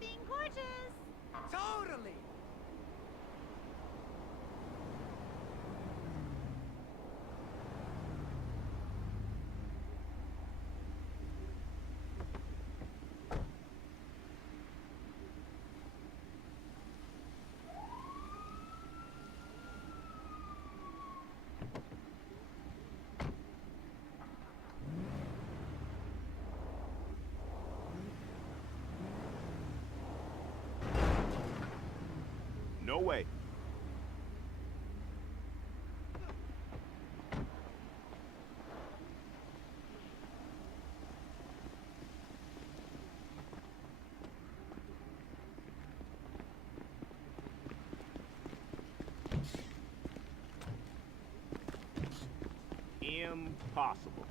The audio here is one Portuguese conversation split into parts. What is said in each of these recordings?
being gorgeous. Totally! No way. Impossible.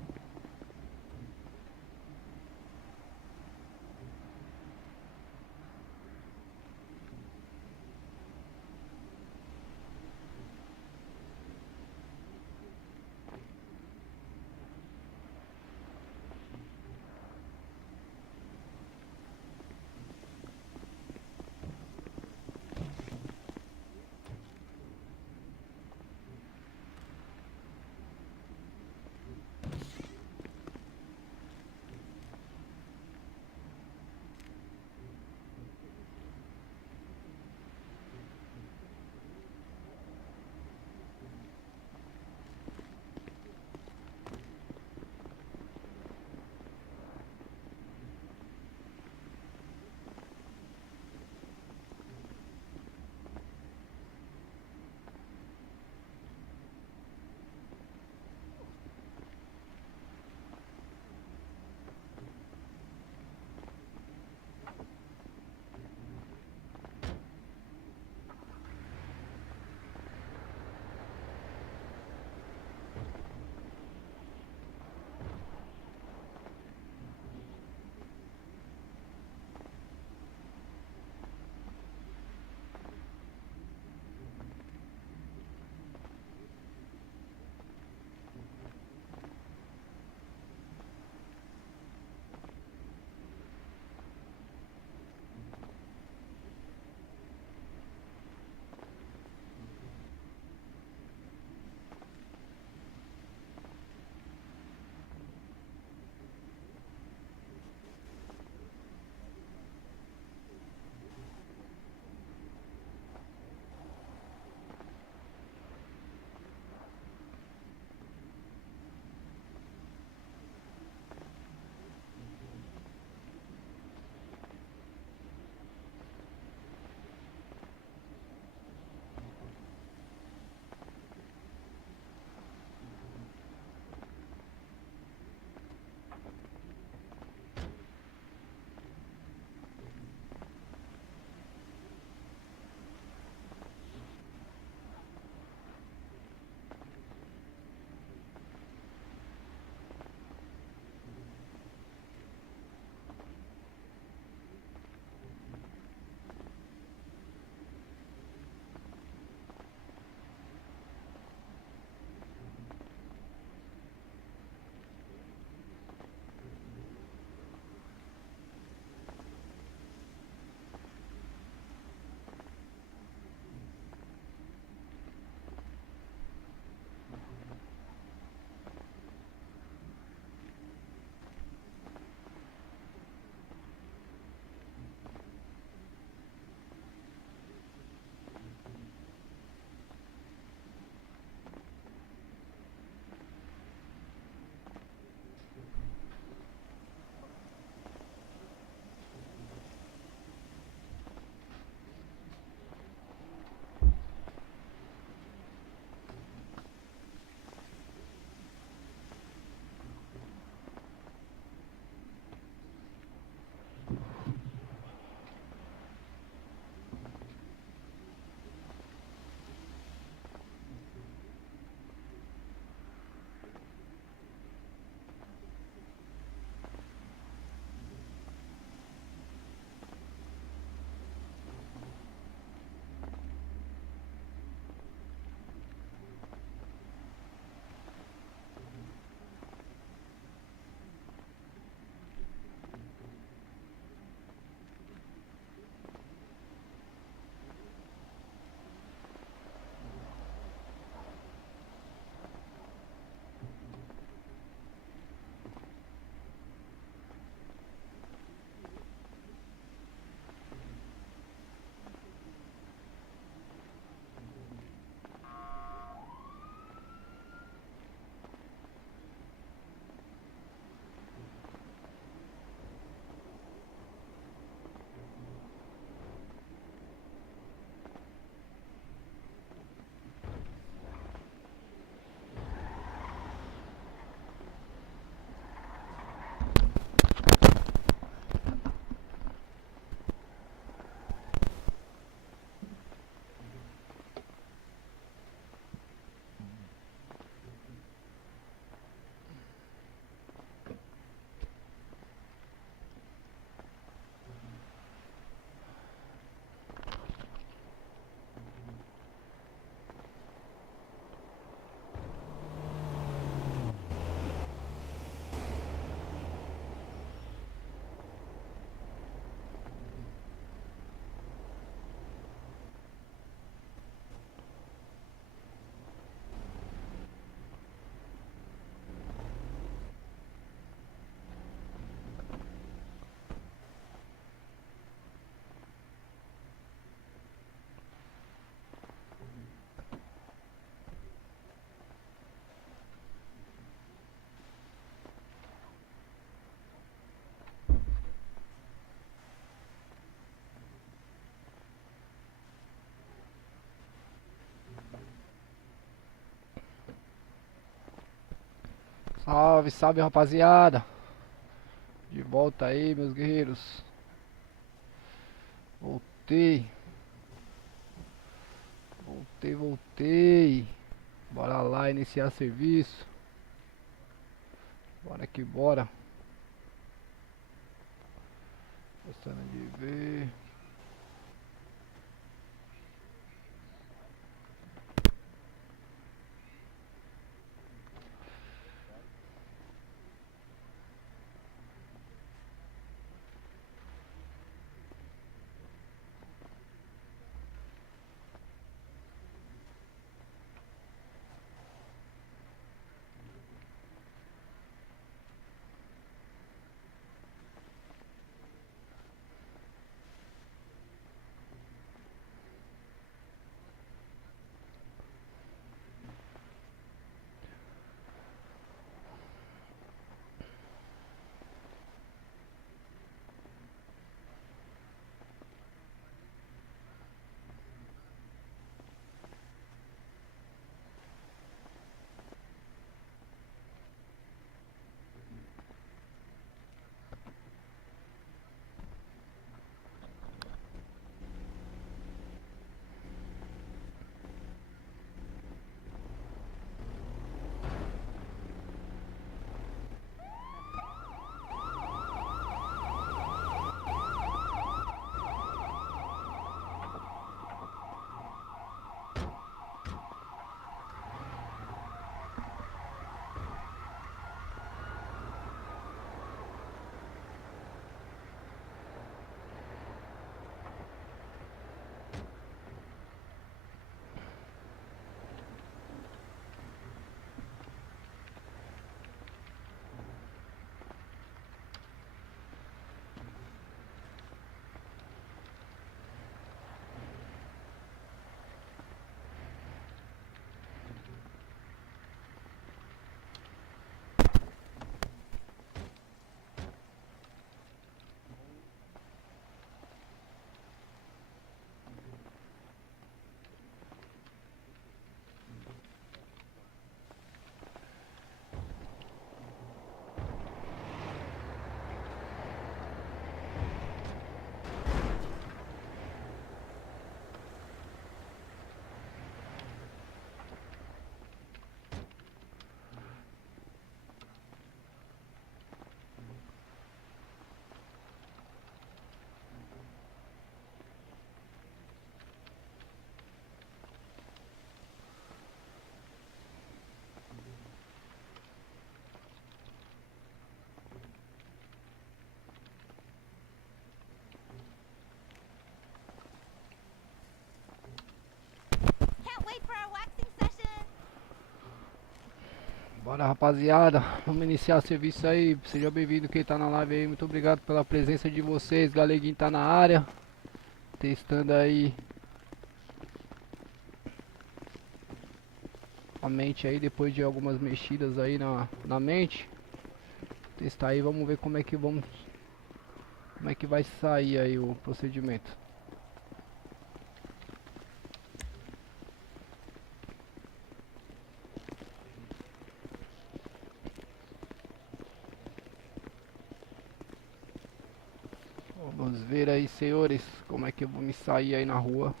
Salve, salve, rapaziada. De volta aí, meus guerreiros. Voltei. Voltei. Bora lá iniciar serviço. Bora que bora. Gostando de ver. Can't wait for our waxing session. Bora, rapaziada. Vamos iniciar o serviço aí. Seja bem-vindo quem tá na live aí. Muito obrigado pela presença de vocês. Galeguinho tá na área. Testando aí a mente aí, depois de algumas mexidas aí na mente. Testar aí, vamos ver como é que vai sair aí o procedimento. Vamos ver aí, senhores, como é que eu vou me sair aí na rua.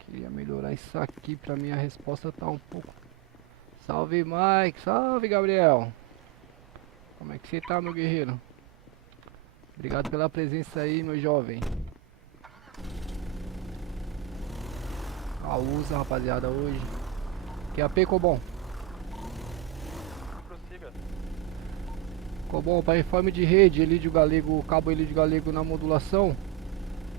Queria melhorar isso aqui pra minha resposta tá um pouco. Salve, Mike. Salve, Gabriel. Como é que você tá, meu guerreiro? Obrigado pela presença aí, meu jovem. A usa, rapaziada, hoje. QAP, Cobom. Prossiga. Cobom, para informe de rede, Elídio Galego, cabo Elídio Galego na modulação.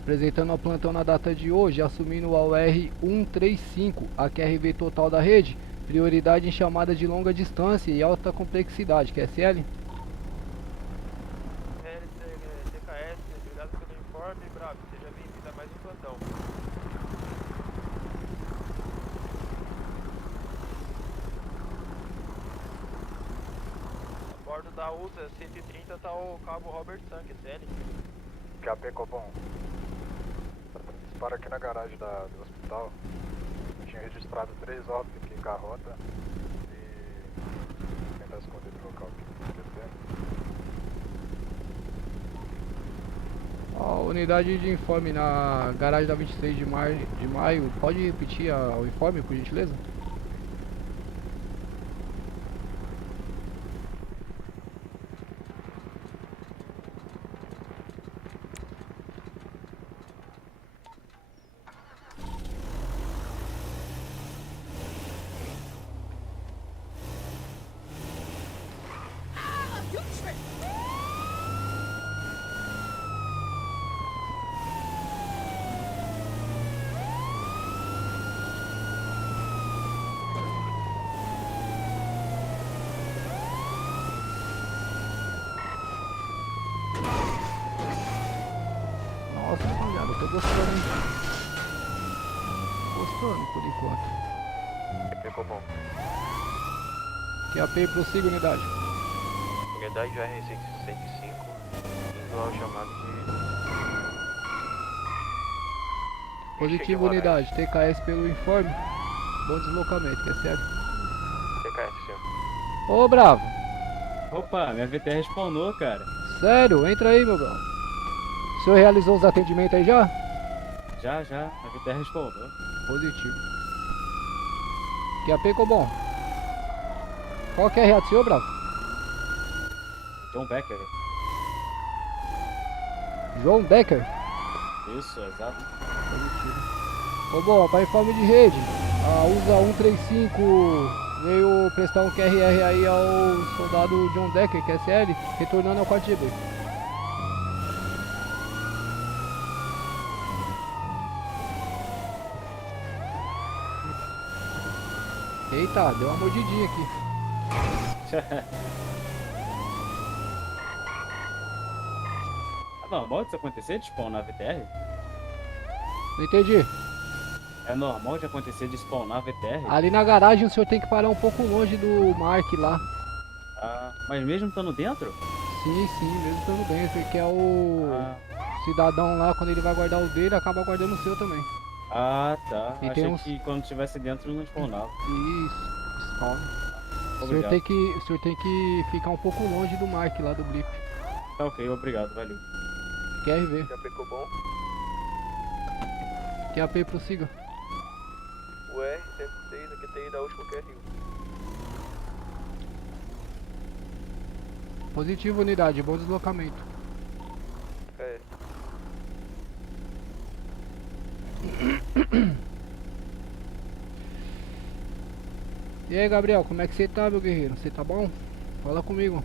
Apresentando ao plantão na data de hoje, assumindo a UR135, a QRV total da rede. Prioridade em chamada de longa distância e alta complexidade, QSL. TKS, obrigado pelo informe, Bravo. Seja bem-vindo a mais um plantão. A bordo da USA 130 tá o cabo Robert Sank, SL. KP Cobom. Para aqui na garagem do hospital. Eu tinha registrado 3 óbitos aqui em Carrota e tentar esconder do local aqui. Ó, unidade de informe na garagem da 26 de maio. Pode repetir o informe, por gentileza? Nossa, rapaziada, eu tô gostando, hein? Gostando por enquanto. Ficou bom. QAP, prossiga, unidade. Unidade de R-105, indo ao chamado de... Positivo, unidade. TKS pelo informe. Bom deslocamento, que é sério. TKS, senhor. Ô, Bravo. Opa, minha VTR respawnou, cara. Sério? Entra aí, meu bravo. O senhor realizou os atendimentos aí já? Já, a VTR respawnou. Positivo. QAP ficou bom. Qual que é a reato, senhor, Bravo? John Becker. João Becker. Isso, exato. Positivo. Ô, bom, para informe de rede, a USA 135 veio prestar um QRR aí ao soldado John Decker, QSL, retornando ao quarto GB. Eita, deu uma mordidinha aqui. É normal isso acontecer de spawn na VTR? Não entendi. É normal de acontecer de spawnar a VTR? Ali na garagem o senhor tem que parar um pouco longe do Mark lá. Ah, mas mesmo estando dentro? Sim, mesmo estando bem. Esse aqui é o cidadão lá, quando ele vai guardar o dele, acaba guardando o seu também. Ah, tá. E Achei tem uns... que quando estivesse dentro não spawnava. Isso, spawn. O senhor, Obrigado. o senhor tem que ficar um pouco longe do Mark lá do Blip. Tá ok, obrigado, valeu. QRV. Já ficou bom. QAP, prossiga. O R-106, aqui tem da última QRU. Positivo, unidade, bom deslocamento. É. E aí, Gabriel, como é que você tá, meu guerreiro? Você tá bom? Fala comigo.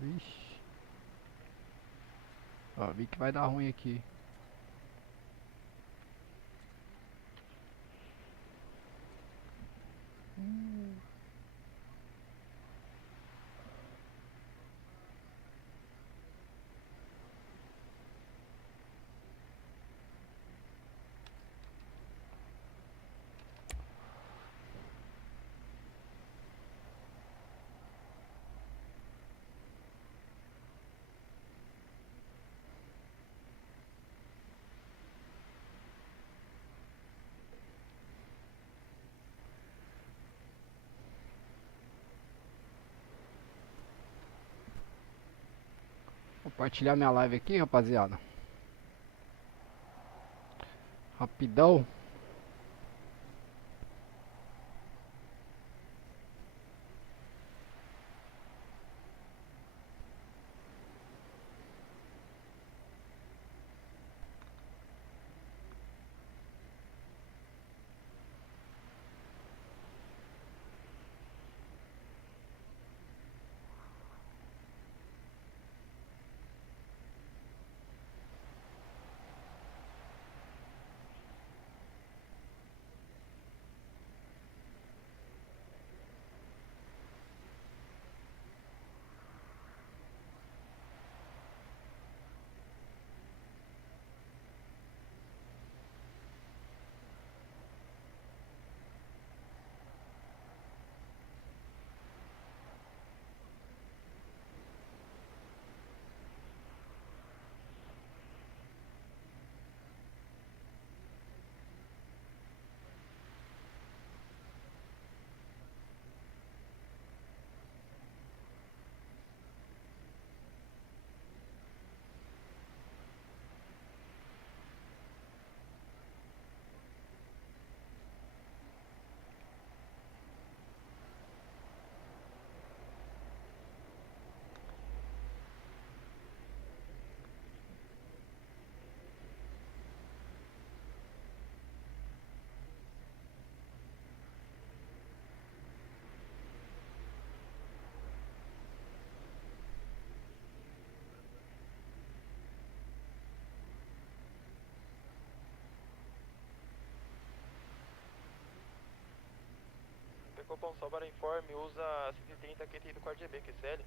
Vixe. Ó, vi que vai dar ruim aqui. Compartilhar minha live aqui, rapaziada. Rapidão. Copom, só para informe, usa 130 QTI do 4GB, QCL.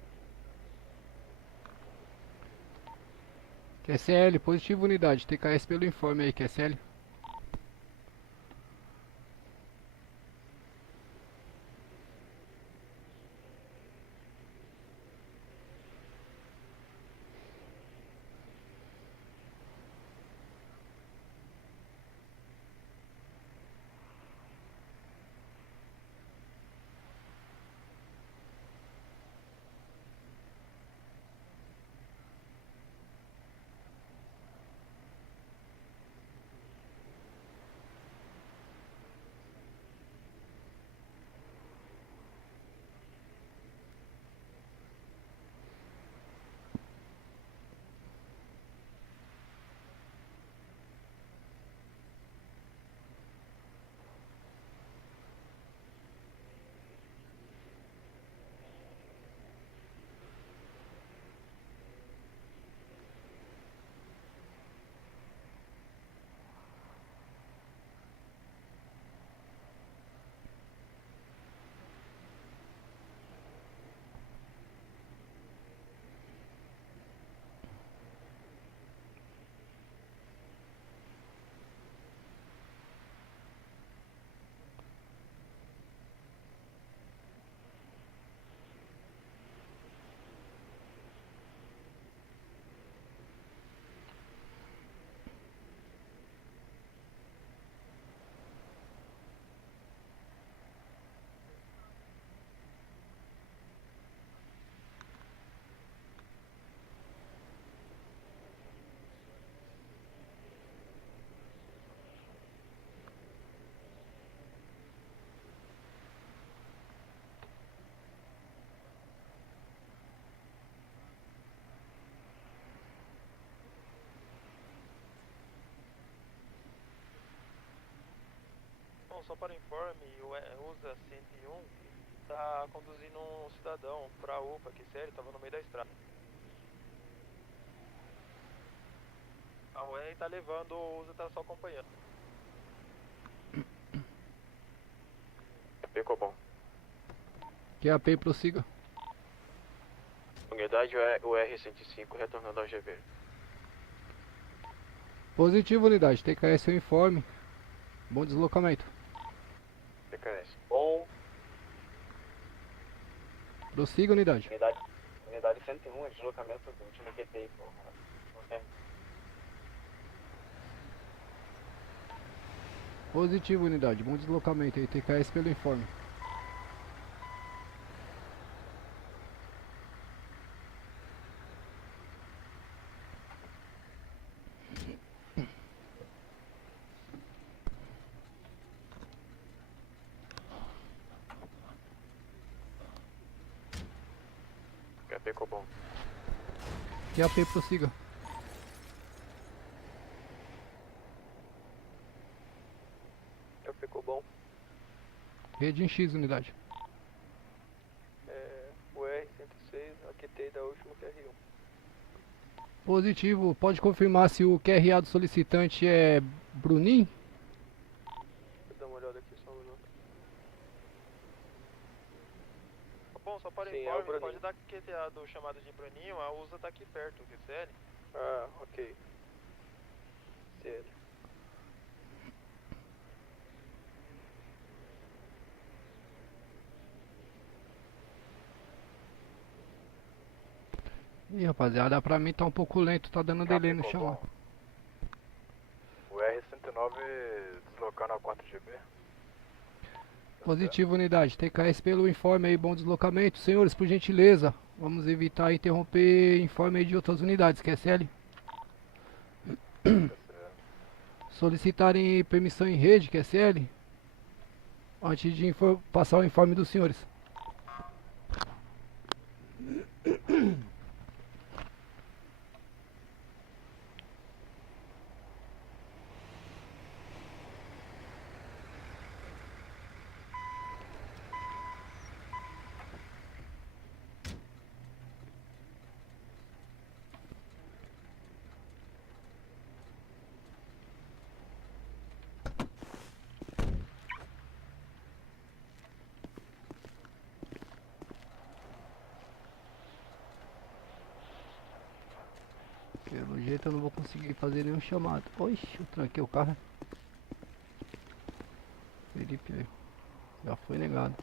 QSL, positivo unidade. TKS pelo informe aí, QSL. Bom, só para informe, o usa 101 tá conduzindo um cidadão pra UPA, QCL, tava no meio da estrada. A UR tá levando, o usa tá só acompanhando. Ficou bom. QAP, prossiga. Unidade UR-105 retornando ao GB. Positivo unidade. TKS seu informe. Bom deslocamento. TKS. Bom, Prossiga unidade. unidade 101, é deslocamento do último QTI, pô. Ok. Positivo unidade. Bom deslocamento aí. TKS pelo informe. Ficou bom. QAP, prossiga. Ficou bom. Rede em X unidade. O R-106, a QTI da última QR1. Positivo. Pode confirmar se o QRA do solicitante é Bruninho? Vou dar uma olhada aqui só um minuto. Bom, só para informe, pode dar QTA do chamado de Bruninho, a USA tá aqui perto, QCL. Ah, ok. CL. Ih, rapaziada, pra mim tá um pouco lento, tá dando delay no chão. Ó. O R-109 deslocando a 4GB. Positivo unidade. TKS pelo informe aí, bom deslocamento. Senhores, por gentileza, vamos evitar interromper informe aí de outras unidades, QSL. Solicitarem permissão em rede, QSL, antes de passar o informe dos senhores. Pelo jeito eu não vou conseguir fazer nenhum chamado. Oxe, eu tranquei o carro. Felipe aí. Já foi negado.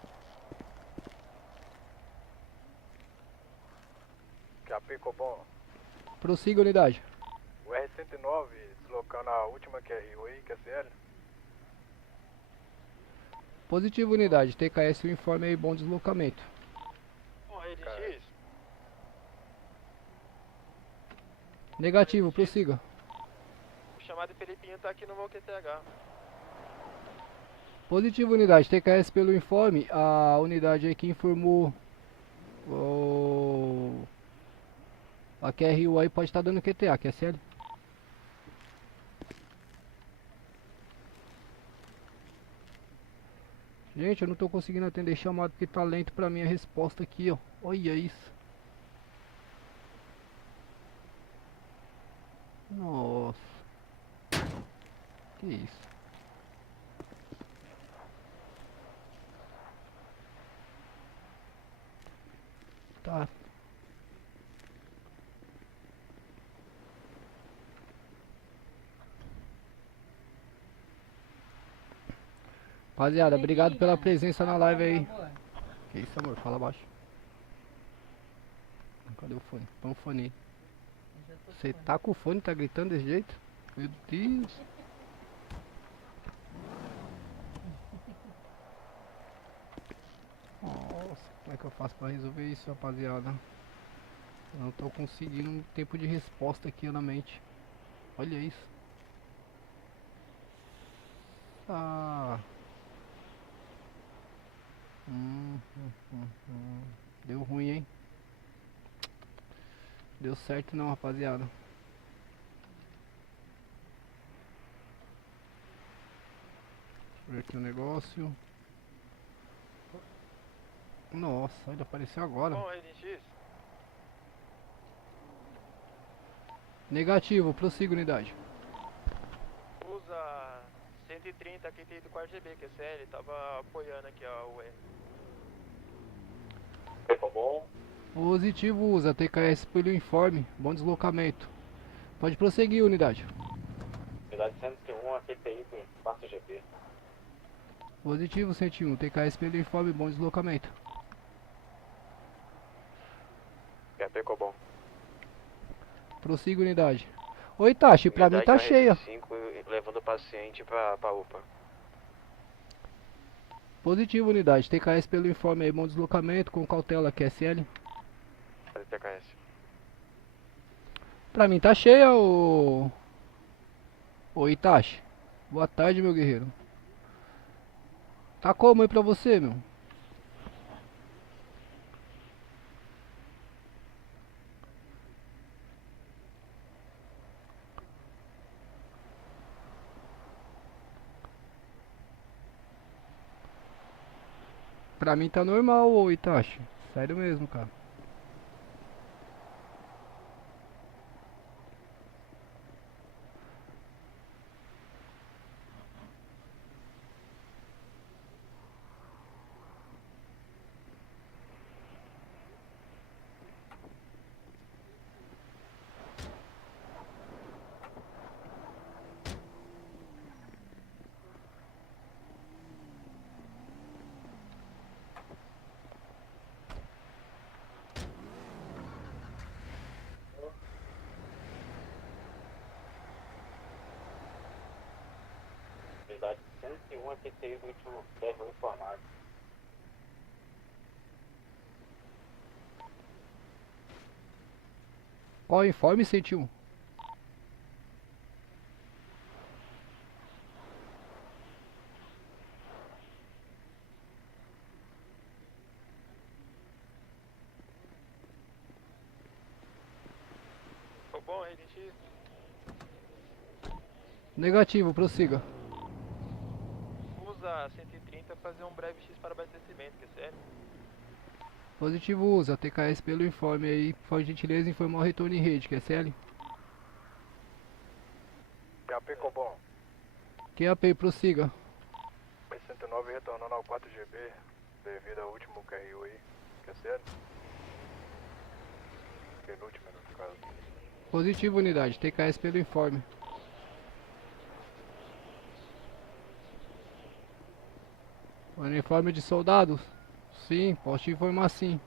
QAP Cobom. Prossiga, unidade. O R-109 deslocando a última QRU aí, QSL. Positivo, unidade. TKS, o informe aí, bom deslocamento. Bom, RDX, Negativo, prossiga. o chamado Felipinho tá aqui no meu QTH. Positivo, unidade. TKS pelo informe. A unidade aí que informou a QRU aí pode estar dando QTA, QSL. Gente, eu não tô conseguindo atender chamado porque tá lento pra mim a resposta aqui, ó. Olha isso. Nossa. Que isso? Tá. Rapaziada, obrigado pela presença na live aí. Que isso, amor? Fala baixo. Cadê o fone? Põe o fone aí. Você tá com o fone, tá gritando desse jeito? Meu Deus. Nossa, como é que eu faço pra resolver isso, rapaziada? Eu não tô conseguindo um tempo de resposta aqui na mente. Olha isso. Ah. Deu ruim, hein? Deu certo não, rapaziada. Deixa eu ver aqui o negócio. Nossa, ele apareceu agora. Bom, RDX, Negativo, prossiga, unidade. usa 130 aqui do 4GB, QSL, tava apoiando aqui a UE. Cobom. Positivo, usa TKS pelo informe. Bom deslocamento. Pode prosseguir, unidade. Unidade 101, AQTI do 4GB. Positivo, 101. TKS pelo informe. Bom deslocamento. QAP Cobom. Prossiga, unidade. Oi, Tachi, pra mim tá cheia. 5 levando o paciente pra UPA. Positivo, unidade. TKS pelo informe aí. Bom deslocamento. Com cautela, QSL. TKS. Pra mim tá cheia, ô Itachi. Boa tarde, meu guerreiro. Tá como aí pra você, meu? Pra mim tá normal, ô Itachi. Sério mesmo, cara. Unidade 101, AQTI do último BR informado. Qual o informe, 101? Ficou bom, RDX? Negativo, prossiga. Usa 130 fazer um breve X para abastecimento, QSL. Positivo, usa TKS pelo informe aí. Por gentileza, informar o retorno em rede, QSL. QAP Cobom. QAP, prossiga. R-109 retornando ao 4GB devido ao último QRU aí. QSL. Penúltimo, no caso. Positivo, unidade. TKS pelo informe. Uniforme de soldados? Sim, posso te informar sim.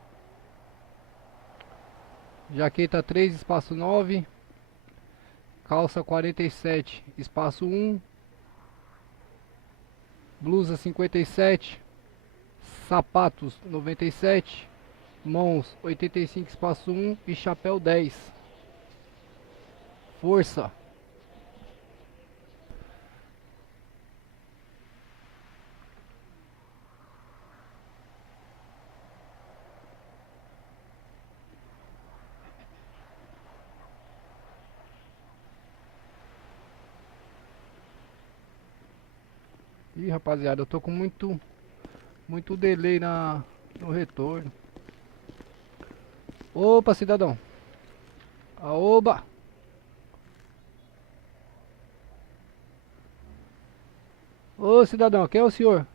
Jaqueta 3, espaço 9. Calça 47, espaço 1. Blusa 57. Sapatos 97. Mãos 85, espaço 1. E chapéu 10. Força. Ih, rapaziada, eu tô com muito delay no retorno. Opa, cidadão. Aoba. Ô, cidadão, quem é o senhor?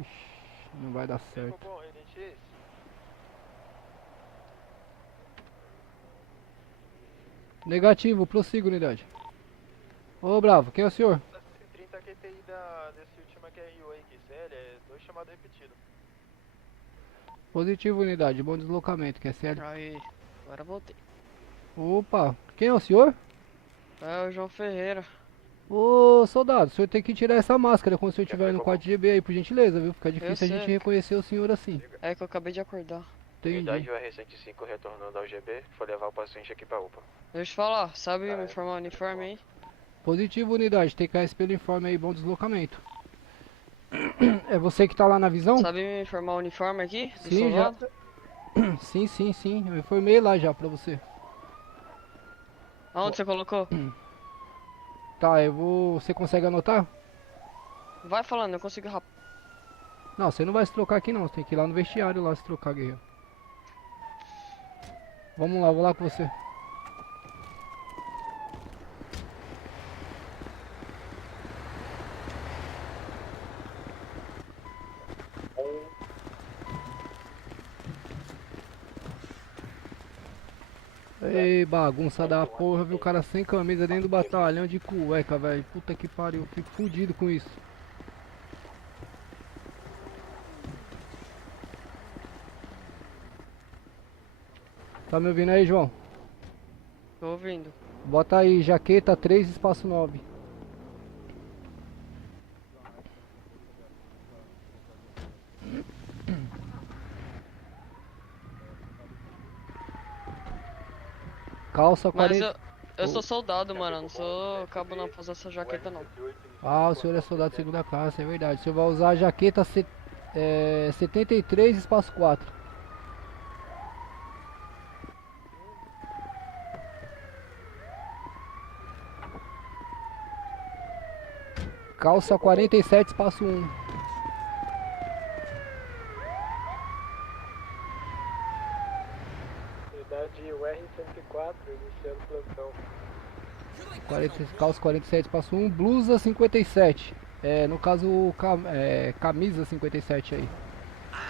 Ixi, não vai dar certo. Tempo bom, NX. Negativo, prossiga, unidade. Ô, bravo, quem é o senhor? 30 QTI desse último QRU aí, QCL, é 2 chamados repetidos. Positivo, unidade, bom deslocamento, QSL. Aí, agora voltei. Opa, quem é o senhor? É o João Ferreira. Ô, soldado, o senhor tem que tirar essa máscara quando o senhor estiver no 4GB aí, por gentileza, viu? Fica difícil a sei. gente reconhecer o senhor assim. É que eu acabei de acordar. Entendi. UR-105 retornando ao GB, foi levar o paciente aqui pra UPA. Deixa eu te falar, sabe me informar o uniforme aí? Positivo, unidade, TKS pelo informe aí, bom deslocamento. É você que tá lá na visão? Sabe me informar o uniforme aqui? Do Sim, já. soldado? Sim, eu informei lá já pra você. Aonde você colocou? Tá, eu vou... Você consegue anotar? Vai falando, eu consigo rápido. Não, você não vai se trocar aqui não, você tem que ir lá no vestiário lá se trocar, guerreiro. Vamos lá, vou lá com você. Ei, bagunça da porra, viu? O cara sem camisa dentro do batalhão de cueca, velho. Puta que pariu, fico fudido com isso. Tá me ouvindo aí, João? Tô ouvindo. Bota aí, jaqueta 3, espaço 9. Calça Mas 40... eu sou soldado, mano. Não sou cabo não pra usar essa jaqueta não. Ah, o senhor é soldado de segunda classe, é verdade. O senhor vai usar a jaqueta 73, espaço 4. Calça 47, espaço 1. Unidade UR-104, iniciando plantão. Calça 47, espaço 1. Blusa 57. No caso, camisa 57 aí.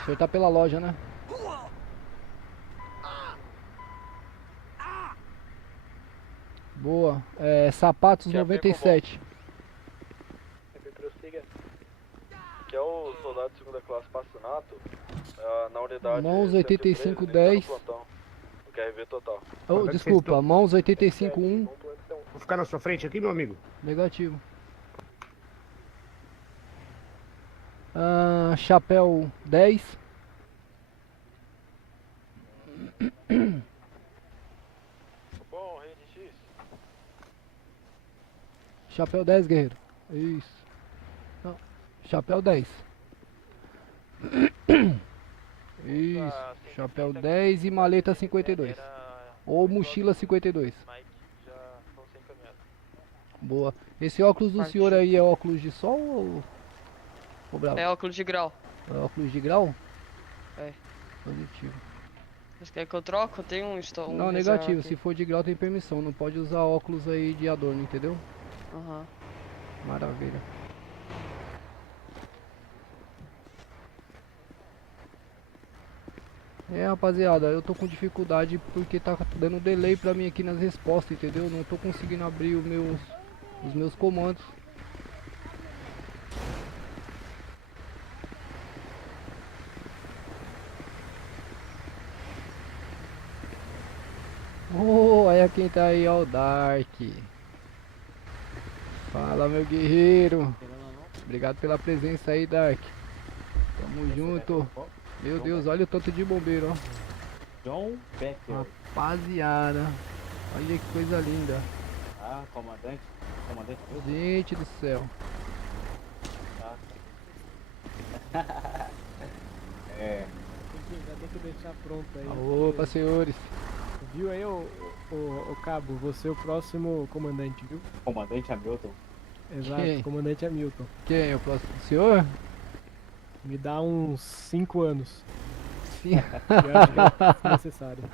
O senhor tá pela loja, né? Boa. Sapatos 97. Prossiga. Que é o soldado de segunda classe Passanato, na unidade... Mãos 85, 10. O QRV total. Oh, desculpa, mãos 85, 1. Vou ficar na sua frente aqui, meu amigo. Negativo. Chapéu 10. Bom, Rede X. Chapéu 10, guerreiro. Isso. Não. Chapéu 10. Isso. Chapéu 10 e maleta 52. Ou mochila 52. Mike, já vão ser encaminhados. Boa. Esse óculos do senhor aí é óculos de sol ou bravo? É óculos de grau. É óculos de grau? É. Positivo. Você quer que eu troco? Eu tenho um Não, negativo. Se for de grau tem permissão. Não pode usar óculos aí de adorno, entendeu? Aham. Maravilha. É, rapaziada, eu tô com dificuldade porque tá dando delay pra mim aqui nas respostas, entendeu? Não tô conseguindo abrir os meus comandos. Oh, olha quem tá aí, ó, o Dark. Fala, meu guerreiro. Obrigado pela presença aí, Dark. Tamo junto. Meu Deus, olha o tanto de bombeiro, ó. John Becker. Rapaziada, olha que coisa linda. Ah, comandante. Comandante Milton. Gente do céu. É. Já tem que deixar pronto aí. Opa, senhores. Viu aí, ô Cabo? Você é o próximo comandante, viu? Comandante Hamilton. Exato, Quem? comandante Hamilton. Quem é o próximo? Senhor? Me dá uns 5 anos. Sim. Eu acho que é necessário.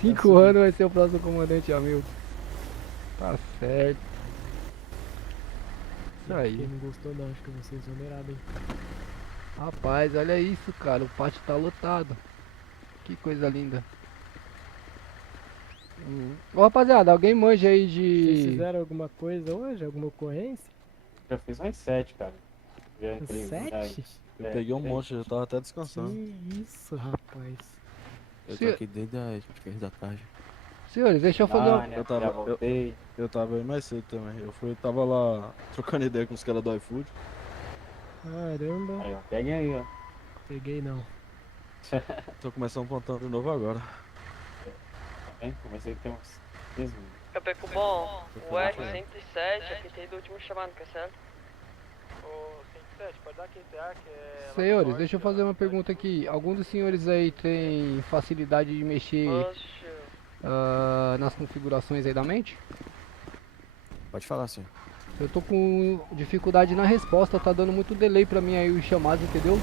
5 anos vai ser o próximo comandante, Hamilton. Tá certo. Isso Quem aí. não gostou não, acho que eu vou ser exonerado, hein? Rapaz, olha isso, cara. O pátio tá lotado. Que coisa linda. Ô, rapaziada, alguém manja aí Vocês de... fizeram alguma coisa hoje? Alguma ocorrência? Já fiz umas 7, cara. Já entrei, 7? Eu peguei um monte, já tava até descansando. Que isso, rapaz. Eu Se- tô aqui desde as 3 da tarde. Senhores, deixa eu fazer uma... Já Eu voltei. Eu tava aí mais cedo também. Tava lá trocando ideia com os caras do iFood. Caramba. Aí, ó. Peguem aí, ó. Peguei não. Tô começando um plantão de novo agora. Tá bem? Comecei a ter uns 15 minutos. Capeco bom, o R107, aqui tem do último chamado, que é certo? Ô, 107, pode dar QTA que é... lá Senhores, no deixa eu norte, fazer ó. uma pergunta aqui. Algum dos senhores aí tem facilidade de mexer Oxe, nas configurações aí da mente? Pode falar, sim. Eu tô com dificuldade na resposta, tá dando muito delay pra mim aí os chamados, entendeu?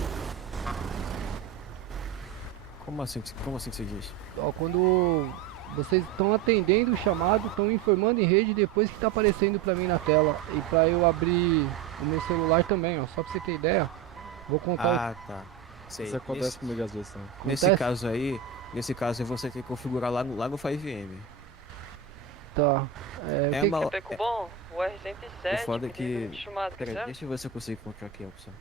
Como assim que você diz? Ó, quando vocês estão atendendo o chamado, estão informando em rede depois que tá aparecendo pra mim na tela. E pra eu abrir o meu celular também, ó, só pra você ter ideia. Vou contar tá. Sei. É, Isso acontece comigo às vezes também. Acontece? Nesse caso aí você tem que configurar lá no 5M. Tá. É, o que- Capeco bom, o R107, O foda é aqui tem do que- último chamado, que é Peraí, certo? deixa eu ver se eu consigo encontrar aqui a opção.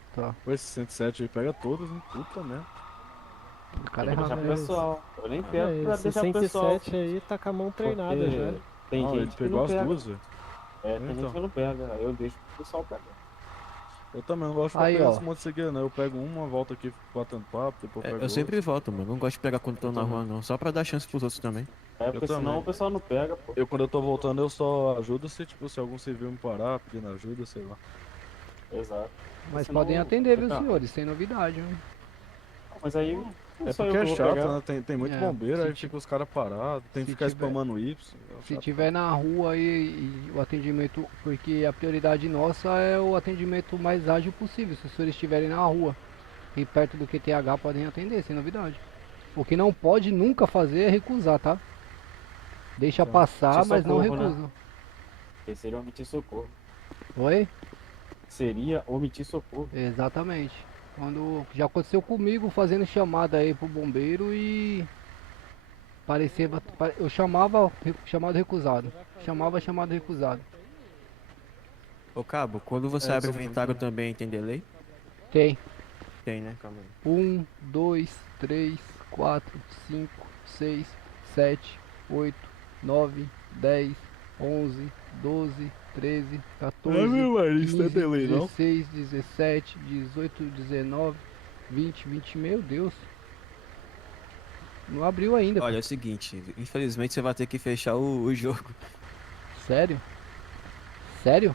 Pô, esse 107 aí pega todos, hein? Puta merda. O cara é Deixa errado. pro pessoal. Eu nem pego pra Esse deixar pro pessoal. 107 aí tá com a mão treinada Porque já. Tem Não, ele gente que pegou não as pega. duas, velho. É, tem Então. gente que não pega. Aí eu deixo pro pessoal pegar. Eu também não gosto de Aí, pegar ó. esse monte de seguida, né? Eu pego uma, volta aqui, fico batendo papo, depois pego Eu sempre outra. volto, mano. Não gosto de pegar quando tô na rua, não. Só pra dar chance pros outros também. É, porque senão também. o pessoal não pega, pô. Quando eu tô voltando, eu só ajudo se, tipo, se algum civil me parar, pedindo ajuda, sei lá. Exato. Mas Senão podem atender, viu, fica- senhores? Sem novidade, viu? Mas aí. não É sou eu porque que é vou chato, pegar. né? Tem muito É, bombeiro, se aí fica os caras parados, tem que se ficar tiver- spamando Y. Se tiver na rua aí e o atendimento, porque a prioridade nossa é o atendimento mais ágil possível. Se os senhores estiverem na rua e perto do QTH, podem atender, sem novidade. O que não pode nunca fazer é recusar, tá? Deixa Tá. passar, Sem mas não socorro, né? recusa. Esse seria omitir socorro. Oi? Seria omitir socorro. Exatamente. Quando já aconteceu comigo fazendo chamada aí pro bombeiro e parecia eu chamava chamado recusado. Chamava chamado recusado. Ô, Cabo, quando você abre o inventário também tem delay? Tem. Tem, né? Calma aí. 1, 2, 3, 4, 5, 6, 7, 8, 9, 10, 11, 12, 13, 14, isso não é 15, delay, não? 16, 17, 18, 19, 20, 20, meu Deus. Não abriu ainda. Olha, é o seguinte. Infelizmente você vai ter que fechar o jogo. Sério? Sério?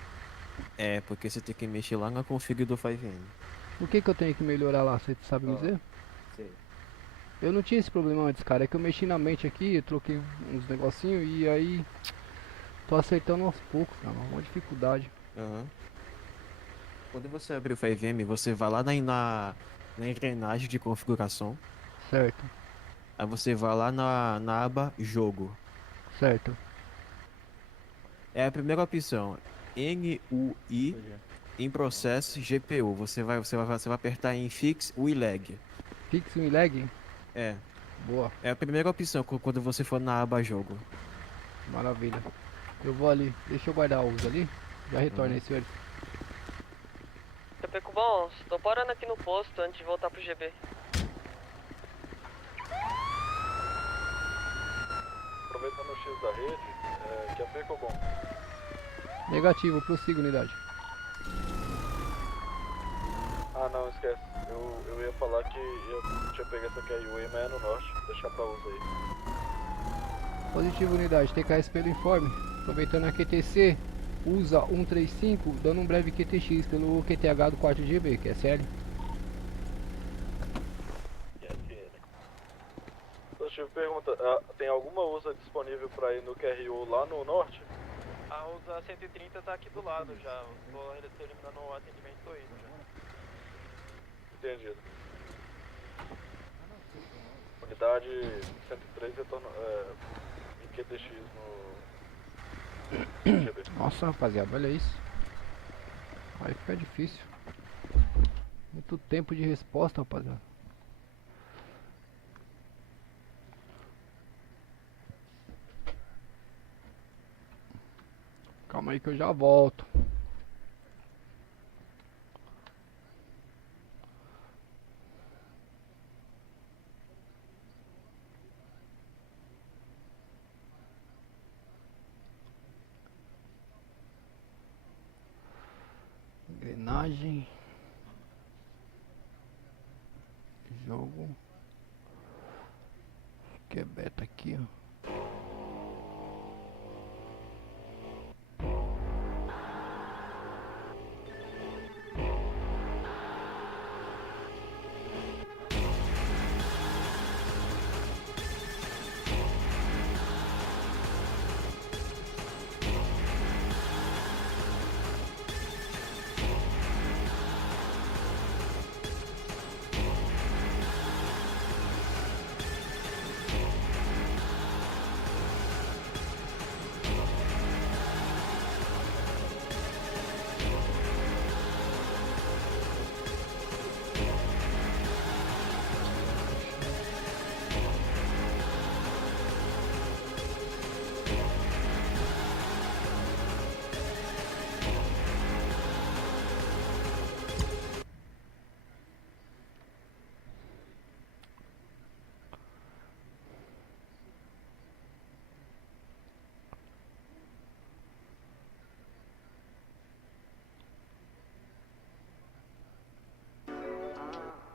É, porque você tem que mexer lá na config do 5M. O que eu tenho que melhorar lá? Você sabe me dizer? Sei. Eu não tinha esse problema antes, cara. É que eu mexi na mente aqui, eu troquei uns negocinhos e aí tô acertando aos poucos, cara. Uma dificuldade. Aham. Quando você abrir o 5M, você vai lá na engrenagem de configuração. Certo, Aí você vai lá na aba Jogo. certo. É a primeira opção. NUI em processo GPU. Você vai apertar em Fix UI Lag. Fix e lag? É. Boa, É a primeira opção quando você for na aba jogo. maravilha. Eu vou ali, deixa eu guardar os ali. Já retorno aí, senhores. Chapeco bom, tô parando aqui no posto antes de voltar pro GB. Aproveitando o X da rede, que é Peco bom. Negativo, prossiga, unidade. Ah, não, esquece. Eu ia falar que eu tinha pego essa KUA, mas é no norte. Deixar pra uso aí. Positivo, unidade, TKS pelo informe. Aproveitando a QTC, usa 135, dando um breve QTX pelo QTH do 4 GB, que é sério. Positivo, pergunta, tem alguma USA disponível pra ir no QRU lá no norte? A USA 130 tá aqui do lado já. Tô terminando o atendimento, tô indo já. Entendido. Unidade 103 retorno em QTX no GB. Nossa, rapaziada, olha isso. Vai ficar difícil. Muito tempo de resposta, rapaziada. Calma aí que eu já volto. Engrenagem. Jogo. Que é beta aqui, ó.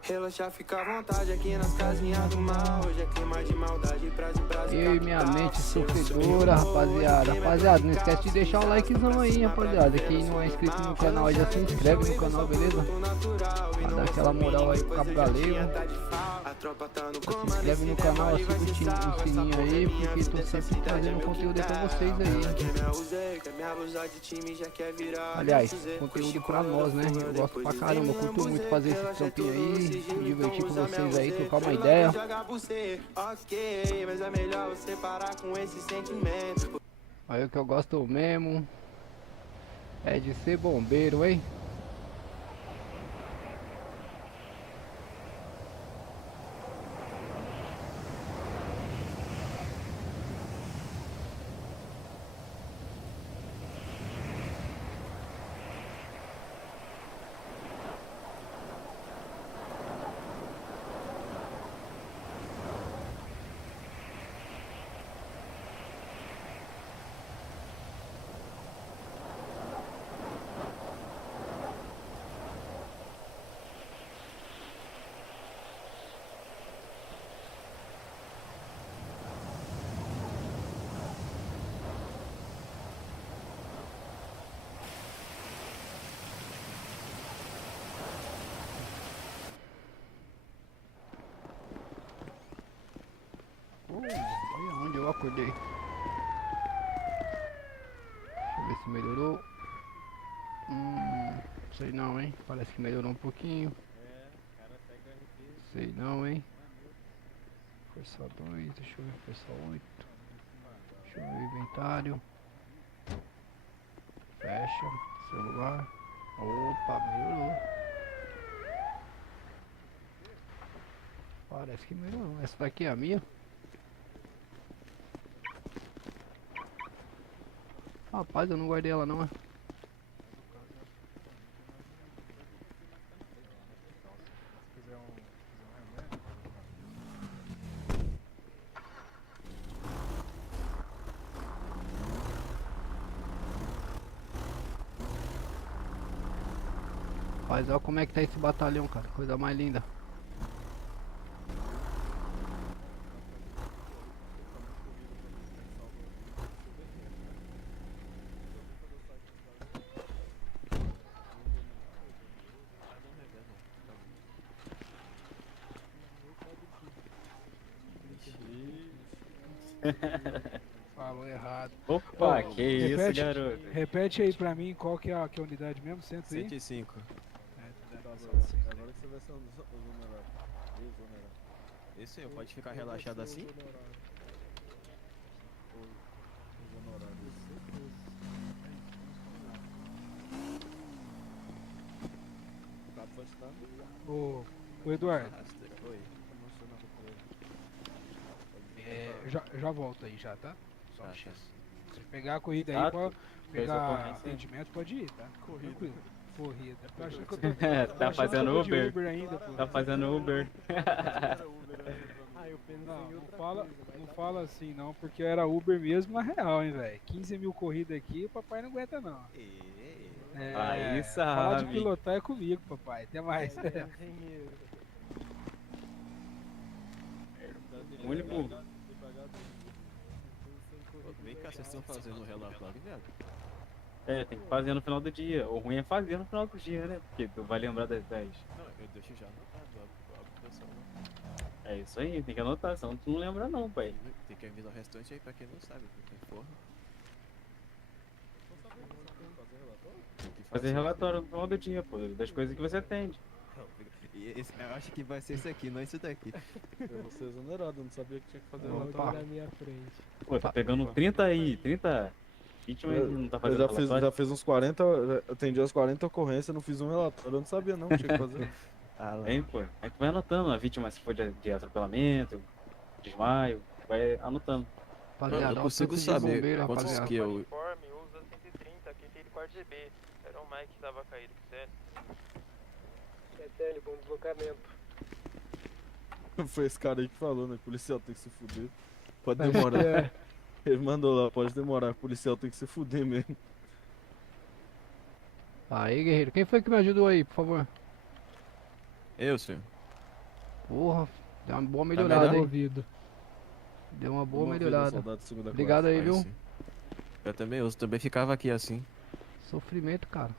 Relaxa, fica à vontade aqui nas casinhas do mal. Hoje é clima de maldade, prazo. Eu e minha mente sofredora, rapaziada. Rapaziada, não esquece de deixar o likezão aí, rapaziada. Quem não é inscrito no canal aí já se inscreve no canal, beleza? Pra dar aquela moral aí pro Cabo Galego. Se inscreve no canal, ativa o sininho aí, porque tô sempre trazendo conteúdo aí pra vocês aí. Aliás, conteúdo pra nós, né? Eu gosto pra caramba, eu curto muito fazer esse trampinho aí, me divertir com vocês aí, trocar uma ideia. Aí o que eu gosto mesmo é de ser bombeiro, hein? Olha onde eu acordei. Deixa eu ver se melhorou. Sei não, hein? Parece que melhorou um pouquinho. Sei não, hein? Força 2, deixa eu ver, força 8. Deixa eu ver o inventário. Fecha, celular. Opa, melhorou. Parece que não. Essa daqui é a minha? Rapaz, eu não guardei ela não, é? Rapaz, olha como é que tá esse batalhão, cara. Coisa mais linda. Falou errado. Opa, que isso, repete, garoto. Repete aí pra mim qual que é a unidade mesmo, 105. 105. Agora que você vai ser o numerado. Esse aí, pode ficar relaxado assim? Ô Eduardo, Oi. já volto aí já, tá? Só um Tá, X. tá. Se pegar a corrida aí, Ah, pode fez a pegar ocorrência. atendimento, pode ir, tá? Tranquilo. Corrida. Tô achando que eu tô, Tá tô achando fazendo que eu tô de Uber? Uber ainda, pô. Tá fazendo Uber. Não fala assim não, porque eu era Uber mesmo na real, hein, velho. 15 mil corridas aqui, o papai não aguenta não. Aí falar de sabe. pilotar é comigo, papai. Até mais. O único. Vem cá, vocês estão fazendo o relatório, velho? É, tem que fazer no final do dia. O ruim é fazer no final do dia, né? Porque tu vai lembrar das 10. Não, eu deixo já anotado a aplicação. É isso aí, tem que anotar, senão tu não lembra não, pai. Tem que avisar o restante aí pra quem não sabe, porque porra. Tem que Fazer relatório no final do dia, pô, das coisas que você atende. Eu acho que vai ser esse aqui, não esse daqui. Eu vou ser exonerado, eu não sabia que tinha que fazer Opa. na minha frente. Pô, tá pegando 30 vítimas e não tá fazendo relatório. Já fiz uns 40, atendi as 40 ocorrências, não fiz um relatório, eu não sabia não, tinha que fazer. Hein, pô. Aí tu vai anotando a vítima se for de atropelamento, desmaio, vai anotando. Rapaziada, Eu ó, consigo tanto de saber bombeiro, quantos rapaziada. que eu... Uniforme, usa 130, aqui tem de quarto GB. Era o Mike que tava caído, sério. CTL, bom deslocamento. Foi esse cara aí que falou, né? Policial tem que se fuder. Pode demorar. Ele mandou lá, pode demorar, policial tem que se fuder mesmo. Aí, guerreiro. Quem foi que me ajudou aí, por favor? Eu, senhor. Porra, deu uma boa Tá melhorada, melhor? hein? Deu uma boa Uma vida, melhorada. soldado de segunda Obrigado classe. aí, viu? sim. Eu também ficava aqui assim. Sofrimento, cara.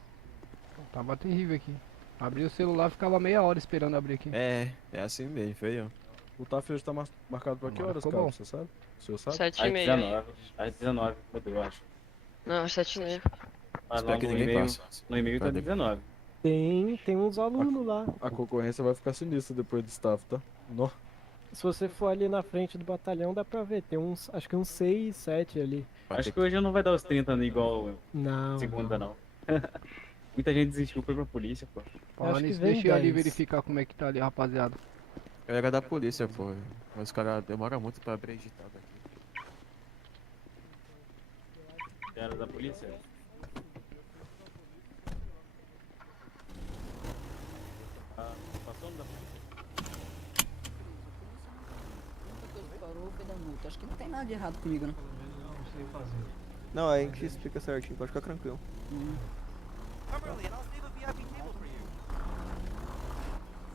Tava terrível aqui. Abri o celular, ficava meia hora esperando abrir aqui. É assim mesmo, foi eu. O TAF hoje tá marcado pra que Agora horas, ficou cara? bom. Você sabe? O senhor sabe? 7h30. Às 19, eu acho. Não, 7h30. Mas Espero lá que no ninguém e-mail, passe. no e-mail tá Cadê? 19. Tem uns alunos lá. A concorrência vai ficar sinistra depois do staff, tá? Nó. Se você for ali na frente do batalhão, dá pra ver. Tem uns, acho que uns 6, 7 ali. Acho que hoje não vai dar os 30 igual Não. segunda, não. Muita gente desistiu, foi pra polícia, pô. Falando que nisso, vem deixa eu ali 10. verificar como é que tá ali, rapaziada. Eu era da polícia, pô. Mas os caras demoram muito pra abrir editado aqui. Era da polícia? Passou da polícia? Parou, foi da multa. Acho que não tem nada de errado comigo, né? Não, aí a gente explica certinho, pode ficar tranquilo.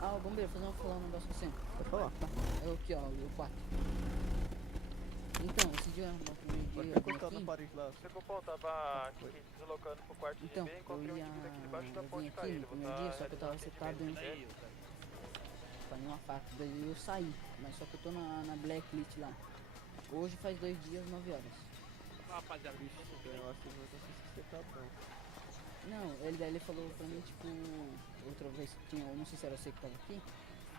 Ah, o bombeiro, falar um negócio com você. Pode falar. Tá, é aqui, ó, o 4. Então, esse dia, no primeiro dia, eu vim aqui, parede lá. Você cupom tava aqui deslocando pro quarto então, GB, encontrei eu um ia, indivíduo aqui debaixo da eu vim ponte aqui caída. no primeiro dia, só que eu tava sentado em uma faca, daí eu saí, mas só que eu tô na blacklist lá. Hoje faz 2 dias, 9 horas. Rapaziada, eu acho que não vai conseguir ser não. Não, ele falou pra mim, tipo, outra vez que tinha, eu não sei se era você que tava aqui,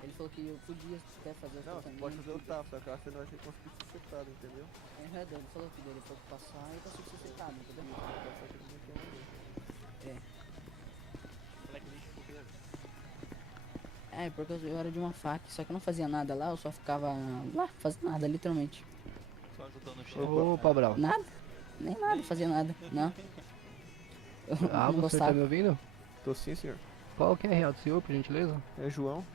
ele falou que eu podia até fazer os tratamentos. Pode fazer o TAP, só que eu acho que você não vai conseguir ser secado, entendeu? É, ele falou que dele foi passar e conseguiu ser secado, entendeu? É. É, porque eu era de uma fac, só que eu não fazia nada lá, eu só ficava lá, fazendo nada, literalmente. Só ajudando o chefe. Opa, Bravo. Nada, nem nada, fazia nada, não. Eu Ah, não você tá gostava. me ouvindo? Tô sim, senhor. Qual que é a real do senhor, por gentileza? É João?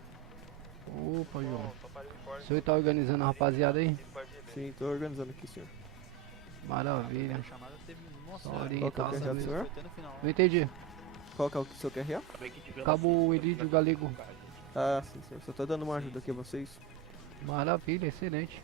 Opa, João. O senhor tá organizando a rapaziada aí? Sim, tô organizando aqui, senhor. Maravilha. Só Qual que é o orientar QRA do senhor? Não entendi. Qual que é o seu QRA? Cabo Elídio Galego. Ah, sim, senhor. Só tô dando uma ajuda aqui a vocês. Maravilha, excelente.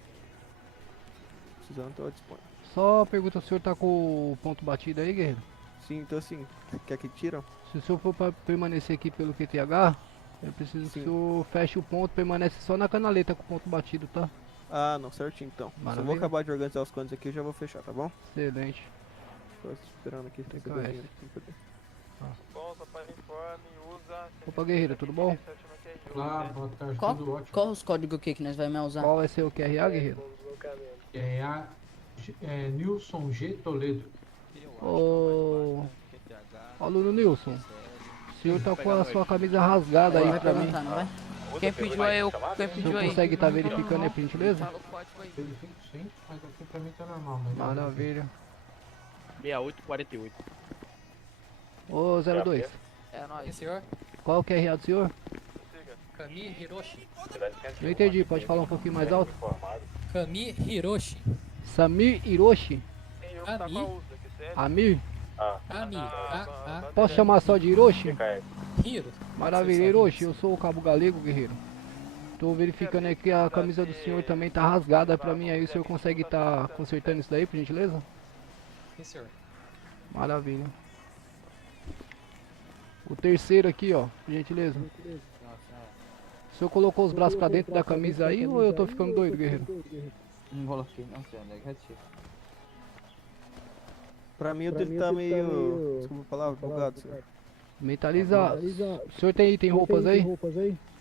Precisando, tô disponível. Só pergunta se o senhor tá com o ponto batido aí, guerreiro? Sim, tô sim. Quer que tiram? Se o senhor for pra permanecer aqui pelo QTH, eu preciso que o senhor feche o ponto, permanece só na canaleta com o ponto batido, tá? Ah, não, certinho então. Só Maravilha. vou acabar de organizar os cones aqui e já vou fechar, tá bom? Excelente. Tô esperando aqui, tem que Fica fazer essa. Bom, só para informe, usa... Opa, guerreiro, tudo bom? Boa tarde, Qual, tudo ótimo. qual os códigos que nós vamos usar? Qual vai ser o QRA, guerreiro? Nilson G. Toledo. Ô aluno Nilson, o senhor tá com a sua camisa rasgada aí Vai pra mim. perguntar, não vai? Quem pediu aí? Quem O pediu senhor aí? consegue estar verificando aí, por gentileza? Verifico sim, mas aqui pra mim tá normal. Mas Maravilha. 6848. Ô 02, É nóis. senhor? qual o QRA do senhor? Kami Hiroshi. Não entendi, pode falar um pouquinho mais alto? Kami Hiroshi. Samir Hiroshi? Kami. Amir? Kami. Posso chamar só de Hiroshi? Hiro. Maravilha, Hiroshi, eu sou o Cabo Galego, guerreiro. Tô verificando aqui que a camisa do senhor também tá rasgada pra mim aí, o senhor consegue tá consertando isso daí, por gentileza? Sim, senhor. Maravilha. O terceiro aqui, ó, por gentileza. O senhor colocou os braços pra dentro da camisa aí ou eu tô ficando doido, guerreiro? Não coloquei, não sei onde é que retiro. Pra mim o dele tá meio... Desculpa a palavra, bugado, senhor. Mentaliza. O senhor tem roupas aí?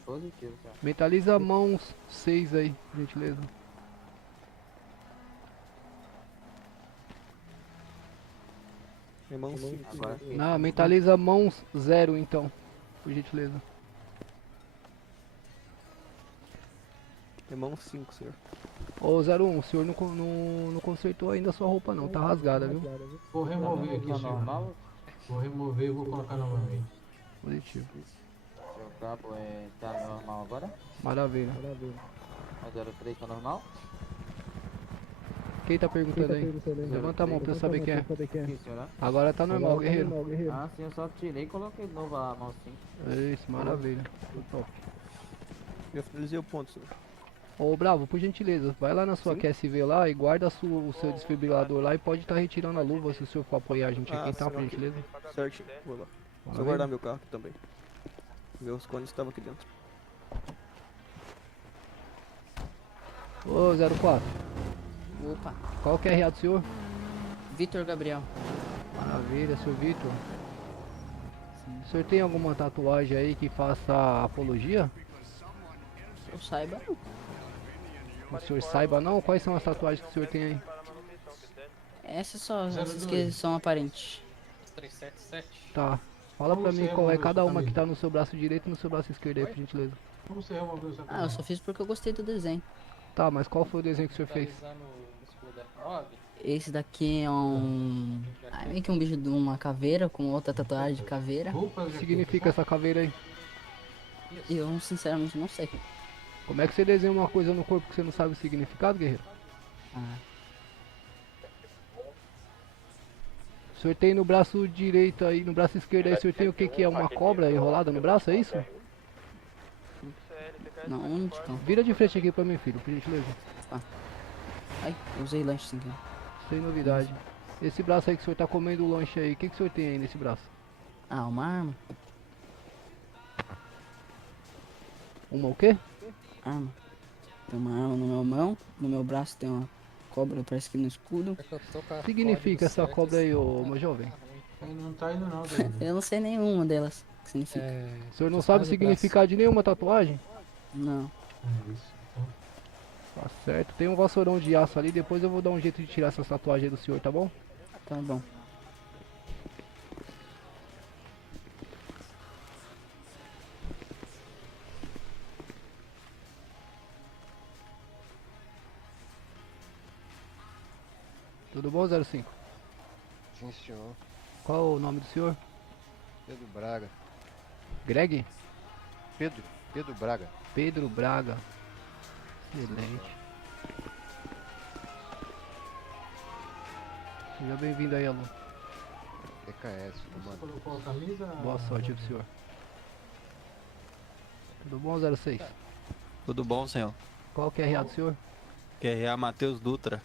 Positivo, cara. Mentaliza mãos 6 aí, por gentileza. Irmão 5. Não, mentaliza mãos 0 então, por gentileza. Irmão 5, senhor. Ô 01, o senhor não consertou ainda a sua roupa não, tá rasgada, viu? vou remover aqui, senhor. Vou remover e vou colocar novamente. Positivo. Seu cabo tá normal agora? Maravilha. A 03 tá normal? Quem tá perguntando aí? Levanta a mão pra eu saber quem é. Agora tá normal, guerreiro. Ah, sim, eu só tirei e coloquei de novo a mão 5. Isso, maravilha. Top. Já finalizei o ponto, senhor. Ô Bravo, por gentileza, vai lá na sua QSV lá e guarda o seu desfibrilador lá e pode estar retirando a luva se o senhor for apoiar a gente aqui, tá? Por gentileza. Certinho, vou lá. Só Maravilha. guardar meu carro aqui também. Meus cones estavam aqui dentro. Ô 04, Opa, qual que é a QRA do senhor? Vitor Gabriel. Maravilha, seu Vitor. O senhor tem alguma tatuagem aí que faça apologia? Eu saiba. O senhor saiba não? Quais são as tatuagens que o senhor tem aí? Essas só essas que são aparentes. 377. Tá. Fala pra mim qual é cada uma que tá no seu braço direito e no seu braço esquerdo aí, por gentileza. Como você removeu essa Ah, eu só fiz porque eu gostei do desenho. Tá, mas qual foi o desenho que o senhor fez? Finalizando o escudo F9. Esse daqui é um... Ah, meio que um bicho de uma caveira com outra tatuagem de caveira. O que significa essa caveira aí? Eu sinceramente não sei. Como é que você desenha uma coisa no corpo que você não sabe o significado, guerreiro? Ah, O senhor tem no braço direito aí, no braço esquerdo aí, o senhor tem o que que é? Uma cobra enrolada no braço, é isso? não, onde então? Vira de frente aqui pra mim, filho, por gentileza. Ai, eu usei lanche sem querer. Sem novidade. Esse braço aí que o senhor tá comendo o lanche aí, o que que o senhor tem aí nesse braço? Ah, uma arma? Uma o quê? Arma. Tem uma arma no meu mão, no meu braço tem uma cobra, parece que no escudo. O que significa essa cobra aí, ô meu jovem? Não tá indo não, Eu não sei nenhuma delas. O que significa? O senhor não sabe o significado de nenhuma tatuagem? Não. Tá certo, tem um vassourão de aço ali, depois eu vou dar um jeito de tirar essas tatuagens aí do senhor, tá bom? Tá bom. Tudo bom, 05? Sim, senhor. Qual o nome do senhor? Pedro Braga. Greg? Pedro Braga. Pedro Braga. Excelente. Seja bem-vindo aí, aluno. EKS, comando. Colocou a camisa? Boa sorte pro senhor. Tudo bom, 06? Tudo bom, senhor? Qual que é a RA do senhor? QRA Matheus Dutra.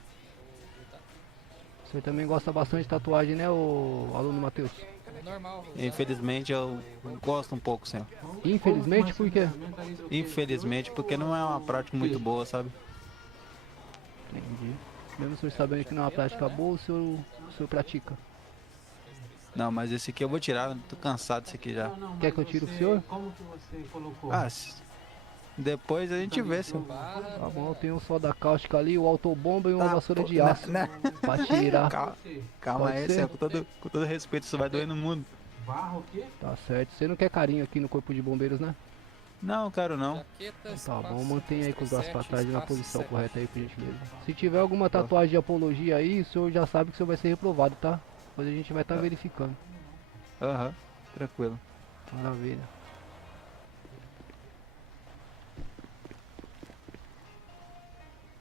O senhor também gosta bastante de tatuagem, né, o aluno Matheus? Normal. Infelizmente eu gosto um pouco, senhor. Infelizmente, por quê? Infelizmente, porque não é uma prática muito boa, sabe? Entendi. Mesmo o senhor sabendo que não é uma prática boa, o senhor pratica? Não, mas esse aqui eu vou tirar, tô cansado desse aqui já. Quer que eu tire o senhor? Como que você colocou? Ah, depois a gente vê, senhor. Tá bom, tem um soda cáustica ali, o autobomba e uma vassoura de aço. Pra tirar. Calma Pode aí, ser? senhor, com todo respeito, isso vai doer no mundo. Barro o quê? Tá certo. Você não quer carinho aqui no corpo de bombeiros, né? Não, quero não. Tá bom, mantenha aí com os braços pra trás e na posição correta aí, por gentileza. Se tiver alguma tatuagem de apologia aí, o senhor já sabe que o senhor vai ser reprovado, tá? Depois a gente vai estar verificando. Aham, tranquilo. Maravilha.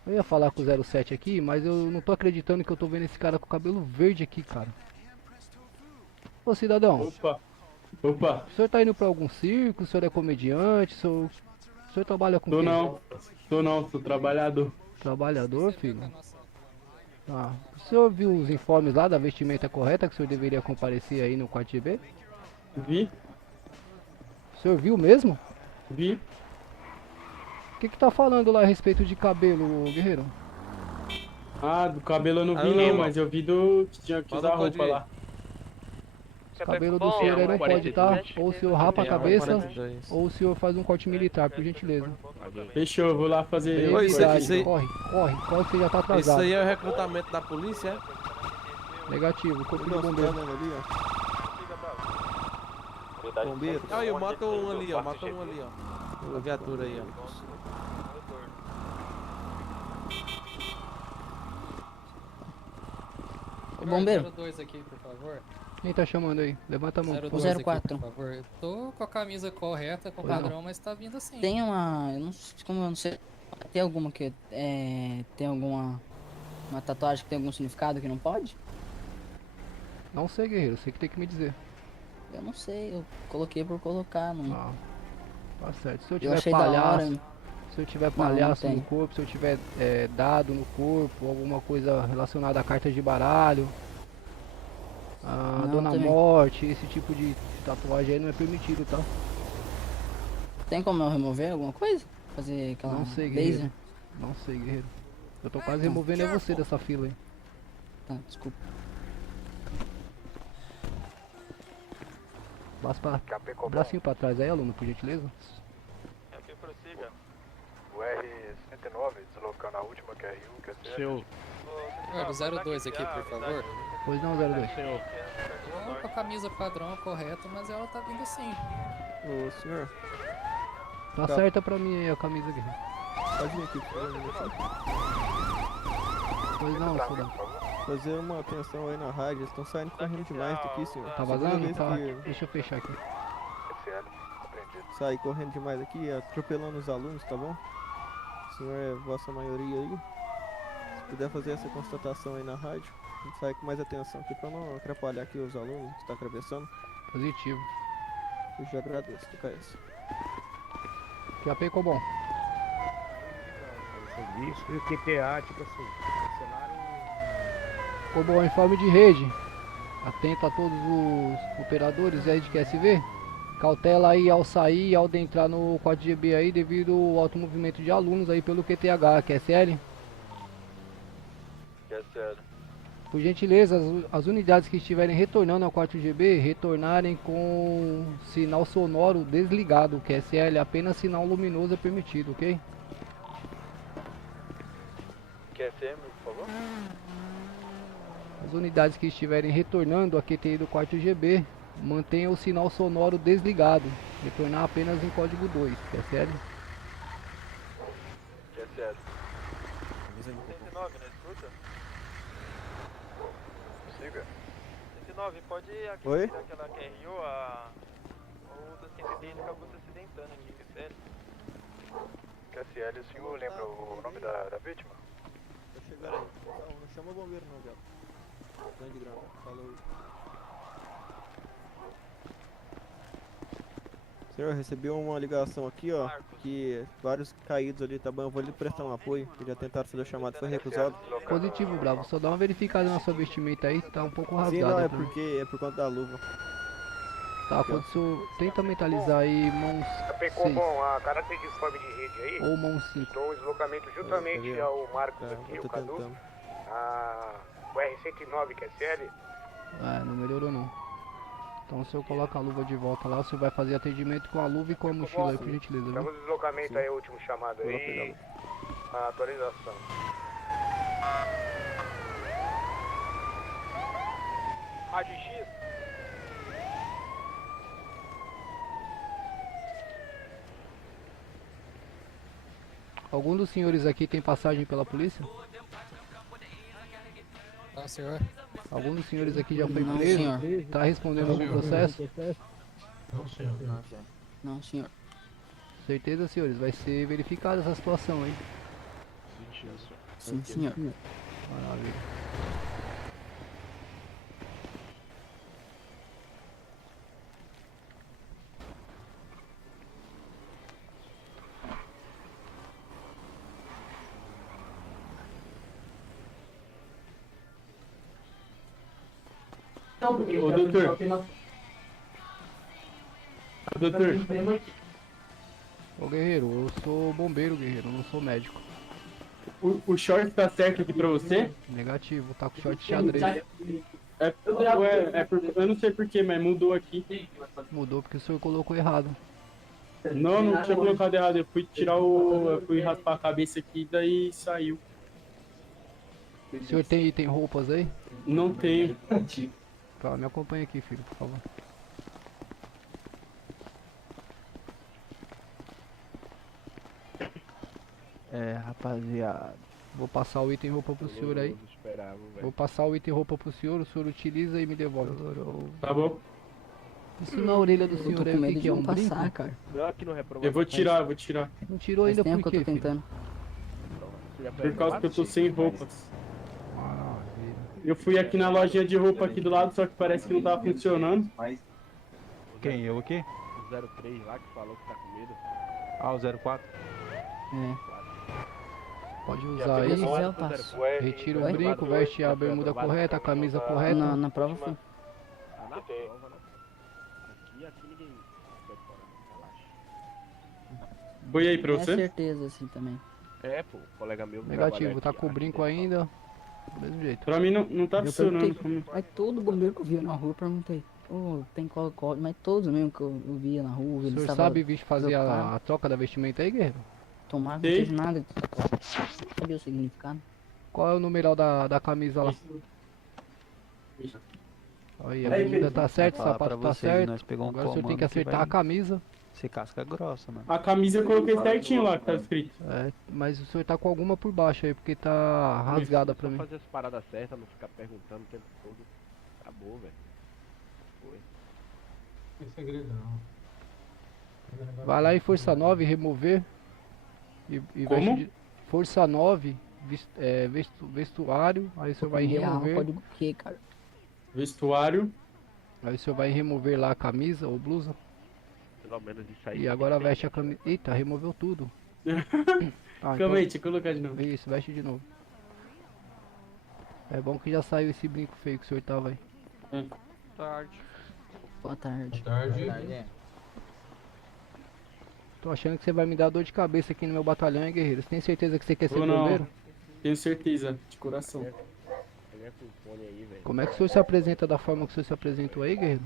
Eu ia falar com o 07 aqui, mas eu não tô acreditando que eu tô vendo esse cara com o cabelo verde aqui, cara. Ô cidadão. Opa. O senhor tá indo pra algum circo? O senhor é comediante? O senhor trabalha com quem? Sou trabalhador. Trabalhador, filho? Tá. O senhor viu os informes lá da vestimenta correta que o senhor deveria comparecer aí no quarto GB? Vi. O senhor viu mesmo? Vi. O que tá falando lá a respeito de cabelo, guerreiro? Ah, do cabelo eu não vi não, mas eu vi do que tinha que usar roupa lá. O cabelo do senhor aí não pode estar, ou o senhor rapa a cabeça, ou o senhor faz um corte militar, por gentileza. Fechou, eu vou lá fazer. Brevidade, corre, que você já tá atrasado. Isso aí é o recrutamento da polícia, é? Negativo, corpo de bombeiro. Bombeiro. Aí, mata um ali, ó. Mata um ali, ó. A viatura aí, ó. Bombeiro. 02 aqui, por favor. Quem tá chamando aí? Levanta a mão. 02 O aqui, 04. por favor. Eu tô com a camisa correta, com o padrão, mas tá vindo assim. Tem uma. Eu não, como eu não sei. Tem alguma que. Tem alguma. Uma tatuagem que tem algum significado que não pode? Não sei, guerreiro, você que tem que me dizer. Eu não sei, eu coloquei por colocar, não. Ah, tá certo. Se eu Eu tiver achei da palhaço, hora. se eu tiver Não, não palhaço tem. no corpo, se eu tiver dado no corpo, alguma coisa relacionada a cartas de baralho, a Não, Dona também. Morte, esse tipo de tatuagem aí não é permitido, tá? Tem como eu remover alguma coisa? Fazer aquela Não sei, laser? guerreiro. Não sei, guerreiro. Eu tô quase removendo é você dessa fila aí. Tá, desculpa. Bracinho pra trás aí, aluno, por gentileza. Prossiga. O R-109 deslocando a última QRU, que é Seu. Senhor, 02 aqui, por favor. Pois não, 02. Tô com a camisa padrão correta, mas ela tá vindo assim. Ô, senhor. Tá certa pra mim aí a camisa, guerreiro. Pode vir aqui, por favor. Pois não, soldado. Fazer uma atenção aí na rádio, eles estão saindo correndo demais daqui, senhor. Tá Segunda vazando? vez Tá. que Deixa eu fechar aqui. sai correndo demais aqui, atropelando os alunos, tá bom? O senhor é vossa maioria aí. Se puder fazer essa constatação aí na rádio, a gente sai com mais atenção aqui pra não atrapalhar aqui os alunos que tá atravessando. Positivo. Eu já agradeço, TKS. QAP ficou bom. Isso e o QTA, tipo assim, Ficou bom, informe de rede. Atento a todos os operadores aí de QSV. Cautela aí ao sair e ao entrar no 4GB aí devido ao alto movimento de alunos aí pelo QTH, QSL. QSL. Por gentileza, as unidades que estiverem retornando ao 4GB, retornarem com sinal sonoro desligado, QSL, apenas sinal luminoso é permitido, ok? QSM, por favor. As unidades que estiverem retornando a QTI do 4GB, mantenha o sinal sonoro desligado. Retornar apenas em código 2, QSL. QSL. 109, né? Escuta? Siga. 109, pode aqui Oi? daquela QRO, o da 130 acabou se acidentando aqui, QSL. QSL, o senhor lembra o nome da vítima? Tô chegando aí. Não chama o bombeiro não, viado. Grande grama. Falou. Senhor, recebi uma ligação aqui, ó, que vários caídos ali, tá bom? Eu vou lhe prestar um apoio, que já tentaram fazer a chamada, foi recusado. Positivo, Bravo. Só dá uma verificada na sua vestimenta aí, tá um pouco rasgada. Sim, não, é tá? porque é por conta da luva. Tá, quando o senhor tenta mentalizar aí, mãos 6 Bom, a caráter de uniforme de rede aí, ou mãos 5. estou em deslocamento juntamente ao Marcos aqui, eu o tô Cadu, tentando. o R109 QSL. Ah, não melhorou não. Então o senhor coloca a luva de volta lá, o senhor vai fazer atendimento com a luva e com a mochila aí, por gentileza, viu? Estamos em deslocamento aí, o último chamado aí, a atualização. Rádio X. Algum dos senhores aqui tem passagem pela polícia? Tá, senhor. Algum dos senhores aqui já foi Não, preso? senhor. Tá respondendo algum processo? Não, senhor. Não, senhor. Certeza, senhores, vai ser verificada essa situação aí. Sim, senhor. Maravilha. Ô, doutor. Doutor. Ô guerreiro, eu sou bombeiro, guerreiro, eu não sou médico. O short tá certo aqui pra você? Negativo, tá com short xadrez. Eu não sei porquê, mas mudou aqui. Mudou porque o senhor colocou errado. Não tinha colocado errado. Eu fui tirar eu fui raspar a cabeça aqui, daí saiu. O senhor tem roupas aí? Não tenho. Tá, me acompanha aqui, filho, por favor. Rapaziada. Vou passar o item roupa pro senhor aí. Vou passar o item roupa pro senhor, o senhor utiliza e me devolve. Tá bom. Isso na orelha do Eu tô senhor com aí, o medo que de é não um passar, brinco? cara. Eu vou tirar. Não tirou Faz ainda tempo por que eu quê, tô filho? tentando. Por causa que eu tô sem roupas. Eu fui aqui na lojinha de roupa aqui do lado, só que parece que não tava funcionando. Quem? Eu aqui? O 03 lá que falou que tá com medo. Ah, o 04? É. Pode usar aí. Eu passo. Retira o brinco, veste a bermuda correta, a camisa correta. Na prova fui. Tá na prova, né? Aqui ninguém decora, relaxa. Boi aí pra É você? certeza, assim, também. É, pô, colega meu. Negativo, tá com o brinco ainda. Do mesmo jeito. Pra mim não tá Eu funcionando. perguntei, mas todo bombeiro que eu via na rua, eu perguntei. Ô, tem qual, mas todos mesmo que eu via na rua, O eles senhor estavam sabe fazer a troca da vestimenta aí, guerreiro? tomar, não Sei. teve nada. Sabia o significado? Qual é o numeral da camisa lá? Aí, a bermuda tá certa, o Falar pra sapato tá vocês, certo. nós pegamos um Agora o senhor tem que comando que acertar vai a camisa. ser casca grossa, mano. A camisa eu coloquei certinho lá que tá escrito. É, mas o senhor tá com alguma por baixo aí, porque tá rasgada pra mim. Fazer as paradas certas, não ficar perguntando o tempo todo. Acabou, velho. Foi. Não tem segredo não. Vai lá em Força 9, remover. E Como? veste de Força 9, vestuário. Aí o senhor vai Real, remover. código Q, cara. Vestuário. Aí o senhor vai remover lá a camisa ou blusa. Pelo menos isso aí. E agora veste a camisa. Eita, removeu tudo. Calma aí, deixa eu colocar de novo. Isso, veste de novo. É bom que já saiu esse brinco feio que o senhor tava aí. Tarde. Boa tarde. Tarde. Tô achando que você vai me dar dor de cabeça aqui no meu batalhão, hein, guerreiro? Você tem certeza que você quer ser Ou não. bombeiro? Tenho certeza, de coração. Pegar com o fone aí, velho. Como é que o senhor se apresenta da forma que o senhor se apresentou aí, guerreiro?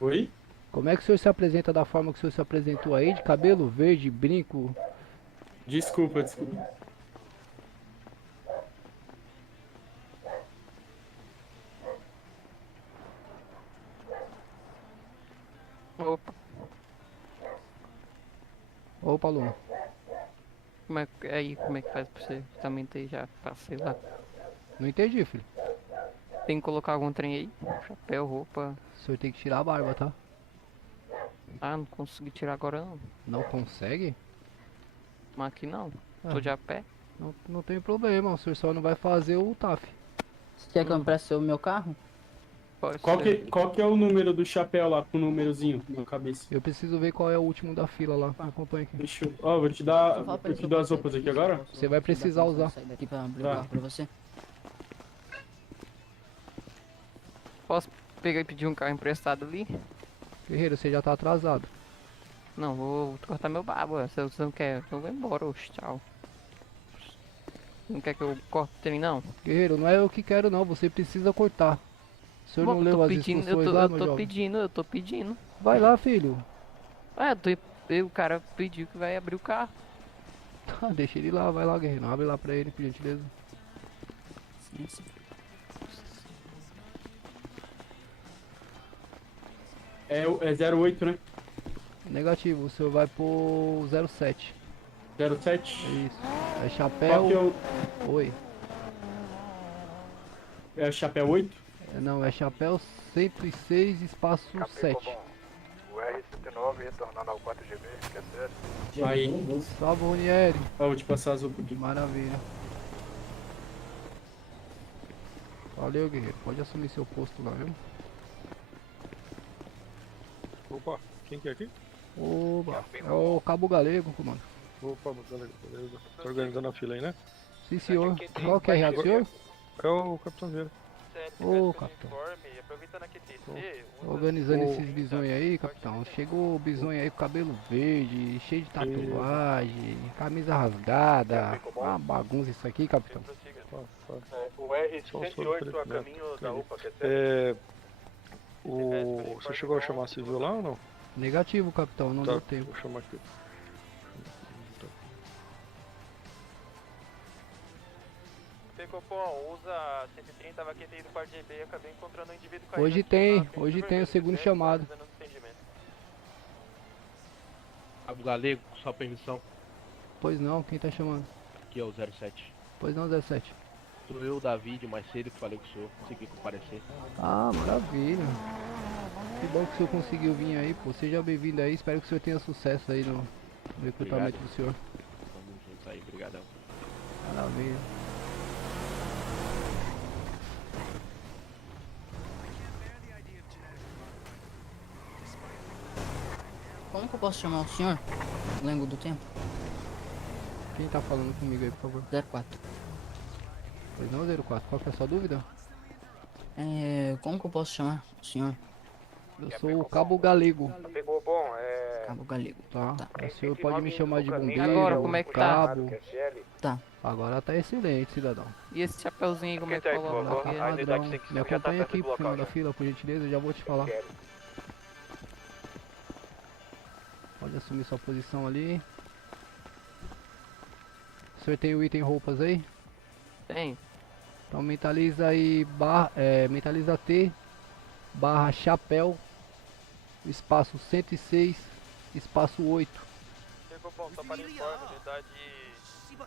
Oi? Como é que o senhor se apresenta da forma que o senhor se apresentou aí? De cabelo verde, brinco? Desculpa. Opa, Opa, Luma. como é que faz pra você? Também tem já passei lá. Não entendi, filho. Tem que colocar algum trem aí? Chapéu, roupa. O senhor tem que tirar a barba, tá? Ah, não consegui tirar agora não. Não consegue? Mas aqui não. Ah. Tô de a pé. Não tem problema, o senhor só não vai fazer o TAF. Você quer que eu empreste o meu carro? Qual que é o número do chapéu lá com o númerozinho na cabeça? Eu preciso ver qual é o último da fila lá. Me acompanha aqui. Deixa eu... Ó, vou te dar as roupas aqui agora. Você vai precisar usar. Sair daqui pra abrir o carro pra você. Posso pegar e pedir um carro emprestado ali? Guerreiro, você já tá atrasado. Não, vou cortar meu barbo. Se você não quer, eu vou embora, oxe, tchau. Não quer que eu corte o trem, não? Guerreiro, não é eu que quero não, você precisa cortar. O senhor não leu as instruções lá, meu jovem? Eu tô pedindo. Vai lá, filho. O cara pediu que vai abrir o carro. Tá, deixa ele lá, vai lá, guerreiro. Abre lá pra ele, por gentileza. Sim. É 08, né? Negativo, o senhor vai por 07. 07? Isso. É chapéu. Qual que é o... Oi. É o chapéu 8? Não, é chapéu 106, espaço 7. O R79 retornando ao 4GB, que é sério. Aí. Salve, Ronieri. Ó, vou te passar as roupas aqui. Maravilha. Valeu, guerreiro. Pode assumir seu posto lá, viu? Opa, quem que é aqui? Opa, é o Cabo Galego, comando. Opa, beleza. Tá organizando a fila aí, né? Sim, senhor. Qual que é a do senhor? É o Capitão Vieira. Ô, capitão. Tô organizando esses bisonhos aí, capitão. Chegou o bisonho aí com cabelo verde, cheio de tatuagem, camisa rasgada. Uma bagunça isso aqui, capitão. O R108 a caminho da UPA, que é sério. Você chegou a chamar a civil lá ou não? Negativo, capitão, não deu tempo. Vou chamar aqui. Copom, usa 130, tava aqui dentro do quarto GB e acabei encontrando um indivíduo caindo. Hoje tem o segundo chamado. Cabo Galego, só permissão. Pois não, quem tá chamando? Aqui é o 07. Pois não, 07. Sou eu, David, mais cedo que falei com o senhor. Consegui comparecer. Ah, maravilha. Que bom que o senhor conseguiu vir aí, pô. Seja bem-vindo aí, espero que o senhor tenha sucesso aí no recrutamento do senhor. Vamos juntos aí, obrigadão. Maravilha. Como que eu posso chamar o senhor? Lengo do tempo? Quem tá falando comigo aí, por favor? 04. Pois não, 04. Qual que é a sua dúvida? Como que eu posso chamar o senhor? Eu sou o Cabo Galego. Pegou bom, Cabo Galego. Tá. O senhor pode me chamar de bombeiro, Agora, como é que tá? cabo. Tá. Agora tá excelente, cidadão. E esse chapeuzinho aí, como é que coloca? Tá padrão. Me acompanha aqui pro final da fila, por gentileza, eu já vou te falar. Pode assumir sua posição ali. O senhor tem o item roupas aí? Tem. Então mentaliza aí, mentaliza T, barra chapéu, espaço 106, espaço 8. Copom, só para informe, unidade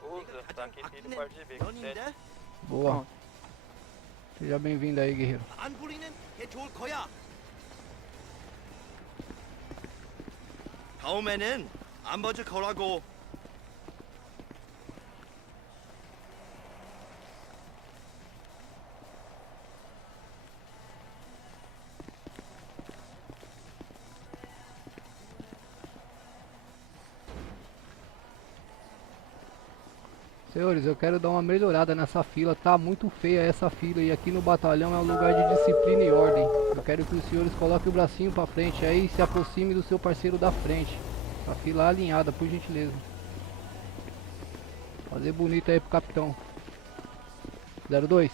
usa, tá aqui dentro do quarto GB, que é sério. Boa. Seja bem-vindo aí, guerreiro. 다음에는 안 봐줄 거라고. Senhores, eu quero dar uma melhorada nessa fila, tá muito feia essa fila e aqui no batalhão é um lugar de disciplina e ordem. Eu quero que os senhores coloquem o bracinho pra frente aí e se aproxime do seu parceiro da frente. A fila alinhada, por gentileza. Fazer bonito aí pro capitão. 02.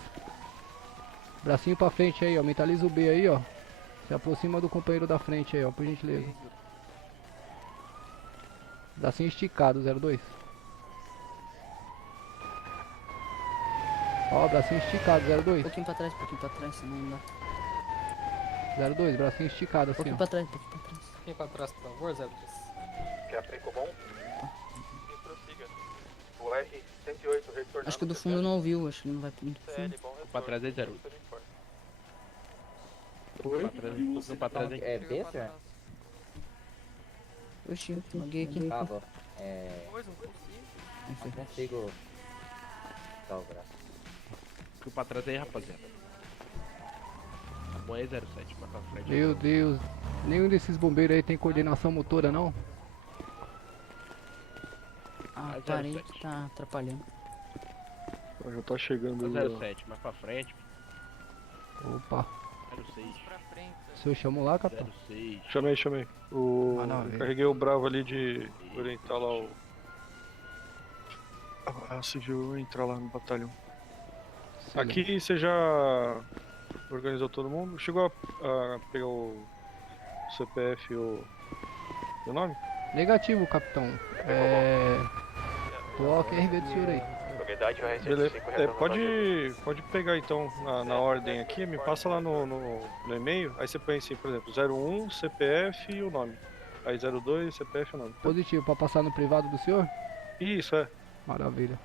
Bracinho pra frente aí, ó, mentaliza o B aí, ó. Se aproxima do companheiro da frente aí, ó, por gentileza. Bracinho esticado, 02. Ó, bracinho esticado, 02. Um pouquinho pra trás, senão não dá. 02, bracinho esticado assim, Um pouquinho ó. pra trás, um pouquinho pra trás. Um pouquinho pra trás, por favor, 03. Quer aplicar bom? Prossiga. O R108 retornando. Acho que o do fundo não ouviu, acho que não vai muito pro fundo. Pra trás é 08. É B, senhor? Oxi, loguei aqui. Cabo. Não consigo. Tá o braço. Fica pra trás aí, rapaziada. A boa é 07, mas pra frente. Meu Deus, nenhum desses bombeiros aí tem coordenação motora, não? Ah, a parede tá atrapalhando. Já tá chegando ali. 07, mais pra frente. Opa. 06. O senhor chamou lá, capitão? 06. Chamei. Eu carreguei o Bravo ali de orientar lá o... A civil entrar lá no batalhão. Excelente. Aqui você já organizou todo mundo? Chegou a pegar o CPF e o nome? Negativo, capitão. Coloca a RV do senhor aí. Beleza. Pode pegar então na ordem aqui, me passa lá no e-mail, aí você põe assim, por exemplo, 01, CPF e o nome. Aí 02, CPF e o nome. Positivo, pra passar no privado do senhor? Isso, é. Maravilha.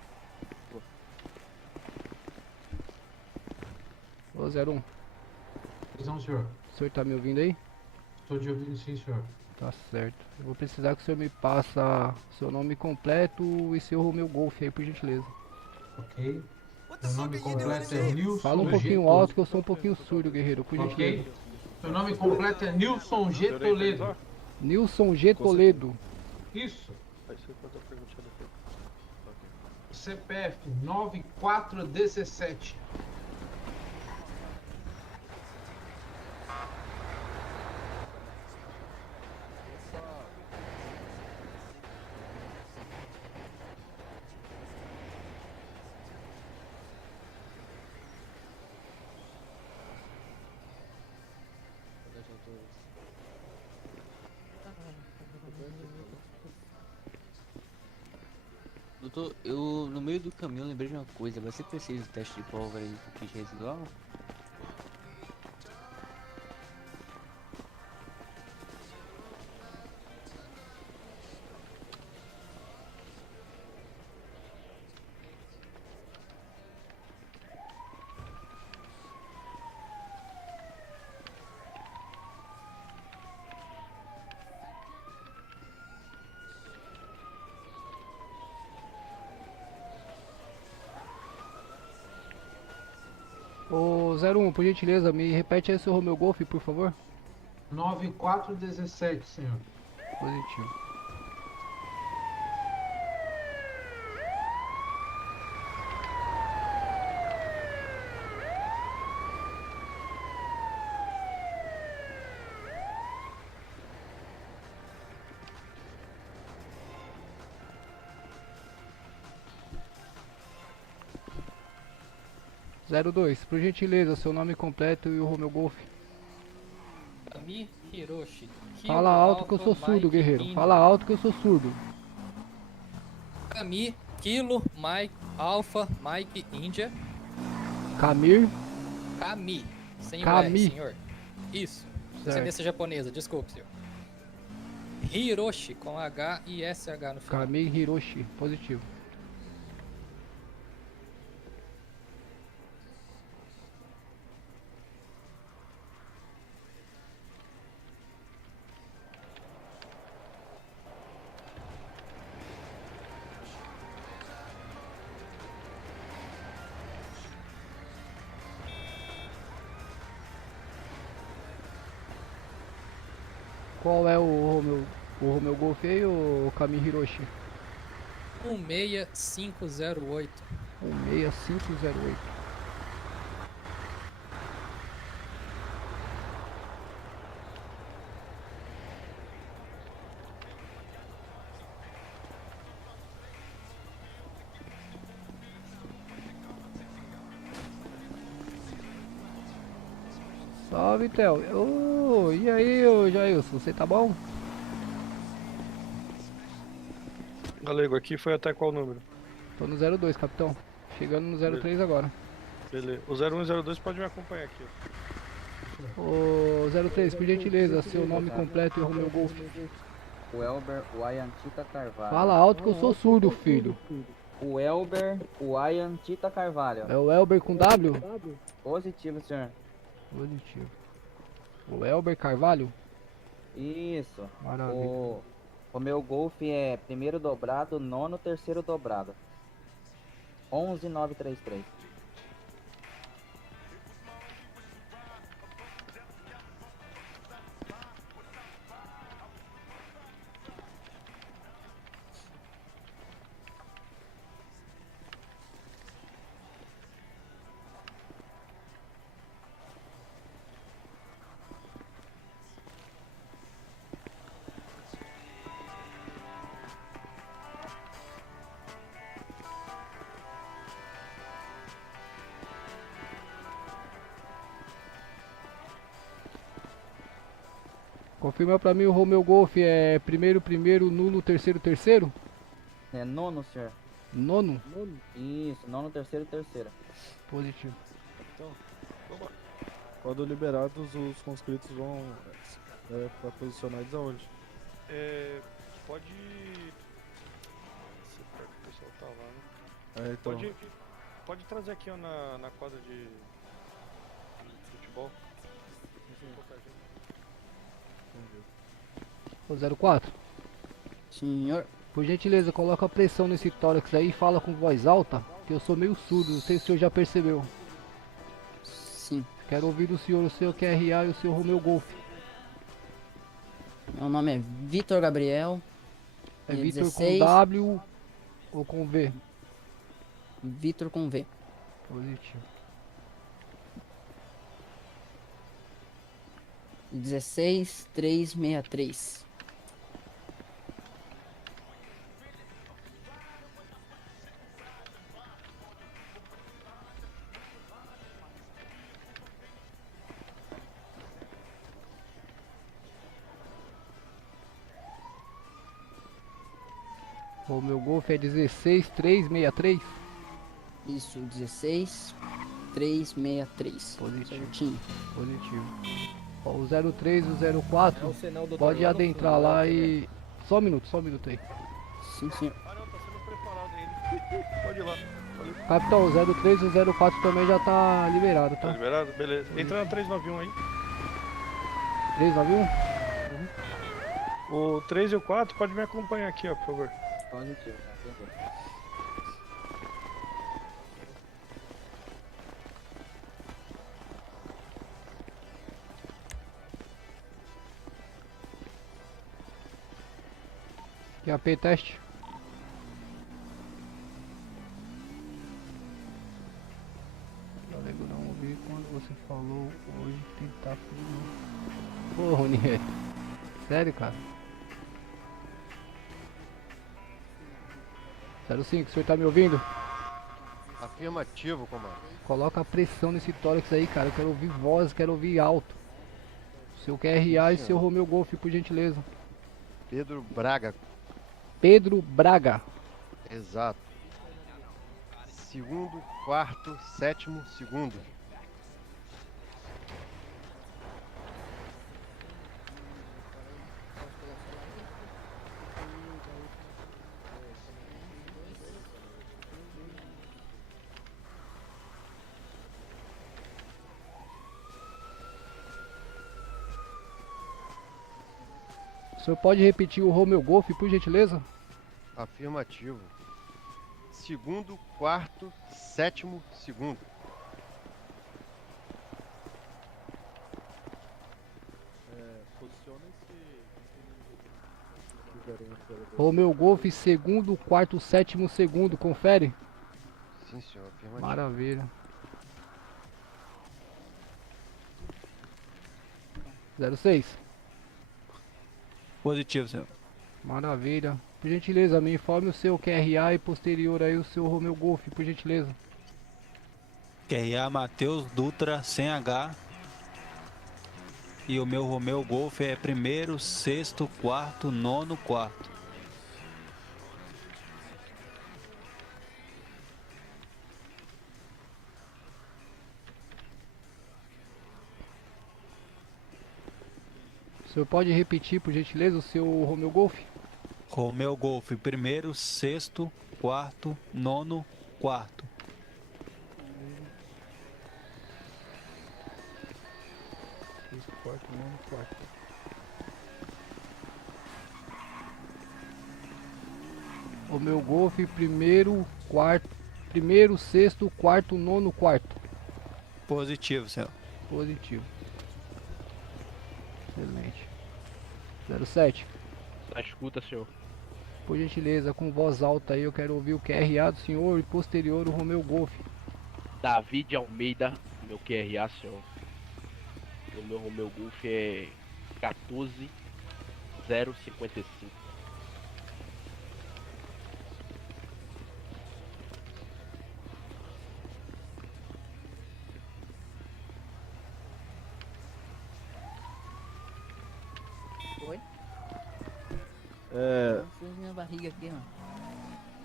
Ô 01. Visão, senhor. O senhor tá me ouvindo aí? Estou te ouvindo sim, senhor. Tá certo. Eu vou precisar que o senhor me passa seu nome completo e seu Romeo Golf aí, por gentileza. Ok. Seu nome completo é Nilson. Fala um pouquinho alto que eu sou um pouquinho surdo, guerreiro, por gentileza. Ok. Seu nome completo é Nilson G. Toledo. Nilson G. Toledo. Isso. CPF 9417. Doutor, eu no meio do caminho lembrei de uma coisa. Você precisa de teste de pólvora e kit residual? Ô 01, por gentileza, me repete aí seu Romeo Golf, por favor. 9417, senhor. Positivo. Zero dois, por gentileza, seu nome completo e o Romeo Golf. Kami Hiroshi. Fala alto que eu sou surdo, guerreiro. Fala alto que eu sou surdo. Kami, Kilo, Mike, Alpha, Mike, Índia. Kamir. Kami. Sem o Kami. R, senhor. Isso. Certo. Descendência japonesa, desculpe, senhor. Hiroshi, com H e SH no final. Kami Hiroshi, positivo. Qual é o Romeo Golf aí, o Kami Hiroshi? 16508. 16508. Salve, Theo. Ô, e aí, ô Jailson, você tá bom? Galego, aqui foi até qual número? Tô no 02, capitão. Chegando no 03 agora. Beleza. O 01 e 02 pode me acompanhar aqui. Ô, 03, por gentileza, seu nome completo e o Romeo Golf. O Elber Wayantita Carvalho. Fala alto que eu sou surdo, filho. O Elber Wayantita Carvalho. É o Elber com W? Positivo, senhor. Positivo. O Elber Carvalho? Isso. Maravilha. O meu Golf é primeiro dobrado, nono, terceiro dobrado. 11933. Confirma pra mim o Romeo Golf é primeiro, nulo, terceiro? É nono, senhor. Nono? Isso, nono, terceiro, terceira. Positivo. Então, quando liberados, os conscritos vão para posicionados aonde? Pode... O pessoal tá lá, né? Então. Pode trazer aqui ó, na quadra de futebol. Ô 04. Senhor. Por gentileza, coloca pressão nesse tórax aí e fala com voz alta, que eu sou meio surdo, não sei se o senhor já percebeu. Sim. Quero ouvir do senhor o seu QRA e o seu Romeo Golf. Meu nome é Vitor Gabriel. É Vitor 16. com W ou com V? Vitor com V. Positivo. 16363. O meu Golf é 16363. Isso, 16363. Positivo. Positivo. Ó, o 03 e o 04 pode adentrar lá e... Só um minuto aí. Sim, senhor. Pode ir lá. Capitão, o 03 e o 04 também já tá liberado, tá? Tá liberado? Beleza. Entra na 391 aí. 391? O 3 e o 4 pode me acompanhar aqui, ó, por favor. Positivo. QAP teste. Eu não ouvi quando você falou hoje tentar tudo. Pô, Ronieri. Sério, cara? 05, o senhor tá me ouvindo? Afirmativo, comando. Coloca a pressão nesse tórax aí, cara. Eu quero ouvir voz, quero ouvir alto. Seu QRA e seu Romeo Golf, por gentileza. Pedro Braga. Pedro Braga. Exato. Segundo, quarto, sétimo, segundo. O senhor pode repetir o Romeo Golf, por gentileza? Afirmativo. Segundo, quarto, sétimo, segundo. Romeo Golf, segundo, quarto, sétimo, segundo. Confere? Sim, senhor. Afirmativo. Maravilha. 06. Positivo, senhor. Maravilha. Por gentileza, me informe o seu QRA e posterior aí o seu Romeo Golf, por gentileza. QRA Matheus Dutra, sem H. E o meu Romeo Golf é primeiro, sexto, quarto, nono, quarto. O senhor pode repetir, por gentileza, o seu Romeo Golf? Romeo Golf, primeiro, sexto, quarto, nono, quarto. quarto, nono, quarto. O meu Golf, primeiro, quarto, primeiro, sexto, quarto, nono, quarto. Positivo, senhor. Positivo. Excelente. 07. Na escuta, senhor. Por gentileza, com voz alta aí, eu quero ouvir o QRA do senhor e posterior o Romeu Golf. David Almeida, meu QRA, senhor. O meu Romeu Golf é 14055. Oi? É. Fiz minha barriga aqui, mano.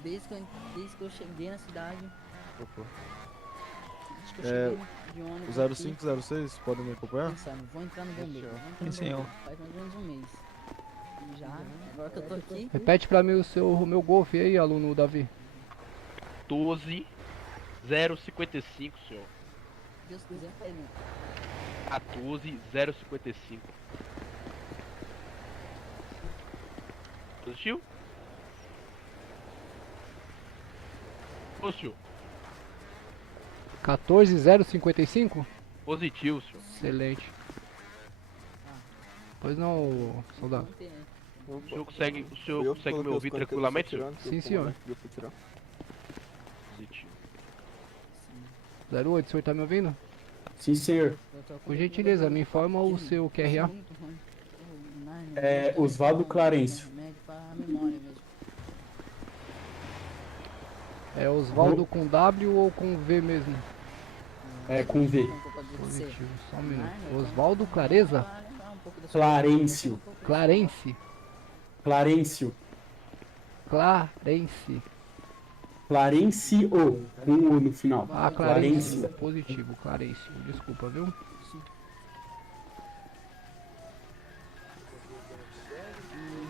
Desde que eu cheguei na cidade. Opa. Desde que eu cheguei de ônibus. O 0506, podem me acompanhar? Pensando, vou entrar no bombeiro. Vou entrar Sim, no senhor. bombeiro. Faz mais ou menos um mês. E já, agora que eu tô aqui. Repete pra mim o seu Romeu Golf aí, aluno Davi. 14055, senhor. Deus quiser, faz mesmo. 14055. Positivo? Positivo. 14055? Positivo, senhor. Excelente. Pois não, soldado. O senhor consegue me ouvir tranquilamente, senhor? Sim, senhor. Positivo. 08, o senhor tá me ouvindo? Sim, senhor. Por gentileza, me informa o seu QRA. É Osvaldo Clarencio. É Osvaldo com W ou com V mesmo? É com V. Positivo, só um minuto. Osvaldo Clareza? Clarencio. Clarence? Clarencio. Clarence. Clarencio, com U no final. Ah, Clarence. Positivo, Clarence. Desculpa, viu?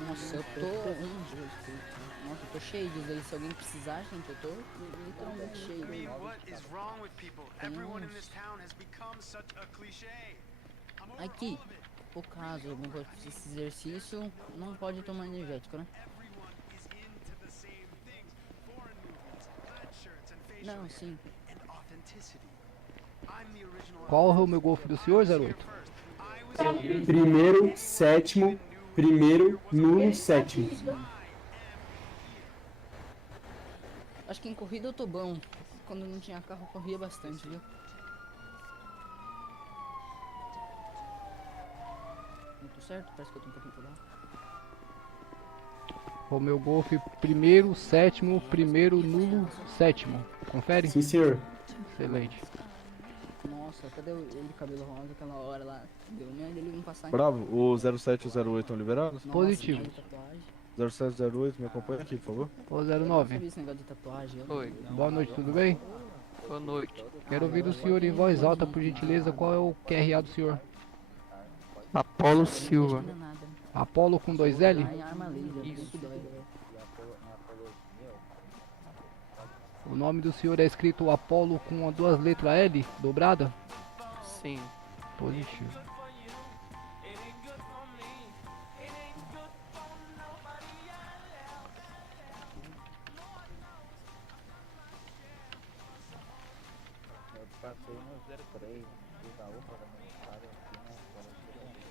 Nossa, eu tô. Nossa, eu tô cheio disso aí. Se alguém precisar, gente, eu tô literalmente cheio. Aqui, por caso alguém for fazer esse exercício, não pode tomar energético, né? Não, sim. Qual é o meu Golf do senhor, 08? Primeiro, sétimo, primeiro, nulo, sétimo. Acho que em corrida eu tô bom. Quando não tinha carro eu corria bastante, viu? Não tô certo? Parece que eu tô um pouquinho por lá. O meu Golf, primeiro, sétimo, primeiro, nulo, sétimo. Confere? Sim, senhor. Excelente. Nossa, cadê ele de cabelo rosa aquela hora lá? Deu medo dele não passar. Bravo, o 07 e o 08 estão liberados? Nossa, Positivo. tem tatuagem. 07 e 08, me acompanha aqui, por favor. Ô Eu 09. sabia esse negócio de tatuagem. Oi. Boa noite, tudo bem? Boa noite. Quero ouvir do senhor em voz alta, por gentileza, qual é o QRA do senhor? Apolo Silva. Apolo com 2L? Ai, arma laser, Isso. que dói. O nome do senhor é escrito Apolo com duas letras L, dobrada? Sim. Positivo. Eu passei no 03, fiz a UPA da minha espada aqui, né? Agora eu chego no banheiro.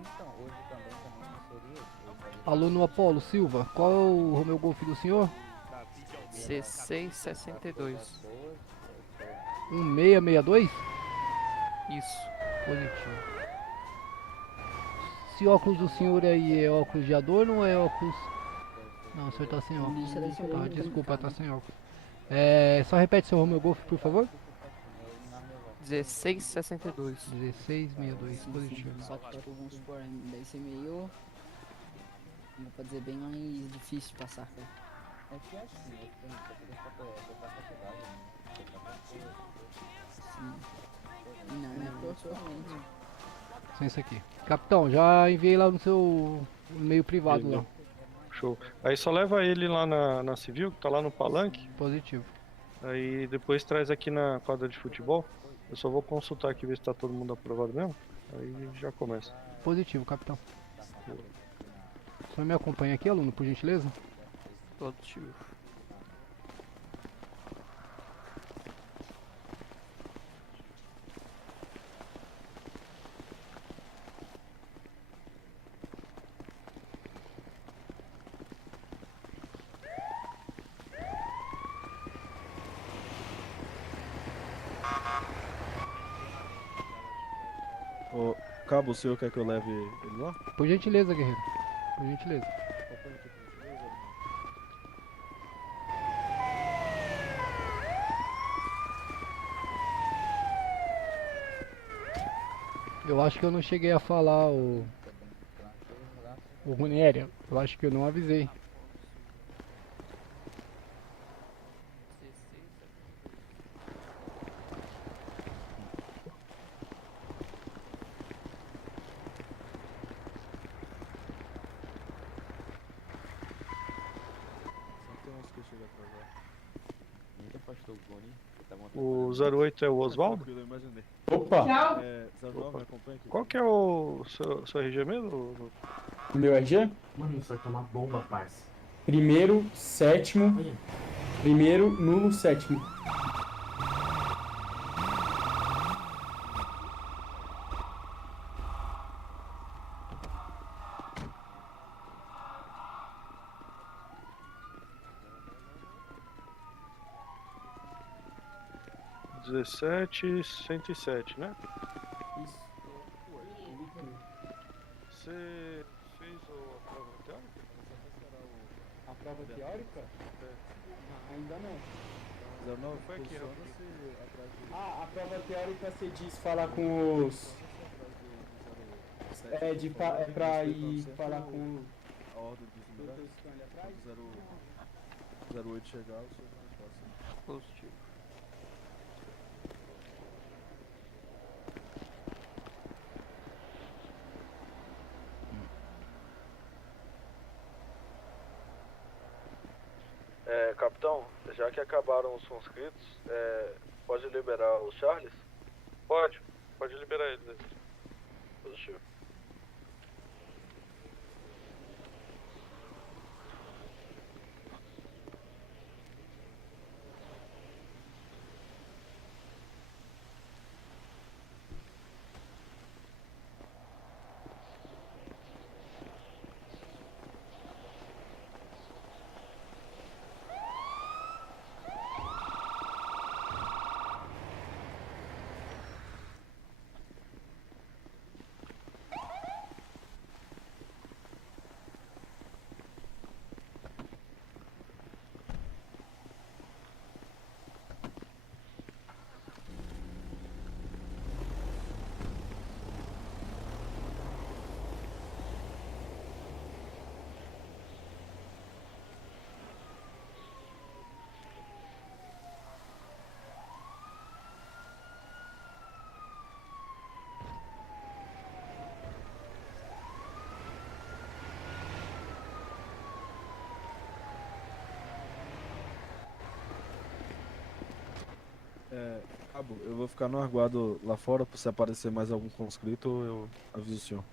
Então, hoje também não seria. Aluno Apolo Silva, qual é o Romeu Golf do senhor? C662. 1662? Isso. Positivo. Esse óculos do senhor aí é óculos de adorno ou é óculos... Não, o senhor tá sem óculos. Ah, desculpa, tá sem óculos. Só repete seu Romeu Golf, por favor. 1662. 1662, positivo. Só que vamos supor, daí ser meio. Como pra dizer, bem mais difícil de passar, cara. É que é assim, eu tenho que botar faculdade, né? Sim. Não, é profissionalmente. Sem isso aqui. Capitão, já enviei lá no seu e-mail privado lá. Show. Aí só leva ele lá na civil, que tá lá no palanque. Positivo. Aí depois traz aqui na quadra de futebol. Eu só vou consultar aqui ver se tá todo mundo aprovado mesmo. Aí já começa. Positivo, capitão. Só me acompanha aqui, aluno, por gentileza? Positivo. Ô, Cabo, o senhor quer que eu leve ele lá? Por gentileza, guerreiro. Por gentileza. Eu acho que eu não cheguei a falar o Runieri. Eu acho que eu não avisei. O 08 é o Oswaldo? Opa! É, 09, me acompanha aqui. Qual que é o seu RG mesmo? O meu RG? Mano, isso aqui é uma bomba, parça. Primeiro, sétimo. Primeiro, nulo, sétimo. Isso. 17, 107, né? Você fez a prova teórica? A prova teórica? Ainda não. 09, Foi aqui, posiciona-se atrás do... Ah, a prova teórica você diz falar com os... É pra ir falar com... A ordem dos unidades. Quando 08 chegar, o senhor faz fácil. Positivo. Capitão, já que acabaram os conscritos, pode liberar os Charles? Pode liberar eles. Positivo. Cabo, eu vou ficar no aguardo lá fora, se aparecer mais algum conscrito, eu aviso o senhor.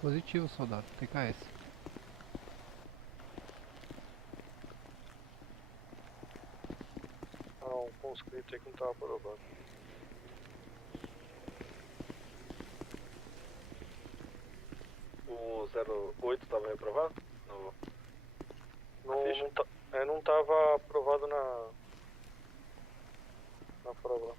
Positivo, soldado. TKS. Um conscrito aí que não tava aprovado. O 08 estava reprovado? Não tava aprovado na prova.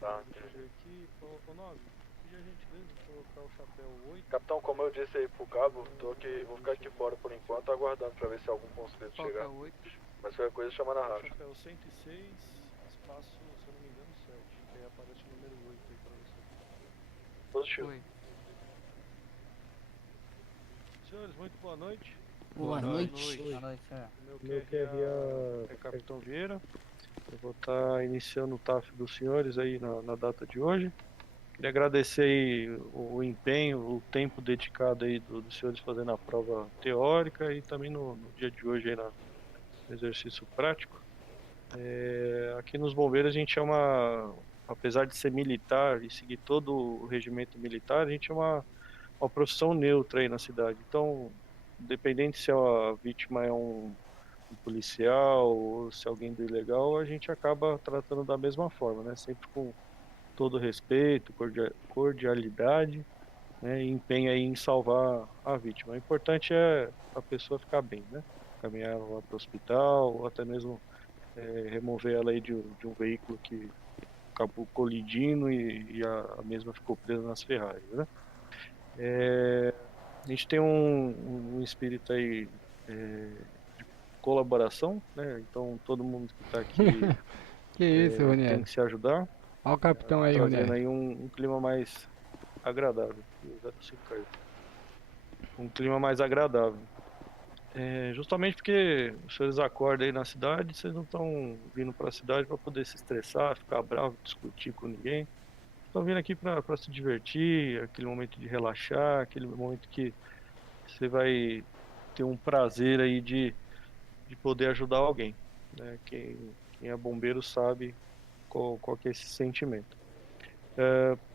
Tá, Aqui, ô 9, pedir a gentileza de colocar o chapéu 8. Capitão, como eu disse aí pro cabo, vou ficar aqui fora por enquanto, aguardando pra ver se algum conscrito Qual que é chegar. o 8? Mas qualquer coisa chama na rádio. Chapéu 106, espaço, se eu não me engano, 7. Que aí aparece o número 8 aí pra você. Positivo. Oi. Senhores, muito boa noite. Boa noite. Boa noite, é. Meu QRA é Capitão Vieira. Eu vou estar iniciando o TAF dos senhores aí na data de hoje. Queria agradecer aí o empenho, o tempo dedicado aí dos senhores fazendo a prova teórica e também no dia de hoje aí no exercício prático. Aqui nos bombeiros a gente é apesar de ser militar e seguir todo o regimento militar, a gente é uma profissão neutra aí na cidade. Então, independente se a vítima é um policial ou se é alguém do ilegal, a gente acaba tratando da mesma forma, né? Sempre com todo respeito, cordialidade, né? E empenho aí em salvar a vítima. O importante é a pessoa ficar bem, né? Caminhar ela para o hospital, ou até mesmo remover ela aí de um veículo que acabou colidindo e a mesma ficou presa nas ferragens, né? A gente tem um espírito aí de colaboração, né? Então todo mundo que está aqui Que isso, Roniel. tem que se ajudar. Olha o capitão aí, trazendo Roniel. aí um clima mais agradável. Um clima mais agradável. Justamente porque os senhores acordam aí na cidade, vocês não estão vindo para a cidade para poder se estressar, ficar bravo, discutir com ninguém. Estão vindo aqui para se divertir, aquele momento de relaxar, aquele momento que você vai ter um prazer aí de poder ajudar alguém, né? Quem é bombeiro sabe qual que é esse sentimento.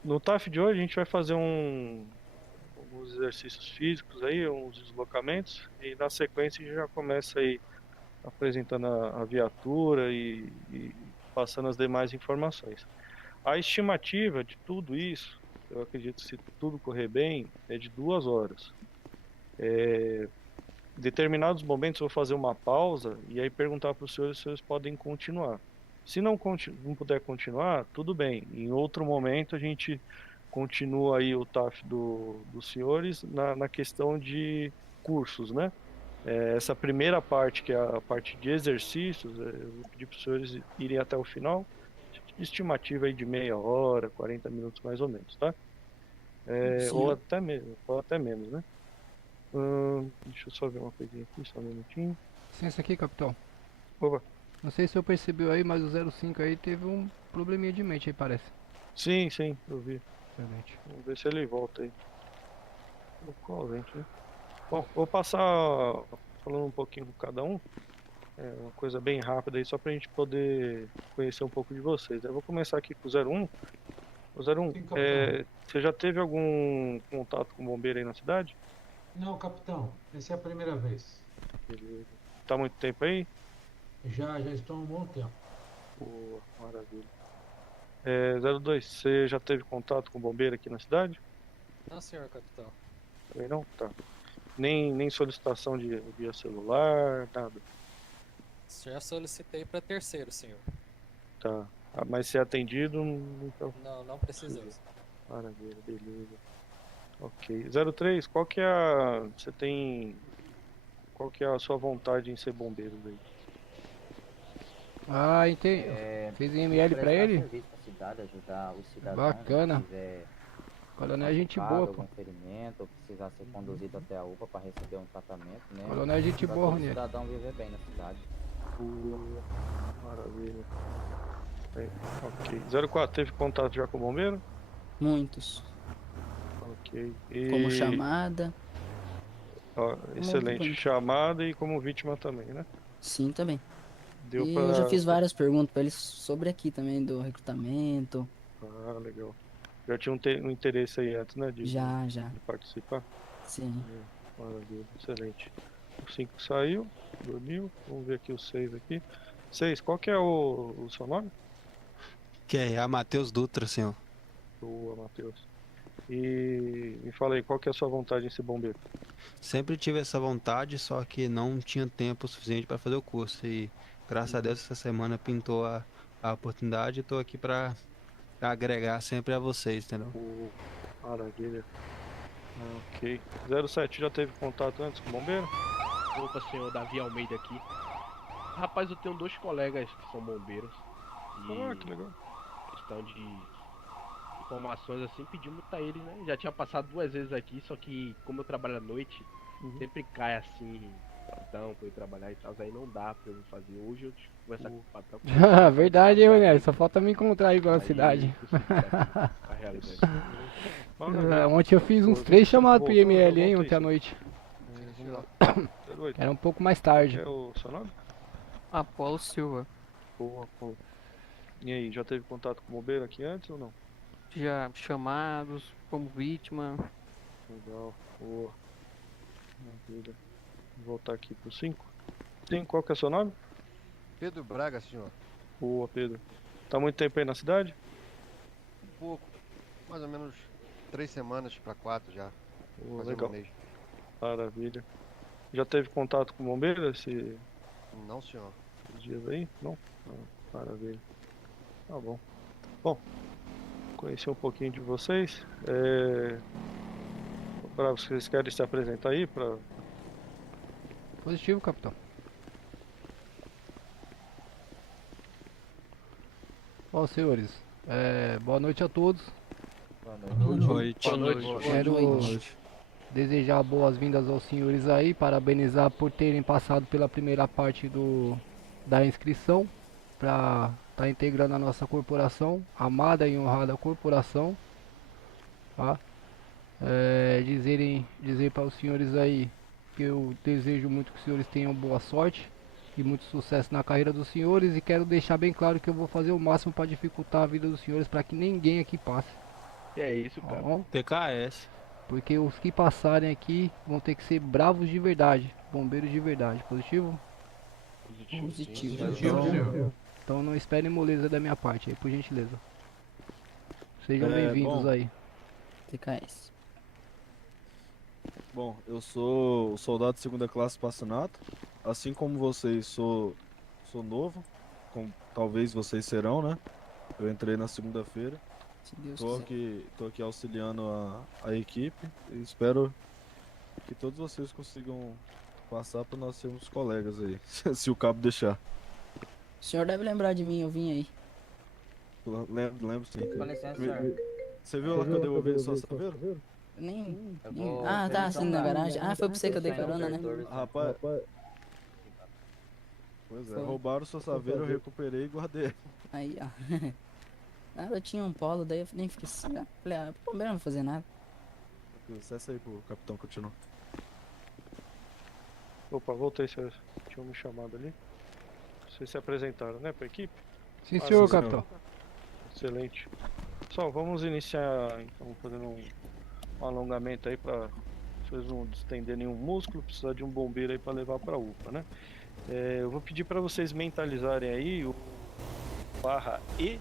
No TAF de hoje a gente vai fazer alguns exercícios físicos aí, uns deslocamentos, e na sequência a gente já começa aí apresentando a viatura e passando as demais informações. A estimativa de tudo isso, eu acredito que se tudo correr bem, é de 2 horas. Em determinados momentos eu vou fazer uma pausa e aí perguntar para os senhores se eles podem continuar. Se não puder continuar, tudo bem. Em outro momento a gente continua aí o TAF dos senhores na questão de cursos, né? Essa primeira parte, que é a parte de exercícios, eu vou pedir para os senhores irem até o final. Estimativa aí de meia hora, 40 minutos mais ou menos, tá? Ou até menos, né? Deixa eu só ver uma coisinha aqui, só um minutinho. Licença aqui, capitão. Opa. Não sei se o senhor percebeu aí, mas o 05 aí teve um probleminha de mente aí, parece. Sim, eu vi. Excelente. Vamos ver se ele volta aí. Qual gente, né? Bom, vou passar falando um pouquinho com cada um. Uma coisa bem rápida aí, só pra gente poder conhecer um pouco de vocês. Eu vou começar aqui com o 01. O 01, você já teve algum contato com o bombeiro aí na cidade? Não, capitão. Essa é a primeira vez. Beleza. Tá há muito tempo aí? Já estou há um bom tempo. Boa, maravilha. 02, você já teve contato com o bombeiro aqui na cidade? Não, senhor capitão. Também não? Tá. Nem solicitação via celular, nada? Já solicitei para terceiro, senhor. Tá. Mas ser atendido Não precisou. Maravilha, beleza. Ok. 03, qual que é a sua vontade em ser bombeiro aí? Ah, entendi. Fez IML pra ele? Cidade, ajudar os cidadãos. Bacana. Se Coronel é gente boa, pô. algum ferimento, ou precisar ser conduzido até a UPA para receber um tratamento, né? Coronel é gente boa, Roniel. O cidadão viver bem na cidade. Maravilha. Ok. 04, teve contato já com o bombeiro? Muitos. Ok. Como chamada. Excelente. Chamada e como vítima também, né? Sim, também. Deu e pra... eu já fiz várias perguntas pra eles sobre aqui também, do recrutamento. Ah, legal. Já tinha um interesse aí antes, né? De participar? Sim. Maravilha, excelente. O 5 saiu, dormiu. Vamos ver aqui o 6 aqui. 6, qual que é o seu nome? QRA Matheus Dutra, senhor. Boa, Matheus. E me fala aí, qual que é a sua vontade em ser bombeiro? Sempre tive essa vontade, só que não tinha tempo suficiente para fazer o curso. E graças a Deus essa semana pintou a oportunidade e estou aqui para agregar sempre a vocês, entendeu? Maravilha. Ok. 07, já teve contato antes com o bombeiro? Opa, senhor, Davi Almeida aqui. Rapaz, eu tenho 2 colegas que são bombeiros. E que legal. Questão de informações assim, pedi muito a eles, né? Já tinha passado 2 vezes aqui, só que como eu trabalho à noite, sempre cai assim, plantão pra eu ir trabalhar e tal, aí não dá pra eu fazer. Hoje eu tive que conversar com o patrão. Verdade, hein, Roniel? Só falta me encontrar aí pela cidade. A realidade. Ontem eu fiz uns 3 chamados pro IML, hein, ontem à noite. Vamos lá. Era um pouco mais tarde. É o seu nome? Apolo Silva. Boa, boa. E aí, já teve contato com o bombeiro aqui antes ou não? Já chamados como vítima. Legal, boa. Maravilha. Vou voltar aqui pro 5. Sim, qual que é o seu nome? Pedro Braga, senhor. Boa, Pedro. Tá muito tempo aí na cidade? Um pouco. Mais ou menos 3 semanas para 4 já. Boa, Quase legal. um mês. Maravilha. Já teve contato com o bombeiro esses Não, senhor. dias aí? Não? Ah, maravilha. Tá bom. Bom, conheci um pouquinho de vocês. Vocês querem se apresentar aí para Positivo, capitão. Bom, senhores, boa noite a todos. Boa noite. Boa noite. Quero desejar boas-vindas aos senhores aí, parabenizar por terem passado pela primeira parte da inscrição para estar integrando a nossa corporação, amada e honrada corporação. Tá? Dizer para os senhores aí que eu desejo muito que os senhores tenham boa sorte e muito sucesso na carreira dos senhores, e quero deixar bem claro que eu vou fazer o máximo para dificultar a vida dos senhores para que ninguém aqui passe. É isso, cara. TKS. Porque os que passarem aqui vão ter que ser bravos de verdade, bombeiros de verdade. Positivo? Positivo. Então não esperem moleza da minha parte aí, por gentileza. Sejam É, bem-vindos bom. aí. TKS. Bom, eu sou o soldado de segunda classe Passanato. Assim como vocês, sou novo, como talvez vocês serão, né? Eu entrei na segunda-feira. Se Deus Tô quiser. aqui auxiliando a equipe e espero que todos vocês consigam passar para nós sermos colegas aí, se o cabo deixar. O senhor deve lembrar de mim, eu vim aí. Lembro sim. Com licença, senhor. Você viu lá que eu devolvi só saveiro? Nem. Eu vou Ah, tá, perguntar assim na pra- garagem. Ah, foi pra você que eu dei Sai no carona, né? intertor. Rapaz, pois é, Foi. roubaram o seu saveiro, eu recuperei e guardei. Aí, ó. Ah, eu tinha um polo, daí eu nem fiquei assim. Falei, o bombeiro não vai fazer nada. Cessa aí pro capitão continuar. Opa, voltei, vocês tinham me chamado ali. Vocês se apresentaram, né, pra equipe? Sim, senhor, sim, capitão. Excelente. Pessoal, vamos iniciar então fazendo um alongamento aí para vocês não distender nenhum músculo, precisar de um bombeiro aí para levar para UPA, né? Eu vou pedir para vocês mentalizarem aí o barra E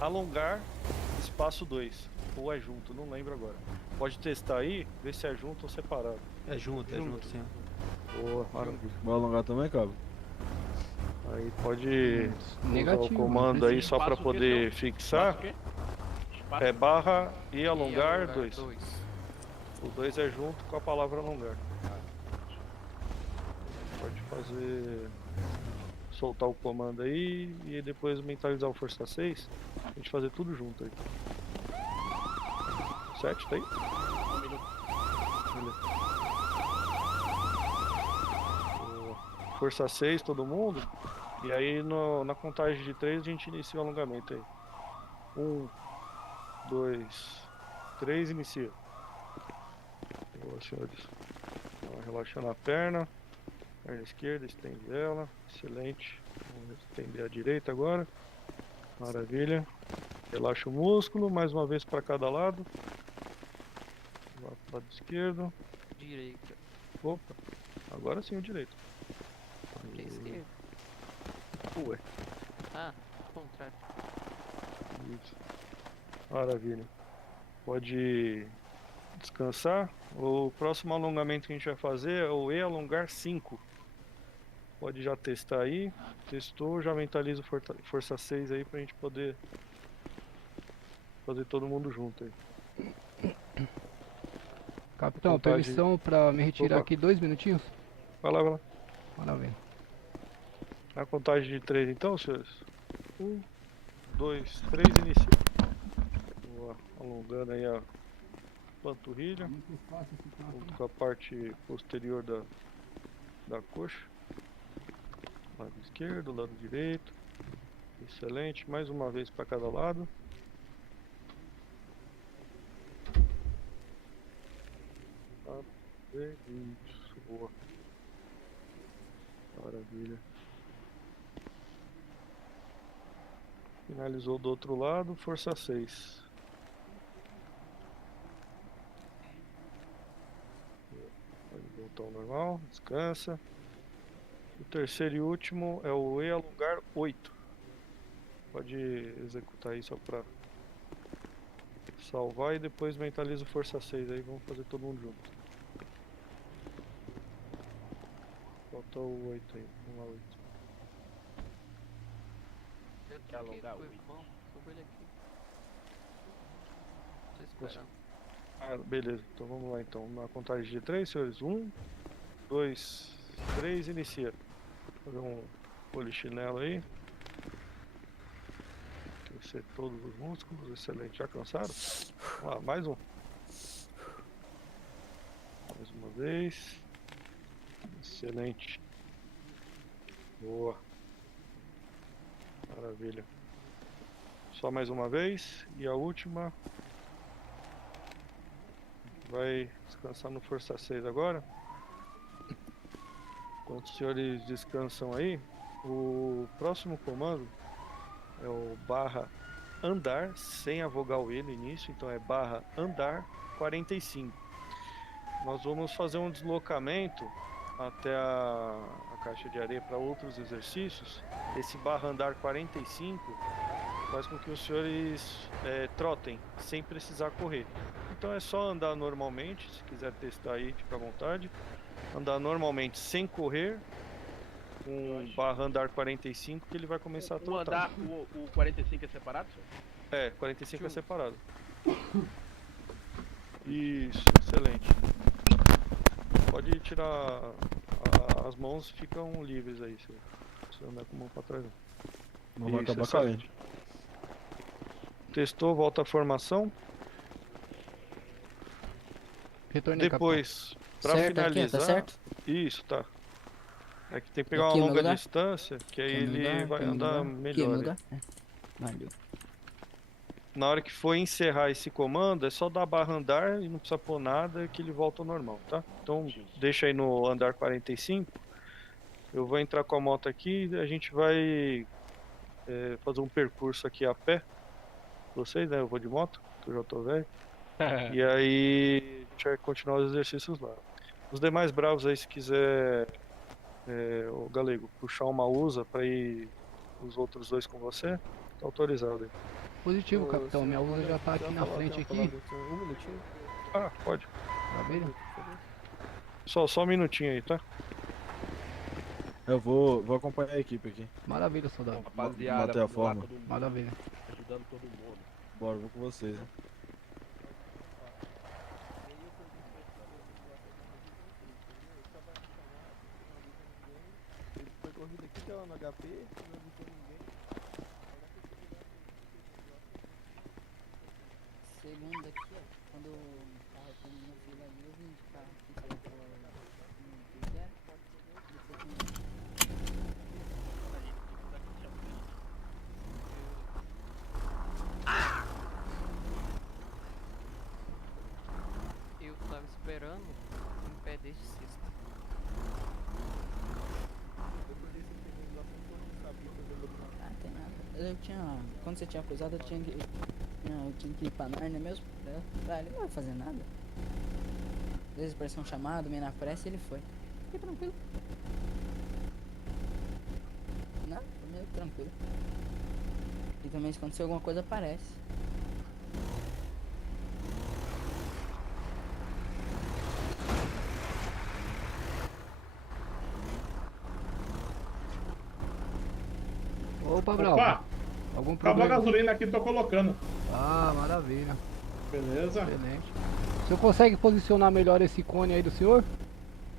alongar espaço 2, ou é junto, não lembro agora. Pode testar aí, ver se é junto ou separado. É junto, sim. Boa, maravilha. Vai alongar também, cabo? Aí pode usar Negativo, o comando aí Esse só para espaço poder que fixar. Espaço o quê? Espaço? É barra e alongar alongar 2. dois. O 2 é junto com a palavra alongar. Pode fazer. Soltar o comando aí e depois mentalizar o força 6. A gente fazer tudo junto aí. 7, tá aí? Beleza. Boa. Força 6, todo mundo. E aí na contagem de 3 a gente inicia o alongamento aí. 1, 2, 3, inicia. Boa, senhores. Então, relaxando a perna esquerda, estende ela. Excelente. Vamos estender a direita agora. Maravilha. Relaxa o músculo, mais uma vez para cada lado. Lá pro lado esquerdo. Direita. Opa, agora sim o direito. Pra esquerda. Ué. Ah, contrário. Isso. Maravilha. Pode descansar. O próximo alongamento que a gente vai fazer é o E alongar 5. Pode já testar aí. Testou, já mentaliza o força 6 aí pra gente poder fazer todo mundo junto aí. Capitão, Contagem. permissão para me retirar Opa. aqui 2 minutinhos? Vai lá, vai lá. Maravilha. Na contagem de 3 então, senhores. 1, 2, 3, inicia. Boa. Alongando aí a panturrilha. Junto com a parte posterior da coxa. Lado esquerdo, lado direito. Excelente. Mais uma vez para cada lado. Isso. Boa. Maravilha. Finalizou do outro lado, força 6. Pode voltar ao normal, descansa. O terceiro e último é o E a lugar 8. Pode executar aí só pra salvar e depois mentaliza o força 6 aí, vamos fazer todo mundo junto. Falta o 8 aí, vamos lá 8. Quer alongar o Ah, beleza, então vamos lá então. Na contagem de 3, senhores. 1, 2, 3, inicia. Fazer um polichinelo aí. Aquecer todos os músculos, excelente. Já cansaram? Vamos lá, mais um. Mais uma vez. Excelente. Boa. Maravilha. Só mais uma vez. E a última. Vai descansar no Força 6 agora. Enquanto os senhores descansam aí, o próximo comando é o barra andar, sem a vogal E no início, então é barra andar 45. Nós vamos fazer um deslocamento até a caixa de areia para outros exercícios. Esse barra andar 45 faz com que os senhores trotem, sem precisar correr. Então é só andar normalmente, se quiser testar aí, fica à vontade. Andar normalmente sem correr, com barra andar 45, que ele vai começar a trotar. O 45 é separado, senhor? É, 45 é separado. Isso, excelente. Pode tirar as mãos, ficam livres aí, se você andar com a mão pra trás. Não vai acabar caindo. Testou, volta à formação. Retornei, depois, para certo, finalizar, aqui, tá certo? Isso, tá. É que tem que pegar Aqui uma é meu longa lugar? distância, que aí Aqui é meu ele lugar, vai aqui é meu andar lugar, aqui é melhor. meu aí. lugar. Valeu. Na hora que for encerrar esse comando, é só dar barra andar e não precisa pôr nada que ele volta ao normal, tá? Então deixa aí no andar 45. Eu vou entrar com a moto aqui e a gente vai fazer um percurso aqui a pé. Vocês, né? Eu vou de moto, que eu já tô velho. E aí a gente vai continuar os exercícios lá. Os demais bravos aí, se quiser, o Galego, puxar uma USA pra ir os outros dois com você, tá autorizado aí. Positivo, capitão. Minha usa já tá aqui na frente aqui. Um minutinho. Ah, pode. Maravilha. Só um minutinho aí, tá? Eu vou acompanhar a equipe aqui. Maravilha, soldado. Rapaziada, Bater a vamos lá, forma. todo mundo Maravilha. ajudando todo mundo. Bora, vou com vocês, né? Foi corrida aqui, deu no HP, não avisou ninguém. Segundo aqui, ó, quando o carro terminou a fila ali, eu vim de carro aqui pra o que era. Eu tava esperando em pé desde sexta. Ah, tem nada. Eu tinha. Quando você tinha acusado, eu tinha que ir pra Narnia mesmo. Ele não vai fazer nada. Às vezes apareceu um chamado, meio na pressa e ele foi. Fiquei tranquilo. Não, foi meio tranquilo. E também se acontecer alguma coisa, aparece. Opa, Brau. Opa! Algum Acabou a problema? gasolina aqui, tô colocando. Ah, maravilha. Beleza? Excelente. O senhor consegue posicionar melhor esse cone aí do senhor?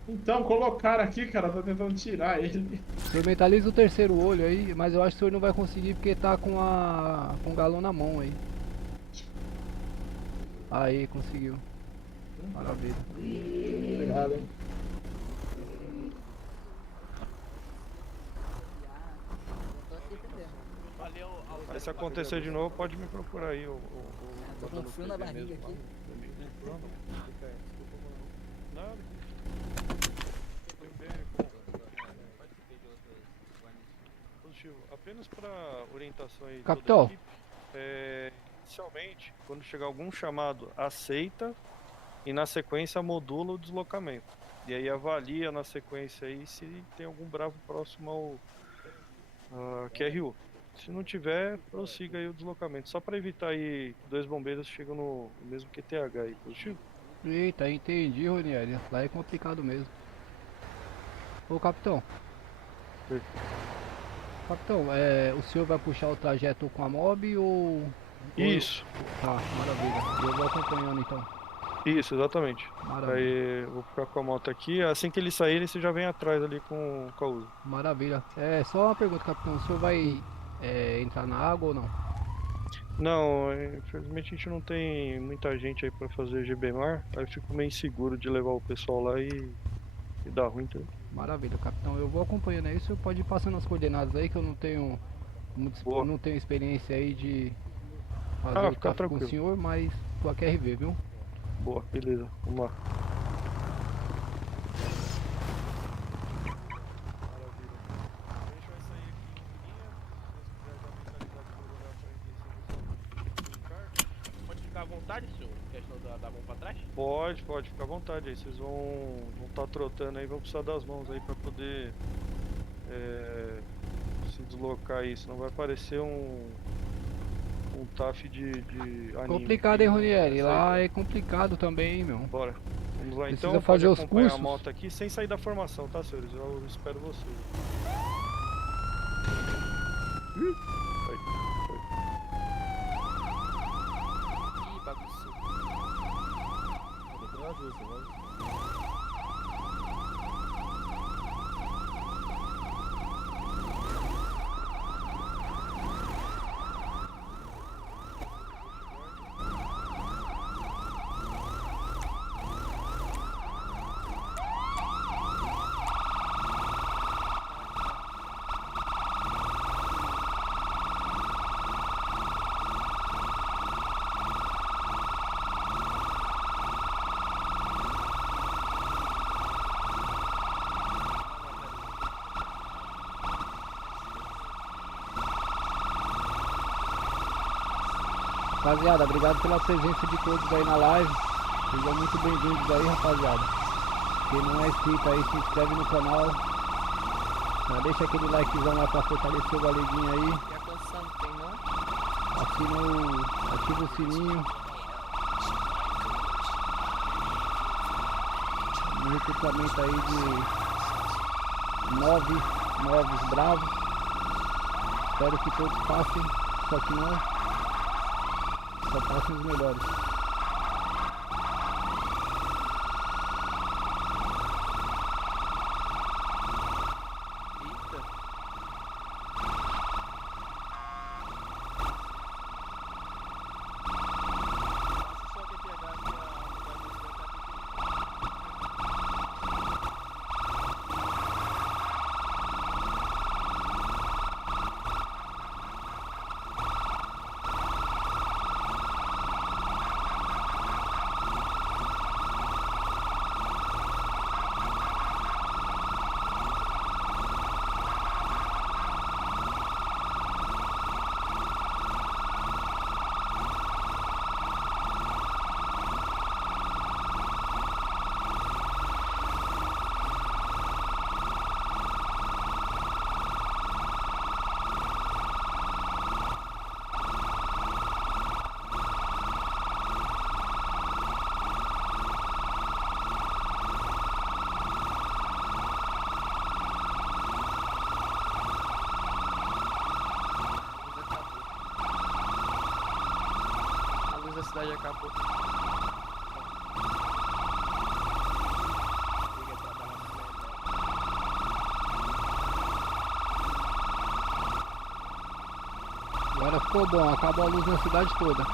Então, colocaram aqui, cara, tô tentando tirar ele. O senhor mentaliza o terceiro olho aí, mas eu acho que o senhor não vai conseguir porque tá com o galão na mão aí. Aí, conseguiu. Maravilha. Obrigado, hein? Aí se acontecer de novo, pode me procurar aí. Tô com frio na barriga aqui. Nada. Positivo. apenas para orientação aí. Capitão. Toda a equipe, inicialmente, quando chegar algum chamado, aceita e na sequência modula o deslocamento. E aí avalia na sequência aí se tem algum bravo próximo ao QRU. Se não tiver, prossiga aí o deslocamento. Só para evitar aí que 2 bombeiros chegam no mesmo QTH aí, positivo? Eita, entendi, Ronieri. Lá é complicado mesmo. Ô, capitão. Oi. Capitão, o senhor vai puxar o trajeto com a mob ou... Isso. Tá, maravilha. Eu vou acompanhando então. Isso, exatamente. Maravilha. Aí eu vou ficar com a moto aqui. Assim que eles saírem, você já vem atrás ali com a Uzi. Maravilha. Só uma pergunta, capitão. O senhor vai entrar na água ou não? Não, infelizmente a gente não tem muita gente aí pra fazer GBMAR. Aí eu fico meio inseguro de levar o pessoal lá e dar ruim, entendeu? Maravilha, capitão. Eu vou acompanhando aí. O senhor pode ir passando as coordenadas aí que eu não tenho não tenho experiência aí de fazer o tráfego com o senhor, mas tô aqui RV, viu? Boa, beleza. Vamos lá. Pode ficar à vontade, senhor? Questão da mão pra trás? Pode ficar à vontade aí. Vocês vão estar trotando aí, vão precisar das mãos aí pra poder se deslocar aí, senão vai parecer um TAF de anime. Complicado, hein, Ronieri? Lá é complicado também, hein, meu. Bora. Vamos lá Precisa então, fazer pode os acompanhar cursos? a moto aqui sem sair da formação, tá, senhores? Eu espero vocês. Foi. Ih, bagunçou. Vou ter ajuda, vai. Rapaziada, obrigado pela presença de todos aí na live. Sejam muito bem-vindos aí, rapaziada. Quem não é inscrito aí, se inscreve no canal. Já deixa aquele likezão lá pra fortalecer o galeguinho aí. Já cansando, tem não? Ativa o sininho. Um recrutamento aí de 9 novos bravos. Espero que todos passem, só que não. Só passem os melhores. A cidade acabou. Agora ficou bom, acabou a luz na cidade toda.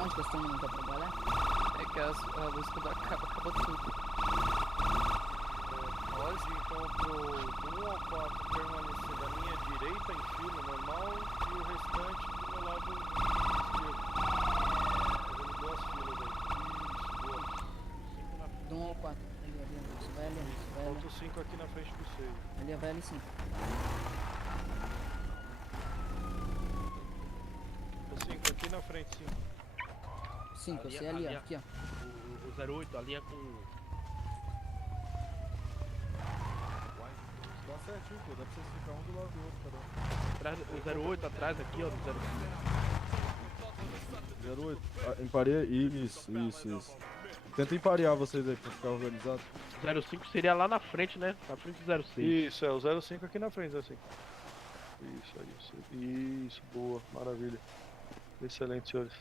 Onde que você não quer trabalhar? É que a luz quando acaba tudo. Pode então pro 1 ao 4 permanecer da minha direita 5 aqui na frente do 6. Ali, vai ali sim. O 5 aqui na frente, 5. 5, você ali, ó. Aqui, ó. O 08, a linha com... Tá certinho, pô. Dá pra vocês ficar um do lado do outro, cada um. O 08 atrás aqui, ó, do 05. 08. Empareia. Isso. Tenta emparear vocês aí pra ficar organizado. 05 seria lá na frente, né? Na frente do 06. Isso, é o 05 aqui na frente, 05. Isso, boa, maravilha. Excelente, senhores.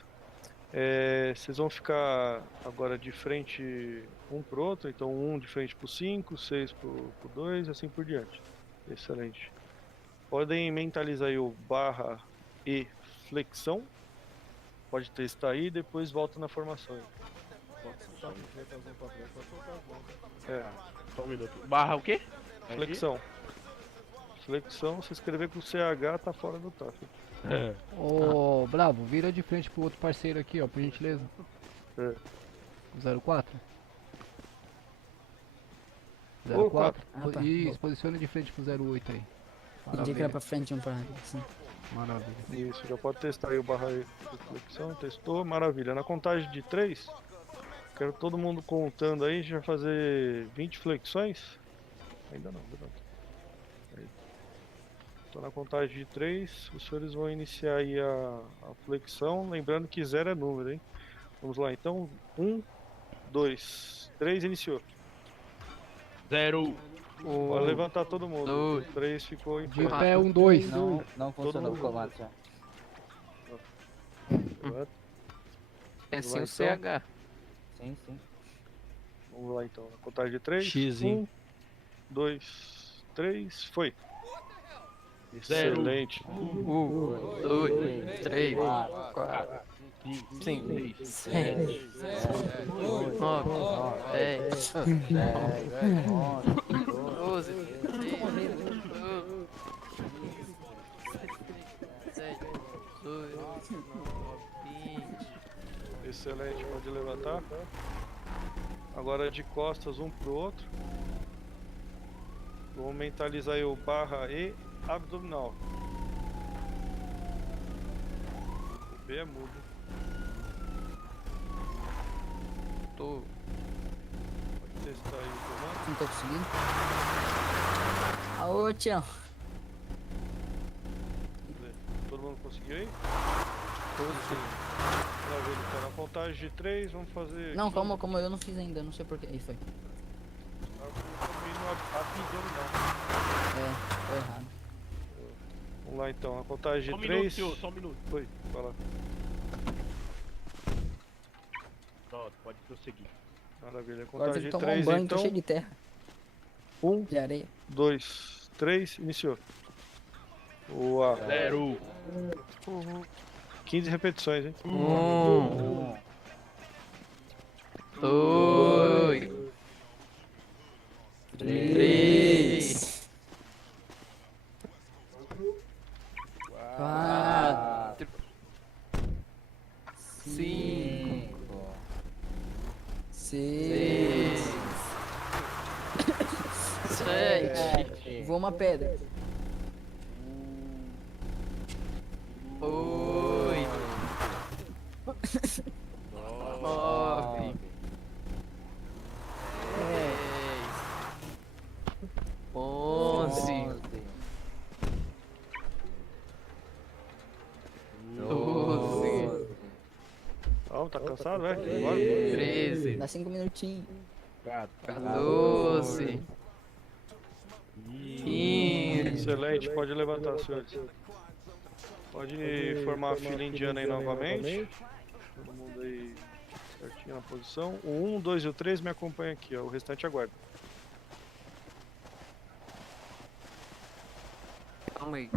Vocês vão ficar agora de frente um pro outro, então um de frente pro 5, 6 pro 2 e assim por diante. Excelente. Podem mentalizar aí o barra e flexão. Pode testar aí e depois volta na formação. Só um minuto. Barra o quê? Flexão. Flexão, se escrever com CH tá fora do TAF. Ô, Bravo, vira de frente pro outro parceiro aqui, ó, por gentileza. O 04. 04. Ah, tá. Isso, posiciona de frente pro 08 aí. Indica pra frente um pra assim. Maravilha. Isso, já pode testar aí o barra de flexão, testou, maravilha. Na contagem de 3, quero todo mundo contando aí, a gente vai fazer 20 flexões. Ainda não. Aí. Então na contagem de 3, os senhores vão iniciar aí a flexão, lembrando que 0 é número, hein? Vamos lá então, 1, 2, 3, iniciou. 0. Pode levantar todo mundo. 3 ficou em De pé, 1, 2. Não funcionou o comando já. É sem o então. CH. Sim. Vamos lá então, na contagem de 3. Xizinho. 1, 2, 3, foi. 0. Excelente. 1, 2, 3, 4, 5, 6, 9, 10, 12, 20. Excelente, pode levantar. Agora de costas um pro outro. Vou mentalizar aí o barra e abdominal. O B é mudo. Tô. Pode testar aí o comando. Não tô conseguindo. Aô, Tião. Todo mundo conseguiu aí? Todos sim. Maravilha, então na contagem de 3 vamos fazer... Não, calma, eu não fiz ainda, não sei porquê. Aí foi. Tô errado. Vamos lá então, na contagem de 3... Só um minuto. Foi, vai lá. Pronto, pode prosseguir. Maravilha, Agora contagem tem que de tomar 3 um banho, então... tô cheio de terra. 1, de areia. 2, 3, iniciou. Boa. 0. 15 repetições, hein? 1, 2, 3, 4, 5, 6, 7. Voa uma pedra. 8, 9, 10, 11, 12, Não, tá cansado, velho? 13, Dá 5 minutinhos. 14, 15. Excelente, pode levantar, senhores. Pode formar a fila indiana aí novamente. Todo mundo aí certinho na posição. O 1, 2 e o 3 me acompanha aqui, ó. O restante aguarda. Calma aí.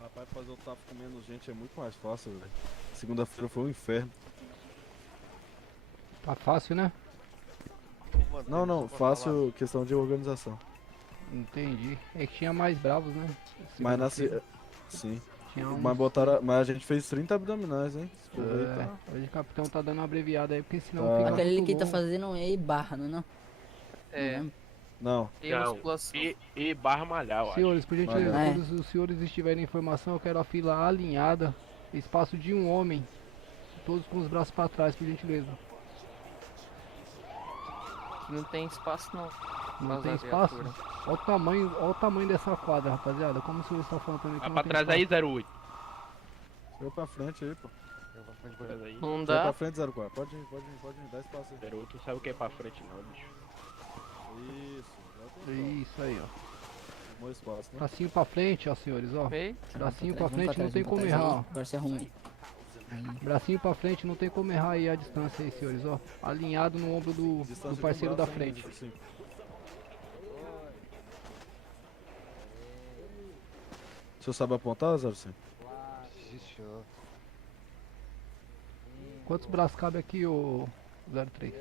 Rapaz, fazer o TAF com menos gente é muito mais fácil, velho. Segunda-feira foi um inferno. Tá fácil, né? Não, fácil questão de organização. Entendi. É que tinha mais bravos, né? Mas na sim. Tinha Mas mas a gente fez 30 abdominais, hein? Se for ver, tá. Hoje o capitão tá dando uma abreviada aí, porque senão Tá. fica Aquele muito que tá bom. fazendo é barra, não é não? É. Não. E musculação. E barra malhar, eu acho. Senhores, por gentileza, Malhar. quando os senhores tiverem informação, eu quero a fila alinhada, espaço de um homem, todos com os braços para trás, por gentileza. Não tem espaço não. Não tem Vazar espaço? viatura. Olha o tamanho dessa quadra, rapaziada. Como o senhor está falando também que Vai não pra tem trás aí, espaço. 08. Eu pra frente aí, pô. Atrás aí. Não Vai dá. pra frente, 04. Pode ir, dá espaço aí. 08 não sabe o que é pra frente não, bicho. Isso aí, ó. Tomou espaço, né? Bracinho pra frente, ó, senhores, ó. Ei. Bracinho pra Vamos frente não trás, tem vamos como pra trás errar, aí. ó. Agora se arruma aí. Bracinho pra frente não tem como errar aí a distância aí, senhores, ó. Alinhado no ombro do parceiro da frente. O senhor sabe apontar, 05? Sim, senhor. Quantos braços cabe aqui, ô 03?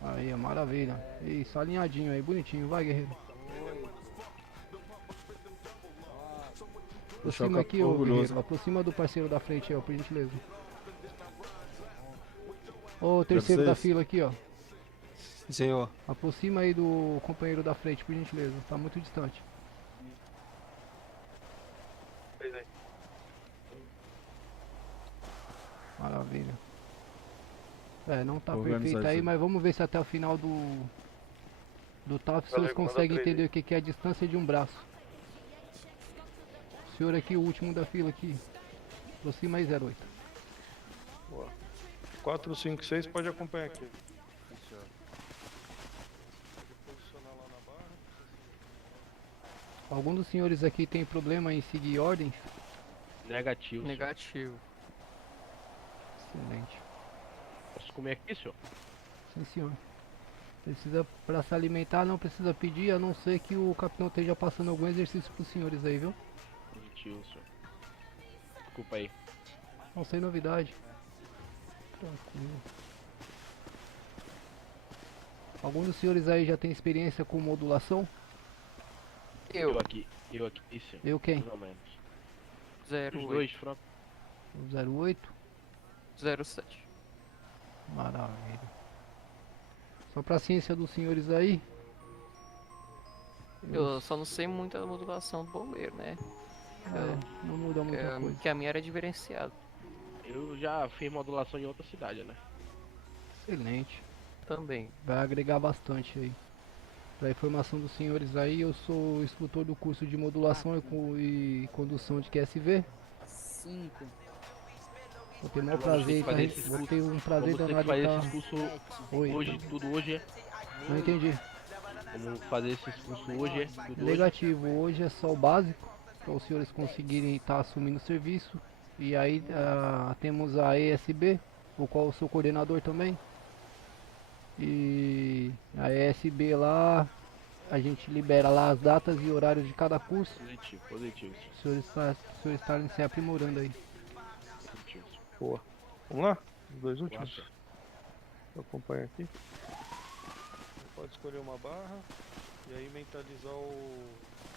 Aí, ó, maravilha. Isso, alinhadinho aí, bonitinho. Vai, guerreiro. Aproxima aqui, ô guerreiro. Aproxima do parceiro da frente aí, ó, por gentileza. Ô, terceiro da fila aqui, ó. Senhor. Aproxima aí do companheiro da frente, por gentileza. Tá muito distante. Maravilha. É, não tá perfeito aí, mas vamos ver se até o final do TAF vocês conseguem entender o que é a distância de um braço. O senhor aqui, o último da fila aqui. Aproxima aí, 08. Boa. 4, 5, 6 pode acompanhar aqui. Algum dos senhores aqui tem problema em seguir ordens? Negativo. Negativo. Excelente. Posso comer aqui, senhor? Sim, senhor. Precisa, para se alimentar, não precisa pedir, a não ser que o capitão esteja passando algum exercício pros senhores aí, viu? Positivo, senhor. Desculpa aí. Não sei novidade. Tranquilo. Algum dos senhores aí já tem experiência com modulação? Eu aqui, senhor. Eu quem? Mais ou menos. Os 08. dois, Franco. O 08? 07. Maravilha. Só pra ciência dos senhores aí. Eu só não sei muito a modulação do bombeiro, né? Não muda muita coisa. Que a minha era diferenciada. Eu já fiz modulação em outra cidade, né? Excelente. Também. Vai agregar bastante aí. Pra informação dos senhores aí, eu sou instrutor do curso de modulação e condução de QSV. 5. Vou ter o maior prazer, tá? Vou ter um prazer danado de fazer tá... esses cursos Oi. hoje, tudo hoje é? Não entendi. Vamos fazer esses cursos hoje é? Tudo Negativo, hoje é só o básico, para os senhores conseguirem estar assumindo o serviço. E aí temos a ESB, o qual eu sou coordenador também. E a ESB lá, a gente libera lá as datas e horários de cada curso. Positivo. Os senhores estarem se aprimorando aí. Boa. Vamos lá? Os dois últimos. Eu acompanho aqui. Você pode escolher uma barra e aí mentalizar o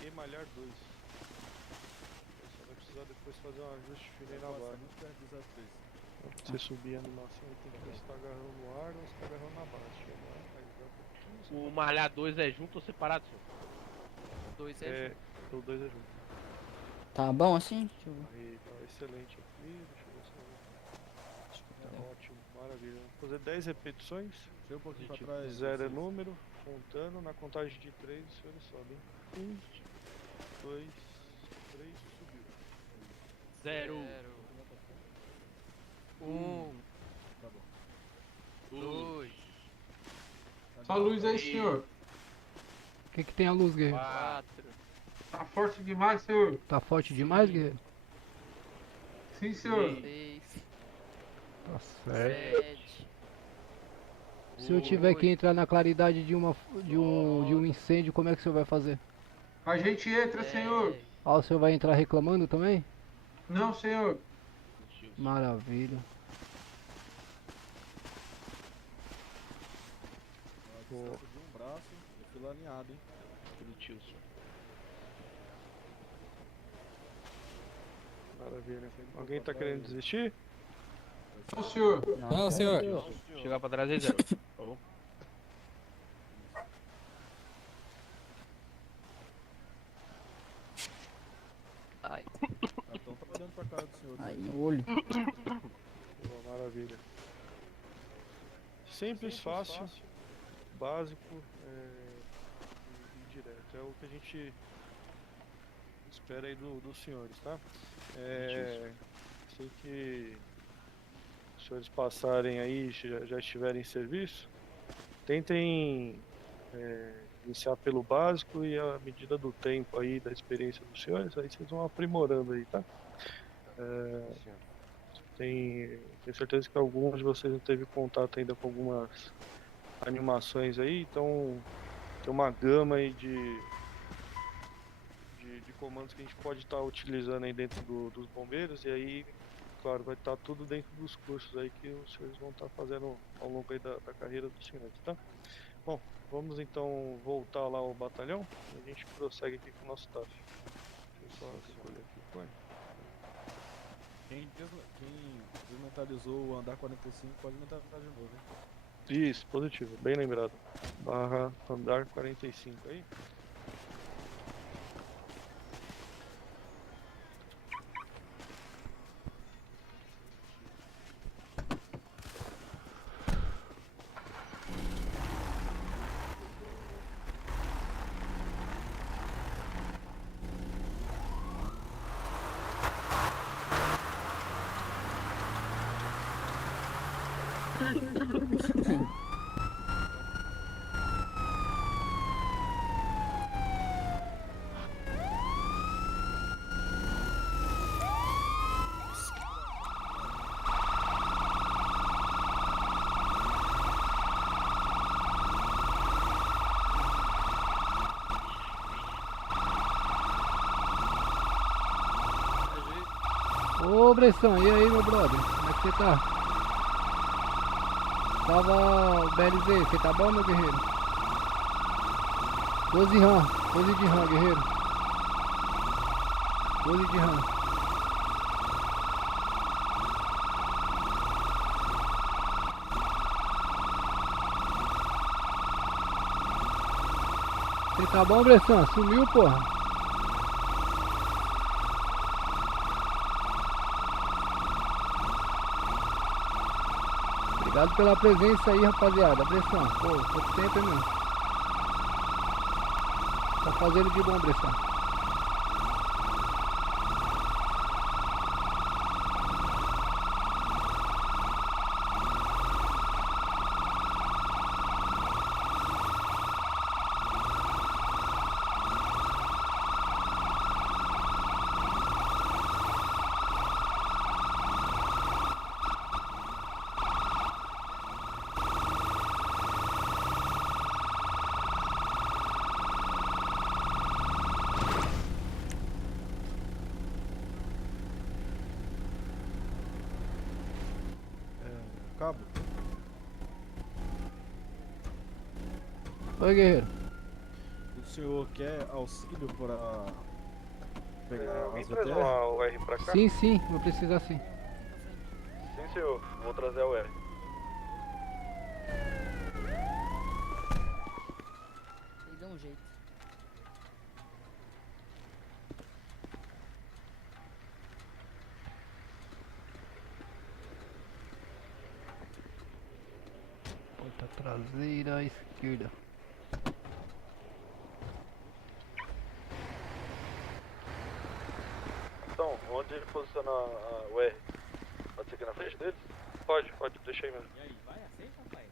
E malhar 2. Você vai precisar depois fazer um ajuste fino aí na barra. Pra você subir a animação e tem que ver se tá agarrando no ar ou se tá agarrando na barra. Se chegar, aí O malhar 2 é junto ou separado, senhor? 2 é junto. O 2 é junto. Tá bom assim? Deixa eu ver. Aí, tá excelente aqui. Deixa eu ver se tá ótimo, maravilha. Vamos fazer 10 repetições. Deixa um pouquinho pra trás. 0 é número, contando. Na contagem de 3, os senhores sobem. 1, 2, 3, subiu. 0. 1. Tá bom. 2. Só a luz aí, senhor. O que tem a luz, guerreiro? 4. Tá forte demais, senhor. Tá forte demais, guerreiro? Sim, senhor. 6. Tá certo. 7. Se eu tiver que entrar na claridade de um incêndio, como é que o senhor vai fazer? A gente entra, senhor. Ah, o senhor vai entrar reclamando também? Não, senhor. Maravilha. De um braço, eu fui lá alinhado, hein? Positivo, senhor. Maravilha. Alguém tá querendo desistir? Não, senhor. Não, senhor. Chegar pra trás aí, 0. Tá bom? Aí no olho. Maravilha. Simples, fácil, básico e direto. É o que a gente espera aí dos senhores, tá? Sei que os senhores passarem aí, já estiverem em serviço, tentem iniciar pelo básico e à medida do tempo aí, da experiência dos senhores, aí vocês vão aprimorando aí, tá? Tenho certeza que alguns de vocês não teve contato ainda com algumas animações aí, então tem uma gama aí de comandos que a gente pode estar utilizando aí dentro dos bombeiros, e aí, claro, vai estar tudo dentro dos cursos aí que os senhores vão estar fazendo ao longo aí da carreira dos senhores, tá? Bom, vamos então voltar lá ao batalhão e a gente prossegue aqui com o nosso staff. Deixa eu só escolher aqui o fone. Quem desmentalizou o andar 45 pode mentalizar de novo, hein? Isso, positivo, bem lembrado. Barra andar 45 aí. Ô Bressan, e aí meu brother? Como é que você tá? Salva o BLZ, você tá bom meu guerreiro? 12 RAM, 12 de RAM guerreiro. 12 de RAM. Você tá bom Bressan? Sumiu porra? Obrigado pela presença aí, rapaziada. Bressan, pô, pouco tempo, hein, meu? Tá fazendo de bom, Bressan. Cabo. Oi, guerreiro. O senhor quer auxílio para pegar Alguém as traz VTR? uma UR pra cá? Sim, sim, vou precisar sim. Sim, senhor. Vou trazer a UR. Ele deu um jeito. Porta traseira esquerda. Então, onde ele posiciona a UR? Pode ser aqui na frente deles? Pode, deixa aí mesmo. E aí, vai, aceita, pai?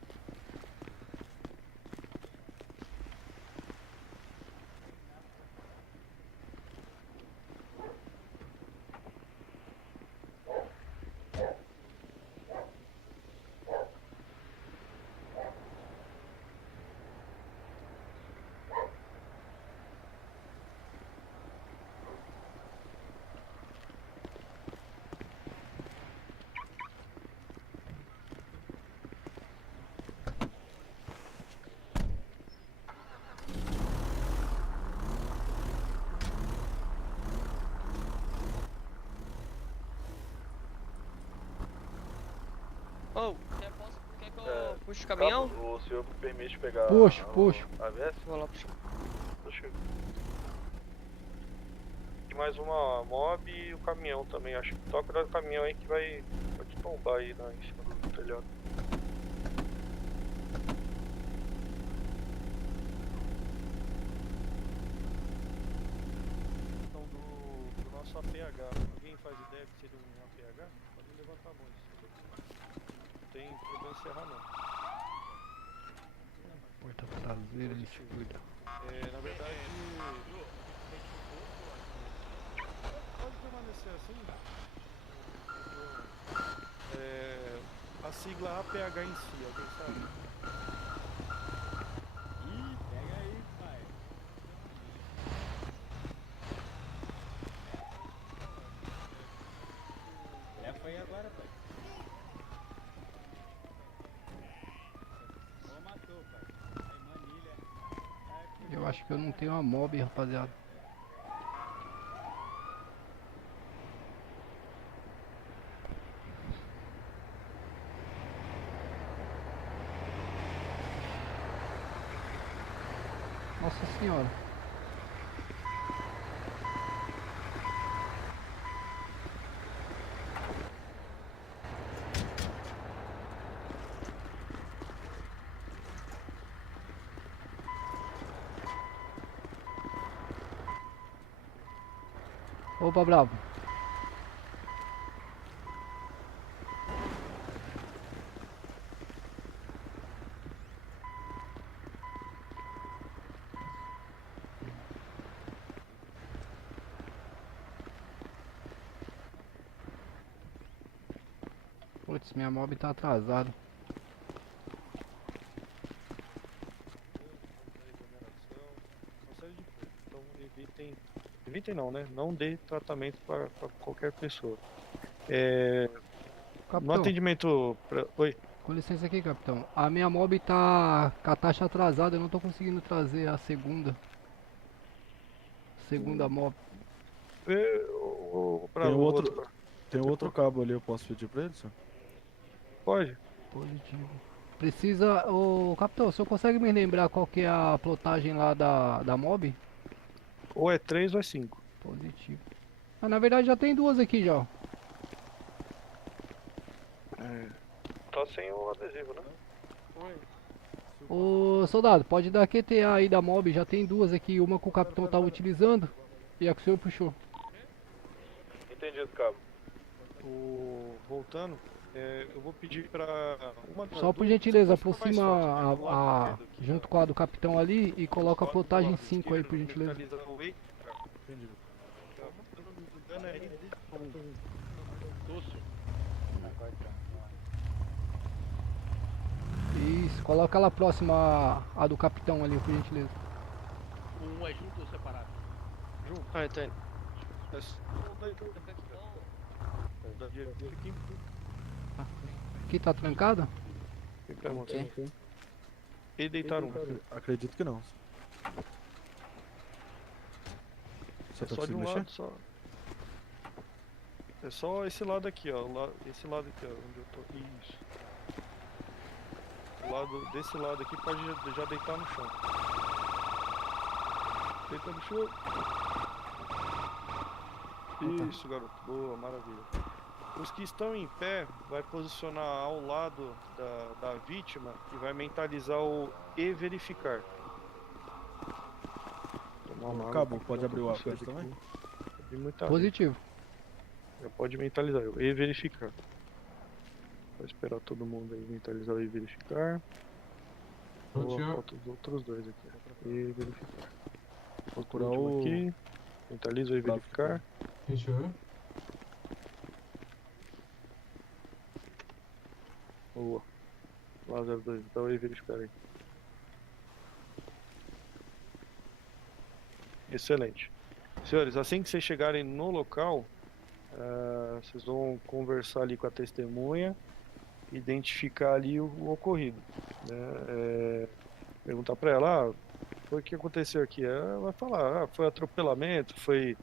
Ô, quer que eu puxe o caminhão? Cabo, o senhor permite pegar Puxo, a puxo. AVS? Vou lá puxar. Puxa. mais uma mob e o caminhão também. Acho que toca do caminhão aí que pode tombar aí em cima do telhado. Então do nosso APH, alguém faz ideia que seria um APH? Pode levantar a mão. Não tem problema encerrar não. Porta traseira, escuta. Na verdade, pode permanecer assim. A sigla APH em si, alguém sabe? Ih, pega aí, pai. Já foi agora, pai. Ou matou, pai. Aí, manilha. Eu acho que eu não tenho uma mob, rapaziada. Nossa senhora. Opa, bravo. Putz, minha mob tá atrasada. Então evitem não, né? Não dê tratamento para qualquer pessoa. No Capitão. atendimento... Oi? Com licença aqui, capitão. A minha mob tá com a taxa atrasada, eu não tô conseguindo trazer a segunda. Segunda mob. Tem outro cabo ali, eu posso pedir pra ele, senhor? Pode. Positivo. Precisa... Ô, capitão, o senhor consegue me lembrar qual que é a plotagem lá da mob? Ou é 3 ou é 5. Positivo. Ah, na verdade já tem duas aqui já, ó. Tá sem o adesivo, né? Ô, soldado, pode dar QTA aí da mob, já tem duas aqui. Uma que o capitão tava utilizando e a que o senhor puxou. Entendido, cabo. Voltando, eu vou pedir pra... Só por gentileza, aproxima junto com a do capitão ali e coloca a plotagem 5 aí, por gentileza. Isso, coloca ela próxima a do capitão ali, por gentileza. Um é junto ou separado? Junto. Ah, tá. Aqui tá trancada? E deitaram. Acredito que não. Você tá Só de conseguindo um mexer? lado só. É só esse lado aqui, ó. Esse lado aqui, ó. Onde eu tô. Isso. Desse lado aqui pode já deitar no chão. Deita no chão. Isso, garoto. Boa, maravilha. Os que estão em pé vai posicionar ao lado da vítima e vai mentalizar o e verificar. Cabo, pode abrir o arcanjo também? Positivo. Já pode mentalizar e verificar. Vou esperar todo mundo aí mentalizar e verificar. Falta os outros dois aqui. E verificar. Procurar o aqui. Mentaliza e verificar. Fechou. Boa. Lá 02, então e verificar aí. Excelente. Senhores, assim que vocês chegarem no local, vocês vão conversar ali com a testemunha, identificar ali o ocorrido, né? Perguntar para ela, foi o que aconteceu aqui? Ela vai falar, foi atropelamento, foi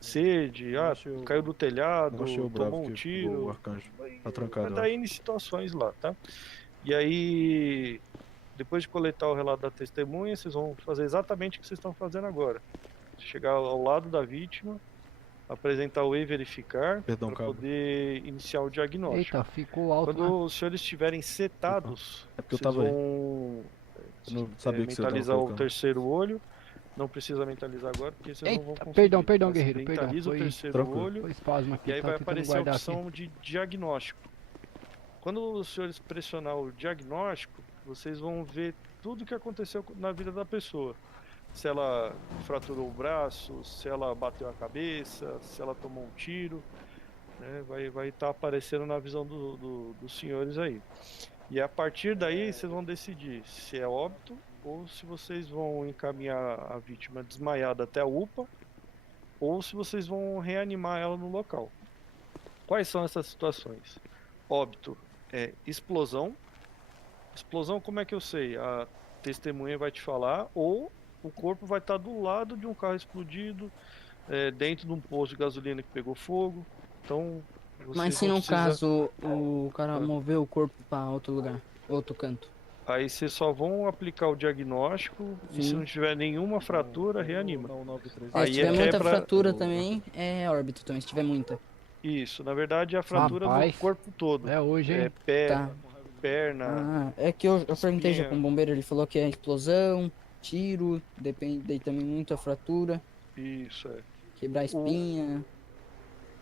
sede, caiu do telhado, tomou um tiro. O arcanjo tá trancado. Vai dar N situações lá, tá? E aí, depois de coletar o relato da testemunha, vocês vão fazer exatamente o que vocês estão fazendo agora. Chegar ao lado da vítima apresentar o e-verificar Perdão, para Cabo. poder iniciar o diagnóstico. Eita, ficou alto, Quando né? os senhores estiverem setados, É porque eu vocês tava aí. vão Eu não sabia que você tava mentalizar o colocando. terceiro olho. Não precisa mentalizar agora, porque vocês não vão Eita, conseguir. perdão, Mas guerreiro, perdão. mentaliza o Foi terceiro tranquilo. olho Foi espasmo aqui, e aí tá vai tentando aparecer a guardar opção de diagnóstico. Quando os senhores pressionar o diagnóstico, vocês vão ver tudo o que aconteceu na vida da pessoa. Se ela fraturou o braço, se ela bateu a cabeça, se ela tomou um tiro, né? Vai estar aparecendo na visão dos senhores aí. E a partir daí vocês vão decidir se é óbito ou se vocês vão encaminhar a vítima desmaiada até a UPA ou se vocês vão reanimar ela no local. Quais são essas situações? Óbito é explosão. Explosão, como é que eu sei? A testemunha vai te falar, ou o corpo vai estar do lado de um carro explodido, dentro de um posto de gasolina que pegou fogo. Então, Mas se no caso o cara moveu o corpo para outro lugar, outro canto. Aí vocês só vão aplicar o diagnóstico e se não tiver nenhuma fratura, reanima. Se tiver muita fratura também, é óbito também, se tiver muita. Isso, na verdade é a fratura Rapaz, do corpo todo. É hoje, hein? Pé, Tá. perna. É que eu perguntei já espinha. com o bombeiro, ele falou que é explosão, tiro, depende também muito a fratura, Isso, é. quebrar a espinha.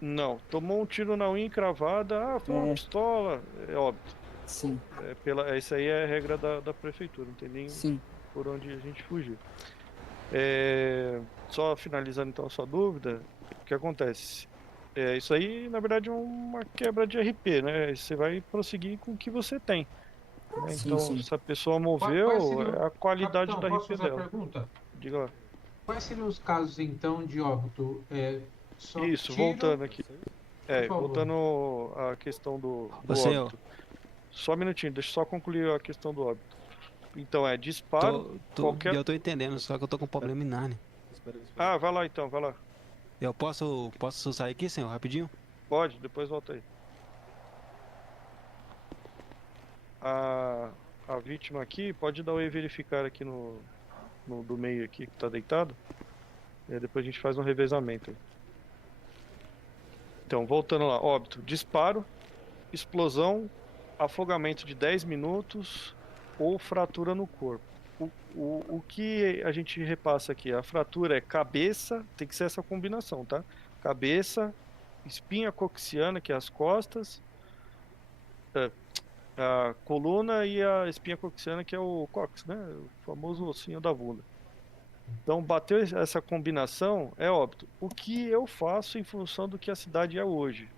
Não, tomou um tiro na unha encravada, foi uma pistola, é óbito. Sim. Essa aí é a regra da prefeitura, não tem nem Sim. por onde a gente fugir. Só finalizando então a sua dúvida, o que acontece? Isso aí, na verdade, é uma quebra de RP, né? Você vai prosseguir com o que você tem. Né? Sim, Então, sim. se a pessoa moveu, é a qualidade Capitão, da posso RP fazer a dela. pergunta? Diga lá. Quais seriam os casos, então, de óbito? Só Isso, tiro? voltando aqui. Por favor. Voltando à questão do Você, óbito. Só um minutinho, deixa eu só concluir a questão do óbito. Então, disparo, qualquer... Eu tô entendendo, só que eu tô com um problema em Narnia. Ah, vai lá então, vai lá. Eu posso sair aqui, senhor, rapidinho? Pode, depois volta aí. A vítima aqui, pode dar o e-verificar aqui no do meio aqui, que tá deitado. E aí depois a gente faz um revezamento aí. Então, voltando lá, óbito, disparo, explosão, afogamento de 10 minutos ou fratura no corpo. O que a gente repassa aqui? A fratura é cabeça, tem que ser essa combinação, tá? Cabeça, espinha coxiana, que é as costas, a coluna e a espinha coxiana, que é o cóccix, né? O famoso ossinho da bunda. Então, bateu essa combinação, é óbito. O que eu faço em função do que a cidade é hoje?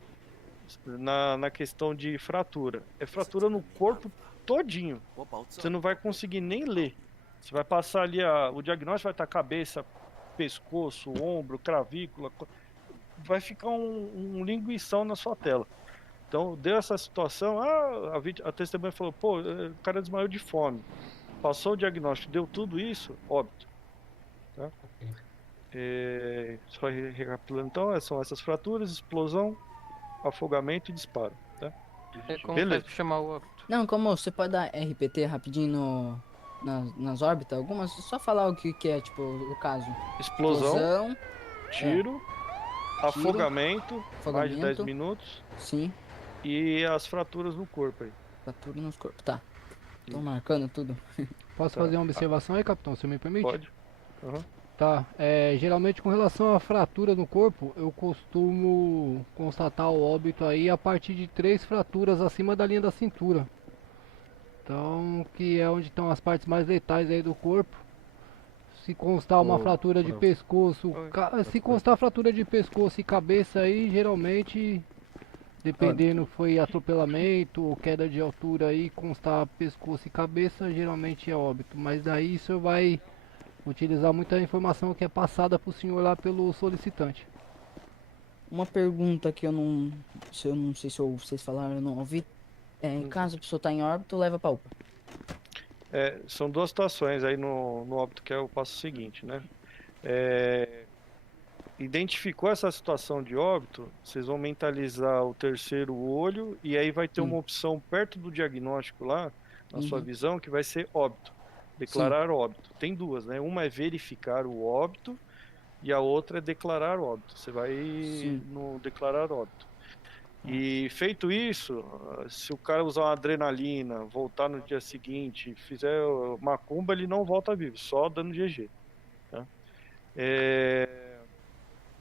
Na questão de fratura. É fratura no corpo todinho. Você não vai conseguir nem ler. Você vai passar ali, o diagnóstico vai estar cabeça, pescoço, ombro, clavícula. Vai ficar um linguição na sua tela. Então, deu essa situação, a testemunha falou, pô, o cara desmaiou de fome. Passou o diagnóstico, deu tudo isso, óbito. Tá? Só recapitulando então, são essas fraturas, explosão, afogamento e disparo. Tá? Beleza. Chamar o óbito. Não, como você pode dar RPT rapidinho nas órbitas, algumas, só falar o que é, tipo, o caso. Explosão, tiro, afogamento, mais de 10 minutos. Sim. E as fraturas no corpo aí. Fratura nos corpos, tá. Tô marcando tudo. Posso fazer uma observação aí, capitão, se me permite? Pode. Uhum. Tá, geralmente com relação à fratura no corpo, eu costumo constatar o óbito aí a partir de 3 fraturas acima da linha da cintura. Então, que é onde estão as partes mais letais aí do corpo. Se constar uma fratura de pescoço, se constar fratura de pescoço e cabeça aí, geralmente, dependendo foi atropelamento ou queda de altura aí, constar pescoço e cabeça, geralmente é óbito. Mas daí isso vai utilizar muita informação que é passada para o senhor lá pelo solicitante. Uma pergunta que eu não sei se vocês falaram, eu não ouvi. Caso a pessoa está em óbito, leva para UPA. São duas situações aí no óbito, que é o passo seguinte, né? Identificou essa situação de óbito, vocês vão mentalizar o terceiro olho e aí vai ter uma opção perto do diagnóstico lá, na sua visão, que vai ser óbito. Declarar óbito. Tem duas, né? Uma é verificar o óbito e a outra é declarar óbito. Você vai no declarar óbito. E feito isso, se o cara usar uma adrenalina, voltar no dia seguinte, fizer macumba, ele não volta vivo, só dando GG. Tá?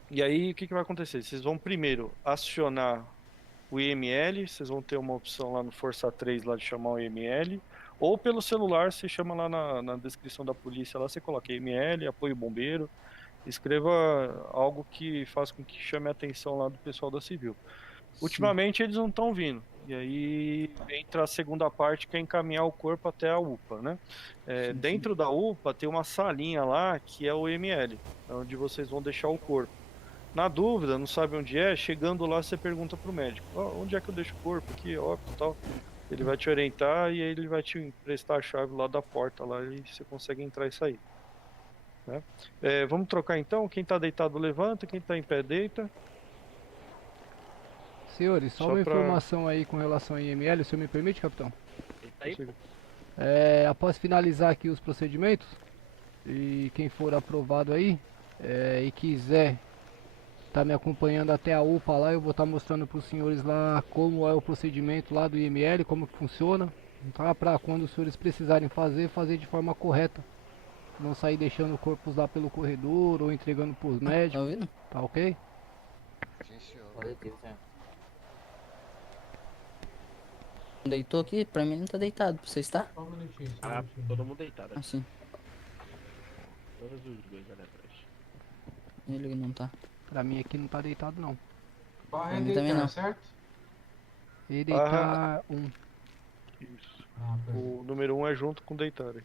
E aí, o que vai acontecer? Vocês vão primeiro acionar o IML, vocês vão ter uma opção lá no Força 3 lá de chamar o IML, ou pelo celular, você chama lá na descrição da polícia, lá você coloca IML, apoio bombeiro, escreva algo que faça com que chame a atenção lá do pessoal da Civil. Ultimamente eles não estão vindo, e aí entra a segunda parte, que é encaminhar o corpo até a UPA, né? Dentro da UPA tem uma salinha lá, que é o IML, onde vocês vão deixar o corpo. Na dúvida, não sabe onde é, chegando lá você pergunta pro médico, onde é que eu deixo o corpo aqui, óbito e tal. Ele vai te orientar e aí ele vai te emprestar a chave lá da porta lá e você consegue entrar e sair. Né? Vamos trocar então, quem tá deitado levanta, quem tá em pé deita. Senhores, só uma informação aí com relação ao IML, o senhor me permite, capitão? Após finalizar aqui os procedimentos, e quem for aprovado aí, e quiser tá me acompanhando até a UPA lá, eu vou estar mostrando para os senhores lá como é o procedimento lá do IML, como que funciona, tá? Para quando os senhores precisarem fazer de forma correta, não sair deixando corpos lá pelo corredor ou entregando para os médicos, tá ok? Sim, senhor. Deitou aqui? Pra mim não tá deitado, pra você está? Só um minutinho. Todo mundo deitado. Assim. Todos os dois ali atrás. Ele não tá. Pra mim aqui não tá deitado não. Barra Pra é mim também deitar, não. certo? E deitar um. Isso. O número 1 é junto com deitar. Hein?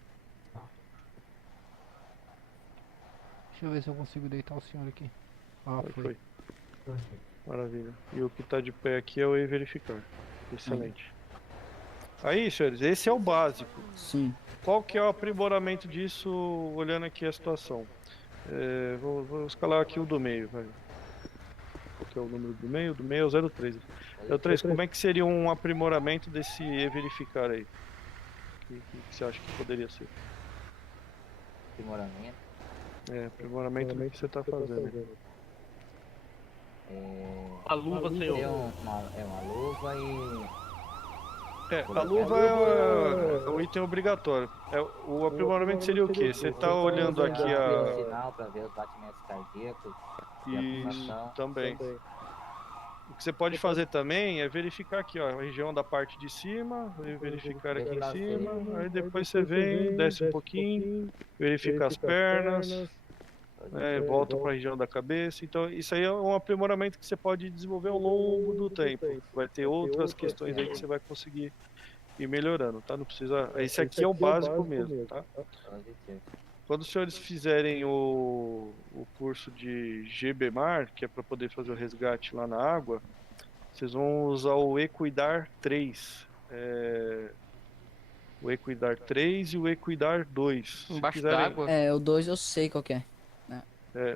Deixa eu ver se eu consigo deitar o senhor aqui. Foi. Maravilha. E o que tá de pé aqui é o verificar. Excelente. Aí, senhores, esse é o básico. Sim. Qual que é o aprimoramento disso, olhando aqui a situação? Vou escalar aqui o do meio, vai. Qual que é o número do meio? Do meio é o 03. 03, como é que seria um aprimoramento desse verificar aí? O que você acha que poderia ser? Aprimoramento? Aprimoramento do que você está fazendo. A luva, senhor. Uma luva e... A luva é um item obrigatório. O aprimoramento seria o quê? Você está olhando aqui a... sinal para ver os batimentos cardíacos. Isso, também. O que você pode fazer também é verificar aqui, ó, a região da parte de cima, verificar aqui em cima, aí depois você vem, desce um pouquinho, verifica as pernas, volta para a região da cabeça. Então isso aí é um aprimoramento que você pode desenvolver ao longo do tempo. Vai ter outras questões aí que você vai conseguir ir melhorando, tá? Não precisa. Esse aqui é o básico mesmo, tá? Quando os senhores fizerem o curso de GBMAR, que é para poder fazer o resgate lá na água, vocês vão usar o Equidar 3. O Equidar 3 e o Equidar 2. Embaixo d'água? O 2 eu sei qual que é.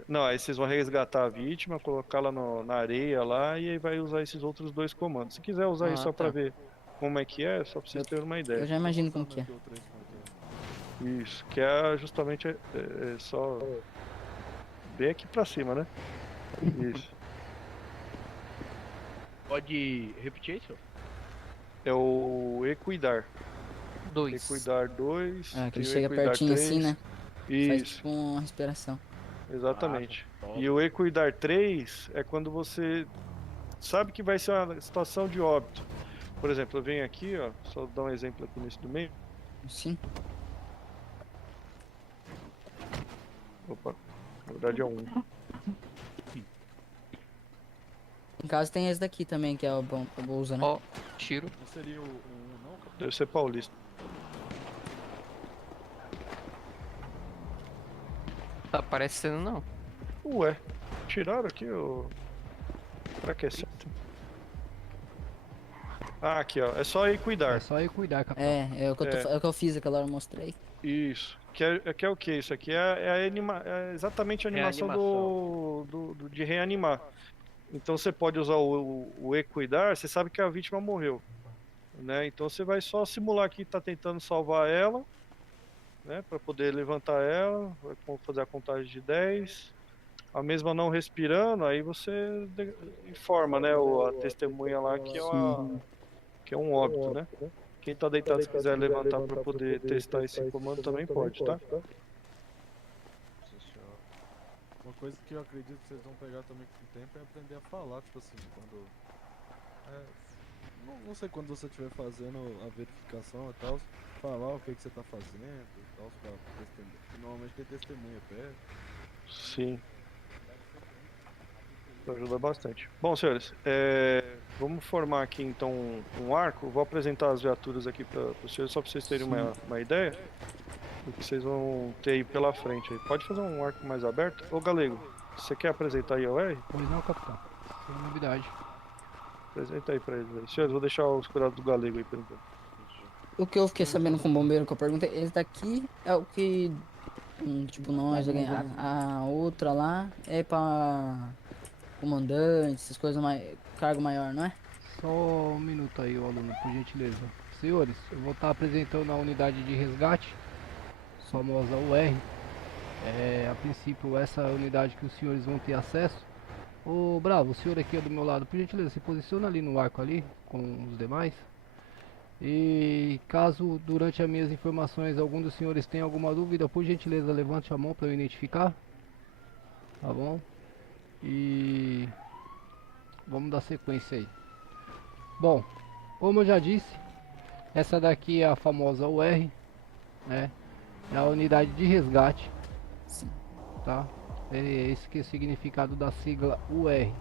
Não, aí vocês vão resgatar a vítima, colocar ela na areia lá e aí vai usar esses outros dois comandos. Se quiser usar isso só para ver como é que é, só para vocês terem uma ideia. Eu já imagino como que é. Isso, que é justamente só bem aqui pra cima, né? Isso. Pode repetir isso? É o Equidar. 2. Equidar 2. Que ele chega pertinho 3. Assim, né? Isso. Faz tipo uma respiração. Exatamente. E o Equidar 3 é quando você sabe que vai ser uma situação de óbito. Por exemplo, eu venho aqui, ó, só dar um exemplo aqui nesse do meio. Sim. Opa, na verdade é 1. Em caso tem esse daqui também, que é o bom pra bolsa, né? Tiro. Não seria o 1 não, capitão? Deve ser paulista. Tá aparecendo não. Ué, tiraram aqui o... Será que é certo? Aqui ó, é só Equidar. É só Equidar, capitão. É o que eu fiz aquela hora, eu mostrei. Isso. Que é o que? Isso aqui é exatamente a animação de reanimar. Então você pode usar o Equidar, você sabe que a vítima morreu, né? Então você vai só simular que está tentando salvar ela, né? Para poder levantar ela, vai fazer a contagem de 10, a mesma não respirando, aí você informa, né, a testemunha lá que é um óbito, né? Quem tá deitado, se quiser levantar para poder testar esse comando, também pode, tá? Uma coisa que eu acredito que vocês vão pegar também com o tempo é aprender a falar, tipo assim, quando... não sei quando você estiver fazendo a verificação e tal, falar o que você tá fazendo e tal, pra testemunha. Normalmente tem testemunha perto. Sim. Isso ajuda bastante. Bom, senhores, vamos formar aqui então um arco. Vou apresentar as viaturas aqui para os senhores, só para vocês terem uma ideia do que vocês vão ter aí pela frente. Aí. Pode fazer um arco mais aberto? Ô Galego, você quer apresentar aí ao R? Pois não, capitão. Sem novidade. Apresenta aí para eles aí. Senhores, vou deixar os cuidados do Galego aí por enquanto. O que eu fiquei sabendo com o bombeiro que eu perguntei, esse daqui é o que, tipo, nós, a outra lá é pra comandante, essas coisas, cargo maior, não é? Só um minuto aí, aluno, por gentileza. Senhores, eu vou estar apresentando a unidade de resgate, famosa UR. A princípio, essa unidade que os senhores vão ter acesso. Ô Bravo, o senhor aqui do meu lado, por gentileza, se posiciona ali no arco ali, com os demais. E caso durante as minhas informações algum dos senhores tenha alguma dúvida, por gentileza levante a mão para eu identificar. Tá bom? E vamos dar sequência aí. Bom, como eu já disse, essa daqui é a famosa UR, né? É a unidade de resgate. Sim. Tá? É esse que é o significado da sigla UR.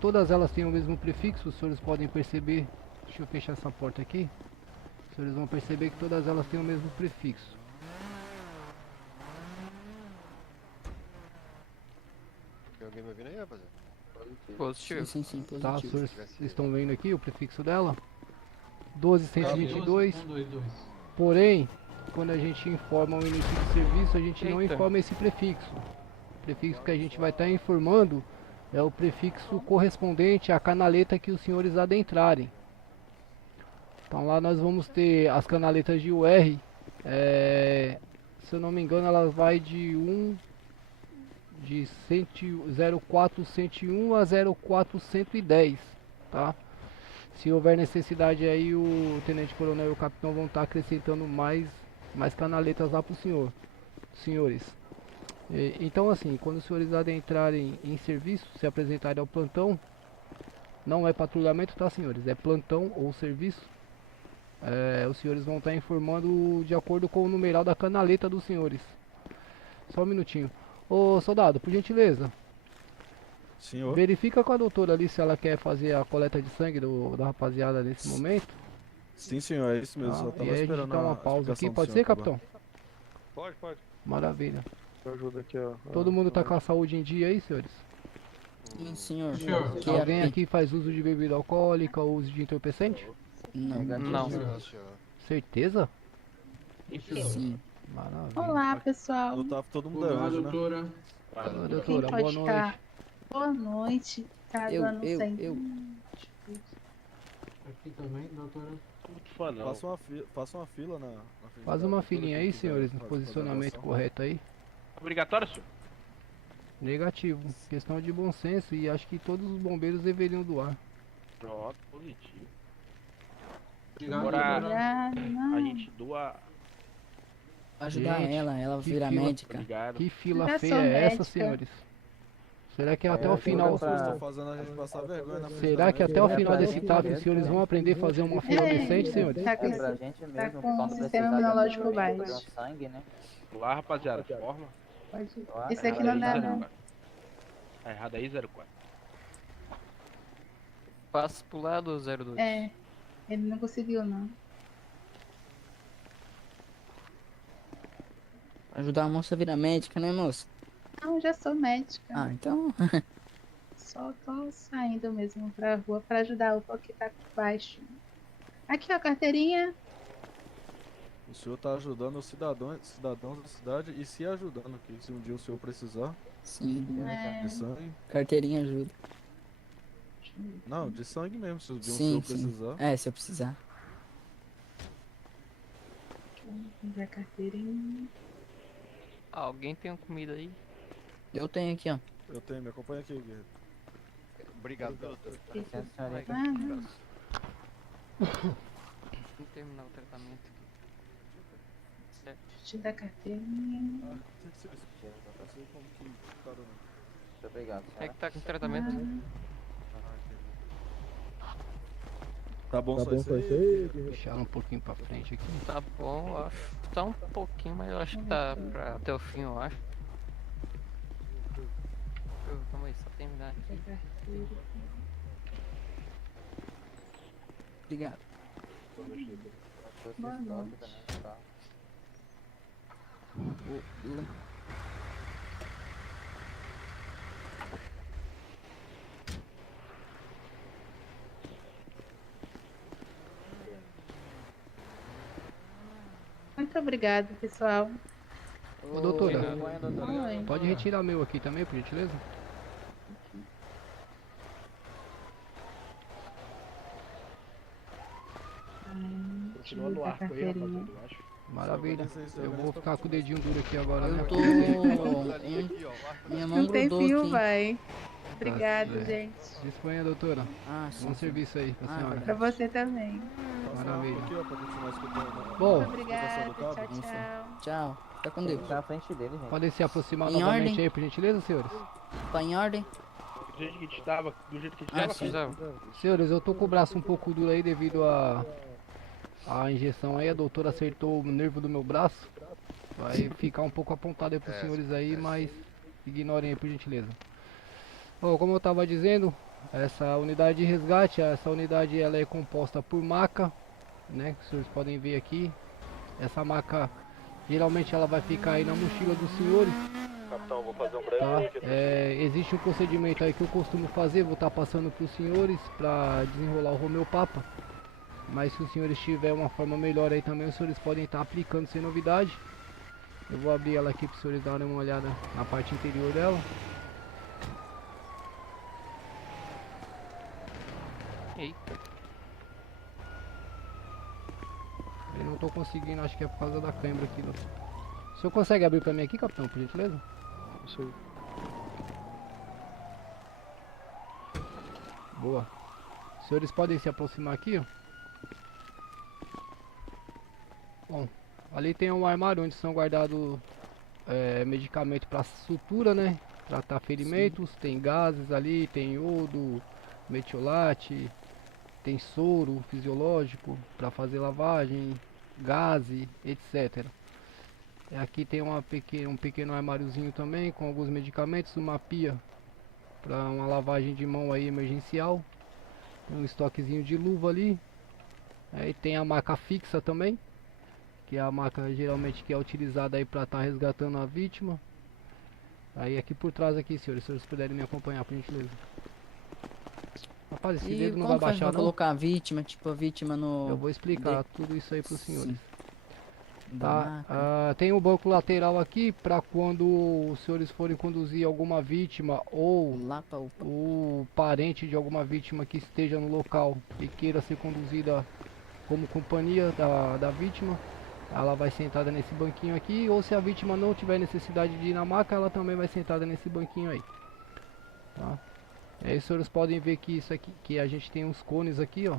Todas elas têm o mesmo prefixo, os senhores podem perceber. Deixa eu fechar essa porta aqui. Os senhores vão perceber que todas elas têm o mesmo prefixo. Tem alguém me ouvindo aí, rapaziada? Positivo. Sim, positivo. Tá, os senhores estão vendo aqui o prefixo dela? 12122. Porém, quando a gente informa o início de serviço, a gente não informa esse prefixo. O prefixo que a gente vai estar informando é o prefixo correspondente à canaleta que os senhores adentrarem. Então lá nós vamos ter as canaletas de UR. Se eu não me engano, ela vai de 04101 a 04110, tá? Se houver necessidade aí, o tenente coronel e o capitão vão estar acrescentando mais canaletas lá para os senhores. Então assim, quando os senhores adentrarem em serviço, se apresentarem ao plantão, não é patrulhamento, tá, senhores? É plantão ou serviço. Os senhores vão estar informando de acordo com o numeral da canaleta dos senhores. Só um minutinho. Ô soldado, por gentileza. Senhor. Verifica com a doutora ali se ela quer fazer a coleta de sangue da rapaziada nesse momento. Sim, senhor, é isso mesmo. Só tava e aí a gente esperando dá uma pausa aqui, pode ser, capitão? Pode. Maravilha. Ajuda aqui, ó. Todo mundo tá com a saúde em dia aí, senhores? Sim, senhor. Alguém aqui faz uso de bebida alcoólica ou uso de entorpecente? Não. Certeza? Sim. Maravilha. Olá, pessoal. Todo mundo é anjo, né? Olá, Quem doutora, pode boa ficar? noite. Boa noite. Caso Eu. Aqui também, doutora. Muito fã, não. Faça uma fila na frente. Faz uma filinha aí, senhores, no posicionamento correto aí. Obrigatório, senhor? Negativo. Questão de bom senso e acho que todos os bombeiros deveriam doar. Pronto, positivo. Obrigado, Agora a gente doa. Ajudar Gente, ela vira médica. Obrigado. Que fila Eu feia sou é essa, médica. senhores? Será que até o final... Estão fazendo a gente passar vergonha na frente Será da que mesa? até o final desse TAF os senhores vão aprender a fazer uma fila decente, senhores? Tá com, É pra gente tá mesmo, com quando um precisar sistema de imunológico amor, baixo. sangue, né? Lá, rapaziada, forma. Pode. Claro, Esse aqui não dá, não. Tá errado aí, 04. Passa pro lado, 02. Ele não conseguiu, não. Ajudar a moça a virar médica, né, moça? Não, eu já sou médica. Ah, então. Só tô saindo mesmo pra rua pra ajudar o que tá baixo. Aqui, ó, carteirinha. O senhor tá ajudando os cidadãos da cidade e se ajudando aqui, se um dia o senhor precisar. Sim. De sangue. Carteirinha ajuda. Não, de sangue mesmo, se um dia o Sim, senhor sim. precisar. Se eu precisar. Vamos ver a carteirinha. Alguém tem uma comida aí? Eu tenho aqui, ó. Eu tenho, me acompanha aqui, guerreiro. Obrigado, doutor. Vamos terminar o tratamento aqui. Certo. Te dar carteirinha. Muito obrigado, Quem é que tá com tratamento? Tá bom, Tá só bom, isso só aí? isso aí, deixar um pouquinho pra frente aqui. Tá bom, eu acho. Tá um pouquinho, mas eu acho que tá pra, até o fim, eu acho. Vamos aí, só terminar aqui. Obrigado. Boa noite. Muito obrigada, pessoal. Ô, doutora, Oi. pode retirar meu aqui também, por gentileza? Continua no arco aí, rapaziada, eu acho. Maravilha. Eu vou ficar com o dedinho duro aqui agora, né? Eu tô... Minha mão Não tem grudou fio, aqui. vai. Obrigada, Tá, gente. Disponha, doutora. Sim, Bom sim. serviço aí pra senhora. Pra você também. Maravilha. Aqui, ó, pra continuar escutando. Bom, Obrigada, tchau, tchau. Tchau. Fica com Deus. Tá na frente dele, gente. podem se aproximar Em novamente ordem? aí, por gentileza, senhores? Tá em ordem? Do jeito que a gente tava, sim. Senhores, eu tô com o braço um pouco duro aí devido a injeção aí. A doutora acertou o nervo do meu braço. Vai ficar um pouco apontado aí pros senhores aí, mas ignorem aí, por gentileza. Bom, como eu tava dizendo, essa unidade de resgate, essa unidade ela é composta por maca, né? Que os senhores podem ver aqui. Essa maca, geralmente ela vai ficar aí na mochila dos senhores. Capitão, vou fazer um breve Tá? aqui. Existe um procedimento aí que eu costumo fazer, vou estar passando para os senhores para desenrolar o homeopapa. Mas se os senhores tiverem uma forma melhor aí também, os senhores podem estar aplicando sem novidade. Eu vou abrir ela aqui para os senhores darem uma olhada na parte interior dela. Eita. Eu não estou conseguindo, acho que é por causa da câimbra aqui. O senhor consegue abrir para mim aqui, capitão, por gentileza? Isso aí. Boa. Os senhores podem se aproximar aqui, ó. Bom, ali tem um armário onde são guardados medicamentos para sutura, né? Tratar ferimentos. Sim. Tem gases ali, tem iodo, metiolate, tem soro fisiológico para fazer lavagem, gaze, etc. Aqui tem um pequeno armáriozinho também com alguns medicamentos, uma pia para uma lavagem de mão aí emergencial, um estoquezinho de luva ali. Aí tem a maca fixa também, que é a maca geralmente que é utilizada aí para estar resgatando a vítima. Aí aqui por trás aqui, senhores, se vocês puderem me acompanhar, por gentileza. Rapaz, esse dedo não vai baixar não. Colocar a vítima, tipo a vítima no... Eu vou explicar tudo isso aí para os senhores. Sim. Tá? Tem um banco lateral aqui para quando os senhores forem conduzir alguma vítima ou o parente de alguma vítima que esteja no local e queira ser conduzida como companhia da vítima. Ela vai sentada nesse banquinho aqui, ou se a vítima não tiver necessidade de ir na maca, ela também vai sentada nesse banquinho aí. Tá? Aí os senhores podem ver que isso aqui, que a gente tem uns cones aqui, ó,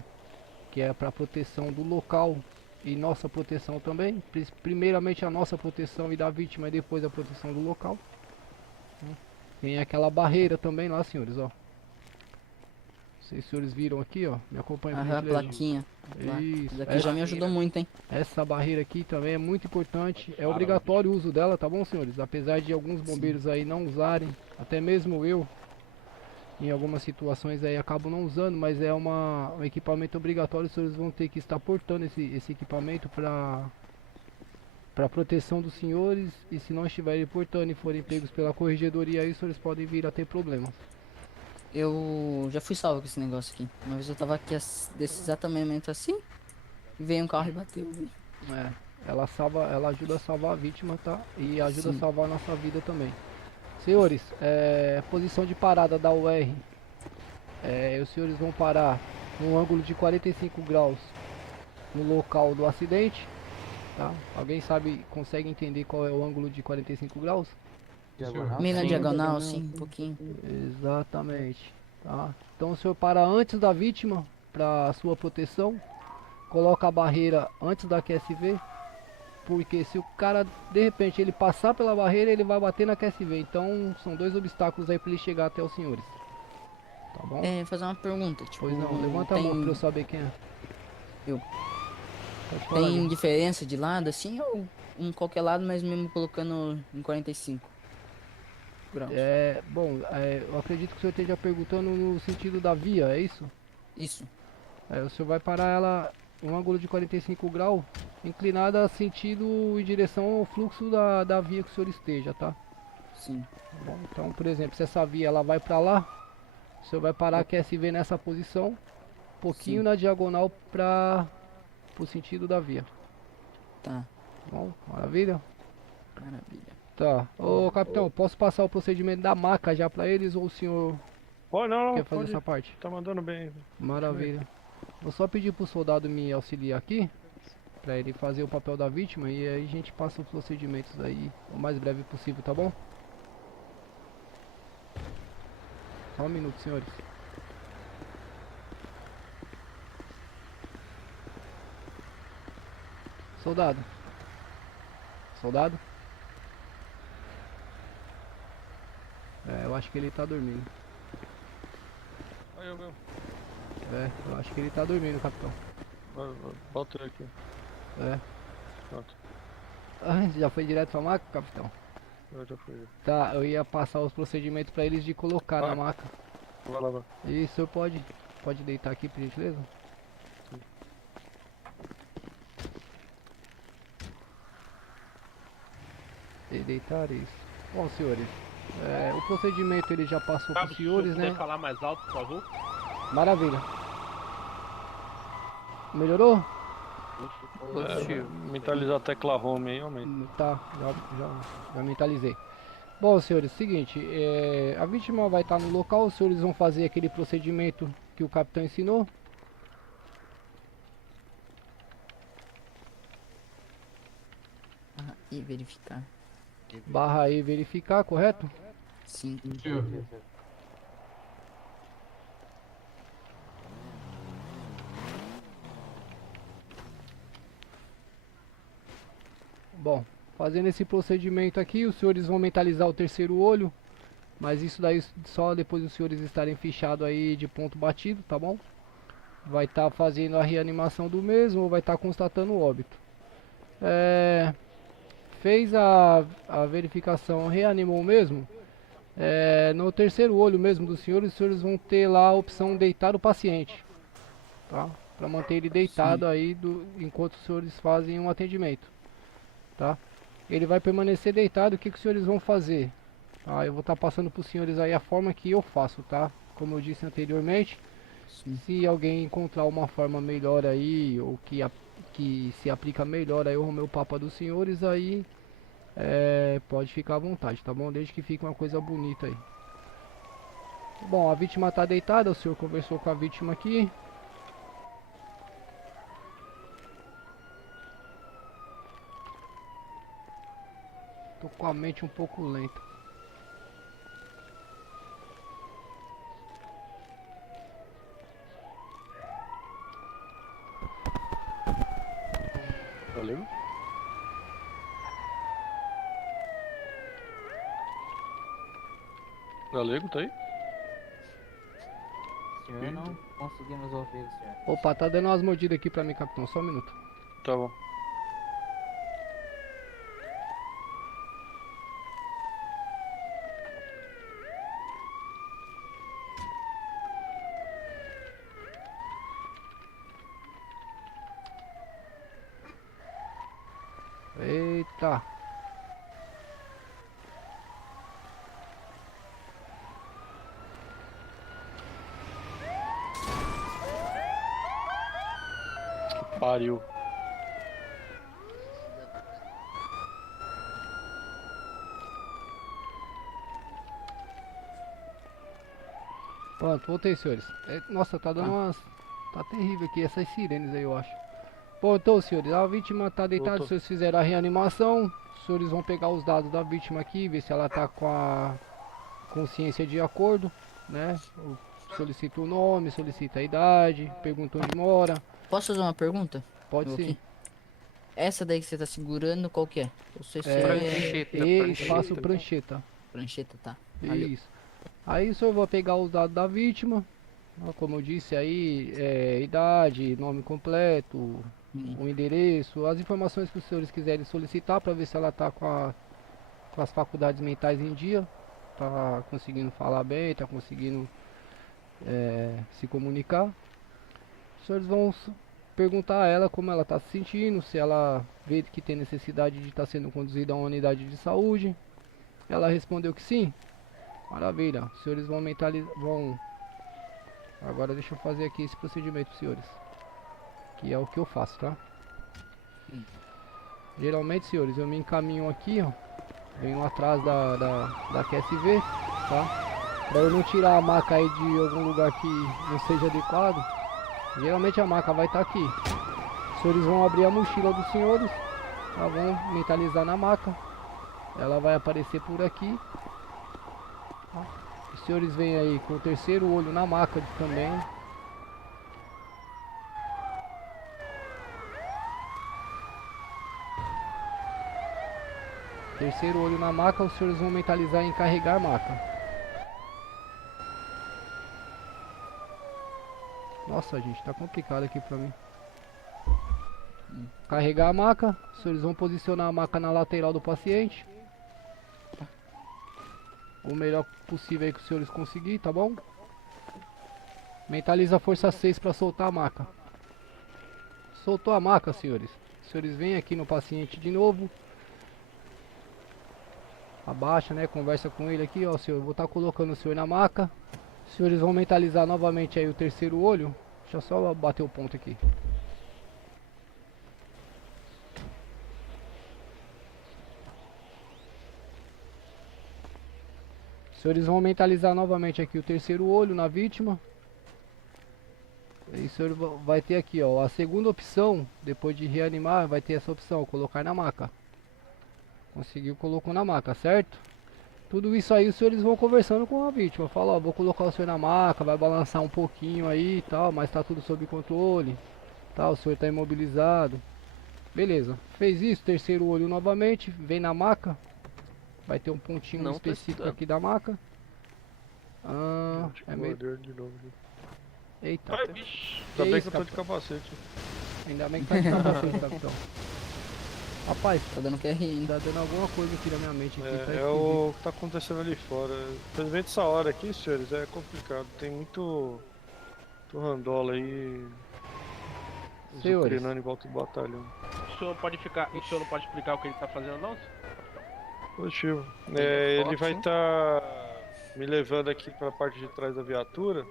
que é para proteção do local e nossa proteção também. Primeiramente a nossa proteção e da vítima e depois a proteção do local. Tem aquela barreira também lá, senhores, ó. Vocês senhores viram aqui, ó, me acompanhem. A plaquinha. Isso. Isso daqui já me ajudou muito, hein. Essa barreira aqui também é muito importante. É obrigatório o uso dela, tá bom, senhores? Apesar de alguns bombeiros aí não usarem, até mesmo eu, em algumas situações aí acabo não usando, mas é um equipamento obrigatório. Os senhores vão ter que estar portando esse equipamento para proteção dos senhores, e se não estiverem portando e forem pegos pela corregedoria aí, os senhores podem vir a ter problemas. Eu já fui salvo com esse negócio aqui. Uma vez eu tava aqui desse exatamente assim, e veio um carro e bateu. Ela ajuda a salvar a vítima, tá? E ajuda Sim. a salvar a nossa vida também. Senhores, posição de parada da UR. Os senhores vão parar num ângulo de 45 graus no local do acidente. tá? Alguém sabe, consegue entender qual é o ângulo de 45 graus? Meio na diagonal, assim, um pouquinho. Exatamente, tá? Então o senhor para antes da vítima para sua proteção, coloca a barreira antes da QSV, porque se o cara de repente ele passar pela barreira, ele vai bater na QSV. Então são dois obstáculos aí para ele chegar até os senhores. Tá bom? Fazer uma pergunta, tipo, Pois não, levanta a mão pra eu saber quem é. Eu. Pode falar, Tem gente. diferença de lado assim ou em qualquer lado, mas mesmo colocando em 45 graus? Bom, eu acredito que o senhor esteja perguntando no sentido da via, é isso? Isso. O senhor vai parar ela em um ângulo de 45 graus, inclinada sentido em direção ao fluxo da via que o senhor esteja, tá? Sim. Bom, então, por exemplo, se essa via ela vai para lá, o senhor vai parar a QSV nessa posição, um pouquinho na diagonal para o sentido da via. Tá. Bom, maravilha? Maravilha. Tá. Ô, capitão, posso passar o procedimento da maca já para eles ou o senhor não, quer fazer pode essa ir. parte? Tá mandando bem. Maravilha. Vou só pedir pro soldado me auxiliar aqui, para ele fazer o papel da vítima e aí a gente passa os procedimentos aí o mais breve possível, tá bom? Só um minuto, senhores. Soldado. Soldado? Eu acho que ele tá dormindo. Aí, meu. Eu acho que ele tá dormindo, capitão. Bota ele aqui. Pronto. Já foi direto pra maca, capitão? Eu já fui. Tá, eu ia passar os procedimentos pra eles de colocar na maca. Vai lá. E o senhor pode deitar aqui, por gentileza? E deitar isso. Bom, senhores, o procedimento ele já passou para os senhores, né? Pode falar mais alto, por favor? Maravilha. Melhorou? Mentalizar a tecla home aí, aumenta. Tá, já mentalizei. Bom, senhores, seguinte, a vítima vai estar no local, os senhores vão fazer aquele procedimento que o capitão ensinou. E verificar. Barra aí verificar, correto? Sim. Bom, fazendo esse procedimento aqui, os senhores vão mentalizar o terceiro olho, mas isso daí só depois os senhores estarem fichados aí de ponto batido, tá bom? Vai estar fazendo a reanimação do mesmo ou vai estar constatando o óbito. Fez a verificação, reanimou mesmo. No terceiro olho mesmo dos senhores, os senhores vão ter lá a opção deitar o paciente, tá? Para manter ele deitado aí enquanto os senhores fazem um atendimento, tá? Ele vai permanecer deitado. O que os senhores vão fazer? Eu vou estar passando para os senhores aí a forma que eu faço, tá? Como eu disse anteriormente, se alguém encontrar uma forma melhor aí, ou que se aplica melhor aí o homeopata dos senhores, aí pode ficar à vontade, tá bom? Desde que fique uma coisa bonita aí. Bom, a vítima está deitada, o senhor conversou com a vítima aqui. Tô com a mente um pouco lenta. Valeu. Galego, tá aí? Senhor, não conseguimos ouvir o senhor. Opa, tá dando umas mordidas aqui pra mim, capitão. Só um minuto. Tá bom. Eita. Que pariu. Pronto, voltei, senhores. Nossa, tá dando umas... Tá terrível aqui essas sirenes aí, eu acho. Bom, então, senhores, a vítima tá deitada, Voltou. os senhores fizeram a reanimação. Os senhores vão pegar os dados da vítima aqui, ver se ela tá com a consciência de acordo, né? Solicita o nome, solicita a idade, pergunta onde mora. Posso fazer uma pergunta? Pode Eu sim. aqui. Essa daí que você tá segurando, qual que é? Eu sei se Espaço prancheta. Prancheta, tá. Valeu. Isso. Aí o senhor vai pegar os dados da vítima, ó, como eu disse aí, idade, nome completo, o endereço, as informações que os senhores quiserem solicitar para ver se ela tá com as faculdades mentais em dia, tá conseguindo falar bem, tá conseguindo se comunicar. Os senhores vão perguntar a ela como ela está se sentindo, se ela vê que tem necessidade de estar sendo conduzida a uma unidade de saúde. Ela respondeu que sim. Maravilha. Os senhores vão mentalizar. Agora deixa eu fazer aqui esse procedimento, senhores. Que é o que eu faço, tá? Geralmente, senhores, eu me encaminho aqui, ó. Venho atrás da QSV, tá? Pra eu não tirar a maca aí de algum lugar que não seja adequado. Geralmente a maca vai estar aqui. Os senhores vão abrir a mochila dos senhores, tá? Vão mentalizar na maca. Ela vai aparecer por aqui. Tá? Os senhores vêm aí com o terceiro olho na maca também. Terceiro olho na maca, os senhores vão mentalizar em carregar maca. Nossa, gente, tá complicado aqui pra mim. Carregar a maca, os senhores vão posicionar a maca na lateral do paciente. O melhor possível aí que os senhores conseguirem, tá bom? Mentaliza a força 6 para soltar a maca. Soltou a maca, senhores. Os senhores vêm aqui no paciente de novo. Abaixa, né? Conversa com ele aqui, ó, senhor. Eu vou estar colocando o senhor na maca. Os senhores vão mentalizar novamente aí o terceiro olho. Deixa eu só bater o ponto aqui. Os senhores vão mentalizar novamente aqui o terceiro olho na vítima. E o senhor vai ter aqui, ó, a segunda opção, depois de reanimar, vai ter essa opção, colocar na maca. Conseguiu, colocou na maca, certo? Tudo isso aí os senhores vão conversando com a vítima. Fala, ó, vou colocar o senhor na maca, vai balançar um pouquinho aí e tal, mas tá tudo sob controle. Tá, o senhor tá imobilizado. Beleza, fez isso, terceiro olho novamente, vem na maca. Vai ter um pontinho Não, específico tá aqui da maca. É meio... de novo. Eita. Ai, bicho. Ainda bem que eu tô de capacete. Ainda bem que tá de capacete, capitão. Rapaz, tá dando QRI ainda. Tá dando alguma coisa aqui na minha mente. Aqui, tá É o que tá acontecendo ali fora. Infelizmente essa hora aqui, senhores, é complicado. Tem muito randola aí. Senhores, Ucraniano em volta do batalhão. O senhor não pode explicar o que ele tá fazendo, não? Positivo. Ele vai estar me levando aqui pra parte de trás da viatura.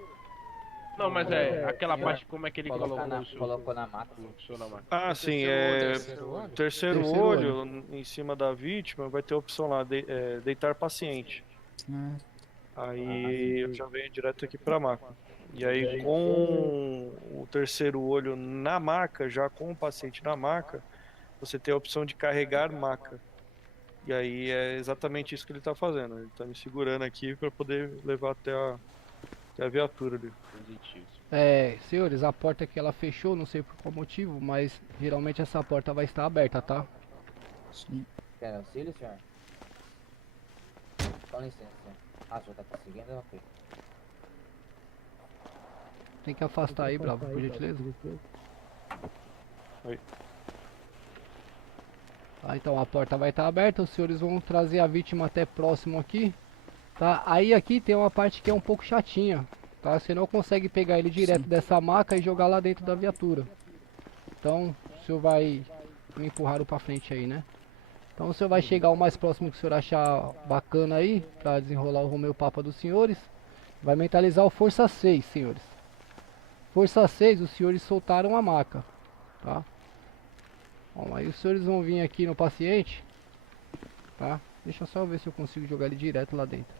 Não, mas aquela parte, como é que ele colocou o senhor? Colocou na maca. Ah, sim, terceiro olho em cima da vítima, vai ter a opção lá, deitar paciente. Aí eu já venho direto aqui pra maca. E aí com o terceiro olho na maca, já com o paciente na maca, você tem a opção de carregar maca. E aí é exatamente isso que ele tá fazendo. Ele tá me segurando aqui pra poder levar até a viatura ali. Senhores, a porta que ela fechou, não sei por qual motivo, mas geralmente essa porta vai estar aberta, tá? Sim. Quer auxílio, senhor? Com licença, senhor. Ah, o senhor tá conseguindo? Ok. Tem que afastar aí, Bravo, por gentileza. Oi. Então a porta vai estar aberta, os senhores vão trazer a vítima até próximo aqui. Tá? Aí aqui tem uma parte que é um pouco chatinha. Tá? Você não consegue pegar ele direto dessa maca e jogar lá dentro da viatura. Então o senhor vai me empurrar pra frente aí, né? Então o senhor vai chegar o mais próximo que o senhor achar bacana aí, pra desenrolar o Romeu Papa dos senhores. Vai mentalizar o Força 6, senhores. Força 6, os senhores soltaram a maca. Tá? Bom, aí os senhores vão vir aqui no paciente. Tá? Deixa eu só ver se eu consigo jogar ele direto lá dentro.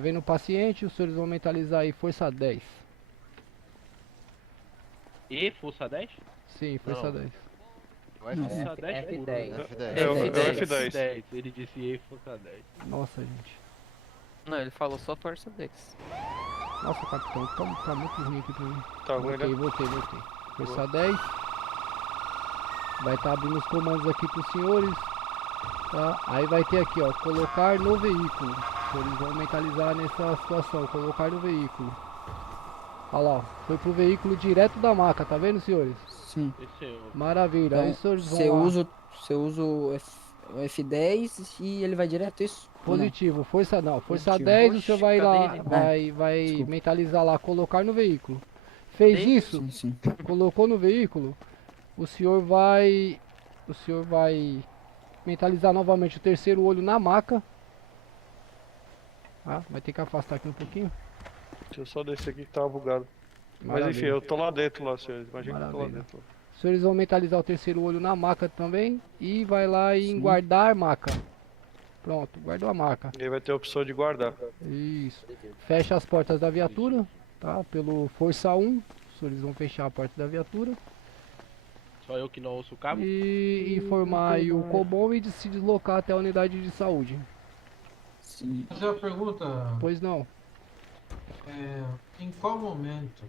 Vem no paciente, os senhores vão mentalizar aí Força 10. E Força 10? Sim, força Não. 10. Vai Não, força 10 puro, né? F10. É o F10. Ele disse E força 10. Nossa, gente. Não, ele falou só força 10. Nossa, capitão, tá muito ruim aqui pra mim. Tá ruim, né? Voltei. Força 10. Vai estar abrindo os comandos aqui pros senhores. Tá? Aí vai ter aqui, ó, colocar no veículo. Eles vão mentalizar nessa situação, colocar no veículo. Olha lá, ó, foi pro veículo direto da maca, tá vendo, senhores? Sim. Maravilha, Então, aí os senhores vão você usa o F10 e ele vai direto isso? Ou não? Positivo, força 10, Positivo. o senhor vai lá, Cadê vai Desculpa. mentalizar lá, colocar no veículo. Fez isso? Sim, sim. Colocou no veículo, o senhor vai mentalizar novamente o terceiro olho na maca. Ah, vai ter que afastar aqui um pouquinho. Deixa eu só descer aqui que tava bugado. Mas Maravilha. enfim, eu tô lá dentro lá, senhores. Imagina que eu tô lá Maravilha. dentro. Os senhores vão mentalizar o terceiro olho na maca também e vai lá em Sim. guardar maca. Pronto, guardou a maca. E aí vai ter a opção de guardar. Isso. Fecha as portas da viatura, tá? Pelo força 1, os senhores vão fechar a porta da viatura. Só eu que não ouço o cabo? E informar aí o Cobom e de se deslocar até a unidade de saúde. Sim. Fazer uma pergunta. Pois não. Em qual momento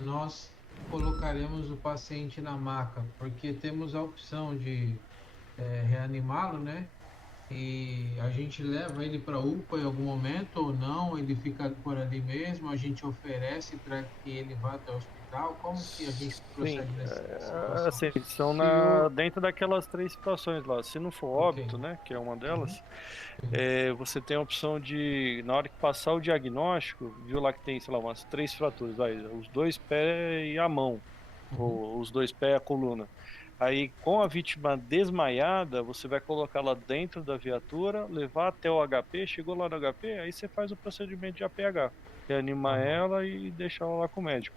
nós colocaremos o paciente na maca? Porque temos a opção de reanimá-lo, né? E a gente leva ele para UPA em algum momento ou não? Ele fica por ali mesmo? A gente oferece para que ele vá até o hospital? Como que a gente procede nessa situação? Assim, são dentro daquelas 3 situações lá. Se não for óbito, né, que é uma delas, você tem a opção de, na hora que passar o diagnóstico, viu lá que tem, sei lá, umas 3 fraturas, vai, os 2 pés e a mão, ou os 2 pés e a coluna. Aí, com a vítima desmaiada, você vai colocá-la dentro da viatura, levar até o HP, chegou lá no HP, aí você faz o procedimento de APH, reanimar ela e deixar ela lá com o médico.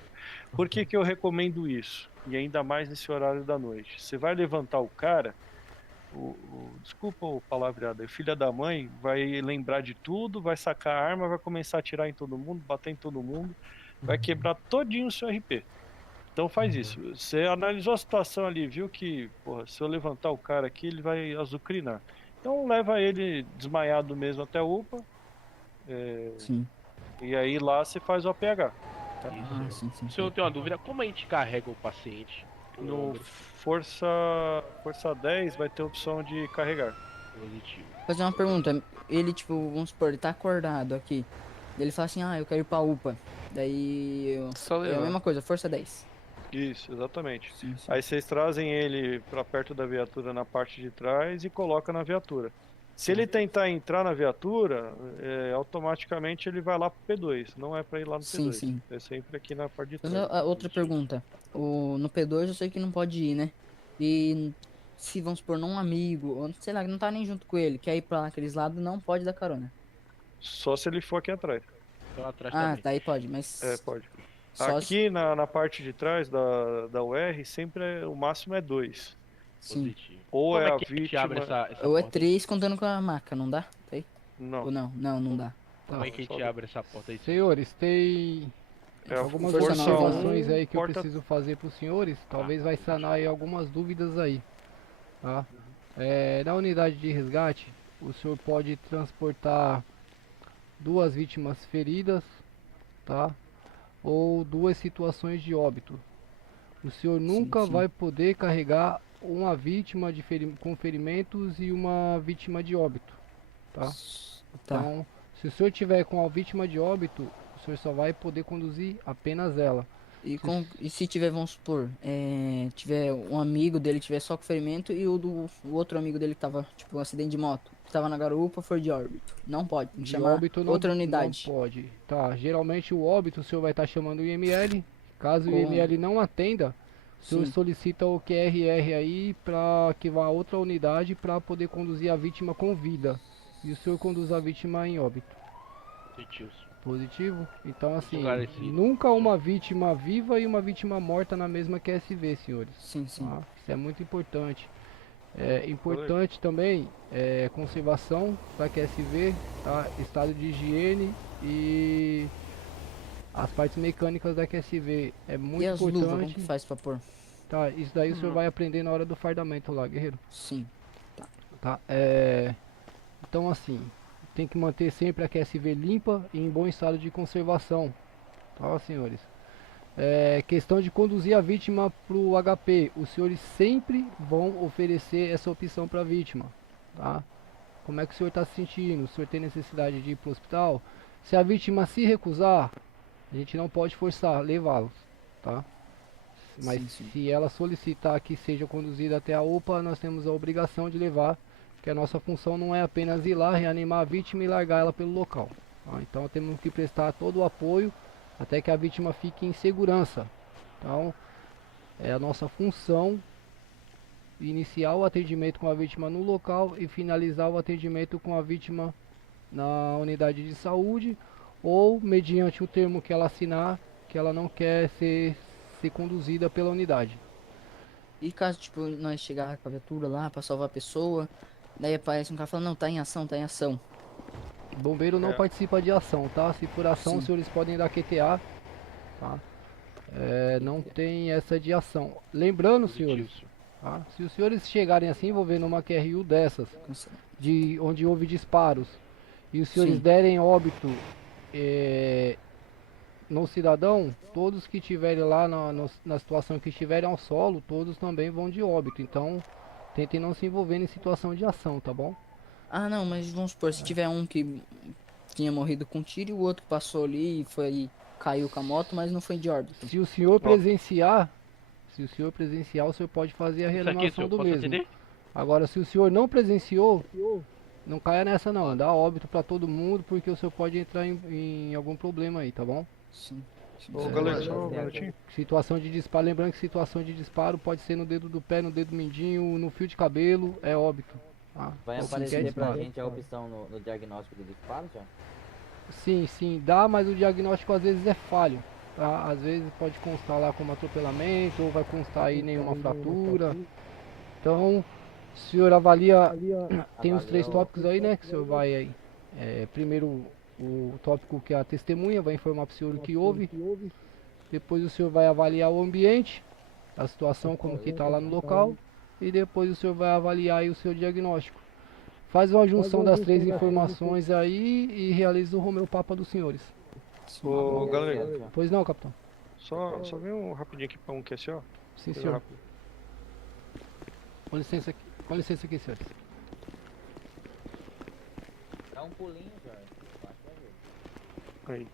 Por que que eu recomendo isso? E ainda mais nesse horário da noite. Você vai levantar o cara, desculpa o palavreado, o filho da mãe vai lembrar de tudo, vai sacar a arma, vai começar a atirar em todo mundo, bater em todo mundo, vai quebrar todinho o seu RP. Então faz isso. Você analisou a situação ali, viu que, porra, se eu levantar o cara aqui, ele vai azucrinar. Então leva ele desmaiado mesmo até a UPA. Sim. E aí lá você faz o APH. Tá? Se eu tenho uma dúvida, como a gente carrega o paciente? No força 10 vai ter a opção de carregar. Positivo. Fazer uma pergunta. Ele, tipo, vamos supor, ele tá acordado aqui. Ele fala assim, eu quero ir pra UPA. Daí é a mesma coisa, força 10. Isso, exatamente. Sim. Aí vocês trazem ele pra perto da viatura na parte de trás e colocam na viatura. Se ele tentar entrar na viatura, automaticamente ele vai lá pro P2. Não é pra ir lá no P2. Sim. É sempre aqui na parte de Mas trás. outra pergunta. No P2 eu sei que não pode ir, né? E se, vamos supor, um amigo, ou sei lá, que não tá nem junto com ele, quer ir pra aqueles lados, não pode dar carona. Só se ele for aqui atrás. Daí pode, mas... pode. Só Aqui na parte de trás da UR, sempre o máximo é 2. Sim. Ou Como é a que a gente vítima... abre essa Ou é porta? 3 contando com a maca, não dá? Tá aí? Não. Ou não dá. Como é que a gente abre essa porta aí? Senhores, tem algumas observações aí que eu preciso fazer para os senhores. Talvez vai sanar aí algumas dúvidas aí. Tá? Na unidade de resgate, o senhor pode transportar 2 vítimas feridas, tá? Ou 2 situações de óbito. O senhor nunca vai poder carregar uma vítima com ferimentos e uma vítima de óbito, tá? Então, se o senhor tiver com a vítima de óbito, o senhor só vai poder conduzir apenas ela. E se tiver, vamos supor, tiver um amigo dele tiver só com ferimento e o outro amigo dele que tava, tipo, um acidente de moto, que tava na garupa, for de óbito. Não pode, tem que chamar outra unidade. Não pode. Tá, geralmente o óbito o senhor vai estar chamando o IML. Caso o IML não atenda, o senhor solicita o QRR aí para que vá a outra unidade para poder conduzir a vítima com vida. E o senhor conduz a vítima em óbito. Positivo? Então assim, nunca uma vítima viva e uma vítima morta na mesma QSV, senhores. Sim. Tá? Isso é muito importante. É importante também conservação da QSV, tá? Estado de higiene e as partes mecânicas da QSV. É muito e as importante. luvas, como que faz pra pôr? Tá, isso daí o senhor vai aprender na hora do fardamento lá, guerreiro. Sim. Tá, então assim, tem que manter sempre a QSV limpa e em bom estado de conservação. Tá, senhores? Questão de conduzir a vítima pro HP. Os senhores sempre vão oferecer essa opção para a vítima. Tá? Como é que o senhor está se sentindo? O senhor tem necessidade de ir pro hospital? Se a vítima se recusar, a gente não pode forçar, levá-los. Tá? Mas se ela solicitar que seja conduzida até a UPA, nós temos a obrigação de levar, porque a nossa função não é apenas ir lá, reanimar a vítima e largar ela pelo local. Tá? Então temos que prestar todo o apoio até que a vítima fique em segurança. Então é a nossa função iniciar o atendimento com a vítima no local e finalizar o atendimento com a vítima na unidade de saúde, ou mediante o termo que ela assinar que ela não quer ser conduzida pela unidade. E caso tipo nós chegar com a viatura lá pra salvar a pessoa, daí aparece um cara falando, não, tá em ação, tá em ação. Bombeiro não participa de ação, tá? Se for ação, os senhores podem dar QTA, tá? Não tem essa de ação. Lembrando, senhores, tá? Se os senhores chegarem a se envolver numa QRU dessas, onde houve disparos, e os senhores derem óbito no cidadão, todos que estiverem lá na situação que estiverem ao solo, todos também vão de óbito. Então, tentem não se envolver em situação de ação, tá bom? Ah, não, mas vamos supor, se tiver um que tinha morrido com tiro e o outro passou ali e caiu com a moto, mas não foi de óbito. Se o senhor presenciar, o senhor pode fazer a reanimação do mesmo. Atender? Agora, se o senhor não presenciou, não caia nessa não, dá óbito pra todo mundo, porque o senhor pode entrar em algum problema aí, tá bom? Sim. Ô, galera, só um minutinho. Situação de disparo, lembrando que situação de disparo pode ser no dedo do pé, no dedo mindinho, no fio de cabelo, é óbito. Tá? Vai aparecer pra gente a opção no diagnóstico do disparo já? Sim, dá, mas o diagnóstico às vezes é falho. Tá? Às vezes pode constar lá como atropelamento, ou vai constar aí nenhuma fratura. Então, o senhor avalia, tem os 3 tópicos aí, né, que o senhor vai aí. Primeiro o tópico que a testemunha vai informar para o senhor o que houve. Depois o senhor vai avaliar o ambiente, a situação como que está lá no local. E depois o senhor vai avaliar aí o seu diagnóstico. Faz uma junção das 3 informações aí e realiza o homeopapa dos senhores. Ô, galera. Pois não, capitão. Só vem um rapidinho aqui para um QSO. Sim, senhor. Com licença aqui, senhores. Dá um pulinho, Jorge. Aí.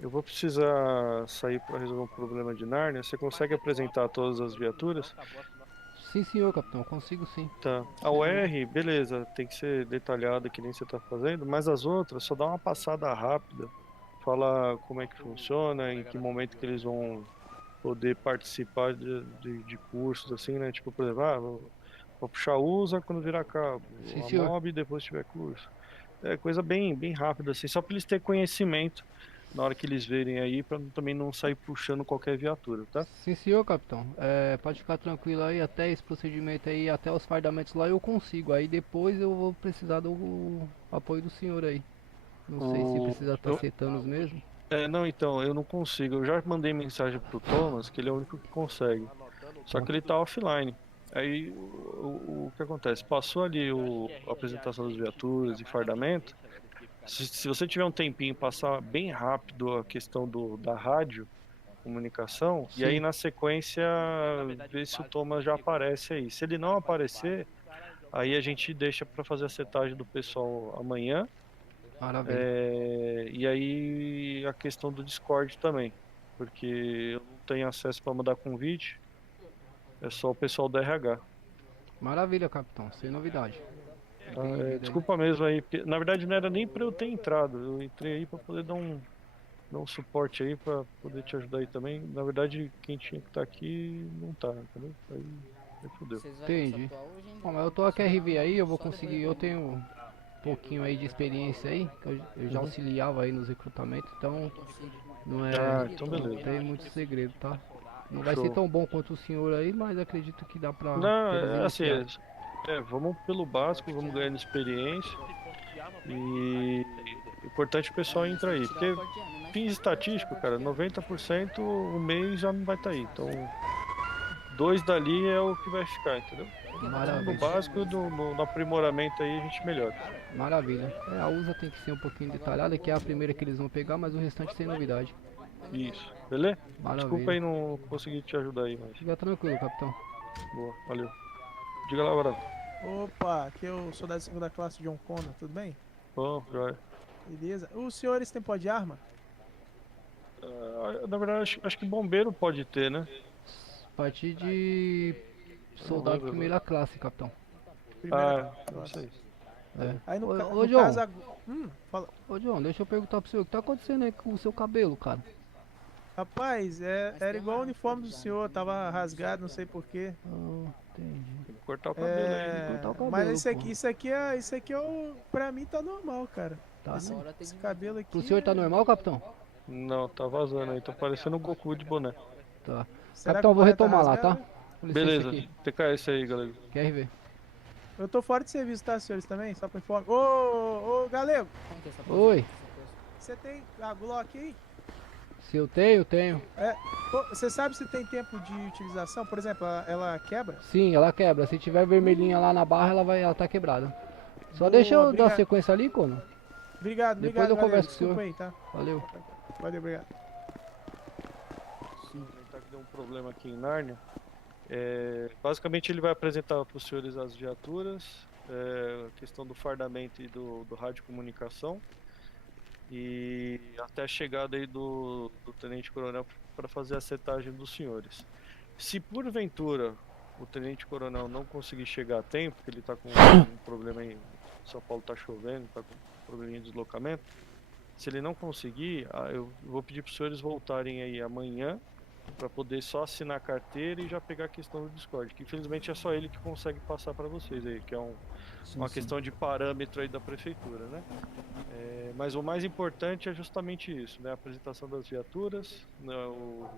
Eu vou precisar sair para resolver um problema de Nárnia. Você consegue apresentar todas as viaturas? Sim, senhor, capitão. Consigo sim. Tá. A UR, beleza. Tem que ser detalhada que nem você tá fazendo. Mas as outras, só dá uma passada rápida. Fala como é que funciona, em que momento que eles vão poder participar de cursos, assim, né? Tipo, por exemplo, vou puxar USA quando virar cabo. Sim, a senhor. MOB depois tiver curso. É coisa bem rápida, assim. Só para eles terem conhecimento na hora que eles verem aí, pra também não sair puxando qualquer viatura, tá? Sim, senhor, capitão. Pode ficar tranquilo aí, até esse procedimento aí, até os fardamentos lá eu consigo. Aí depois eu vou precisar do apoio do senhor aí. Não sei se precisa estar setando os mesmos. Não, então, eu não consigo. Eu já mandei mensagem pro Thomas, que ele é o único que consegue. Só que ele tá offline. Aí, o que acontece? Passou ali a apresentação das viaturas e fardamento. Se você tiver um tempinho, passar bem rápido a questão da rádio, comunicação, e aí na sequência ver se o Thomas já aparece aí. Se ele não aparecer, aí a gente deixa para fazer a setagem do pessoal amanhã. Maravilha. E aí a questão do Discord também, porque eu não tenho acesso para mandar convite, é só o pessoal do RH. Maravilha, capitão, sem novidade. Desculpa mesmo aí, porque na verdade não era nem para eu ter entrado, eu entrei aí para poder dar um suporte aí, para poder te ajudar aí também. Na verdade quem tinha que estar aqui não tá, entendeu? Aí fodeu. Entendi. Bom, mas eu tô aqui RV aí, eu vou conseguir, eu tenho um pouquinho aí de experiência aí, eu já auxiliava aí nos recrutamentos, então não então beleza. Não tem muito segredo, tá? Não vai Show. ser tão bom quanto o senhor aí, mas acredito que dá pra... Não, assim, vamos pelo básico, vamos ganhando experiência. E importante o pessoal entrar aí, porque fins estatísticos, cara, 90% o mês já não vai estar aí. Então, 2 dali é o que vai ficar, entendeu? Maravilha. No básico, no aprimoramento aí a gente melhora. Maravilha. É, a USA tem que ser um pouquinho detalhada, que é a primeira que eles vão pegar, mas o restante sem novidade. Isso, beleza? Maravilha. Desculpa aí não conseguir te ajudar aí, mas... Fica tranquilo, capitão. Boa, valeu. Diga lá, Barão. Opa, aqui eu sou da segunda classe John Connor, tudo bem? Bom, joia. Beleza. Os senhores têm pó de arma? Na verdade, acho que bombeiro pode ter, né? A partir de soldado de primeira classe, capitão. Não sei. É. Aí no, Ô, no John. caso... Fala. Ô, John, deixa eu perguntar pro senhor, o que tá acontecendo aí com o seu cabelo, cara? Rapaz, era igual o uniforme do senhor, tava rasgado, não sei porquê. Entendi. Tem que cortar o cabelo aí. Cortar o cabelo, Mas pô. isso aqui é o... Pra mim tá normal, cara. Tá. Esse cabelo aqui... Pro senhor tá normal, capitão? Não, tá vazando aí, tá parecendo o Goku de boné. Tá. Será Capitão, que vou vai tá retomar lá, tá? rasgado? Com licença Beleza, aqui. TKS aí, galera. QRV. Eu tô fora de serviço, tá, senhores, também? Só pra informar. Ô, Galego! Oi. Você tem a Glock aí? Se eu tenho, tenho. Você sabe se tem tempo de utilização? Por exemplo, ela quebra? Sim, ela quebra. Se tiver vermelhinha lá na barra, ela tá quebrada. Só Boa, deixa eu dar obrigado. sequência ali, Cono. Obrigado, Depois eu Galego. converso com o senhor. Desculpa aí, tá? Valeu. Valeu, obrigado. Aproveitar que deu um problema aqui em Nárnia. Basicamente ele vai apresentar para os senhores as viaturas, a questão do fardamento e do radiocomunicação e até a chegada aí do Tenente Coronel para fazer a setagem dos senhores. Se porventura o Tenente Coronel não conseguir chegar a tempo, porque ele está com um problema aí, São Paulo está chovendo, está com um probleminha de deslocamento, se ele não conseguir, eu vou pedir para os senhores voltarem aí amanhã para poder só assinar a carteira e já pegar a questão do Discord, que infelizmente é só ele que consegue passar para vocês aí, que é uma questão de parâmetro aí da prefeitura, né? Mas o mais importante é justamente isso, né? A apresentação das viaturas, né?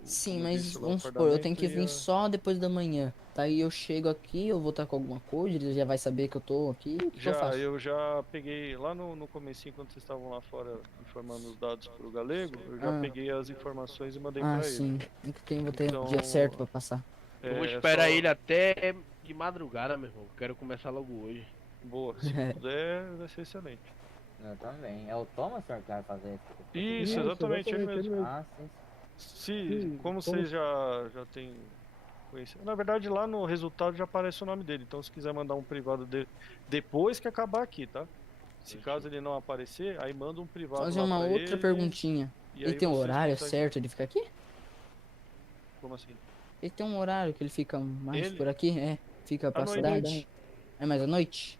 Sim, como eu mas disse, o vamos supor, eu tenho que fardamento e vir só depois da manhã. Daí eu chego aqui, eu vou estar com alguma coisa, ele já vai saber que eu tô aqui. O que eu faço? eu já peguei lá no comecinho, quando vocês estavam lá fora informando os dados pro Galego, eu já peguei as informações e mandei para sim. ele. Então vou ter Então, o dia certo pra passar. Eu vou esperar ele até de madrugada, meu irmão. Quero começar logo hoje. Boa, se puder, vai ser excelente. Eu também. É o Thomas, senhor, que vai fazer Isso, exatamente, ele mesmo. Ah, sim. Como vocês já têm conhecido. Na verdade, lá no resultado já aparece o nome dele. Então, se quiser mandar um privado dele depois que acabar aqui, tá? Se caso ele não aparecer, aí manda um privado. Fazer uma outra perguntinha. Ele tem um horário certo de ficar aqui? Como assim? Ele tem um horário que ele fica mais Ele? por aqui? Fica pra cidade? É mais à noite?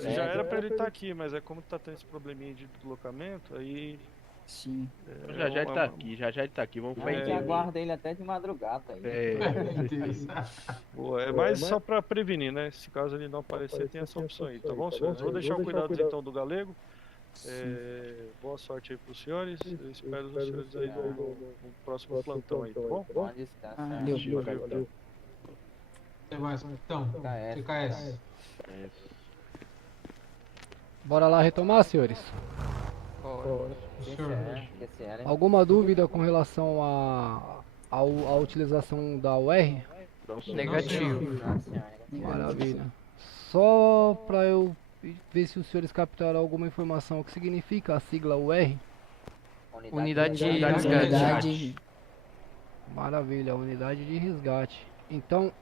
Já era pra ele estar aqui, mas é como tá tendo esse probleminha de deslocamento, aí... Sim. Já ele tá aqui, já ele tá aqui, vamos A gente aguarda ele até de madrugada aí. Boa, é mais só pra prevenir, né? Se caso ele não aparecer, tem essa opção aí, tá bom, senhores? Vou deixar o cuidado então do Galego. Boa sorte aí pros senhores. Eu espero os senhores aí no próximo plantão aí, tá bom? Valeu. Até mais, então. TKS. Bora lá retomar, senhores? Alguma dúvida com relação à utilização da UR? Negativo. Maravilha. Só para eu ver se os senhores captaram alguma informação, o que significa a sigla UR? Unidade de resgate. Maravilha, unidade de resgate. Então,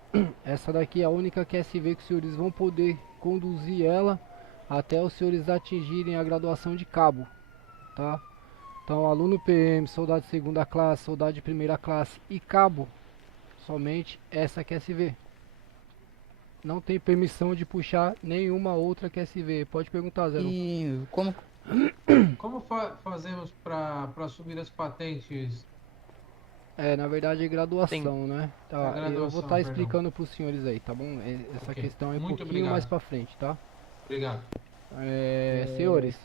essa daqui é a única QSV que os senhores vão poder conduzir ela até os senhores atingirem a graduação de cabo, tá? Então, aluno PM, soldado de segunda classe, soldado de primeira classe e cabo, somente essa QSV. Não tem permissão de puxar nenhuma outra QSV. Pode perguntar, Zé. E como fazemos para subir as patentes? Na verdade é graduação, né? Tá, graduação, eu vou estar explicando para os senhores aí, tá bom? Essa questão é um Muito pouquinho obrigado. mais para frente, tá? Obrigado. Senhores,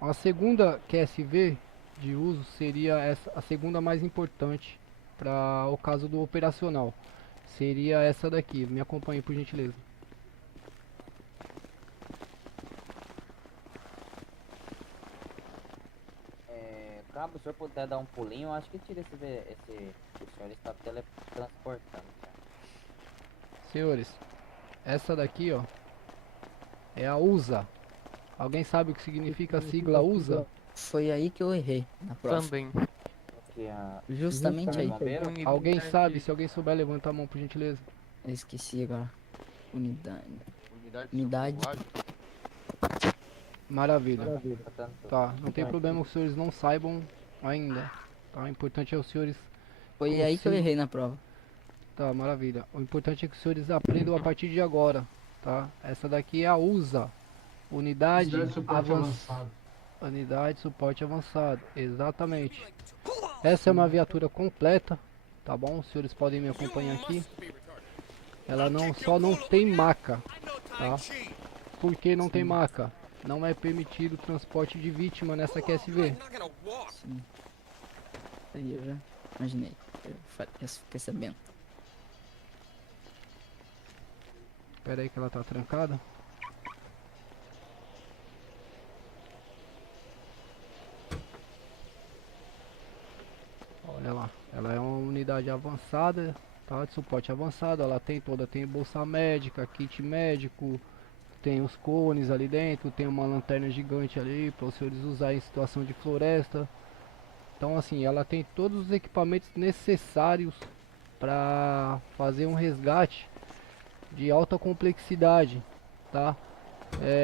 a segunda QSV de uso seria a segunda mais importante para o caso do operacional. Seria essa daqui. Me acompanhe, por gentileza. Cabo, se o senhor puder dar um pulinho, eu acho que tira o senhor está teletransportando. Senhores, essa daqui, ó, é a USA. Alguém sabe o que significa a sigla USA? Foi aí que eu errei na prova. Também. Justamente aí. Alguém sabe? Se alguém souber, levanta a mão, por gentileza. Eu esqueci agora. Unidade. Unidade. Maravilha. Tá, não tem problema que os senhores não saibam ainda. Tá, o importante é os senhores... Foi aí que eu errei na prova. Tá, maravilha. O importante é que os senhores aprendam a partir de agora, tá? Essa daqui é a USA. Unidade de suporte avançado. Unidade de suporte avançado, exatamente. Essa é uma viatura completa, tá bom? Os senhores podem me acompanhar aqui. Ela só não tem maca, tá? Por que não tem maca? Não é permitido transporte de vítima nessa QSV. Sim. Aí eu já imaginei. Eu fiquei sabendo. Espera aí que ela tá trancada. Olha lá, ela é uma unidade avançada, tá? De suporte avançado. Ela tem bolsa médica, kit médico, tem os cones ali dentro, tem uma lanterna gigante ali para os senhores usarem em situação de floresta. Então assim, ela tem todos os equipamentos necessários para fazer um resgate de alta complexidade, tá?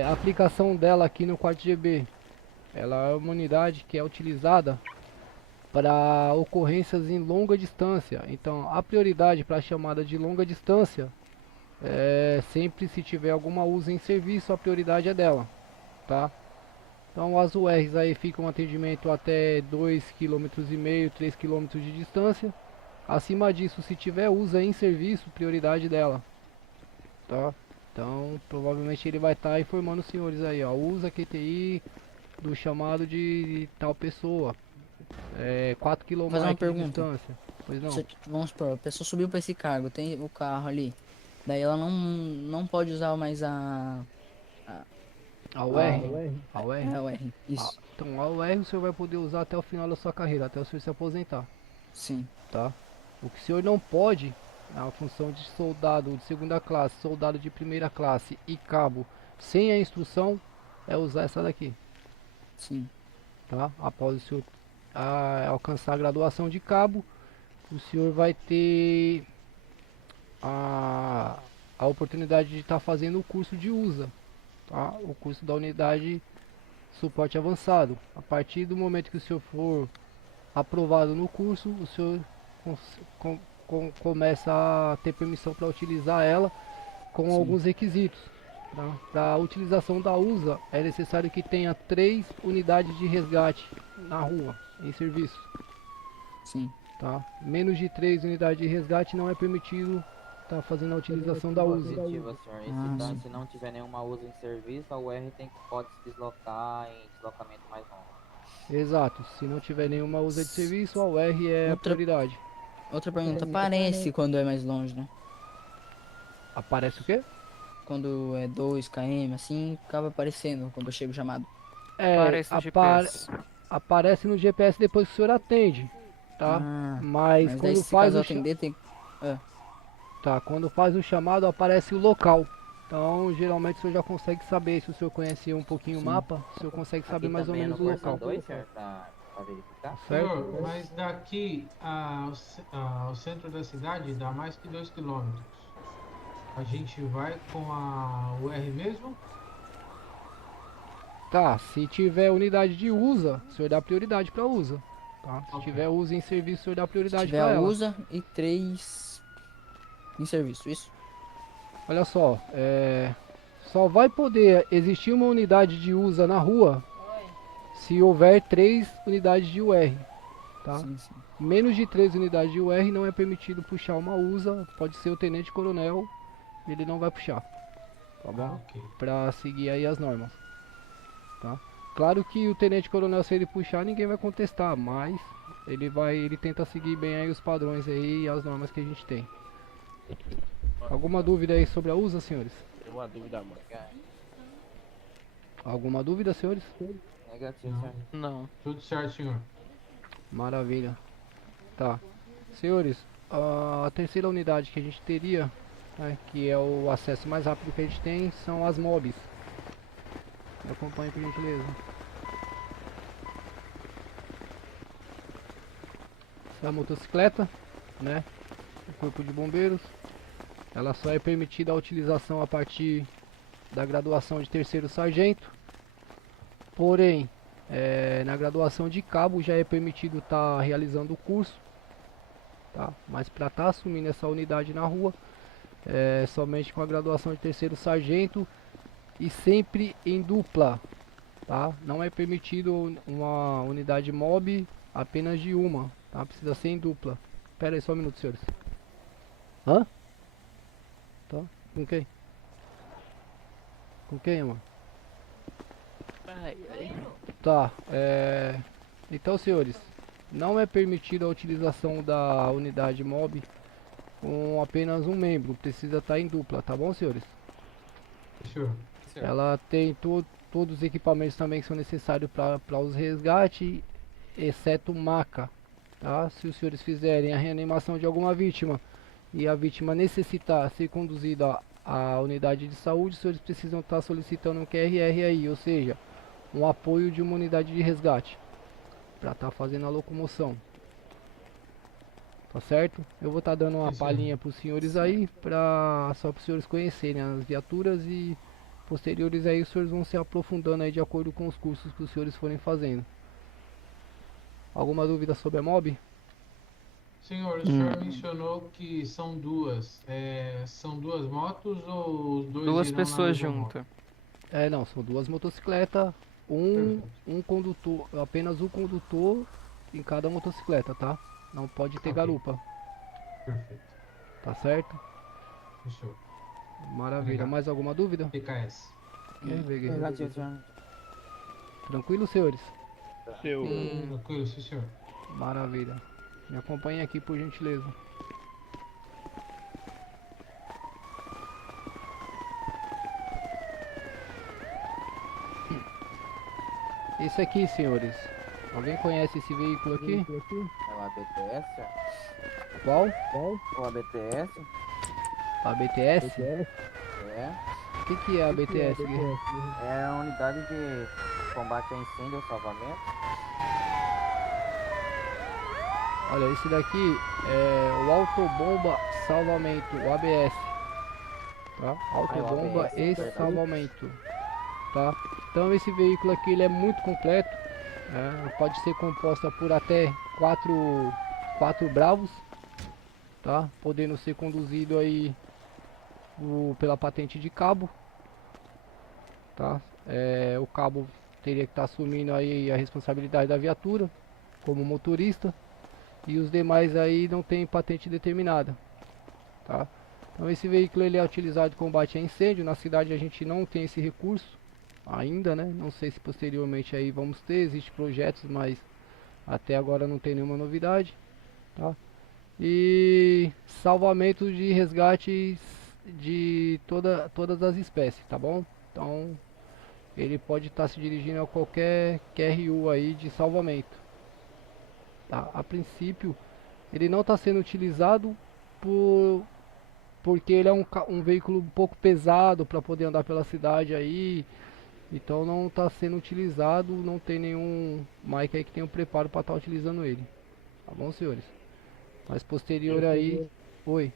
A aplicação dela aqui no 4GB, ela é uma unidade que é utilizada para ocorrências em longa distância. Então a prioridade para a chamada de longa distância sempre se tiver alguma USA em serviço, a prioridade é dela, tá? Então as URs aí ficam um atendimento até 2,5 km, 3 km de distância. Acima disso, se tiver USA em serviço, prioridade dela, tá? Então provavelmente ele vai estar informando os senhores aí, ó, USA QTI do chamado de tal pessoa, 4 km de distância. Pois não. Vamos supor, a pessoa subiu para esse cargo, tem o carro ali, daí ela não pode usar mais a UR? A UR, isso. Então a UR o senhor vai poder usar até o final da sua carreira, até o senhor se aposentar. Sim. Tá? O que o senhor não pode, a função de soldado de segunda classe, soldado de primeira classe e cabo sem a instrução, é usar essa daqui. Sim. Tá? Após o senhor alcançar a graduação de cabo, o senhor vai ter a oportunidade de estar fazendo o curso de USA, tá? O curso da unidade suporte avançado. A partir do momento que o senhor for aprovado no curso, o senhor começa a ter permissão para utilizar ela com alguns requisitos. Tá? Para a utilização da USA é necessário que tenha 3 unidades de resgate na rua, em serviço. Sim. Tá? Menos de 3 unidades de resgate não é permitido tá fazendo a utilização da USA. Se não tiver nenhuma USA em serviço, a UR pode se deslocar em deslocamento mais longo. Exato, se não tiver nenhuma USA de serviço, a UR é a prioridade. Outra pergunta, aparece quando é mais longe, né? Aparece o quê? Quando é 2 km, assim, acaba aparecendo quando eu chego chamado. Aparece no GPS depois que o senhor atende, tá? Mas quando faz o quando faz o chamado aparece o local. Então geralmente o senhor já consegue saber, se o senhor conhecer um pouquinho o mapa, o senhor consegue saber mais ou menos o local. Senhor, mas daqui ao centro da cidade dá mais que 2 km. A gente vai com a UR mesmo? Tá, se tiver unidade de USA, o senhor dá prioridade para USA. Tá? Se tiver USA em serviço, o senhor dá prioridade para ela. Se tiver USA e 3 em serviço, isso? Olha só, só vai poder existir uma unidade de USA na rua se houver 3 unidades de UR. Tá? Sim. Menos de 3 unidades de UR não é permitido puxar uma USA, pode ser o tenente coronel, ele não vai puxar, tá bom? Pra seguir aí as normas, tá? Claro que o tenente coronel, se ele puxar, ninguém vai contestar, mas ele tenta seguir bem aí os padrões aí e as normas que a gente tem. Alguma dúvida aí sobre a USA, senhores? Tem uma dúvida, mano. Alguma dúvida, senhores? Negativo, senhor. Não. Tudo certo, senhor. Maravilha. Tá. Senhores, a terceira unidade que a gente teria, né, que é o acesso mais rápido que a gente tem, são as mobs. Me acompanhe por gentileza. Essa é a motocicleta, né? O corpo de bombeiros. Ela só é permitida a utilização a partir da graduação de terceiro sargento. Porém, na graduação de cabo já é permitido estar realizando o curso, tá? Mas para estar assumindo essa unidade na rua, somente com a graduação de terceiro sargento e sempre em dupla, tá? Não é permitido uma unidade mob apenas de uma, tá? Precisa ser em dupla. Pera aí só um minuto, senhores. Hã? Tá? Com quem? Com quem, mano? Tá, então, senhores, não é permitida a utilização da unidade mob com apenas um membro, precisa estar em dupla, tá bom, senhores? Senhor. Ela tem todos os equipamentos também que são necessários para os resgates, exceto maca, tá? Se os senhores fizerem a reanimação de alguma vítima e a vítima necessitar ser conduzida à unidade de saúde, os senhores precisam estar solicitando um QRR aí, ou seja, um apoio de uma unidade de resgate para estar fazendo a locomoção. Tá certo? Eu vou estar dando uma palhinha para os senhores aí, só para os senhores conhecerem as viaturas, e posteriores aí os senhores vão se aprofundando aí de acordo com os cursos que os senhores forem fazendo. Alguma dúvida sobre a mob? Senhor, o senhor mencionou que são duas. São duas motos ou os dois Duas irão pessoas na mesma moto? juntas. Não, são duas motocicletas, um condutor, apenas um condutor em cada motocicleta, tá? Não pode ter garupa. Perfeito. Tá certo? Fechou. Maravilha. Obrigado. Mais alguma dúvida? PKS. Negativo, senhor. Tranquilo, senhores? Tranquilo, sim, senhor. Maravilha. Me acompanhe aqui, por gentileza. Esse aqui, senhores. Alguém conhece esse veículo aqui? É o ABTS? Qual? O ABTS? ABTS? É. O que é a ABTS? É a unidade de combate a incêndio e salvamento. Olha, esse daqui é o Autobomba Salvamento, o ABS. Tá? Autobomba ABS, e verdade. salvamento. Tá? Então esse veículo aqui ele é muito completo. Pode ser composta por até 4 bravos, tá? Podendo ser conduzido aí pela patente de cabo, tá? O cabo teria que estar assumindo aí a responsabilidade da viatura como motorista, e os demais aí não tem patente determinada, tá? Então esse veículo ele é utilizado de combate a incêndio. Na cidade a gente não tem esse recurso ainda, né? Não sei se posteriormente aí vamos ter, existem projetos, mas até agora não tem nenhuma novidade, tá? E salvamento de resgate de todas as espécies, tá bom? Então ele pode estar se dirigindo a qualquer QRU aí de salvamento, tá? A princípio ele não está sendo utilizado porque ele é um veículo um pouco pesado para poder andar pela cidade aí. Então não está sendo utilizado, não tem nenhum Mike aí que tenha um preparo para estar utilizando ele. Tá bom, senhores? Mas posterior aí... Oi.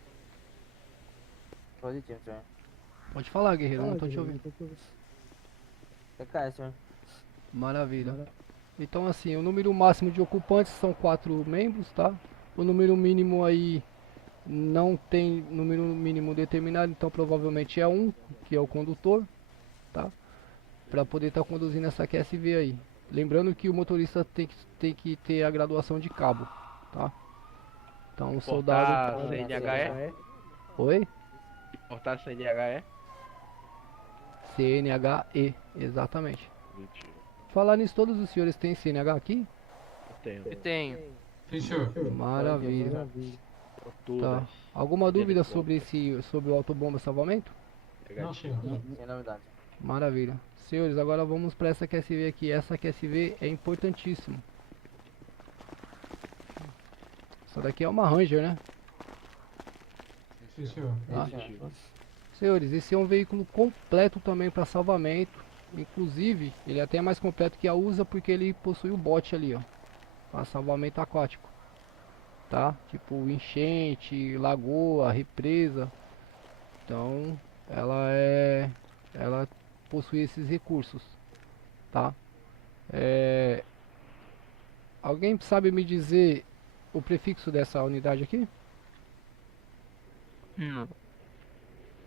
Positivo, senhor. Pode falar, guerreiro, não tô te ouvindo. PKS, senhor. Maravilha. Então assim, o número máximo de ocupantes são 4 membros, tá? O número mínimo aí não tem número mínimo determinado, então provavelmente é 1, que é o condutor, tá? Para poder estar conduzindo essa QSV aí. Lembrando que o motorista tem que ter a graduação de cabo, tá? Então o soldado... CNHE? Oi? Portar CNHE? CNHE, exatamente. Falar nisso, todos os senhores têm CNH aqui? Eu tenho. Sim, senhor. Maravilha. Tá. Alguma dúvida sobre o autobomba salvamento? Não, senhor. Sem novidade. Maravilha. Senhores, agora vamos para essa QSV aqui. Essa QSV é importantíssimo. Essa daqui é uma Ranger, né? Sim, senhor. Tá. Senhores, esse é um veículo completo também para salvamento. Inclusive, ele é até mais completo que a USA porque ele possui o bote ali, ó. Para salvamento aquático. Tá? Tipo enchente, lagoa, represa. Então, ela possui esses recursos. Tá? Alguém sabe me dizer o prefixo dessa unidade aqui? Não.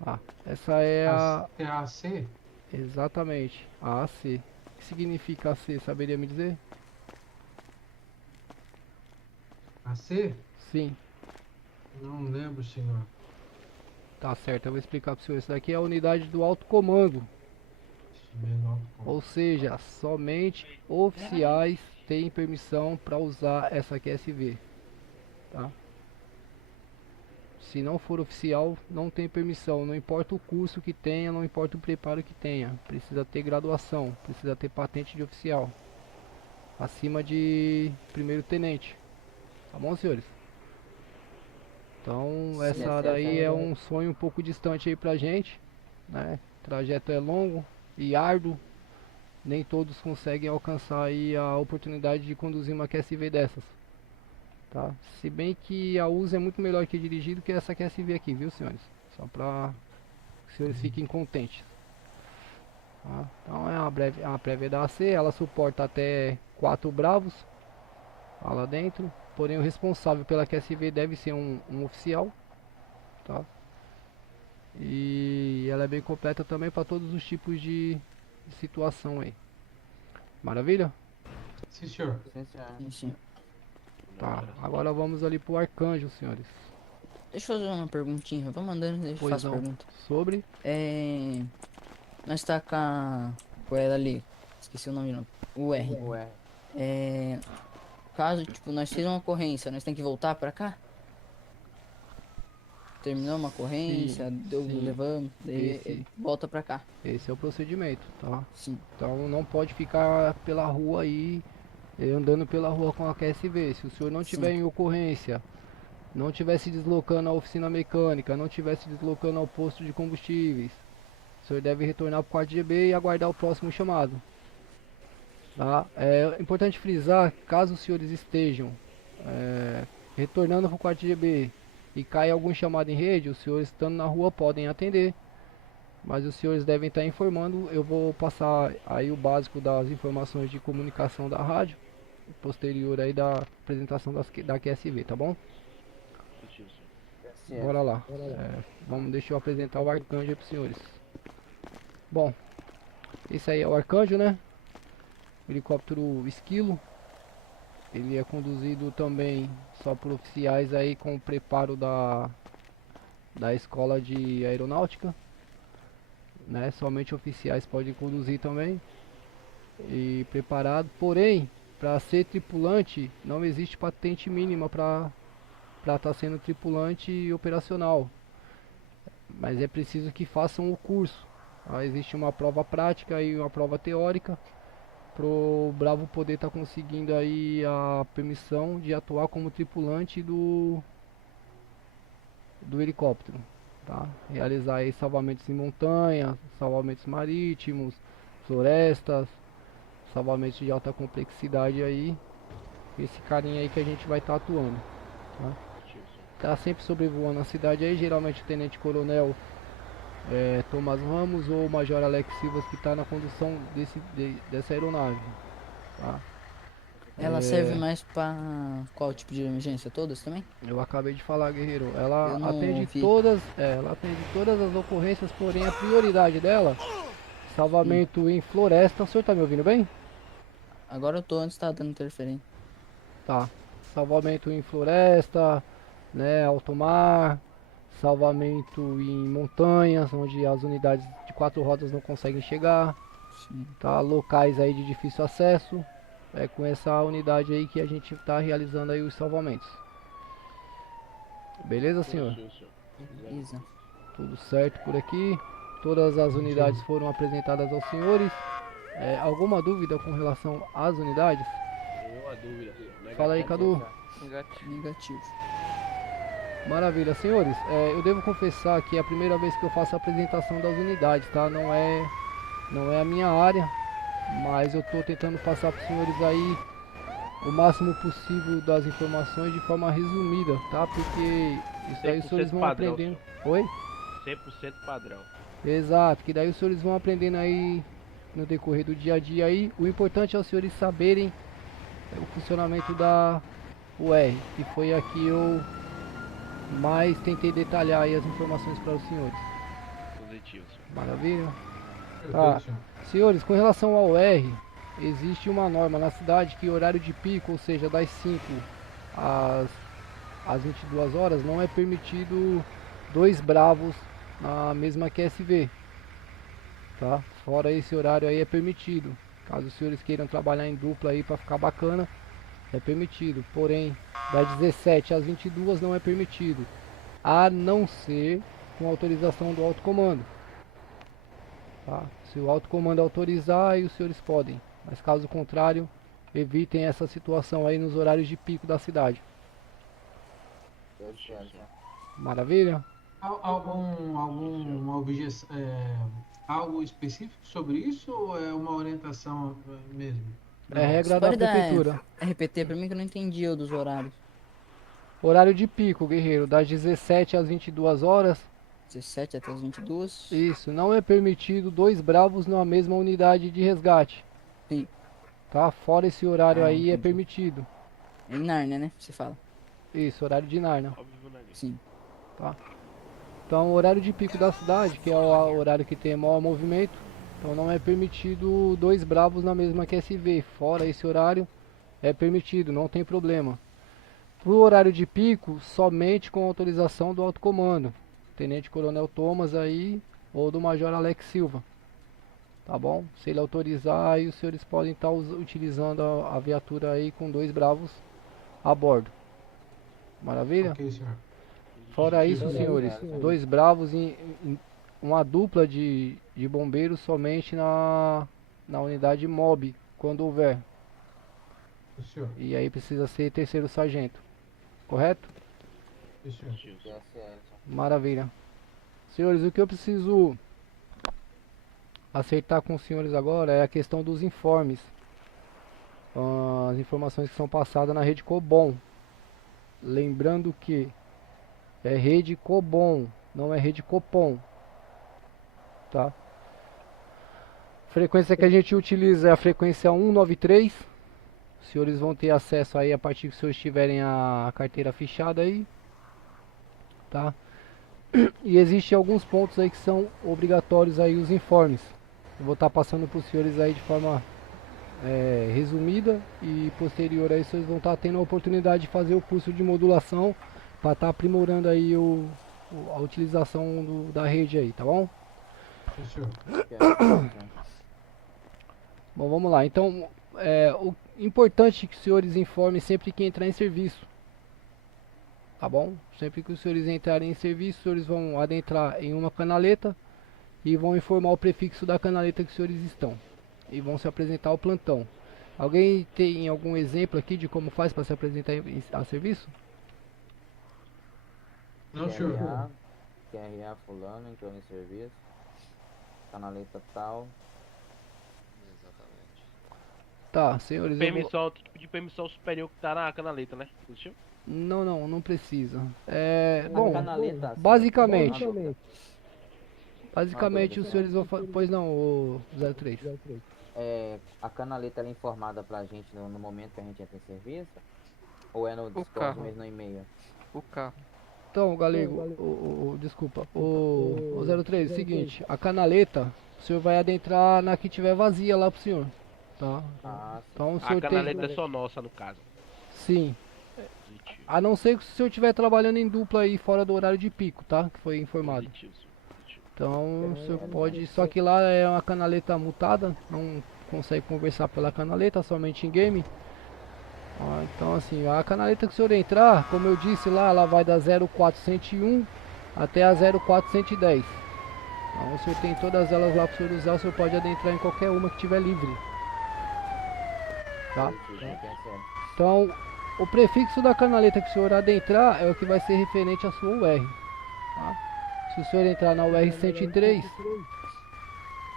Ah, essa é a... É a AC? Exatamente, a AC. O que significa AC? Saberia me dizer? AC? Sim. Não lembro, senhor. Tá certo, eu vou explicar para o senhor. Isso daqui é a unidade do alto comando. Ou seja, somente oficiais têm permissão para usar essa QSV. Tá? Se não for oficial, não tem permissão. Não importa o curso que tenha, não importa o preparo que tenha. Precisa ter graduação, precisa ter patente de oficial. Acima de primeiro tenente. Tá bom, senhores? Então, essa daí é um sonho um pouco distante aí pra gente, né? O trajeto é longo e árduo. Nem todos conseguem alcançar aí a oportunidade de conduzir uma QSV dessas. Tá? Se bem que a USA é muito melhor que dirigir do que essa QSV aqui, viu, senhores? Só para que os senhores fiquem contentes. Tá? Então é uma prévia da AC, ela suporta até 4 Bravos lá dentro. Porém o responsável pela QSV deve ser um oficial. Tá? E ela é bem completa também para todos os tipos de situação aí. Maravilha? Sim, senhor. Sim, senhor. Tá, agora vamos ali pro Arcanjo, senhores. Deixa eu fazer uma perguntinha. Vamos mandando, deixa eu Pois fazer não. pergunta. Sobre? Nós tá com ela ali. Esqueci o nome não. O R. Caso, tipo, nós fizemos uma ocorrência, nós tem que voltar pra cá? Terminou uma ocorrência, levamos, daí volta pra cá. Esse é o procedimento, tá? Sim. Então não pode ficar pela rua aí, andando pela rua com a QSV. Se o senhor não tiver em ocorrência, não estiver se deslocando à oficina mecânica, não estiver se deslocando ao posto de combustíveis, o senhor deve retornar para o quarto GB e aguardar o próximo chamado. Tá? É importante frisar que caso os senhores estejam retornando para o quarto GB e caia algum chamado em rede, os senhores estando na rua podem atender, mas os senhores devem estar informando. Eu vou passar aí o básico das informações de comunicação da rádio, posterior aí da apresentação da QSV, tá bom? Bora lá. Deixa eu apresentar o Arcanjo para os senhores. Bom, esse aí é o Arcanjo, né? Helicóptero Esquilo. Ele é conduzido também só por oficiais aí com preparo da escola de aeronáutica, né? Somente oficiais podem conduzir também e preparado. Porém, para ser tripulante não existe patente mínima para estar sendo tripulante operacional, mas é preciso que façam o curso. Existe uma prova prática e uma prova teórica pro Bravo poder estar conseguindo aí a permissão de atuar como tripulante do helicóptero, tá? Realizar aí salvamentos em montanha, salvamentos marítimos, florestas, salvamentos de alta complexidade aí. Esse carinha aí que a gente vai estar atuando, tá? Tá sempre sobrevoando a cidade aí, geralmente o Tenente Coronel Tomás Ramos ou o Major Alex Silvas que está na condução dessa aeronave, tá? Ela serve mais para qual tipo de emergência? Todas também? Eu acabei de falar, guerreiro. Ela atende todas, as ocorrências, porém a prioridade dela, salvamento em floresta. O senhor tá me ouvindo bem? Agora eu tô, antes tá dando interferência. Tá. Salvamento em floresta, né, alto mar, salvamento em montanhas, onde as unidades de 4 rodas não conseguem chegar. Sim. Tá? Locais aí de difícil acesso. É com essa unidade aí que a gente está realizando aí os salvamentos. Beleza, senhor? Beleza. Tudo certo por aqui. Todas as unidades foram apresentadas aos senhores. Alguma dúvida com relação às unidades? Uma dúvida. Negativo. Fala aí, Cadu. Negativo. Maravilha, senhores, eu devo confessar que é a primeira vez que eu faço a apresentação das unidades, tá? Não é a minha área, mas eu tô tentando passar para os senhores aí o máximo possível das informações de forma resumida, tá? Porque isso aí os senhores vão padrão, aprendendo. Oi? 100% padrão. Exato, que daí os senhores vão aprendendo aí no decorrer do dia a dia aí. O importante é os senhores saberem o funcionamento da UR, que foi aqui eu mais tentei detalhar aí as informações para os senhores. Positivo. Maravilha? Tá. Senhores, com relação ao R, existe uma norma na cidade que horário de pico, ou seja, das 5 às 22 horas, não é permitido 2 bravos na mesma QSV. Tá? Fora esse horário aí é permitido. Caso os senhores queiram trabalhar em dupla aí para ficar bacana, é permitido. Porém, das 17 às 22 não é permitido, a não ser com autorização do alto comando. Tá? Se o alto comando autorizar, aí os senhores podem. Mas caso contrário, evitem essa situação aí nos horários de pico da cidade. Maravilha? Alguma objeção, algo específico sobre isso ou é uma orientação mesmo? É regra da prefeitura. RPT pra mim que eu não entendi o dos horários. Horário de pico, guerreiro, das 17 às 22 horas. 17 até as 22. Isso, não é permitido 2 bravos na mesma unidade de resgate. Sim. Tá? Fora esse horário aí é permitido. Em Nárnia, né? Você fala. Isso, horário de Nárnia. Sim. Tá? Então, o horário de pico da cidade, que é o horário que tem maior movimento, então não é permitido 2 bravos na mesma QSV. Fora esse horário, é permitido, não tem problema. Pro horário de pico, somente com autorização do alto comando. Tenente Coronel Thomas aí, ou do Major Alex Silva. Tá bom? Se ele autorizar, aí os senhores podem estar utilizando a viatura aí com 2 bravos a bordo. Maravilha? Ok, senhor. Fora isso, senhores, 2 bravos em uma dupla de bombeiros somente na unidade MOB, quando houver. Senhor. E aí precisa ser 3º sargento. Correto? Senhor. Maravilha. Senhores, o que eu preciso acertar com os senhores agora é a questão dos informes. As informações que são passadas na rede Cobom. Lembrando que é rede Cobom, não é rede Copom. Tá? A frequência que a gente utiliza é a frequência 193. Os senhores vão ter acesso aí a partir que os senhores tiverem a carteira fichada aí. Tá? E existem alguns pontos aí que são obrigatórios aí os informes. Eu vou estar passando para os senhores aí de forma resumida, e posterior a isso eles vão estar tendo a oportunidade de fazer o curso de modulação para estar aprimorando aí a utilização da rede aí, tá bom? Bom, vamos lá. Então, o importante é que os senhores informem sempre que entrar em serviço. Tá bom? Sempre que os senhores entrarem em serviço, os senhores vão adentrar em uma canaleta e vão informar o prefixo da canaleta que os senhores estão. E vão se apresentar ao plantão. Alguém tem algum exemplo aqui de como faz para se apresentar a serviço? Não, senhor. QRA fulano entrou em serviço. Canaleta tal. Tá, senhores. Permissão, tem que pedir permissão superior que tá na canaleta, né? Positivo? Não precisa. Bom, canaleta, basicamente os senhores vão fazer. Pois não, o 03. A canaleta é informada pra gente no momento que a gente entra em serviço? Ou é no Discord mesmo, no e-mail? O carro. Então, Galego, desculpa, o 03, é o seguinte, a canaleta, o senhor vai adentrar na que tiver vazia lá pro senhor, tá? Então, o senhor a canaleta é só nossa, no caso. Sim. A não ser que o senhor estiver trabalhando em dupla aí fora do horário de pico, tá? Que foi informado. Então, o senhor pode, só que lá é uma canaleta mutada, não consegue conversar pela canaleta, somente em game. Então assim, a canaleta que o senhor entrar, como eu disse lá, ela vai da 0401 até a 0410. Então o senhor tem todas elas lá para o senhor usar, o senhor pode adentrar em qualquer uma que tiver livre. tá? Positivo, QSL. Então, o prefixo da canaleta que o senhor adentrar é o que vai ser referente à sua UR, tá? Se o senhor entrar na UR 103,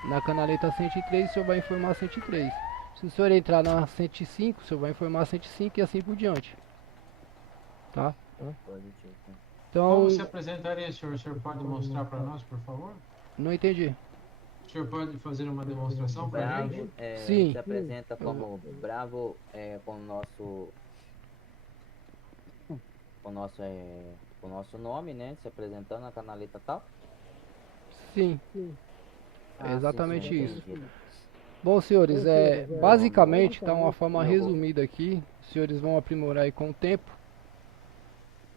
na canaleta 103, o senhor vai informar 103. Se o senhor entrar na 105, o senhor vai informar 105 e assim por diante, tá? Positivo. Então, Como se apresentaria, senhor? O senhor pode mostrar para nós, por favor? não entendi. O senhor pode fazer uma demonstração para a gente? Bravo Sim. se apresenta como Bravo com o nosso nome, né? Se apresentando na canaleta tal. Sim, Ah, é exatamente sim, isso. entendi. Bom, senhores, basicamente, tá uma forma resumida aqui. Os senhores vão aprimorar aí com o tempo.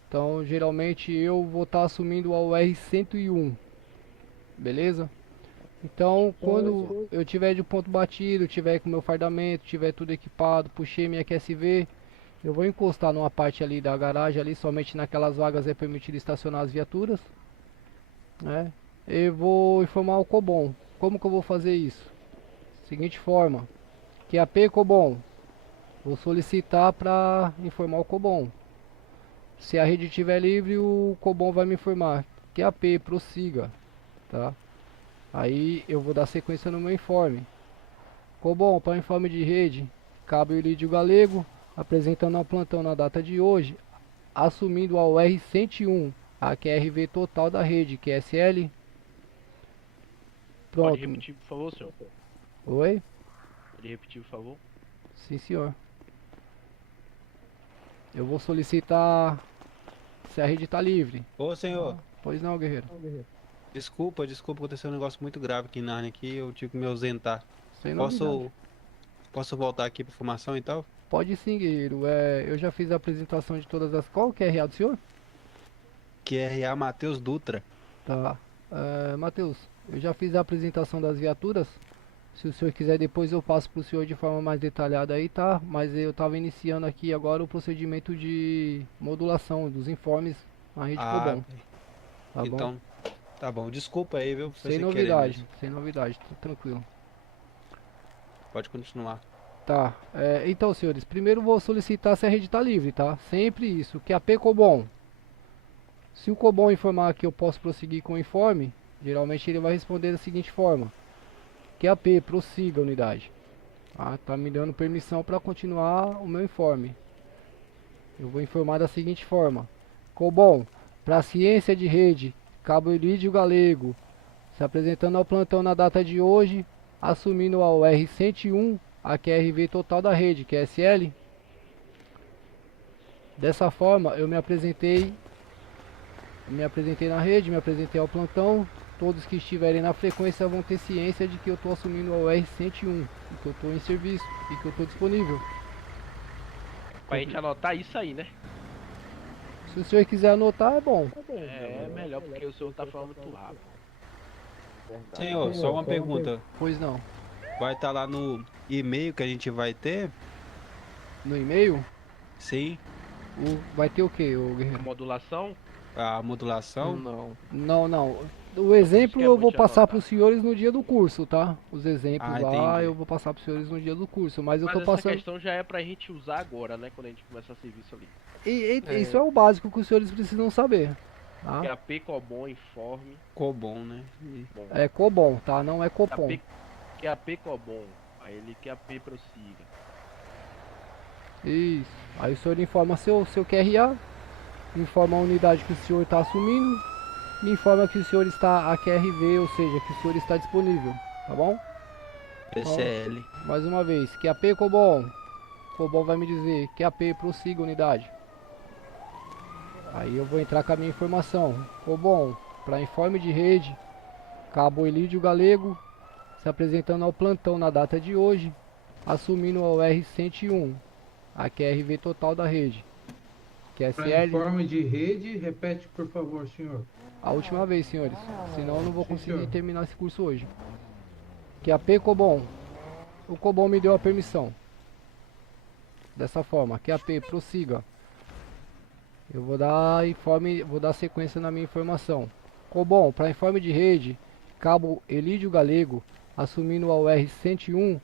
Então, geralmente, eu vou estar assumindo a UR 101. Beleza? Então, quando eu tiver de ponto batido, tiver com meu fardamento, tiver tudo equipado, puxei minha QSV, eu vou encostar numa parte ali da garagem, ali somente naquelas vagas é permitido estacionar as viaturas, né? Eu vou informar o Cobom. Como que eu vou fazer isso? Seguinte forma, QAP Cobom, vou solicitar para informar o Cobom. Se a rede estiver livre, o Cobom vai me informar. QAP, prossiga, tá? Aí eu vou dar sequência no meu informe. Cobom, para informe de rede, cabo Ilídio Galego, apresentando ao plantão na data de hoje, assumindo a UR 101, a QRV total da rede, QSL. Pronto. Pode repetir, por favor, senhor? Oi? Pode repetir, por favor? Sim, senhor. Eu vou solicitar se a rede está livre. Ô, senhor. Pois não, guerreiro. Desculpa, aconteceu um negócio muito grave aqui na área aqui, eu tive que me ausentar. Sem novidade. Posso voltar aqui para formação e tal? Pode sim, guerreiro. Eu já fiz a apresentação de todas as... Qual que é a RA do senhor? QRA Matheus Dutra. Tá. Matheus, eu já fiz a apresentação das viaturas. Se o senhor quiser, depois eu passo pro senhor de forma mais detalhada aí, tá? Mas eu tava iniciando aqui agora o procedimento de modulação dos informes na rede Cobom. Tá então, bom? Tá bom. Desculpa aí, viu? Sem novidade, sem novidade, tá tranquilo. Pode continuar. Tá, então senhores, primeiro vou solicitar se a rede tá livre, tá? Sempre isso, QAP Cobom. Se o Cobom informar que eu posso prosseguir com o informe, geralmente ele vai responder da seguinte forma: QAP, prossiga unidade. Tá me dando permissão para continuar o meu informe. Eu vou informar da seguinte forma: Cobom, para ciência de rede, cabo Ilídio Galego, se apresentando ao plantão na data de hoje, assumindo a UR 101, a QRV total da rede, QSL. Dessa forma, eu me apresentei na rede, me apresentei ao plantão. Todos que estiverem na frequência vão ter ciência de que eu estou assumindo a UR 101, e que eu estou em serviço, e que eu estou disponível. Pra gente anotar isso aí, né? Se o senhor quiser anotar, é bom. É melhor, porque o senhor tá falando muito rápido. Senhor, só uma pergunta. Pois não. Vai estar lá no e-mail que a gente vai ter? No e-mail? Sim. Vai ter o que, guerreiro? Modulação? A modulação? Não. O exemplo eu vou passar para os senhores no dia do curso, tá? Os exemplos lá entendi. eu vou passar para os senhores no dia do curso, mas eu Mas tô essa passando... questão já é pra gente usar agora, né? Quando a gente começar serviço ali. Isso é o básico que os senhores precisam saber, tá? QAP, Cobom, informe. Cobom, né? Bom. É Cobom, tá? Não é Copom. QAP, Cobom. Aí ele QAP, prossiga. Isso. Aí o senhor informa seu QRA, informa a unidade que o senhor está assumindo, e informa que o senhor está a QRV, ou seja, que o senhor está disponível, tá bom? PCL. Então, mais uma vez, QAP Cobom. Cobom vai me dizer, QAP, prossiga unidade. Aí eu vou entrar com a minha informação. Cobom, para informe de rede, cabo Ilídio Galego, se apresentando ao plantão na data de hoje, assumindo a UR 101, a QRV total da rede. QSL. Informe de rede, repete por favor, senhor. A última vez, senhores, senão eu não vou conseguir terminar esse curso hoje. QAP Cobom. O Cobom me deu a permissão. Dessa forma, QAP, prossiga. Eu vou dar informe, vou dar sequência na minha informação. Cobom, para informe de rede, cabo Ilídio Galego, assumindo a UR 101,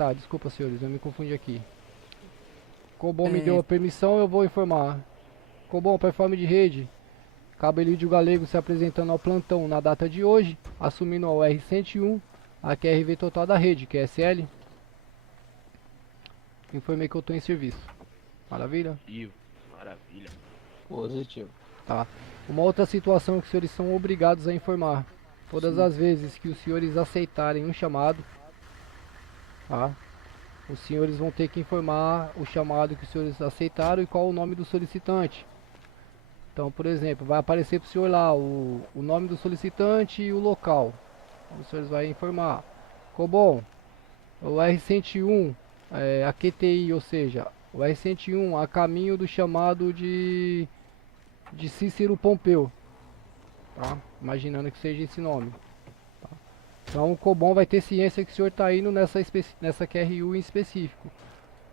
tá, desculpa senhores, eu me confundi aqui. Cobom me deu a permissão, eu vou informar. Cobom, para informe de rede. Cabo Elídio Galego se apresentando ao plantão na data de hoje, assumindo ao R101, a QRV total da rede, que é SL. Informei que eu estou em serviço. Maravilha? Maravilha. Positivo. Tá. Uma outra situação que os senhores são obrigados a informar. Todas as vezes que os senhores aceitarem um chamado, tá? Os senhores vão ter que informar o chamado que os senhores aceitaram e qual o nome do solicitante. Então, por exemplo, vai aparecer para o senhor lá o nome do solicitante e o local. Os senhores vão informar. Cobom, o R101, a QTI, ou seja, o R101 a caminho do chamado de Cícero Pompeu. Tá? Imaginando que seja esse nome. Tá? Então o Cobom vai ter ciência que o senhor está indo nessa QRU em específico.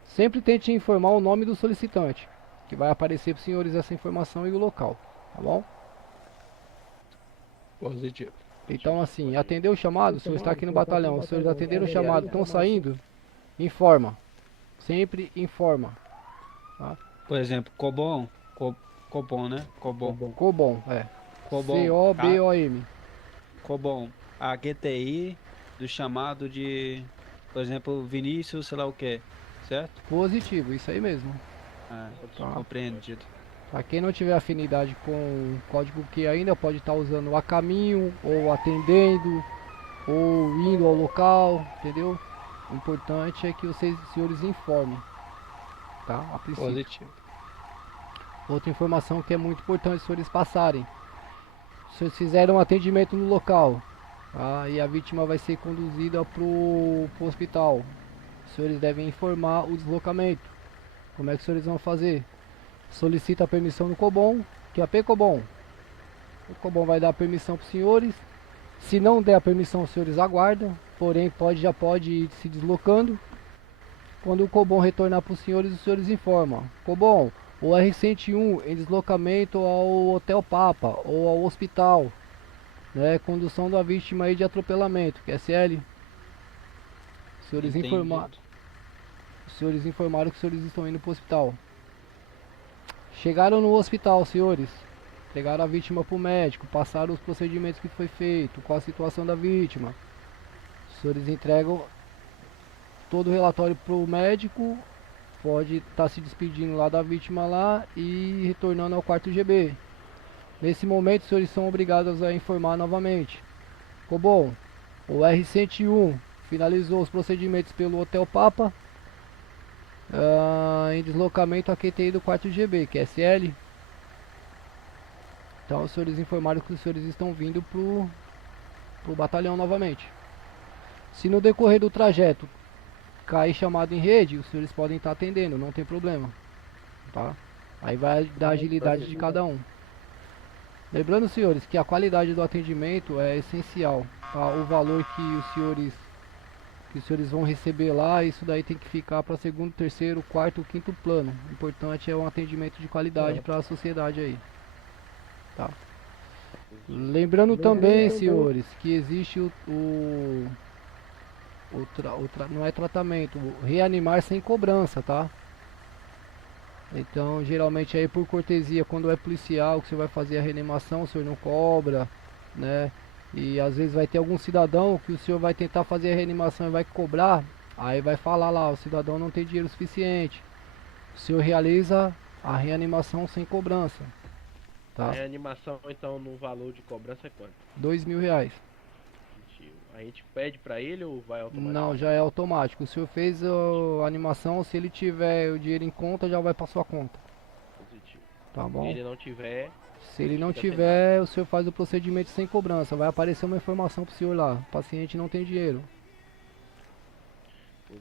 Sempre tente informar o nome do solicitante, que vai aparecer para os senhores essa informação e o local, tá bom? Positivo. Então assim, atendeu o chamado, o senhor está aqui no batalhão, os senhores atenderam o chamado, estão saindo, informa. Sempre informa. Tá? Por exemplo, Cobom, Cobom, né? Cobom, é. C-O-B-O-M. Cobom, a QTI do chamado de, por exemplo, Vinícius, sei lá o que, certo? Positivo, isso aí mesmo. Tá. Compreendido. Para quem não tiver afinidade com o código Q ainda, pode estar usando a caminho, ou atendendo, ou indo ao local, entendeu? O importante é que vocês, senhores, informem, tá? A princípio. Positivo. Outra informação que é muito importante os senhores passarem. Os senhores fizeram um atendimento no local, tá? E a vítima vai ser conduzida pro hospital. Os senhores devem informar o deslocamento. Como é que os senhores vão fazer? Solicita a permissão do Cobom, que é a Cobom. O Cobom vai dar a permissão para os senhores. Se não der a permissão, os senhores aguardam. Porém, já pode ir se deslocando. Quando o Cobom retornar para os senhores informam. Cobom, o R101 em deslocamento ao Hotel Papa ou ao hospital, né? Condução da vítima aí de atropelamento, que é SL. Os senhores informaram. Os senhores informaram que os senhores estão indo para o hospital. Chegaram no hospital, senhores. Pegaram a vítima para o médico, passaram os procedimentos que foi feito, qual a situação da vítima. Os senhores entregam todo o relatório para o médico. Pode estar se despedindo lá da vítima lá e retornando ao quarto GB. Nesse momento, os senhores são obrigados a informar novamente. Cobom, o R101 finalizou os procedimentos pelo Hotel Papa em deslocamento a QTI do quarto GB, que é SL. Então os senhores informaram que os senhores estão vindo pro batalhão novamente. Se no decorrer do trajeto cair chamado em rede, os senhores podem estar atendendo, não tem problema, tá? Aí vai da agilidade de cada um. Lembrando, senhores, que a qualidade do atendimento é essencial, tá? O valor que os senhores vão receber lá, isso daí tem que ficar para segundo, terceiro, quarto, quinto plano. O importante é um atendimento de qualidade para a sociedade aí, tá? Lembrando também, senhores, que existe não é tratamento, reanimar sem cobrança, tá? Então, geralmente aí por cortesia, quando é policial que você vai fazer a reanimação, o senhor não cobra, né? E às vezes vai ter algum cidadão que o senhor vai tentar fazer a reanimação e vai cobrar, aí vai falar lá, o cidadão não tem dinheiro suficiente. O senhor realiza a reanimação sem cobrança, tá? A reanimação, então, no valor de cobrança é quanto? R$2.000. A gente pede pra ele ou vai automático? Não, já é automático. O senhor fez a animação, se ele tiver o dinheiro em conta, já vai pra sua conta. Positivo. Tá bom? Se ele não tiver... Se ele não tiver, o senhor faz o procedimento sem cobrança. Vai aparecer uma informação pro senhor lá. O paciente não tem dinheiro.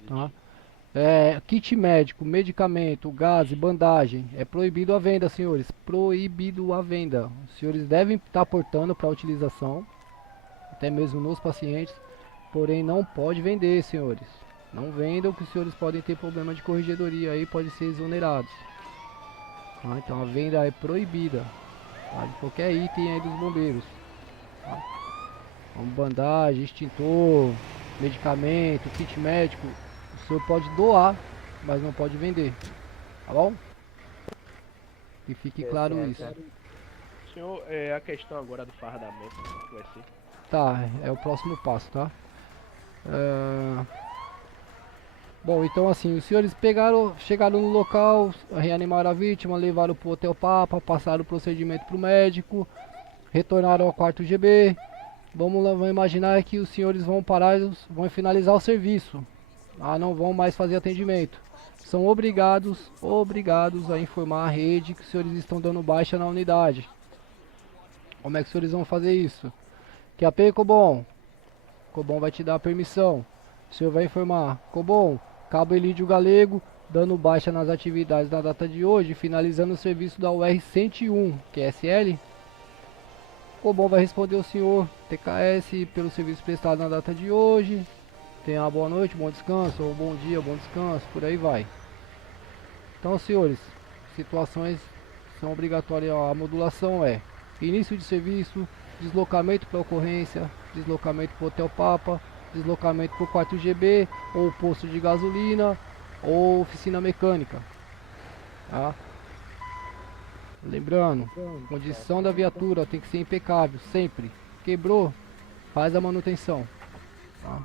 Tá? Kit médico, medicamento, gás, bandagem. É proibido a venda, senhores. Proibido a venda. Os senhores devem estar portando para utilização, até mesmo nos pacientes, porém não pode vender, senhores. Não vendam, que os senhores podem ter problema de corregedoria aí, podem ser exonerados. Tá? Então a venda é proibida, tá? De qualquer item aí dos bombeiros, tá? Como bandagem, extintor, medicamento, kit médico, O senhor pode doar, mas não pode vender. Tá bom? Que fique claro isso. Senhor, a questão agora do fardamento, como que vai ser? Tá, é o próximo passo, tá? Bom, então assim, os senhores chegaram no local, reanimaram a vítima, levaram pro Hotel Papa, passaram o procedimento pro médico, retornaram ao quarto GB. Vamos imaginar que os senhores vão vão finalizar o serviço. Não vão mais fazer atendimento. São obrigados a informar a rede que os senhores estão dando baixa na unidade. Como é que os senhores vão fazer isso? QAP, Cobom. Cobom vai te dar a permissão. O senhor vai informar. Cobom, Cabo Elídio Galego, dando baixa nas atividades na data de hoje, finalizando o serviço da UR 101, QSL. Cobom vai responder ao senhor, TKS, pelo serviço prestado na data de hoje. Tenha uma boa noite, bom descanso, ou bom dia, bom descanso, por aí vai. Então, senhores, situações são obrigatórias. A modulação é início de serviço, deslocamento para ocorrência, deslocamento para o Hotel Papa, deslocamento para o quarto GB, ou posto de gasolina, ou oficina mecânica. Tá? Lembrando, condição da viatura tem que ser impecável, sempre. Quebrou, faz a manutenção. Tá?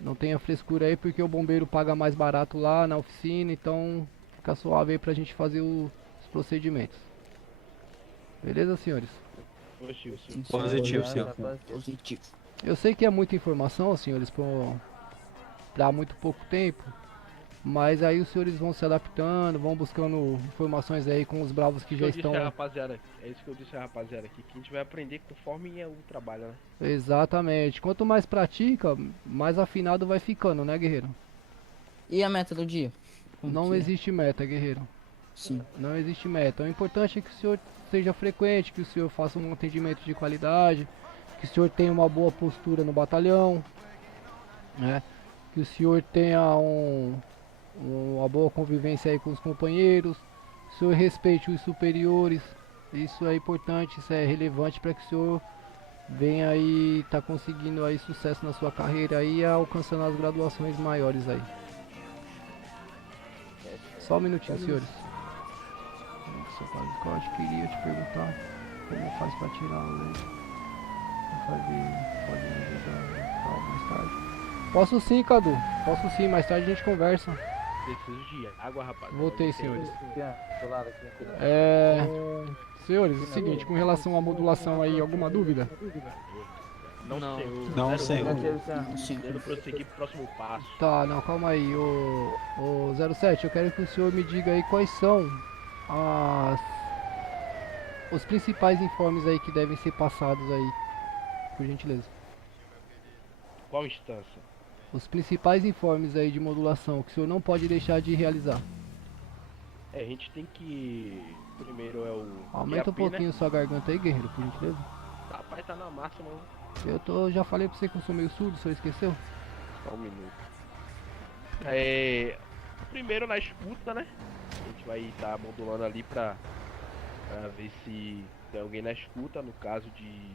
Não tenha frescura aí, porque o bombeiro paga mais barato lá na oficina, então fica suave aí pra gente fazer os procedimentos. Beleza, senhores? Positivo, senhor. Positivo. Eu sei que é muita informação, senhores, pra muito pouco tempo, mas aí os senhores vão se adaptando, vão buscando informações aí com os bravos que já estão... É isso que eu disse a rapaziada aqui, que a gente vai aprender conforme o trabalho, né? Exatamente. Quanto mais pratica, mais afinado vai ficando, né, guerreiro? E a meta do dia? Não existe meta, guerreiro. Sim. Não existe meta. O importante é que o senhor seja frequente, que o senhor faça um atendimento de qualidade, que o senhor tenha uma boa postura no batalhão, né? Que o senhor tenha uma boa convivência aí com os companheiros, que o senhor respeite os superiores. Isso é importante, isso é relevante para que o senhor venha aí tá conseguindo aí sucesso na sua carreira aí, alcançando as graduações maiores aí. Só um minutinho, senhores. Seu pai do código, queria te perguntar como faz para tirar o leite. Pode me ajudar mais tarde. Posso sim, Cadu. Posso sim, mais tarde a gente conversa. Preciso de água, rapaz. Voltei, senhores. Senhores, é o seguinte, com relação à modulação aí, alguma dúvida? Não, senhor. Quero prosseguir pro próximo passo. Tá, não, calma aí. Ô 07, eu quero que o senhor me diga aí quais são os principais informes aí que devem ser passados aí, por gentileza. Qual instância? Os principais informes aí de modulação que o senhor não pode deixar de realizar. A gente tem que... Primeiro é o... Aumenta um pouquinho sua garganta aí, guerreiro, por gentileza. Rapaz, tá na massa, mano. Já falei pra você que eu sou meio surdo, o senhor esqueceu? Só um minuto. Primeiro na escuta, né? A gente vai estar modulando ali pra ver se tem alguém na escuta, no caso de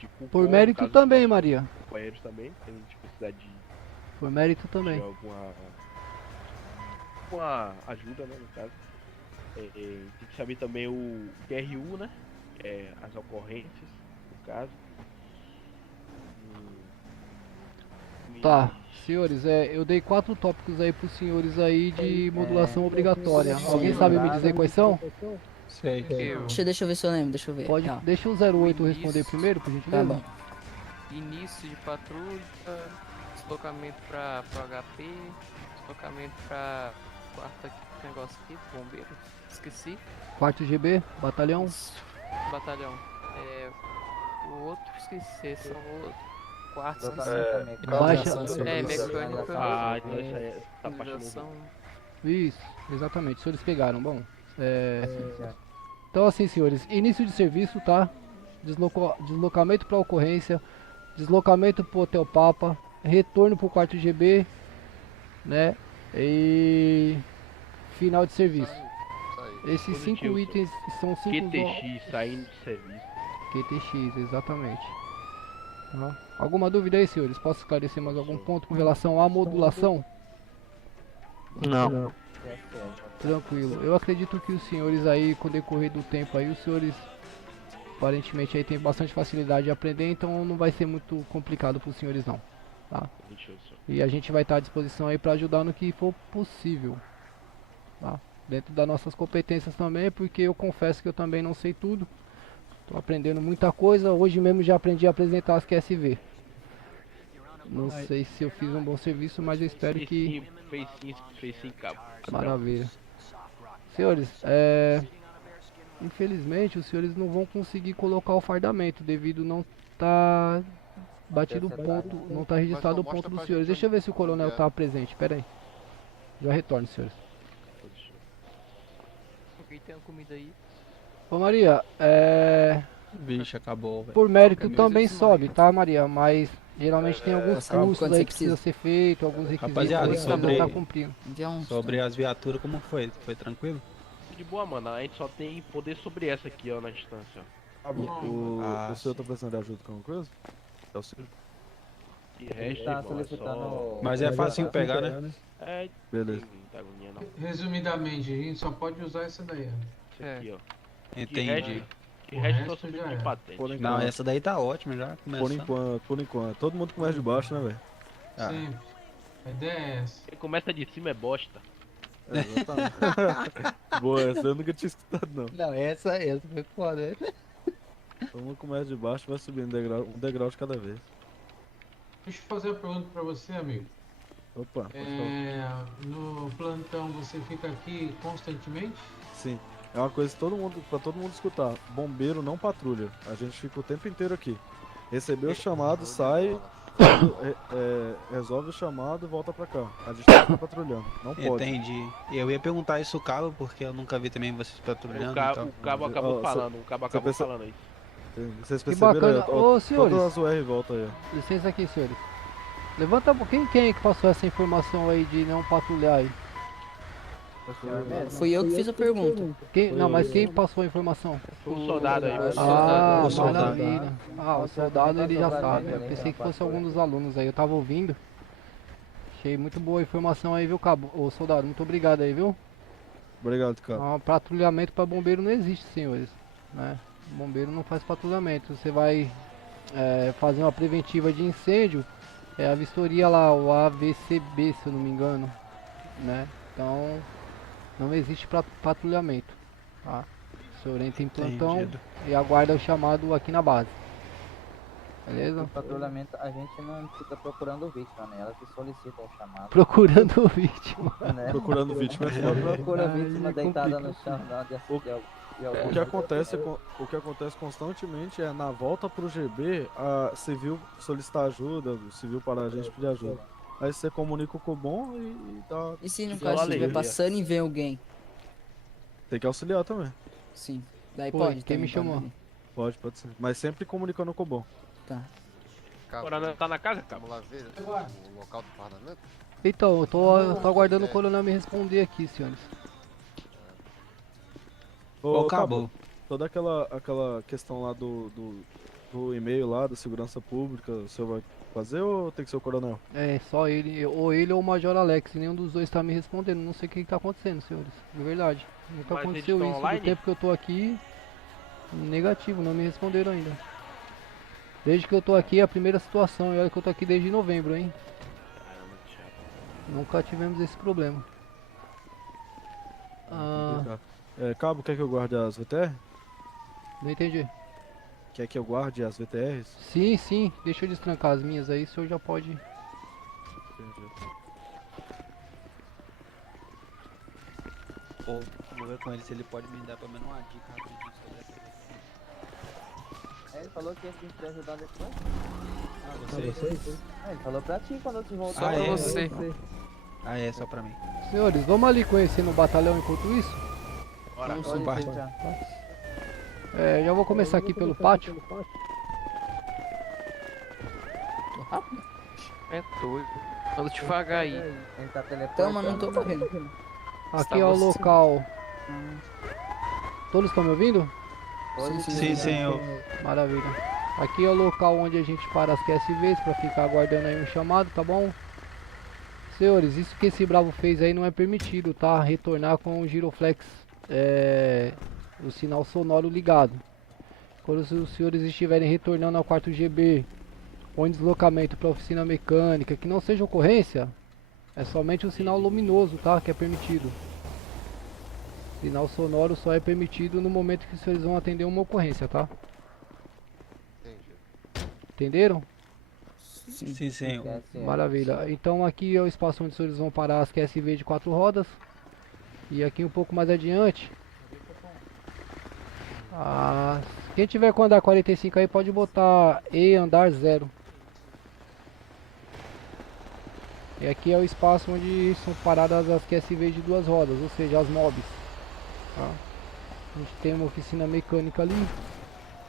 cupom, por mérito também, Maria. Companheiros também, a gente precisa de... Por mérito também. De alguma ajuda, né, no caso. Tem que saber também o QRU, né? As ocorrências, no caso. Tá, senhores, eu dei 4 tópicos aí pros senhores aí de modulação obrigatória. Alguém sabe me dizer quais são? Sei. Deixa eu ver se eu lembro, deixa eu ver. Pode, tá. Deixa o 08 responder primeiro, por gentileza. Tá bom. Início de patrulha, deslocamento pra HP, deslocamento pra quarta negócio aqui, bombeiro, esqueci. Quarto GB, batalhão. Batalhão. O outro esqueci, esse é o outro. Quarto Baixa. Mecânica. Então essa é a parte. Isso, exatamente, os senhores pegaram, bom. Então assim, senhores, início de serviço, tá? Deslocamento para ocorrência, deslocamento pro Hotel Papa, retorno pro quarto GB, né? E final de serviço. Esses 5 itens são 5 QTX, saindo de serviço. QTX, exatamente. Tá? Alguma dúvida aí, senhores? Posso esclarecer mais algum ponto com relação à modulação? Não. Tranquilo. Eu acredito que os senhores aí, com o decorrer do tempo aí, os senhores aparentemente aí tem bastante facilidade de aprender, então não vai ser muito complicado para os senhores não, tá? E a gente vai estar à disposição aí para ajudar no que for possível, tá? Dentro das nossas competências também, porque eu confesso que eu também não sei tudo. Tô aprendendo muita coisa, hoje mesmo já aprendi a apresentar as QSV. Não sei se eu fiz um bom serviço, mas eu espero que... Fez sim, cabo. Maravilha. Senhores, infelizmente os senhores não vão conseguir colocar o fardamento devido não tá batido o ponto, não tá registrado o ponto dos senhores. Deixa eu ver se o coronel tá presente, pera aí. Já retorno, senhores. Ok, tem uma comida aí. Ô Maria, Vixe, acabou, velho. por mérito também sobe, tá Maria? Mas geralmente tem alguns custos aí que precisa ser feito, alguns requisitos Rapaziada, que você não tá cumprindo. sobre as viaturas, como foi? Foi tranquilo? De boa, mano. A gente só tem poder sobre essa aqui, ó, na distância, ó. O senhor tá precisando de ajuda com alguma coisa? É o senhor? De resto, tá irmão, solicitando... Mas é facinho pegar, né? É, beleza. Resumidamente, a gente só pode usar essa daí, ó. Essa aqui, ó. Entendi. De resto, só subindo de patente. Não, essa daí tá ótima já. Por enquanto. Todo mundo começa de baixo, né, velho? Sempre. A ideia é essa. Quem começa de cima é bosta. Exatamente. Boa, essa eu nunca tinha escutado, não. Não, essa foi foda, né? Todo mundo começa de baixo e vai subindo um degrau de cada vez. Deixa eu fazer uma pergunta pra você, amigo. Opa, pode falar. No plantão você fica aqui constantemente? Sim. É uma coisa pra todo mundo escutar. Bombeiro não patrulha. A gente fica o tempo inteiro aqui. Recebeu o chamado, sai, resolve o chamado e volta pra cá. A gente tá patrulhando. Não pode. Entendi. Eu ia perguntar isso ao cabo, porque eu nunca vi também vocês patrulhando. O cabo acabou falando, falando aí. Vocês Que perceberam bacana. aí? Ô, senhores. Todas as UR volta aí. Licença aqui, senhores. Levanta um pouquinho, quem é que passou essa informação aí de não patrulhar aí? Fui eu que fiz a pergunta. Mas quem passou a informação? O soldado aí. Ah, o soldado. maravilha. O soldado ele já sabe. Eu pensei que fosse algum dos alunos aí, eu tava ouvindo. Achei muito boa a informação aí, viu, cabo? Ô, soldado, muito obrigado aí, viu? Obrigado, cabo. Patrulhamento para bombeiro não existe, senhores, né? Bombeiro não faz patrulhamento. Você vai fazer uma preventiva de incêndio, a vistoria lá, o AVCB, se eu não me engano, né? Então, não existe patrulhamento, tá? O senhor entra em plantão e aguarda o chamado aqui na base. Beleza? No patrulhamento a gente não fica procurando vítima, né? Ela que solicita o chamado. Procurando vítima. Né? Procurando vítima é foda. Procura vítima deitada no chão. O que acontece constantemente é na volta pro GB, a civil solicitar ajuda, o civil para a gente pedir ajuda. Aí você comunica com o Cobom e dá. E se no caso estiver passando e ver alguém? Tem que auxiliar também. Sim. Daí Pô, pode. quem me chamou? Também. Pode ser. Mas sempre comunicando com o Cobom. Tá. O coronel tá na casa, cara? Vamos lá ver o local do parlamento? Então, eu tô aguardando o coronel me responder aqui, senhores. Ô, Cabo, toda aquela questão lá do e-mail lá, da segurança pública, o senhor vai fazer ou tem que ser o coronel? Só ele, ou o Major Alex, nenhum dos dois tá me respondendo, não sei o que tá acontecendo, senhores, de verdade. Nunca Mas aconteceu eles isso, estão do tempo que eu tô aqui, negativo, não me responderam ainda. Desde que eu tô aqui é a primeira situação, e olha que eu tô aqui desde novembro, hein. Nunca tivemos esse problema. Cabo, quer que eu guarde as VTR? Não entendi. Quer que eu guarde as VTRs? Sim, deixa eu destrancar as minhas aí, o senhor já pode... Entendi. Vou ver com ele se ele pode me dar pelo menos uma dica rapidinho sobre essa. Ele falou que ia te ajudar depois. Vocês? Ele falou pra ti quando eu te voltar. Só pra você. Só pra mim. Senhores, vamos ali conhecer no batalhão enquanto isso? Bora. Pode Basta. ser, já. Já vou começar aqui pelo pátio. Tô rápido. É doido. Ando devagar aí. Ele tá teleportando. Então, mas não tô correndo. Aqui é o local. Todos estão me ouvindo? Sim, senhor. Maravilha. Aqui é o local onde a gente para as QSVs para ficar aguardando aí um chamado, tá bom? Senhores, isso que esse Bravo fez aí não é permitido, tá? Retornar com o giroflex, o sinal sonoro ligado. Quando os senhores estiverem retornando ao quarto GB ou em deslocamento para a oficina mecânica, que não seja ocorrência, é somente o sinal luminoso, tá? Que é permitido. Sinal sonoro só é permitido no momento que os senhores vão atender uma ocorrência, tá? Entenderam? Sim, senhor. Maravilha. Então aqui é o espaço onde os senhores vão parar as QSV de 4 rodas. E aqui um pouco mais adiante. Quem tiver com andar 45 aí pode botar E andar 0. E aqui é o espaço onde são paradas as QSV de 2 rodas, ou seja, as mobs. Tá? A gente tem uma oficina mecânica ali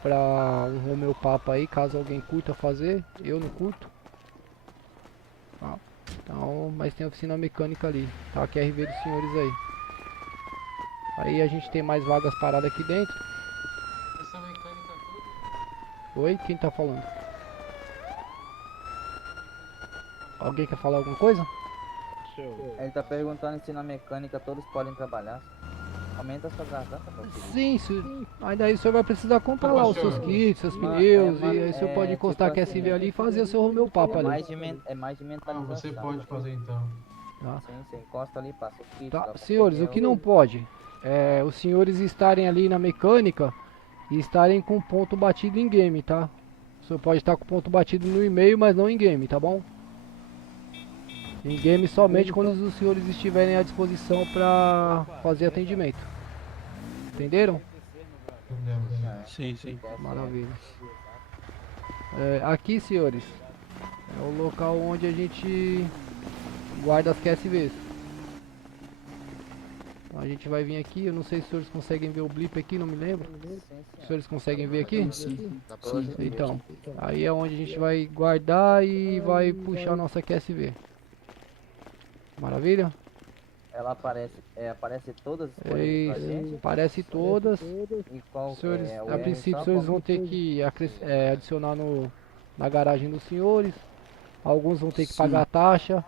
para um Romeo Papa aí, caso alguém curta fazer. Eu não curto. Tá? Então, mas tem oficina mecânica ali, tá? A QRV dos senhores aí. Aí a gente tem mais vagas paradas aqui dentro. Essa mecânica tudo? Oi, quem tá falando? Alguém quer falar alguma coisa? Ele tá perguntando se na mecânica todos podem trabalhar. Aumenta a sua garganta, Sim, ainda aí o senhor vai precisar comprar lá os seus kits, seus pneus, e aí o senhor pode encostar a QSV ali e fazer o seu Romeo Papa ali. É mais de mentalização. Você pode fazer então. Tá. Sim, você encosta ali, passa o kit. Tá, senhores, o que não pode é os senhores estarem ali na mecânica e estarem com ponto batido em game, tá? O senhor pode estar com ponto batido no e-mail, mas não em game, tá bom? Em game somente quando os senhores estiverem à disposição para fazer atendimento. Entenderam? Sim. Maravilha. Aqui, senhores, é o local onde a gente guarda as QSVs. Então a gente vai vir aqui, eu não sei se os senhores conseguem ver o blip aqui, não me lembro. Os senhores conseguem ver aqui? Sim. Então, aí é onde a gente vai guardar e vai puxar a nossa QSV. Maravilha? Ela aparece todas as Isso, aparece todas. E qual senhores, é? a princípio, os senhores vão ter que adicionar na garagem dos senhores. Alguns vão ter que pagar a taxa.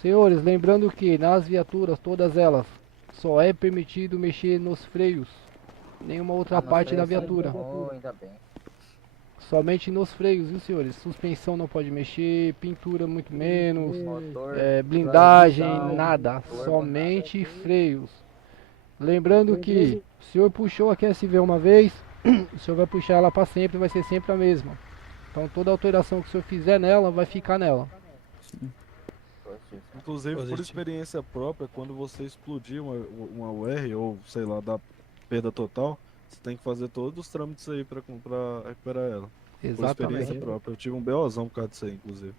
Senhores, lembrando que nas viaturas, todas elas, só é permitido mexer nos freios. Nenhuma outra parte da viatura. Ainda bem. Somente nos freios, viu, senhores? Suspensão não pode mexer, pintura muito menos, blindagem, nada. Somente freios. Lembrando que o senhor puxou a QSV uma vez, o senhor vai puxar ela para sempre, vai ser sempre a mesma. Então toda alteração que o senhor fizer nela, vai ficar nela. Inclusive, por experiência própria, quando você explodir uma UR ou, sei lá, dar perda total, você tem que fazer todos os trâmites aí pra recuperar ela. Exatamente. Por experiência própria. Eu tive um BOzão por causa disso aí, inclusive.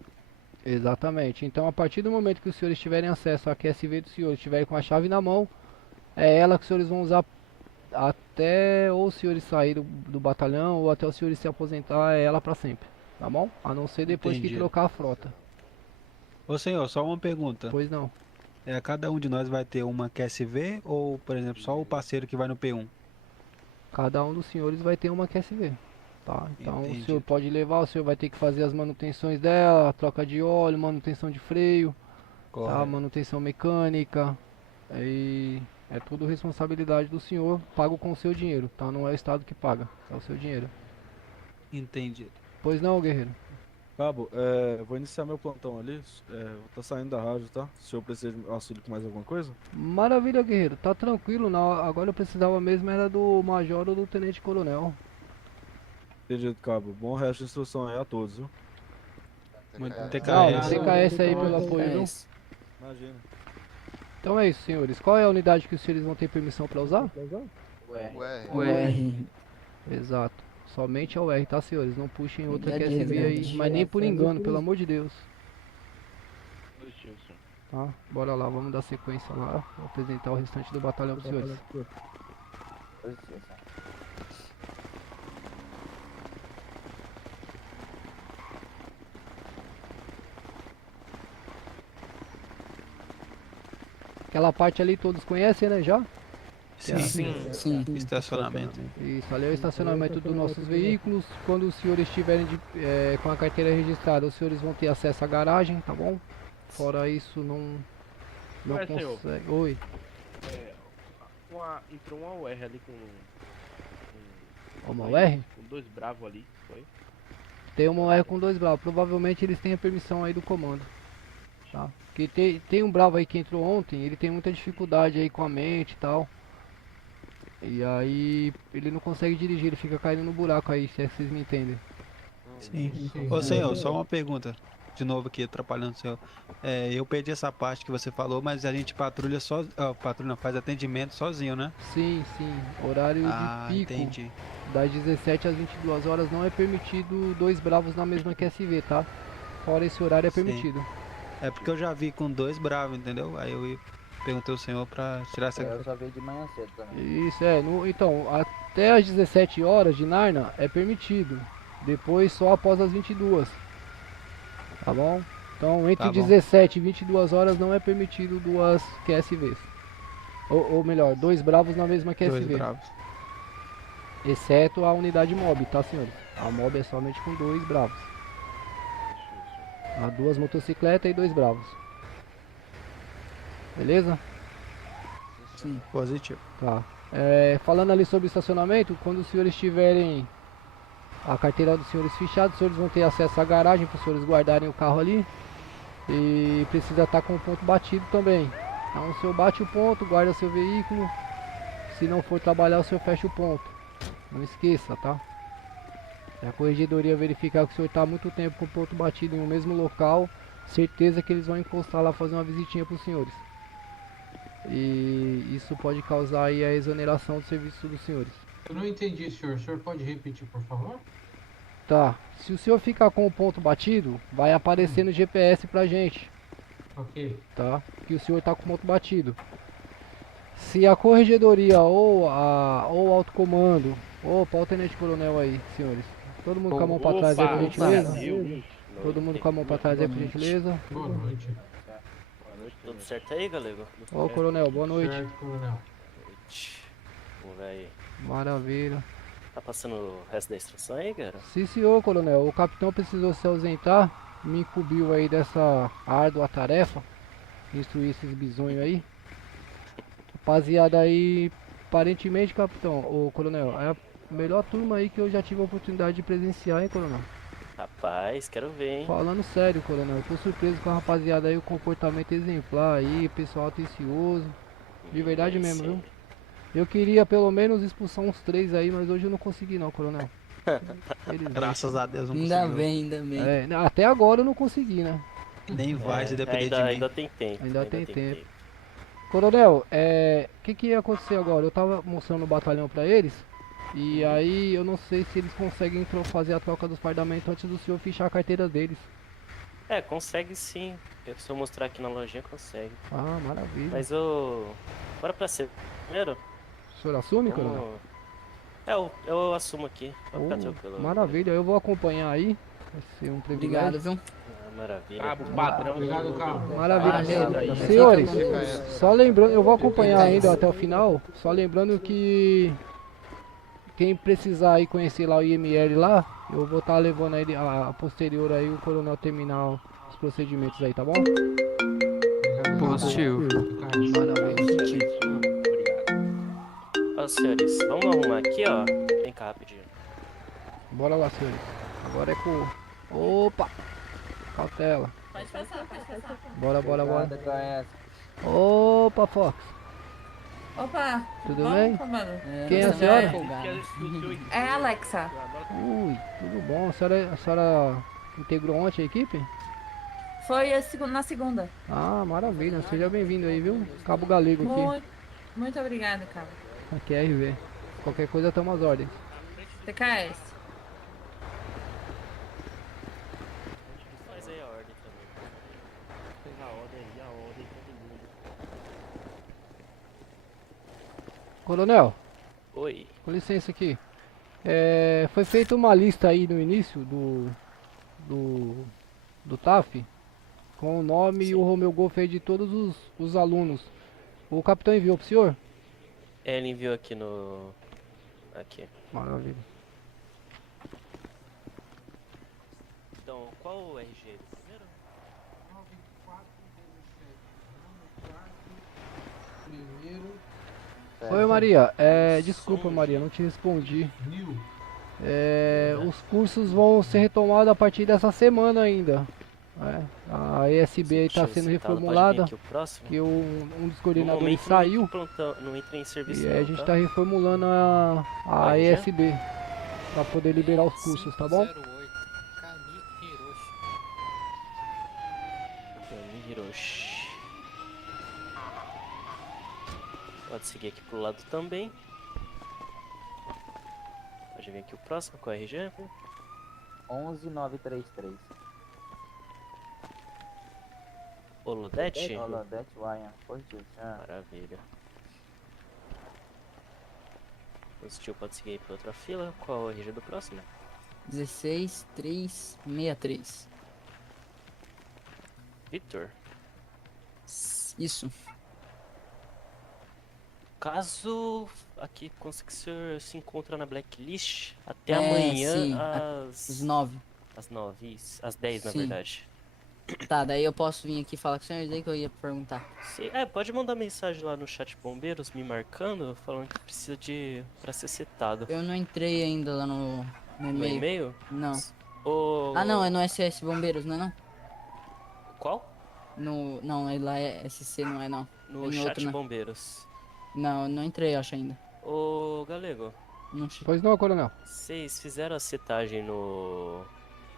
Exatamente. Então, a partir do momento que os senhores tiverem acesso à QSV dos senhores, estiverem com a chave na mão, é ela que os senhores vão usar até ou os senhores saírem do batalhão ou até os senhores se aposentar, é ela pra sempre. Tá bom? A não ser depois que trocar a frota. Ô senhor, só uma pergunta. Pois não. Cada um de nós vai ter uma QSV ou, por exemplo, só o parceiro que vai no P1? Cada um dos senhores vai ter uma QSV, tá? Então Entendi. o senhor pode levar, o senhor vai ter que fazer as manutenções dela, troca de óleo, manutenção de freio, tá? Manutenção mecânica, aí é tudo responsabilidade do senhor, pago com o seu dinheiro, tá? Não é o Estado que paga, é o seu dinheiro. Entendi. Pois não, guerreiro? Cabo, vou iniciar meu plantão ali, vou estar saindo da rádio, tá? Se o senhor precisa de auxílio com mais alguma coisa? Maravilha, guerreiro, tá tranquilo, agora eu precisava mesmo era do major ou do tenente coronel. Entendido, Cabo. Bom resto de instrução aí a todos, viu? TKS aí pelo apoio, viu? Imagina. Então é isso, senhores. Qual é a unidade que os senhores vão ter permissão pra usar? O R. Exato. Somente ao R, tá, senhores? Não puxem outra QSV aí, mas nem por engano, pelo amor de Deus. Tá? Bora lá, vamos dar sequência lá. Vou apresentar o restante do batalhão pros senhores. Aquela parte ali todos conhecem, né, já? Sim. Estacionamento. Isso, ali é o estacionamento dos nossos veículos. Quando os senhores estiverem com a carteira registrada, os senhores vão ter acesso à garagem, tá bom? Fora isso, não Ué, senhor. consegue. Oi. Entrou uma UR ali Uma UR? com 2 bravos ali, foi? Tem uma UR com 2 bravos. Provavelmente eles têm a permissão aí do comando. Tá? Porque tem um bravo aí que entrou ontem, ele tem muita dificuldade aí com a mente e tal. E aí ele não consegue dirigir, ele fica caindo no buraco aí, se é que vocês me entendem. Sim. Ô senhor, só uma pergunta. De novo aqui, atrapalhando o senhor. Eu perdi essa parte que você falou, mas a gente patrulha só. Patrulha faz atendimento sozinho, né? Sim. Horário de pico. Entendi. Das 17 às 22 horas não é permitido 2 bravos na mesma QSV, tá? Fora esse horário é Sim. permitido. É porque eu já vi com 2 bravos, entendeu? Aí eu perguntei ao senhor pra tirar essa. Eu só vi de manhã cedo também. Isso, então, até às 17 horas de Narna é permitido. Depois só após as 22. Tá bom? Então, entre Tá bom. 17 e 22 horas não é permitido 2 QSVs. Ou melhor, 2 bravos na mesma QSV. 2 bravos. Exceto a unidade mob, tá, senhores? A mob é somente com 2 bravos. Há 2 motocicletas e 2 bravos. Beleza? Sim. Positivo. Tá. Falando ali sobre estacionamento, quando os senhores tiverem a carteira dos senhores fichada, os senhores vão ter acesso à garagem para os senhores guardarem o carro ali. E precisa estar com o ponto batido também. Então o senhor bate o ponto, guarda seu veículo. Se não for trabalhar, o senhor fecha o ponto. Não esqueça, tá? Se a corregedoria verificar que o senhor está há muito tempo com o ponto batido em um mesmo local, certeza que eles vão encostar lá fazer uma visitinha para os senhores. E isso pode causar aí a exoneração do serviço dos senhores. Eu não entendi, senhor. O senhor pode repetir, por favor? Tá. Se o senhor ficar com o ponto batido, vai aparecer no GPS pra gente. Ok. Tá? Que o senhor tá com o ponto batido. Se a corregedoria ou o alto comando, opa, o tenente coronel aí, senhores. Todo mundo com a mão pra trás aí, por gentileza. Todo mundo com a mão pra trás aí, por gentileza. Boa noite. Tudo certo aí, galego? Ô, coronel, boa noite. Certo, coronel. Vamos ver aí. Maravilha. Tá passando o resto da instrução aí, cara? Sim, senhor, coronel. O capitão precisou se ausentar. Me incumbiu aí dessa árdua tarefa. Instruir esses bisonhos aí. Rapaziada aí, aparentemente, capitão, ô coronel, é a melhor turma aí que eu já tive a oportunidade de presenciar, hein, coronel? Rapaz, quero ver, hein? Falando sério, coronel, eu tô surpreso com a rapaziada aí, o comportamento exemplar aí, pessoal atencioso. De verdade mesmo, viu? Eu queria pelo menos expulsar uns 3 aí, mas hoje eu não consegui não, coronel. Graças a Deus não Ainda conseguiu. bem, ainda bem. Até agora eu não consegui, né? Nem vai se depender de mim. Ainda tem tempo. Ainda tem tempo. Coronel, o que ia acontecer agora? Eu tava mostrando o batalhão pra eles. E aí eu não sei se eles conseguem fazer a troca dos fardamentos antes do senhor fichar a carteira deles. Consegue sim. Se eu mostrar aqui na lojinha, consegue. Ah, maravilha. Mas bora pra ser primeiro? O senhor assume, coronel? Eu assumo aqui. Pode ficar tranquilo. Maravilha, eu vou acompanhar aí. Vai ser um privilégio. Obrigado, viu? Maravilha. Padrão. Obrigado, carro. Maravilha. Senhores, só lembrando, eu vou acompanhar ainda até o final. Só lembrando que quem precisar aí conhecer lá o IML lá, eu vou estar levando aí a posterior aí o coronel terminar os procedimentos aí, tá bom? Positivo. Ó, senhores, vamos arrumar aqui, ó. Vem cá rapidinho. Bora lá, senhores. Agora é com... Opa! Cautela. Pode passar, pode passar. Bora. Obrigado, Opa, Fox. Opa, Tudo bom, bem? comando? Quem é a senhora? É a Alexa. Ui, tudo bom. A senhora integrou ontem a equipe? Foi na segunda. Ah, maravilha. Seja bem-vindo aí, viu? Cabo Galego aqui. Muito obrigada, cara. Aqui é RV. Qualquer coisa toma as ordens. TKS. Faz aí a ordem também. Faz a ordem, todo mundo. Coronel. Oi. Com licença aqui. Foi feita uma lista aí no início do TAF com o nome e o Romeo Golf aí de todos os alunos. O capitão enviou pro senhor? Ele enviou aqui no... Aqui. Maravilha. Então, qual o RG do primeiro? Oi Maria, desculpa Maria, não te respondi. Os cursos vão ser retomados a partir dessa semana ainda. A ESB aí tá sendo reformulada, que um dos coordenadores saiu Não entrei em serviço. e aí a gente tá reformulando a ESB para poder liberar os cursos, tá bom? Hiroshi. Pode seguir aqui pro lado também. Pode vir aqui o próximo com a RG. 11933. Olodete? Olodete Ryan, positivo. Maravilha. Positivo, pode seguir aí pra outra fila. Qual é o RG do próximo? 16363. Victor. Isso. Caso aqui consiga se encontra na blacklist até É, amanhã sim, às 9. Às 9, isso, às 10 na Sim. verdade. Tá, daí eu posso vir aqui falar com o senhor, daí que eu ia perguntar. Sim, pode mandar mensagem lá no chat bombeiros me marcando, falando que precisa de pra ser setado. Eu não entrei ainda lá no e-mail. e-mail? Não. O... Ah não, é no SS Bombeiros, não é não? Qual? Não, é lá é SC, não é não. No É em chat outro, né? bombeiros. Não, eu não entrei, acho ainda. Ô, Galego. Não sei. Pois não, coronel. Vocês fizeram a setagem no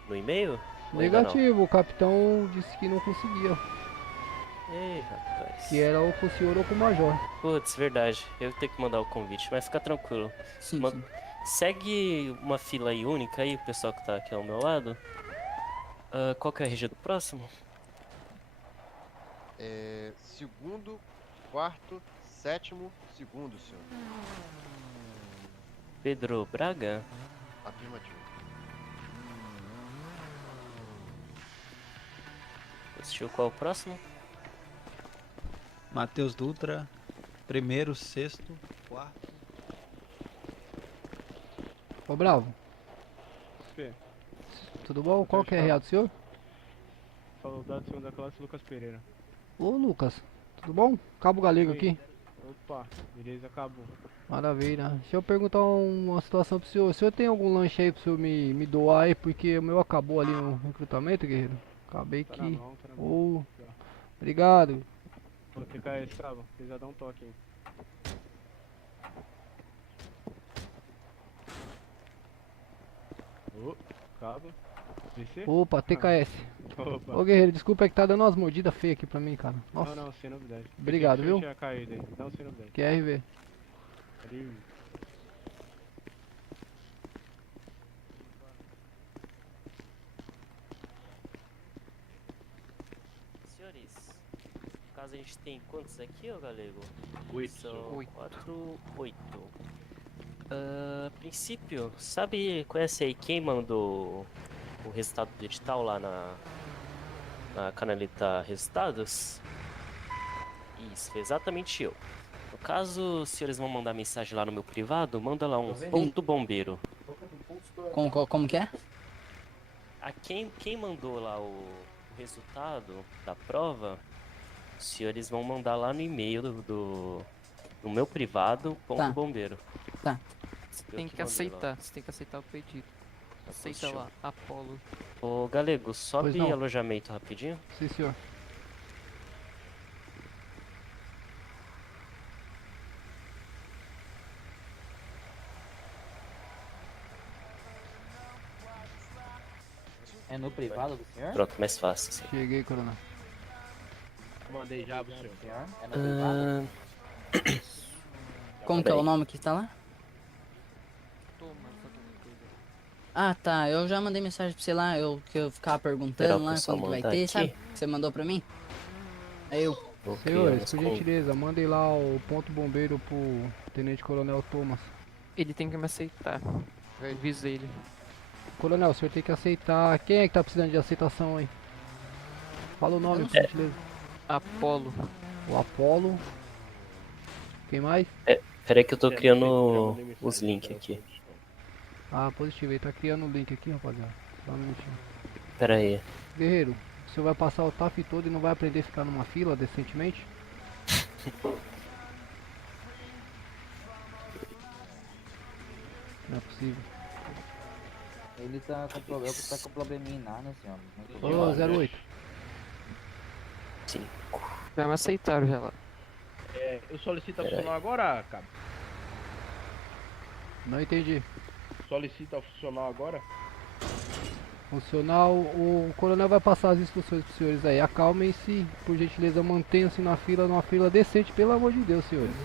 e-mail? Ou ainda não? Negativo, o capitão disse que não conseguia. Ei, rapaz. Que era ou com o senhor ou com o major. Putz, verdade. Eu tenho que mandar o convite, mas fica tranquilo. Sim. Segue uma fila aí única aí, o pessoal que tá aqui ao meu lado. Qual que é a RG do próximo? Segundo, quarto, sétimo, segundo, senhor. Pedro Braga? Afirmativo. Assistiu qual o próximo? Matheus Dutra, primeiro, sexto, quarto. Ô Bravo, P. tudo bom? Qual que é a real do senhor? Soldado segunda classe, Lucas Pereira. Ô Lucas, tudo bom? Cabo Galego aqui. Opa, beleza, acabou. Maravilha. Deixa eu perguntar uma situação pro senhor. O senhor tem algum lanche aí pro senhor me doar aí? Porque o meu acabou ali no recrutamento, guerreiro. Acabei Tá que... na mão, tá na mão. Ô, obrigado. Vou ficar esse cabo, precisa dar um toque aí. Ô, cabo. DC? Opa, TKS. Opa. Ô guerreiro, desculpa, é que tá dando umas mordidas feias aqui pra mim, cara. Nossa. Não, sem novidade. Obrigado, Pensei que viu? tinha caído aí. Não, sem novidade. QRV. Ali. Senhores, no caso a gente tem quantos aqui, ô Galego? 8. São 4, 8. Princípio, conhece aí quem mandou o resultado do edital lá na canaleta resultados? Isso, foi exatamente eu. No caso, os senhores vão mandar mensagem lá no meu privado, manda lá um ponto bombeiro. Como que é? Quem mandou lá o resultado da prova, os senhores vão mandar lá no e-mail no meu privado, ponto Tá. bombeiro. Tá. Você tem que aceitar, você tem que aceitar o pedido. Aceita lá, Apolo. Ô Galego, Pois sobe não. alojamento rapidinho. Sim, senhor. É no privado do senhor? Pronto, mais fácil. Sim. Cheguei, coronel. Mandei já pro senhor. É no privado? Como que é o nome que tá lá? Ah, tá. Eu já mandei mensagem pra você lá, que eu ficava perguntando lá quando que vai ter, sabe? Que você mandou pra mim? É eu. Senhores, por gentileza, mandem lá o ponto bombeiro pro Tenente Coronel Thomas. Ele tem que me aceitar. Eu avisei ele. Coronel, o senhor tem que aceitar. Quem é que tá precisando de aceitação aí? Fala o nome, por gentileza. Apolo. O Apolo. Quem mais? Pera aí que eu tô criando os links aqui. Ah, positivo, ele tá criando o link aqui, rapaziada. Só um minutinho. Pera aí. Guerreiro, o senhor vai passar o TAF todo e não vai aprender a ficar numa fila decentemente? Não é possível. Ele tá com probleminha né, senhor? Ô, 08. 5. Já me aceitaram já lá. Eu solicito a funcional agora, cabo? Não entendi. Solicita a funcional agora? Funcional, o coronel vai passar as instruções pros senhores aí. Acalmem-se, por gentileza, mantenham-se na fila, numa fila decente, pelo amor de Deus, senhores.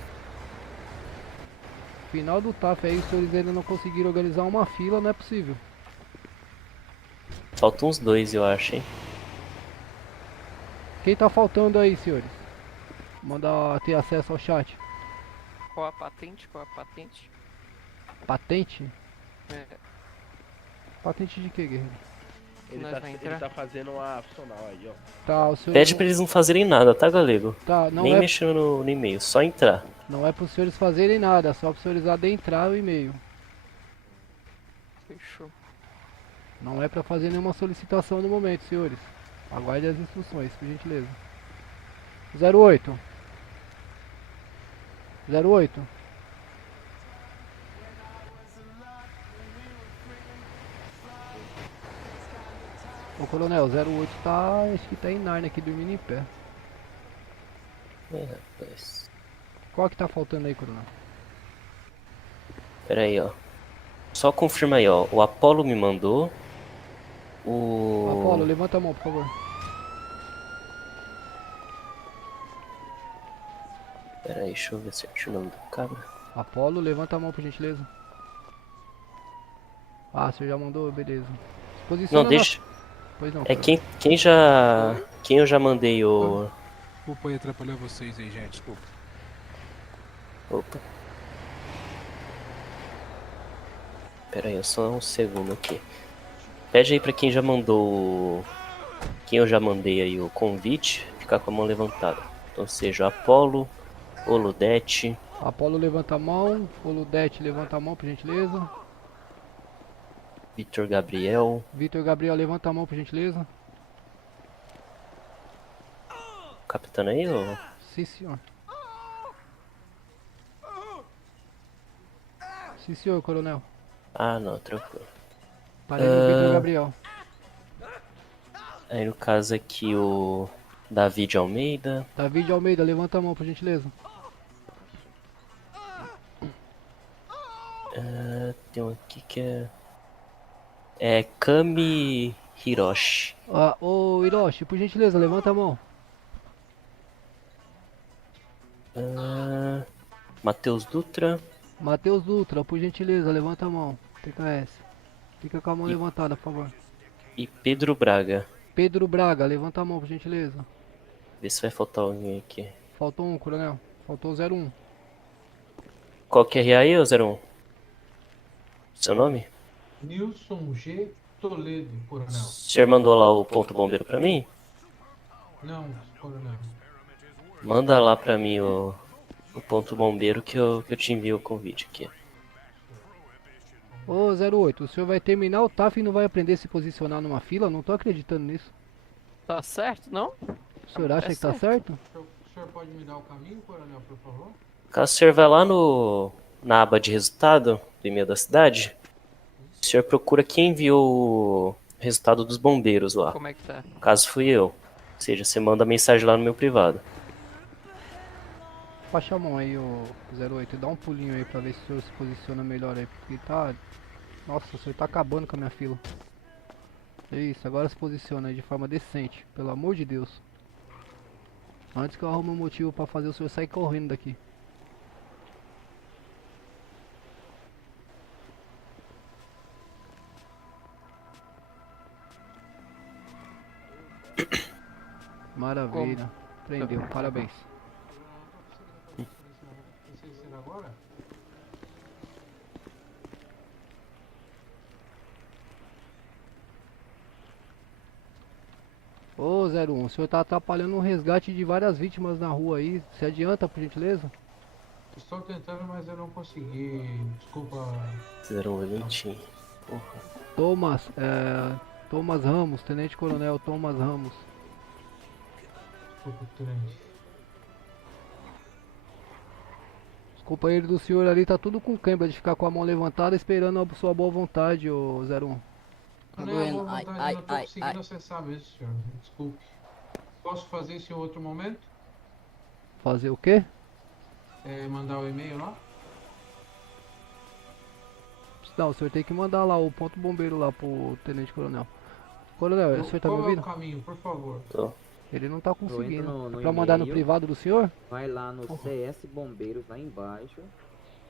Final do TAF aí, os senhores ainda não conseguiram organizar uma fila, não é possível. Faltam uns 2, eu acho, hein? Quem tá faltando aí, senhores? Manda ter acesso ao chat. Qual a patente? Qual a patente? Patente? É. Patente de que, guerreiro? Ele tá fazendo a funcional aí, ó. Tá, o senhor Pede pra eles não fazerem nada, tá, galego? Tá, não Nem é... mexendo no e-mail, só entrar. Não é pros senhores fazerem nada, só pros senhores adentrar o e-mail. Fechou. Não é pra fazer nenhuma solicitação no momento, senhores. Aguarde as instruções, por gentileza. 08. 08. Ô coronel, 08 tá. Acho que tá em Narnia aqui dormindo em pé. Rapaz. Qual que tá faltando aí, coronel? Pera aí, ó. Só confirma aí, ó. O Apollo me mandou. Apollo, levanta a mão, por favor. Pera aí, deixa eu ver se é o nome do cabra. Apollo, levanta a mão, por gentileza. Ah, você já mandou? Beleza. Posiciona Não, deixa. Pois não, é quem eu já mandei o... Desculpa aí atrapalhar vocês aí, gente, desculpa. Opa. Pera aí, só um segundo aqui. Pede aí pra quem já mandou... Quem eu já mandei aí o convite, ficar com a mão levantada. Então seja Apollo, Oludete. Apollo levanta a mão, Oludete levanta a mão, por gentileza. Vitor Gabriel. Vitor Gabriel, levanta a mão, por gentileza. Capitão aí, ou... Sim, senhor. Sim, senhor, coronel. Ah, não, tranquilo. Parei no Vitor Gabriel. Aí no caso aqui o... David Almeida. David Almeida, levanta a mão, por gentileza. Tem um aqui que é... É Kami Hiroshi. Ah, ô Hiroshi, por gentileza, levanta a mão. Matheus Dutra. Matheus Dutra, por gentileza, levanta a mão. TKS. Fica com a mão levantada, por favor. E Pedro Braga. Pedro Braga, levanta a mão, por gentileza. Vê se vai faltar alguém aqui. Faltou um, coronel. Faltou 01. Qual que é aí, ô 01? Seu nome? Nilson G. Toledo, coronel. O senhor mandou lá o ponto bombeiro pra mim? Não, coronel. Manda lá pra mim o ponto bombeiro que eu te envio o convite aqui. Ô 08, o senhor vai terminar o TAF e não vai aprender a se posicionar numa fila? Não tô acreditando nisso. Tá certo, não? O senhor acha que tá certo? O senhor pode me dar o caminho, coronel, por favor? Caso o senhor vá lá na aba de resultado do e-mail da cidade, o senhor procura quem enviou o resultado dos bombeiros lá. Como é que tá? No caso fui eu. Ou seja, você manda mensagem lá no meu privado. Baixa a mão aí, ô 08, dá um pulinho aí pra ver se o senhor se posiciona melhor aí, porque tá... Nossa, o senhor tá acabando com a minha fila. Isso, agora se posiciona aí de forma decente, pelo amor de Deus. Antes que eu arrume um motivo pra fazer o senhor sair correndo daqui. Maravilha. Prendeu, parabéns. Agora? Ô 01, o senhor tá atrapalhando o resgate de várias vítimas na rua aí. Se adianta, por gentileza? Estou tentando, mas eu não consegui. Desculpa. Fizeram um eventinho. Porra. Thomas Ramos, Tenente Coronel Thomas Ramos. Desculpa, tenente. Os companheiros do senhor ali tá tudo com cãibra de ficar com a mão levantada esperando a sua boa vontade, ô 01. Tá doendo. Eu não tô conseguindo acessar mesmo, senhor. Desculpe. Posso fazer isso em outro momento? Fazer o quê? Mandar o e-mail lá? Não, o senhor tem que mandar lá o ponto bombeiro lá pro Tenente Coronel. Coronel, o senhor tá me Qual é ouvindo? o caminho, por favor? Tô. Ele não tá conseguindo. no É pra mandar no e-mail. privado do senhor? Vai lá no CS Bombeiros, lá embaixo,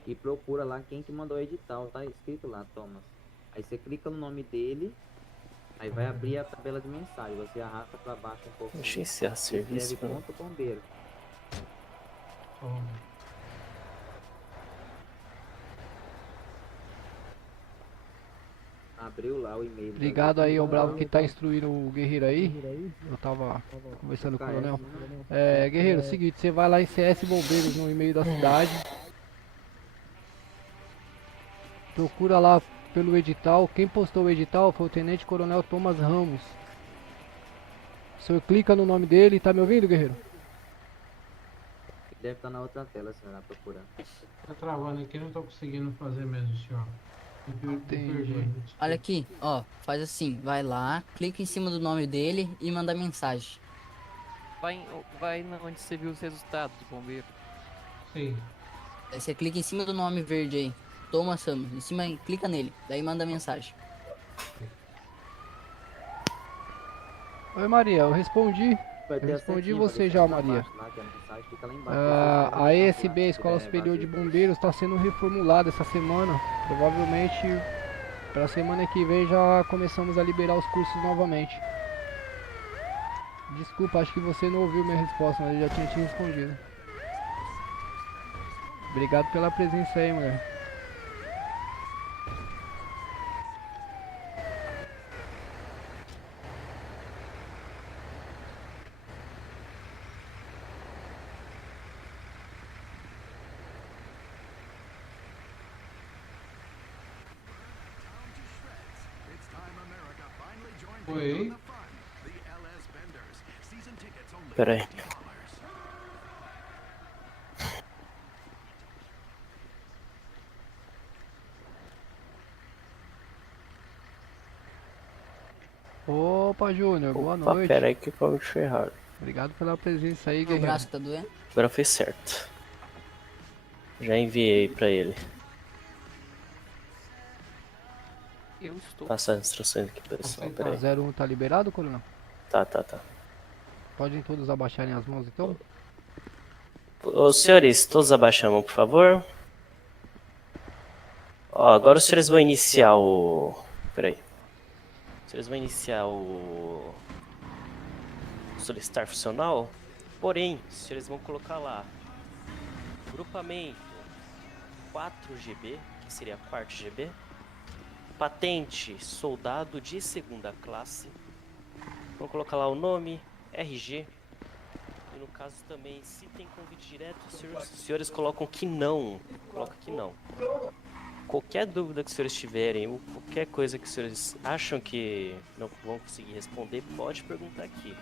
e procura lá quem que mandou o edital, tá escrito lá, Thomas. Aí você clica no nome dele, aí vai abrir a tabela de mensagem, você arrasta pra baixo um pouquinho. Deixa eu encerrar serviço, escreve né? ponto bombeiro. Abriu lá o e-mail. Obrigado aí ao Bravo que tá instruindo o Guerreiro aí. Eu tava conversando com o Coronel. Guerreiro, é o seguinte, você vai lá em CS Bombeiros no e-mail da cidade. Procura lá pelo edital. Quem postou o edital foi o Tenente Coronel Thomas Ramos. O senhor clica no nome dele, tá me ouvindo, Guerreiro? Deve estar na outra tela, senhor, lá procurando. Tá travando aqui, não tô conseguindo fazer mesmo, senhor. Olha aqui, ó, faz assim, vai lá, clica em cima do nome dele e manda mensagem. Vai onde você viu os resultados do bombeiro. Sim. Aí você clica em cima do nome verde aí, Thomas Ramos, em cima, clica nele, daí manda mensagem. Oi Maria, eu respondi. Vai ter a Respondi setinha, você vai já, deixar Maria. embaixo lá, que a mensagem fica lá embaixo. A ESB, a Escola É, Superior de vazio. Bombeiros, está sendo reformulada essa semana. Provavelmente para a semana que vem já começamos a liberar os cursos novamente. Desculpa, acho que você não ouviu minha resposta, mas eu já tinha te respondido. Obrigado pela presença aí, mulher. Oi. Pera aí. Opa, Júnior, boa Opa, noite. pera aí que eu deixei errado. Obrigado pela presença aí, O guerreiro. braço tá doendo? Agora fez certo. Já enviei pra ele. Eu estou. Passar as instruções aqui, pessoal. Pera aí. 01 tá liberado, Coronel? Tá. Podem todos abaixarem as mãos, então? Os senhores, todos abaixam a mão, por favor. Ó, agora os senhores vão iniciar o... Pera aí. Os senhores vão iniciar o... solicitar funcional. Porém, os senhores vão colocar lá... Grupamento 4GB, que seria a quarta GB. Patente soldado de segunda classe. Vou colocar lá o nome, RG. E no caso também, se tem convite direto, os senhores colocam que não. Coloca que não. Qualquer dúvida que os senhores tiverem, ou qualquer coisa que os senhores acham que não vão conseguir responder, pode perguntar aqui.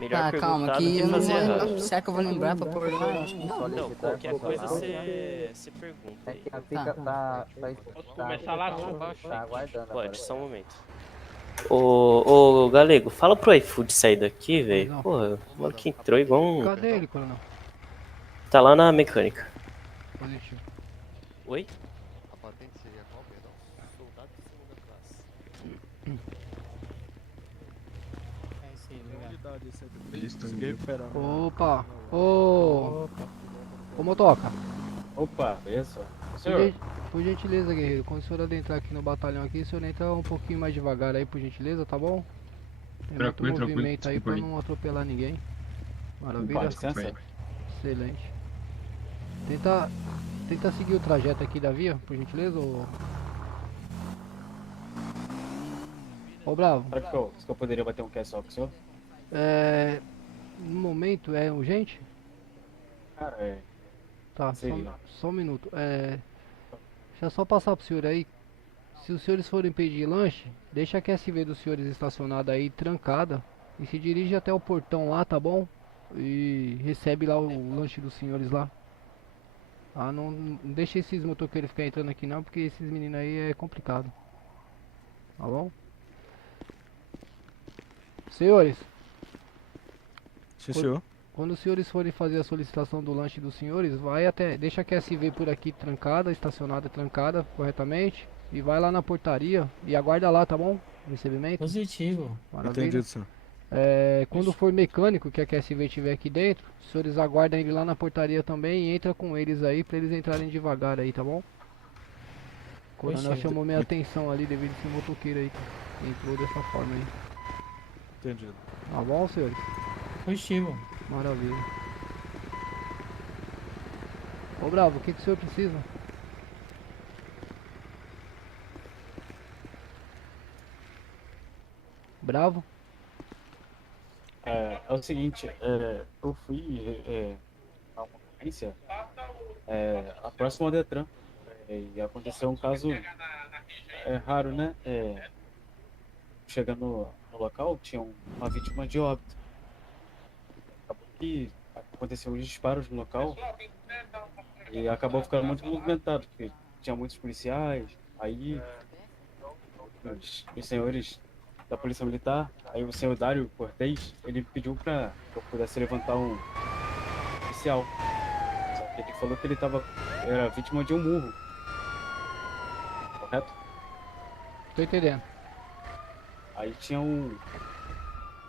Melhor Tá, calma, perguntar do que que eu não fazer errado. vou... Será que eu vou lembrar pra pôr lá? Acho que não. Não, qualquer coisa você pergunta aí. Posso começar lá, Tá aguardando. Pode, só um momento. Ô Galego, fala pro iFood sair daqui, velho. Porra, o maluco que entrou igual um... Cadê ele, Coronel? Tá lá na mecânica. Positivo. Oi? A patente seria qual, perdão? Soldado de segunda classe. É isso aí, obrigado. Opa! Ô motoca! Opa, isso. Por gentileza, guerreiro, quando o senhor adentrar aqui no batalhão aqui, o senhor entra um pouquinho mais devagar aí, por gentileza, tá bom? Tem muito movimento aí pra não atropelar ninguém. Maravilha. Excelente. Tenta seguir o trajeto aqui da via, por gentileza, ô Bravo. Será que eu poderia bater um cast só com o senhor? No momento é urgente? Cara, Tá, Seria. só um minuto. Deixa eu só passar pro senhor aí. Se os senhores forem pedir lanche, deixa a QSV dos senhores estacionada aí, trancada. E se dirige até o portão lá, tá bom? E recebe lá o lanche dos senhores lá. Ah, não deixa esses motoqueiros ficar entrando aqui não, porque esses meninos aí é complicado. Tá bom? Senhores. Sim, senhor. Quando os senhores forem fazer a solicitação do lanche dos senhores, vai até, deixa a QSV por aqui trancada, estacionada trancada corretamente. E vai lá na portaria e aguarda lá, tá bom? Recebimento. Positivo. Maravilha. Entendido, senhor. Quando for mecânico, que a QSV estiver aqui dentro, os senhores aguardam ele lá na portaria também e entra com eles aí pra eles entrarem devagar aí, tá bom? O coronel Poxa. chamou minha atenção ali devido a esse motoqueiro aí que entrou dessa forma aí. Entendido. Tá bom, senhores? Positivo. Maravilha. Ô Bravo, o que o senhor precisa? Bravo? É o seguinte, eu fui a uma ocorrência a próxima ao Detran e aconteceu um caso raro, né? Chegando no local, tinha uma vítima de óbito. Acabou que aconteceu os disparos no local e acabou ficando muito movimentado, porque tinha muitos policiais, aí os senhores da Polícia Militar, aí o senhor Dário Cortez, ele pediu pra eu pudesse levantar um policial. Só que ele falou que ele era vítima de um murro. Correto? Tô entendendo. Aí tinha um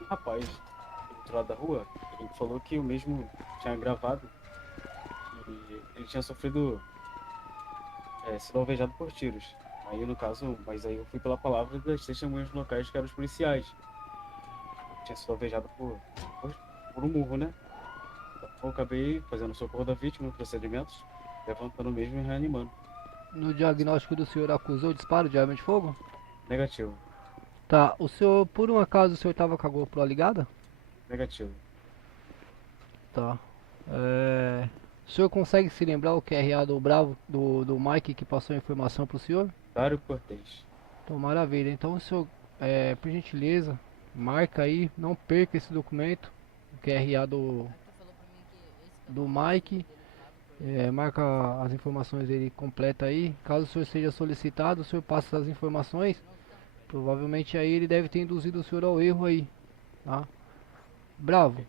rapaz do outro lado da rua, ele falou que o mesmo tinha gravado que ele tinha sofrido sido alvejado por tiros. Aí no caso, mas aí eu fui pela palavra das testemunhas locais que eram os policiais. Tinha sido alvejado por um murro, né? Então eu acabei fazendo o socorro da vítima, procedimentos, levantando mesmo e reanimando. No diagnóstico do senhor acusou disparo de arma de fogo? Negativo. Tá, o senhor, por um acaso, o senhor tava com a GoPro ligada? Negativo. Tá. O senhor consegue se lembrar o QRA do Bravo, do Mike que passou a informação pro senhor? Dário Cortez. Então, maravilha. Então, o senhor, por gentileza, marca aí, não perca esse documento, o QRA do Mike. Marca as informações dele completa aí. Caso o senhor seja solicitado, o senhor passa as informações. Provavelmente aí ele deve ter induzido o senhor ao erro aí, tá? Bravo,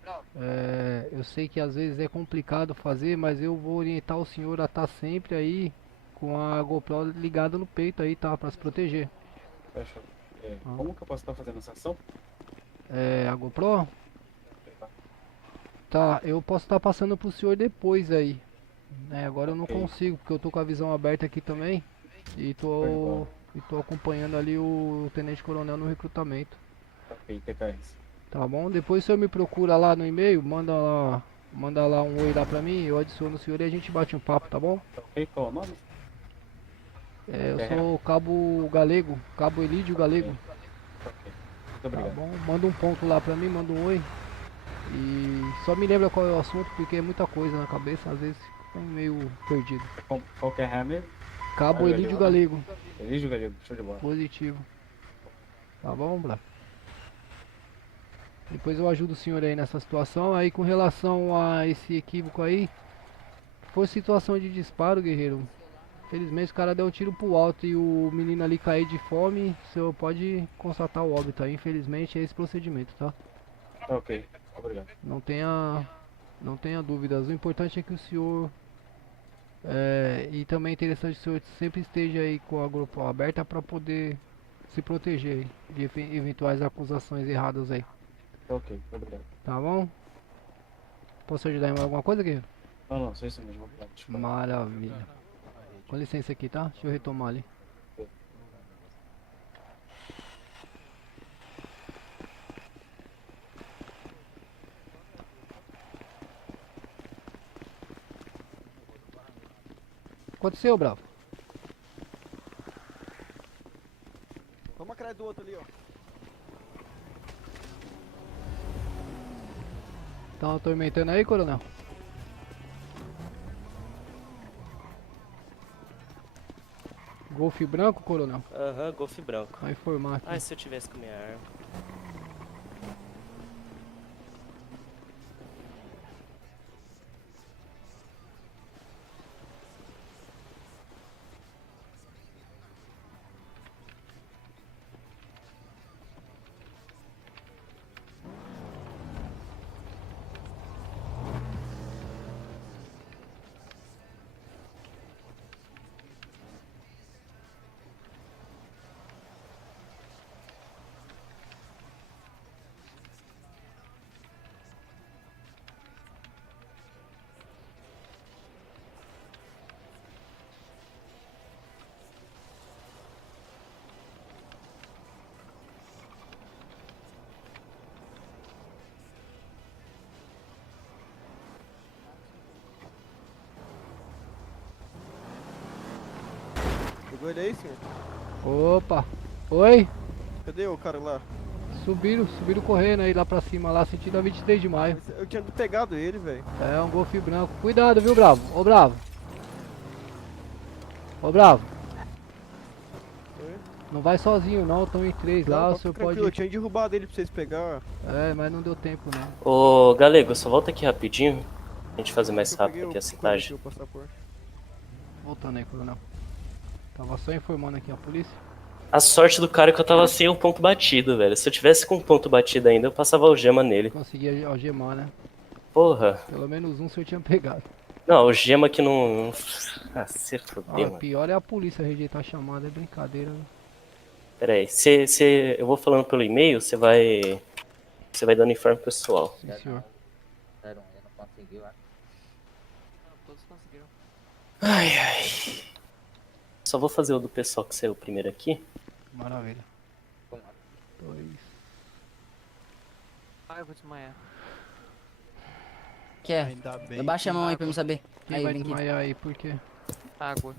eu sei que às vezes é complicado fazer, mas eu vou orientar o senhor a estar sempre aí com a GoPro ligada no peito aí, tá? Pra se proteger. Fecha. Como que eu posso estar fazendo essa ação? A GoPro? Tá, eu posso estar passando pro senhor depois aí. Agora eu não consigo, porque eu tô com a visão aberta aqui também. E tô acompanhando ali o Tenente Coronel no recrutamento. Ok, TKS. Tá bom? Depois o senhor me procura lá no e-mail, manda lá um oi lá pra mim, eu adiciono o senhor e a gente bate um papo, tá bom? Ok, qual o nome? Eu sou o Cabo Galego, Cabo Elídio Galego. Muito obrigado. Tá bom? Manda um ponto lá pra mim, manda um oi. E só me lembra qual é o assunto, porque é muita coisa na cabeça, às vezes fica meio perdido. Qual que é a mesmo? Cabo Elídio Galego. Elídio Galego, show de bola. Positivo. Tá bom, Bravo? Depois eu ajudo o senhor aí nessa situação. Aí com relação a esse equívoco aí, foi situação de disparo, guerreiro. Infelizmente o cara deu um tiro pro alto e o menino ali caiu de fome. O senhor pode constatar o óbito aí. Infelizmente é esse procedimento, tá? Ok, obrigado. Não tenha dúvidas. O importante é que o senhor e também é interessante que o senhor sempre esteja aí com a GoPro aberta para poder se proteger aí de eventuais acusações erradas aí. Ok, obrigado. Tá bom? Posso ajudar em mais alguma coisa, guerreiro? Não, só isso mesmo. Maravilha. Com licença aqui, tá? Deixa eu retomar ali. Aconteceu, Bravo? Vamos atrás do outro ali, ó. Tá atormentando aí, coronel? Golfe branco, coronel? Aham, golfe branco. Vai informar aqui. Ai, se eu tivesse com minha arma. Pegou ele aí, senhor? Opa! Oi? Cadê o cara lá? Subiram correndo aí lá pra cima, lá sentido a 23 de maio. Eu tinha pegado ele, velho. É um golfe branco. Cuidado, viu, Bravo? Ô, Bravo. Ô, Bravo. Não vai sozinho não, estão em 3 lá, o senhor pode... Eu tinha derrubado ele pra vocês pegar. É, mas não deu tempo não. Ô, Galego, só volta aqui rapidinho. A gente fazer mais rápido aqui a citagem. Voltando aí, coronel. Tava só informando aqui a polícia. A sorte do cara é que eu tava sem o ponto batido, velho. Se eu tivesse com o ponto batido ainda, eu passava algema nele. Consegui algemar, né? Porra. Pelo menos um o senhor tinha pegado. Não, algema que não... Ah, se fodeu, mano. Pior é a polícia rejeitar a chamada, é brincadeira, né? Pera aí, eu vou falando pelo e-mail, você vai dando informe pessoal. Sim, senhor. Sério, ele não conseguiu, né? Todos conseguiram. Ai, ai. Só vou fazer o do pessoal que saiu primeiro aqui. Maravilha. 2. Ai, eu vou desmaiar. Que é? Ainda bem Abaixa a mão aí pra eu saber. Quem Aí, vai vem aqui. desmaiar aí, por quê? Água.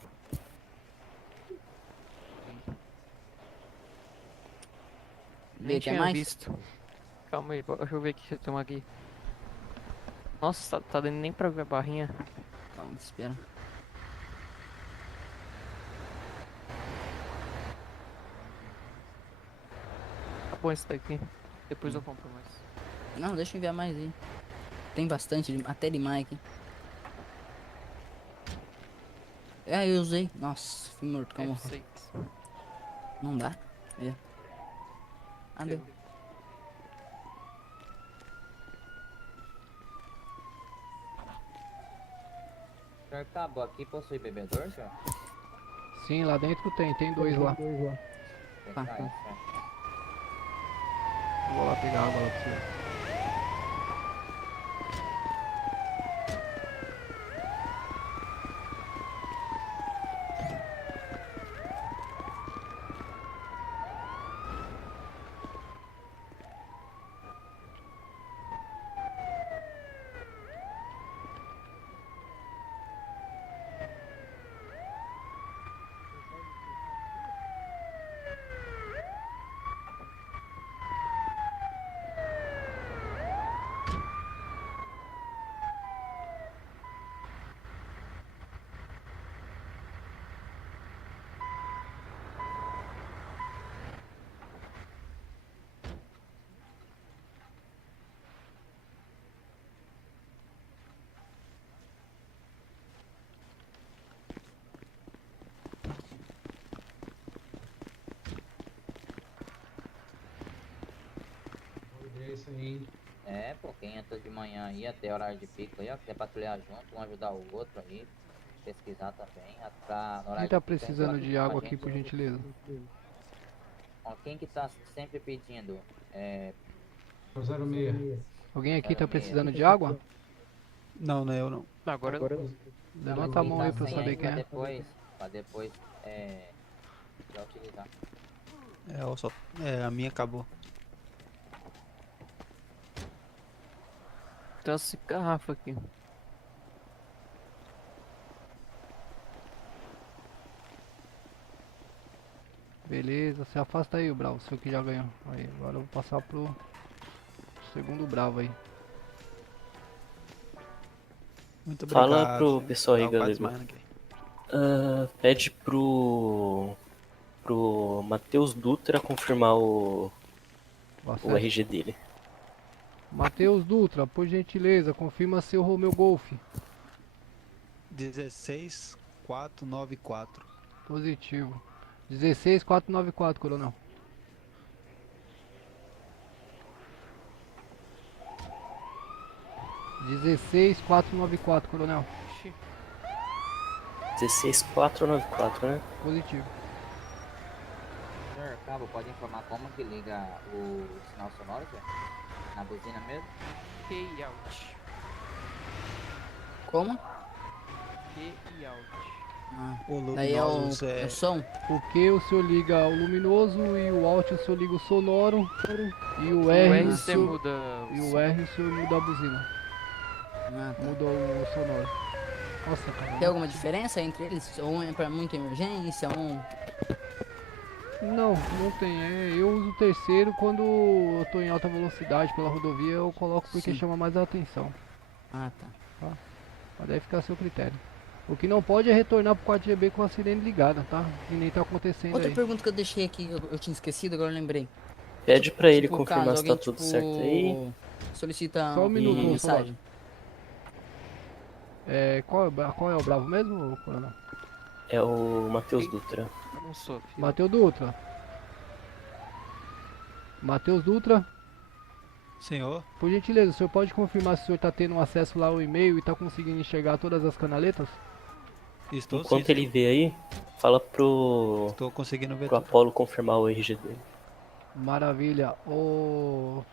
Vê, Nem quer tinha mais? visto. Calma aí, deixa eu ver o que você tem aqui. Nossa, tá dando nem pra ver a barrinha. Calma, espera. Tá bom esse daqui. Depois eu compro mais. Não, deixa eu enviar mais aí. Tem bastante, até demais aqui. É, eu usei. Nossa, fui morto, calma. F6. Não dá? É. Ah, deu. Senhor Cabo, aqui possui bebedor, senhor? Sim, lá dentro tem 2 lá. Tá. Vou lá pegar água lá pro senhor. Isso aí. É, pô, quem entra de manhã aí até horário de pico aí, ó, quer patrulhar junto, um ajudar o outro aí, pesquisar também, pra no horário Quem tá de pico, precisando entra de com a água aqui, gente. por gentileza? Ó, quem que tá sempre pedindo? É... 06. Alguém aqui tá precisando de água? Não, não é eu não. Agora eu... Levanta a mão aí pra eu sem saber quem pra é. pra depois, já utilizar. A minha acabou. Trouxe garrafa aqui. Beleza, se afasta aí o Bravo, o seu que já ganhou. Aí, agora eu vou passar pro segundo Bravo aí. Muito obrigado. Fala pro pessoal aí, Não, quase galera. mais, né? Pede pro Matheus Dutra confirmar o RG dele. Matheus Dutra, por gentileza, confirma seu Romeo Golf. 16494. Positivo. 16494, coronel. Coronel. 16494, né? Positivo. Senhor Cabo, pode informar como que liga o sinal sonoro, Zé? Na buzina mesmo? Key out. Como? Key out. Daí é o som? O Q o senhor liga o luminoso e o Alt o senhor liga o sonoro e o R o você senhor muda e o R o senhor muda a buzina. Muda o sonoro. Nossa, cara. Tem alguma diferença entre eles? Um é pra muita emergência, um... Não tem. Eu uso o terceiro quando eu tô em alta velocidade pela rodovia, eu coloco porque Sim. chama mais a atenção. Ah, tá. Mas deve ficar a seu critério. O que não pode é retornar pro 4GB com a sirene ligada, tá? Que nem tá acontecendo Outra aí. pergunta que eu deixei aqui, eu tinha esquecido, agora eu lembrei. Pede pra ele Tipo, confirmar caso se tá alguém, tudo tipo, certo aí. solicita Só um minuto, uma mensagem. Qual é o bravo mesmo, coronel? É o Matheus Dutra. Eu não sou, filho. Matheus Dutra. Matheus Dutra. Senhor? Por gentileza, o senhor pode confirmar se o senhor tá tendo acesso lá ao e-mail e tá conseguindo enxergar todas as canaletas? Estou Enquanto ele vê aí, fala pro Estou conseguindo ver pro tudo. Apolo confirmar o RG dele. Maravilha. Ô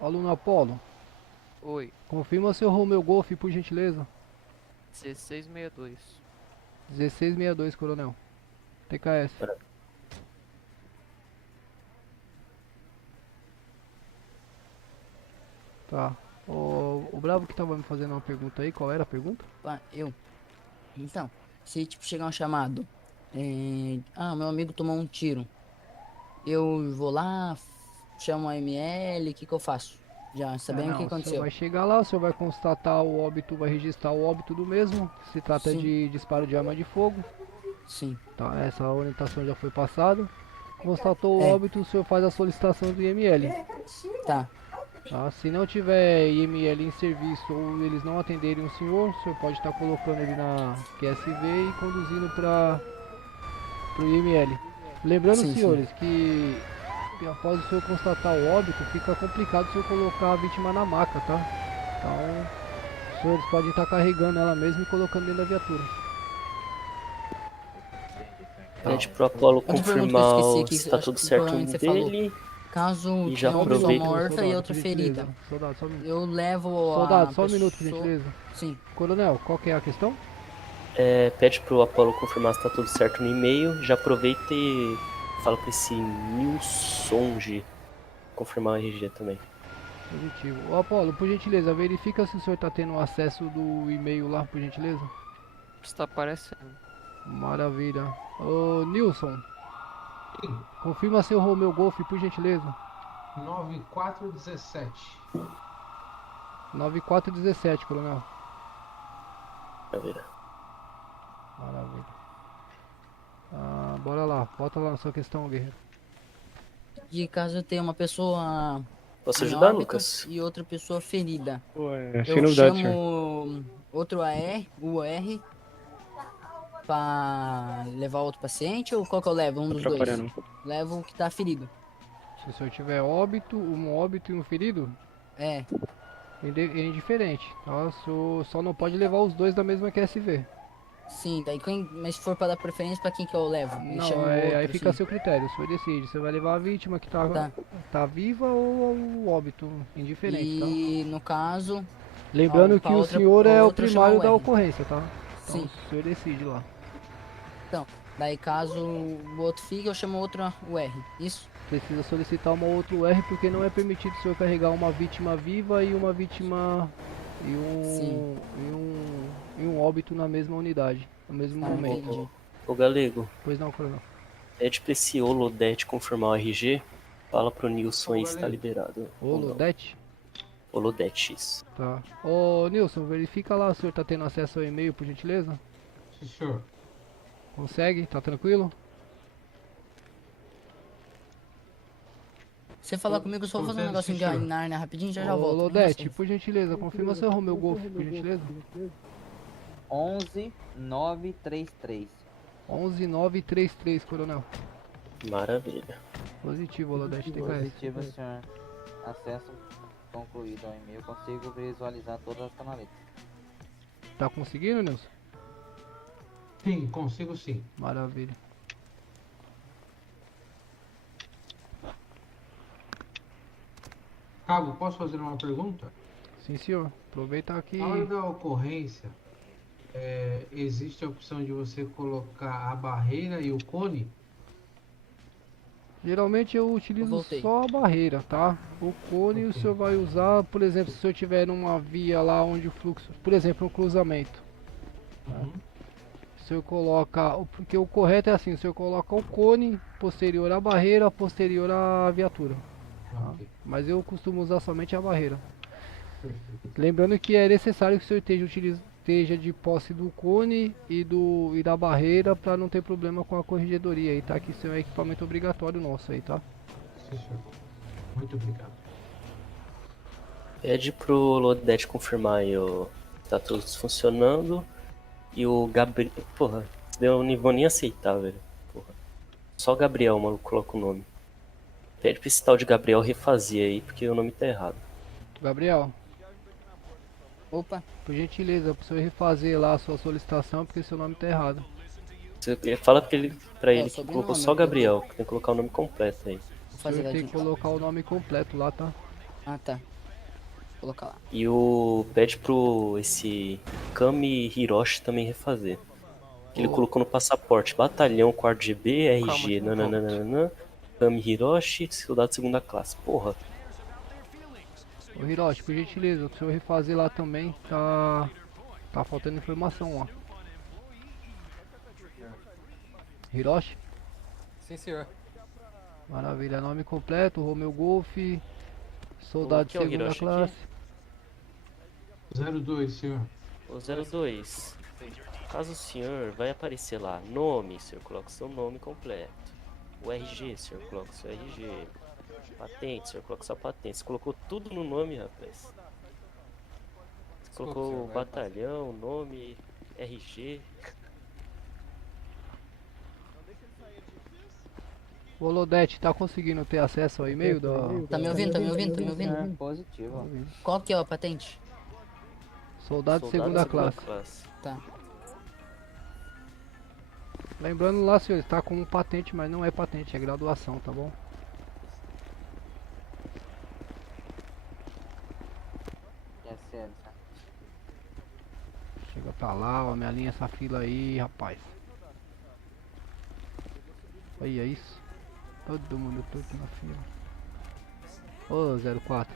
aluno Apolo, Oi. confirma seu Romeo Golf, por gentileza. 1662. 1662, coronel. TKS. Tá. O Bravo que tava me fazendo uma pergunta aí, qual era a pergunta? Então, se tipo chegar um chamado, meu amigo tomou um tiro, eu vou lá, chamo a ML, o que eu faço? Já sabendo o que O senhor aconteceu. vai chegar lá, o senhor vai constatar o óbito, vai registrar o óbito do mesmo. Se trata Sim. de disparo de arma de fogo. Sim. Tá, essa orientação já foi passada. Constatou o É. óbito, o senhor faz a solicitação do IML. Tá. Tá, se não tiver IML em serviço ou eles não atenderem o senhor pode estar colocando ele na QSV e conduzindo para o IML. Lembrando, Sim, senhores, que após o senhor constatar o óbito, fica complicado o senhor colocar a vítima na maca, tá? Então, os senhores podem estar carregando ela mesmo e colocando dentro da viatura. Pede pro Apolo Outra pergunta que confirmar eu esqueci aqui, se tá acho tudo que certo provavelmente no você falou. dele. Caso E já tenha uma pessoa aproveita. morta e outra por ferida, gentileza. Soldado, só um minuto. eu levo Soldado, a só um minuto, por pessoa- gentileza. Sim. Coronel, qual que é a questão? Pede pro Apolo confirmar se tá tudo certo no e-mail. Já aproveita e fala pra esse Nilsonge confirmar o RG também. Positivo. Ô Apolo, por gentileza, verifica se o senhor tá tendo acesso do e-mail lá, por gentileza. Está aparecendo. Maravilha. Ô Nilson, confirma seu Romeo Golf, por gentileza. 9417. 9417, coronel. Maravilha. Maravilha. Bora lá, bota lá na sua questão, guerreiro. De caso eu tenha uma pessoa Posso em ajudar, óbito Lucas? e outra pessoa ferida. sem Eu novidade, chamo outro UR pra levar outro paciente ou qual que eu levo? Um dos dois? Atrapalhando. Levo o que tá ferido. Se o senhor tiver óbito, um óbito e um ferido, É. é indiferente, tá? Só não pode levar os dois da mesma QSV. Sim, daí mas se for pra dar preferência, pra quem que eu levo? Eu Não, chamo aí outro, fica a assim. seu critério, o senhor decide. Você vai levar a vítima que tá viva ou o óbito, indiferente, E no caso. tá? Lembrando que pra o outra- senhor é o outra eu chamo primário o da R. ocorrência, tá? Então, Sim. o senhor decide lá. Então, daí caso o outro fique, eu chamo outro UR. Isso? Precisa solicitar uma outra UR porque não é permitido o senhor carregar uma vítima viva e uma vítima e um óbito na mesma unidade, no mesmo momento. Ô Galego, Pois não, coronel. pede pra esse Olodete confirmar o RG. Fala pro Nilson aí se tá liberado. ou não. Olodete? Olodete, isso. Tá. Ô Nilson, verifica lá se o senhor tá tendo acesso ao e-mail, por gentileza. Sim, senhor. Consegue? Tá tranquilo? Você falar comigo, eu só vou fazer um negocinho de Narnia rapidinho, já Ô, volto. nem Lodete, gostei. por gentileza, confirma seu Romeo Golf, por gentileza. 11933. 11933, coronel. Maravilha. Positivo, Lodete, TKS. Positivo, senhor. Acesso concluído ao e-mail. Consigo visualizar todas as canaletas. Tá conseguindo, Nilson? Sim, consigo sim. Maravilha. Cabo, posso fazer uma pergunta? Sim, senhor. Aproveita aqui. Na hora da ocorrência, existe a opção de você colocar a barreira e o cone? Geralmente eu utilizo voltei. só a barreira, tá? O cone o senhor vai usar, por exemplo, se o senhor tiver numa via lá onde o fluxo, por exemplo, um cruzamento. O senhor coloca, porque o correto é assim, o senhor coloca o cone posterior à barreira, posterior à viatura. Tá? Mas eu costumo usar somente a barreira. Lembrando que é necessário que o senhor esteja de posse do cone e da barreira para não ter problema com a corregedoria aí, tá? Que isso é um equipamento obrigatório nosso aí, tá? Sim, senhor. Muito obrigado. Pede pro Lodete confirmar aí o tá tudo funcionando. E o Gabriel. Porra, eu não vou nem aceitar, velho. Porra. Só o Gabriel, mano, coloca o nome. Pede pra esse tal de Gabriel refazer aí, porque o nome tá errado. Gabriel. Opa. Por gentileza, pro senhor refazer lá a sua solicitação, porque seu nome tá errado. Você fala pra ele que sobrenome, colocou só Gabriel, que tem que colocar o nome completo aí. O senhor tem que colocar o nome completo lá, tá? Ah, tá. Vou colocar lá. E pede pro esse Kami Hiroshi também refazer. Que ele colocou no passaporte, batalhão 4 GB, RG, nananana, Kami Hiroshi, soldado segunda classe. Porra. Ô Hiroshi, por gentileza, o senhor refazer lá também, tá faltando informação, ó. Hiroshi? Sim, senhor. Maravilha, nome completo, Romeo Golf, soldado de que é o segunda Hiroshi classe. 02, senhor. O 02. Caso o senhor vai aparecer lá, nome, o senhor coloca o seu nome completo. O RG, o senhor coloca o seu RG. Patente, o senhor coloca sua patente. Você colocou tudo no nome, rapaz. Você colocou o batalhão, nome, RG. Ô Lodete, tá conseguindo ter acesso ao e-mail do... Tá me ouvindo? Tá me ouvindo? Tá me ouvindo? Positivo. Qual que é a patente? Soldado de segunda classe. Tá. Lembrando lá, senhor, está com patente, mas não é patente, é graduação, tá bom? É sério, tá? Chega pra lá, ó, me alinha essa fila aí, rapaz. Aí, é isso. Todo mundo aqui na fila. Ô, 04.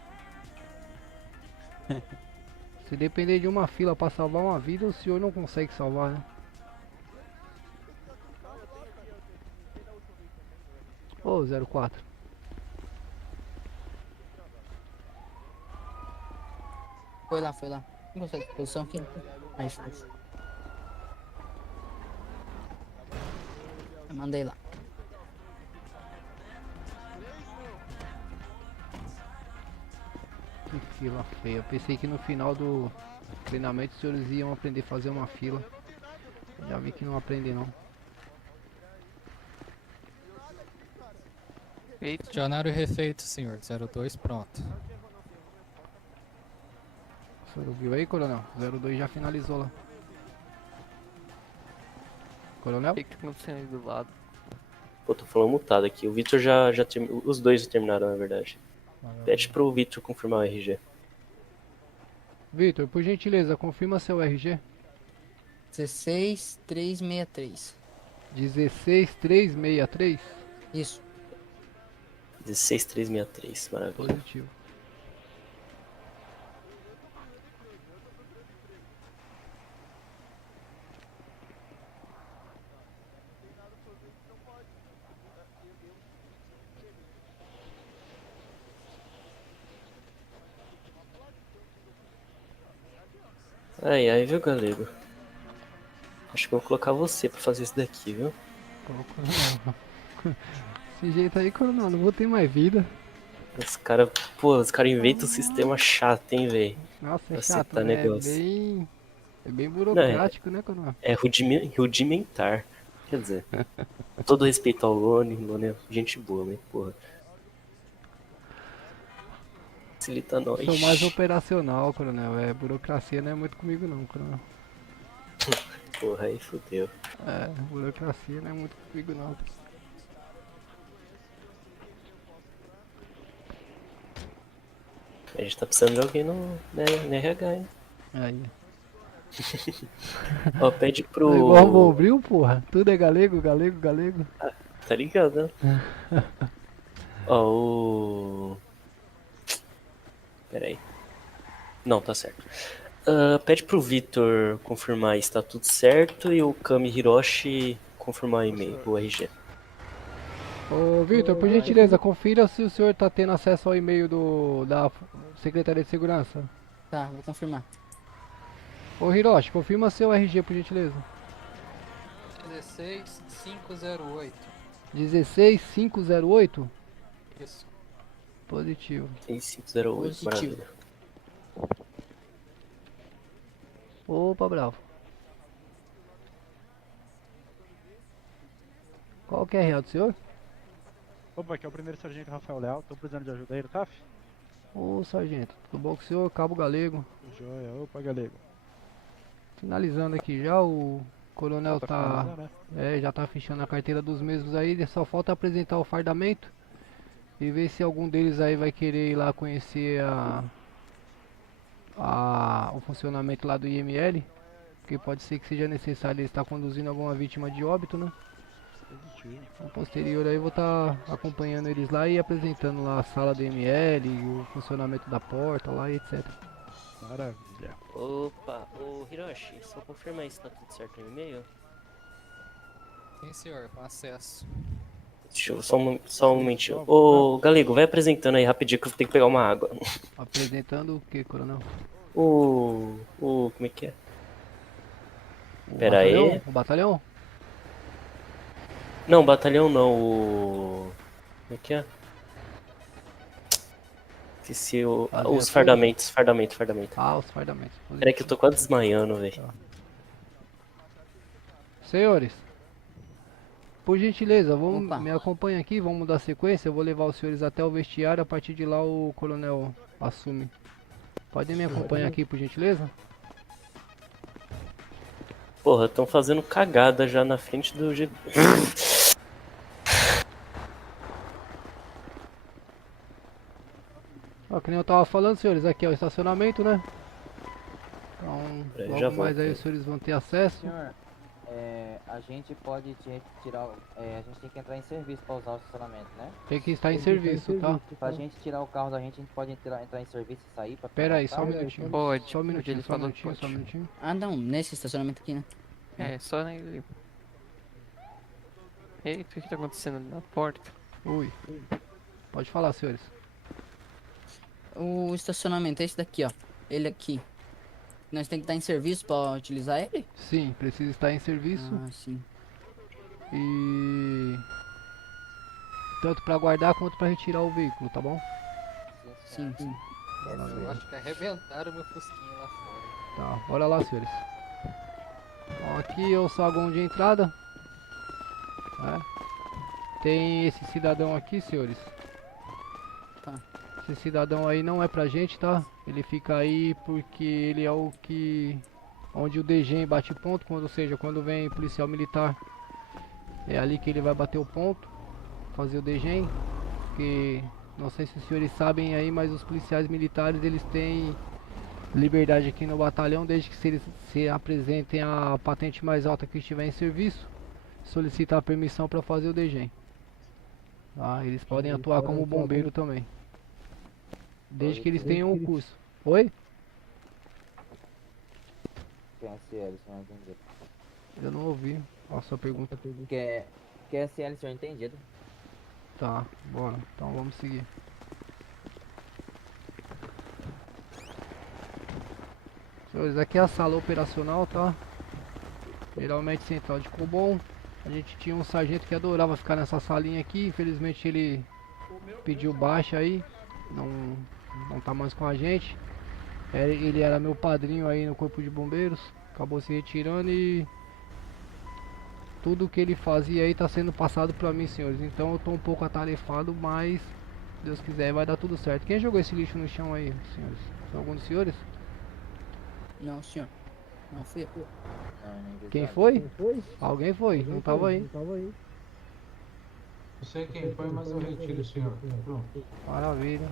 Se depender de uma fila pra salvar uma vida, o senhor não consegue salvar, né? Ô, 04. Foi lá, foi lá. Não consegue posição aqui? Aí, foi. Eu mandei lá. Que fila feia. Eu pensei que no final do treinamento os senhores iam aprender a fazer uma fila. Já vi que não aprendem não. Questionário refeito, senhor. 02 pronto. O senhor viu aí, coronel? 02 já finalizou lá. Coronel? O que tá acontecendo aí do lado? Pô, tô falando mutado aqui. O Victor já terminou. Os dois já terminaram, na verdade. Pede pro Victor confirmar o RG. Victor, por gentileza, confirma seu RG. 16363. 16363? Isso. 16363, maravilha. Positivo. Ai, viu, galego? Acho que eu vou colocar você pra fazer isso daqui, viu? Ô, coronel. Desse jeito aí, coronel, não vou ter mais vida. Os caras inventam um sistema chato, hein, velho? Nossa, é Pra chato, acertar né? negócio. É bem burocrático, né, coronel? É rudimentar. Quer dizer, com todo respeito ao Lone é gente boa, mas porra. Facilita nós. Sou mais operacional, coronel. Burocracia não é muito comigo não, coronel. Porra, aí fodeu. Burocracia não é muito comigo não. A gente tá precisando de alguém no RH, hein? Aí. Ó, pede pro... É igual o Bombril, porra. Tudo é galego, galego, galego. Tá ligado, né? Ó, o... Pera aí. Não, tá certo. Pede pro Vitor confirmar se tá tudo certo e o Kami Hiroshi confirmar o e-mail, o RG. Ô, Vitor, por gentileza, confira se o senhor tá tendo acesso ao e-mail da Secretaria de Segurança. Tá, vou confirmar. Ô, Hiroshi, confirma seu RG, por gentileza. 16508. 16508? Isso. Positivo. 6508, maravilha. Opa, bravo. Qual que é a real do senhor? Opa, aqui é o primeiro sargento Rafael Leal, tô precisando de ajuda aí no TAF? Ô, sargento, tudo bom com o senhor? Cabo Galego. Joia, opa, Galego. Finalizando aqui já, o coronel Já tá tá... finalizando, né? já tá fechando a carteira dos mesmos aí, só falta apresentar o fardamento e ver se algum deles aí vai querer ir lá conhecer o funcionamento lá do IML, porque pode ser que seja necessário ele estar conduzindo alguma vítima de óbito, né? No posterior aí eu vou estar acompanhando eles lá e apresentando lá a sala do IML, o funcionamento da porta lá e etc. Maravilha. Opa, ô Hiroshi, só confirma aí se tá tudo certo no e-mail. Sim, senhor, com acesso. Deixa eu só um momentinho. Ô Galego, vai apresentando aí rapidinho que eu tenho que pegar uma água. Apresentando o que, coronel? Como é que é? Pera aí. O batalhão? Não, batalhão não, o... Como é que é? Esqueci os fardamentos, fardamento. Ah, os fardamentos. Peraí que eu tô quase desmaiando, velho. Senhores, por gentileza, me acompanha aqui, vamos dar sequência. Eu vou levar os senhores até o vestiário, a partir de lá o coronel assume. Podem me acompanhar aqui, por gentileza? Porra, estão fazendo cagada já na frente do... Ó, que nem eu tava falando, senhores, aqui é o estacionamento, né? Então, logo mais aí os senhores vão ter acesso. Senhor, a gente pode tirar, a gente tem que entrar em serviço para usar o estacionamento, né? Tem que estar em serviço, tá? Pra gente tirar o carro da gente, a gente pode entrar em serviço e sair pra... Pera aí, só um minutinho. Pode, Só um minutinho, ele só um falou minutinho, que só um minutinho. Ah, não, nesse estacionamento aqui, né? É, só nele. Eita, o que tá acontecendo ali na porta? Ui. Pode falar, senhores. O estacionamento é esse daqui, ó. Ele aqui. Nós tem que estar em serviço pra utilizar ele? Sim, precisa estar em serviço. Ah, sim. E... tanto pra guardar quanto pra retirar o veículo, tá bom? Sim, sim. Eu acho que arrebentaram meu fusquinha lá fora. Tá, bora lá, senhores. Bom, aqui é o saguão de entrada. Tem esse cidadão aqui, senhores. Tá. Esse cidadão aí não é pra gente, tá? Ele fica aí porque ele é o que... onde o DGEM bate ponto, ou seja, quando vem policial militar. É ali que ele vai bater o ponto, fazer o DGEM. Porque, não sei se os senhores sabem aí, mas os policiais militares, eles têm liberdade aqui no batalhão, desde que eles se apresentem a patente mais alta que estiver em serviço, solicitar a permissão para fazer o DGEM. Tá? Eles podem atuar como bombeiro também. Desde que eles tenham um curso. Oi? QSL, senhor entendido. Eu não ouvi a sua pergunta. QSL, senhor entendido. Tá, bora. Então vamos seguir. Senhores, aqui é a sala operacional, tá? Geralmente central de Cobom. A gente tinha um sargento que adorava ficar nessa salinha aqui. Infelizmente ele pediu baixa aí. Não tá mais com a gente. Ele era meu padrinho aí no corpo de bombeiros. Acabou se retirando e tudo que ele fazia aí tá sendo passado pra mim, senhores. Então eu tô um pouco atarefado, mas se Deus quiser vai dar tudo certo. Quem jogou esse lixo no chão aí, senhores? Foi algum dos senhores? Não, senhor. Não fui eu. Quem foi? Alguém foi, não tava aí. Não sei quem foi, mas eu retiro o senhor. Pronto. Maravilha.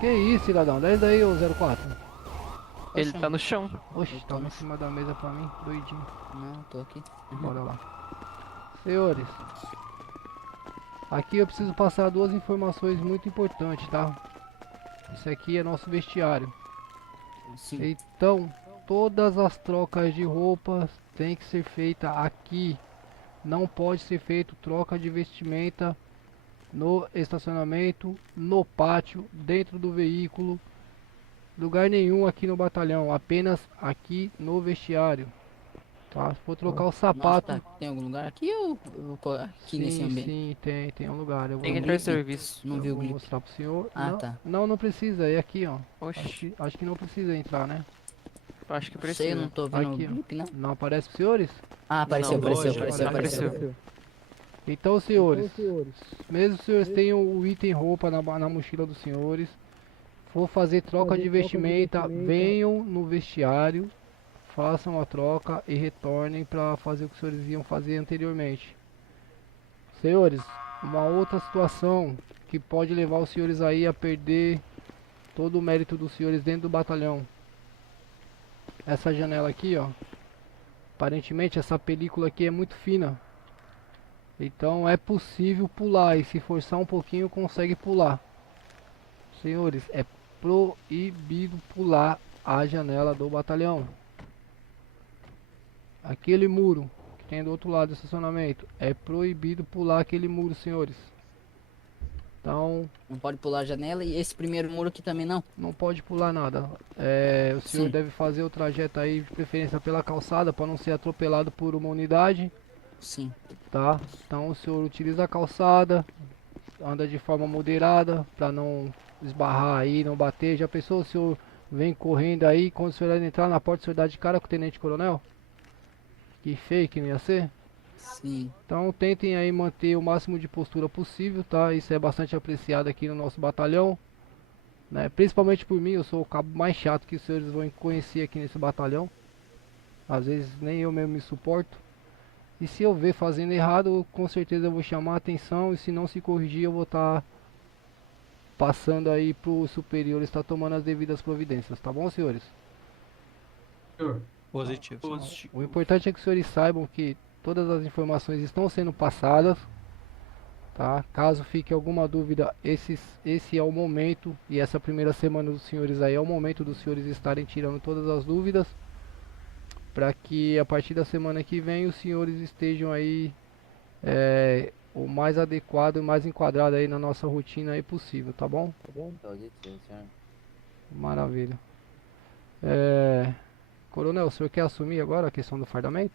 Que isso, cidadão? Desce daí, ô 04. Ele tá no chão. Oxe, tá em cima da mesa pra mim, doidinho. Não, tô aqui. Bora lá. Senhores, aqui eu preciso passar duas informações muito importantes, tá? Isso aqui é nosso vestiário. Sim. Então, todas as trocas de roupas tem que ser feita aqui. Não pode ser feito troca de vestimenta no estacionamento, no pátio, dentro do veículo, lugar nenhum aqui no batalhão, apenas aqui no vestiário. Tá? Se for trocar o sapato. Nossa, tá. Tem algum lugar aqui ou aqui nesse ambiente? Sim, tem um lugar. Eu vou, Tem que entrar em serviço. Não viu o vou grip? mostrar pro senhor. Ah, não, tá. não precisa, é aqui, ó. Oxi. Acho que não precisa entrar, né? Acho que Sei, precisa. eu não tô vendo Aqui, o grip, não. Não aparece pros senhores? Ah, apareceu, Não, apareceu. Então, senhores, mesmo os senhores tenham o item roupa na mochila dos senhores, for fazer troca de vestimenta, venham no vestiário, façam a troca e retornem para fazer o que os senhores iam fazer anteriormente. Senhores, uma outra situação que pode levar os senhores aí a perder todo o mérito dos senhores dentro do batalhão. Essa janela aqui, ó, aparentemente essa película aqui é muito fina. Então é possível pular e se forçar um pouquinho consegue pular. Senhores, é proibido pular a janela do batalhão. Aquele muro que tem do outro lado do estacionamento, é proibido pular aquele muro, senhores. Então, Não pode pular a janela e esse primeiro muro aqui também não? não pode pular nada. O senhor deve fazer o trajeto aí de preferência pela calçada para não ser atropelado por uma unidade. Sim. Tá? Então o senhor utiliza a calçada, anda de forma moderada para não esbarrar aí, não bater. Já pensou o senhor vem correndo aí, quando o senhor entrar na porta o senhor dá de cara com o tenente coronel? Que feio que não ia ser? Sim. Então tentem aí manter o máximo de postura possível, tá? Isso é bastante apreciado aqui no nosso batalhão, né? Principalmente por mim, eu sou o cabo mais chato que os senhores vão conhecer aqui nesse batalhão. Às vezes nem eu mesmo me suporto. E se eu ver fazendo errado, com certeza eu vou chamar a atenção. E se não se corrigir, eu vou estar passando aí pro superior estar tomando as devidas providências, tá bom, senhores? Positivo. O importante é que os senhores saibam que todas as informações estão sendo passadas, tá? Caso fique alguma dúvida, esse é o momento, e essa primeira semana dos senhores aí é o momento dos senhores estarem tirando todas as dúvidas, para que a partir da semana que vem os senhores estejam aí o mais adequado e mais enquadrado aí na nossa rotina aí possível, tá bom? Positivo, senhor. Maravilha. Coronel, o senhor quer assumir agora a questão do fardamento?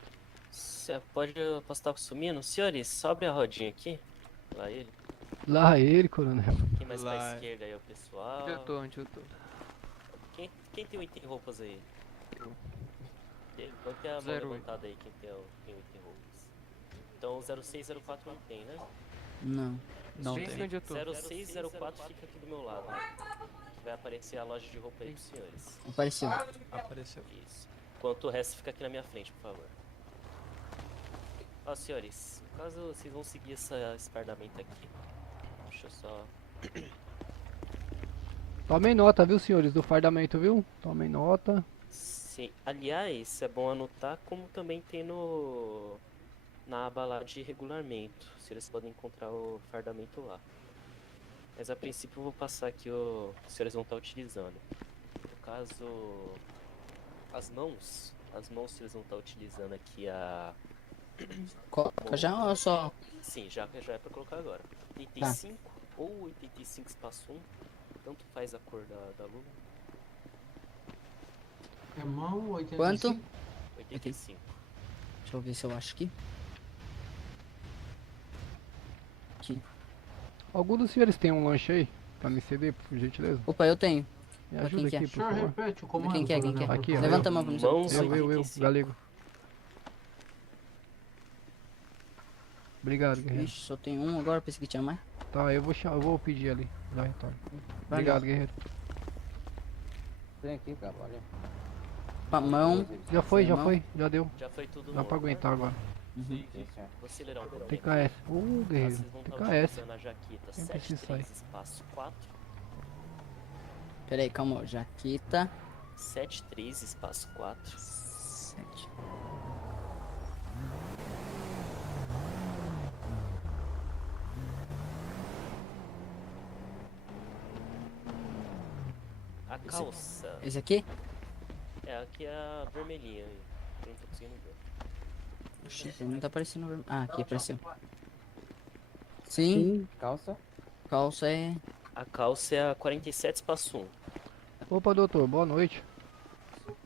Posso estar assumindo? Senhores, sobe a rodinha aqui. Lá ele. Lá ele, coronel. Quem mais pra esquerda aí é o pessoal. Onde eu tô? Quem tem o item roupas aí? Vamos ter a mão Zero. levantada aí, quem tem o item roupas. Então o 0604 não tem, né? Não. Não tem. Onde eu tô? 0604 fica aqui do meu lado. Vai aparecer a loja de roupa aí pros senhores. Apareceu. Apareceu. Isso. Enquanto o resto fica aqui na minha frente, por favor. Ó, senhores, no caso vocês vão seguir esse fardamento aqui. Deixa eu só... Tomem nota, viu, senhores, do fardamento, viu? Tomem nota. Sim, aliás, é bom anotar como também tem na aba lá de regulamento. Se eles podem encontrar o fardamento lá. Mas a princípio eu vou passar aqui o que os senhores vão estar utilizando. No caso, as mãos vocês vão estar utilizando aqui a... Coloca já ou só? Sim, já é pra colocar agora. 85 ou 85 espaço 1, tanto faz a cor da luva. É mão 85? Quanto? 85. Deixa eu ver se eu acho aqui. Aqui. Algum dos senhores tem um lanche aí? Pra me ceder, por gentileza? Opa, eu tenho. Me Pra ajuda quem aqui, que por é? favor. Repete o comando. Quem que é? Quem que é? Aqui, ó. Levanta a mão pra mim. Eu, Galego. Obrigado, guerreiro. Ixi, só tem um agora, pensei que tinha mais. Tá, eu vou pedir ali. Já retorno. Obrigado, guerreiro. Tem aqui, cara, olha. Com a mão. Já foi, Sem já mão. foi, já deu. Já foi tudo Dá no pra ar, aguentar né? agora. Vou acelerar um pouquinho. TKS. Guerreiro. Vocês vão estar TKS. utilizando a jaqueta Nem preciso 73 sair. espaço 4. Pera aí, calma, ó. Jaqueta. 73 espaço 4. 7. A calça. Esse aqui? É, aqui é a vermelhinha aí. Eu não tô conseguindo ver. Oxi, não tá aparecendo. Ah, aqui apareceu. Sim. Calça. Calça é. A calça é a 47 espaço 1. Opa, doutor, boa noite.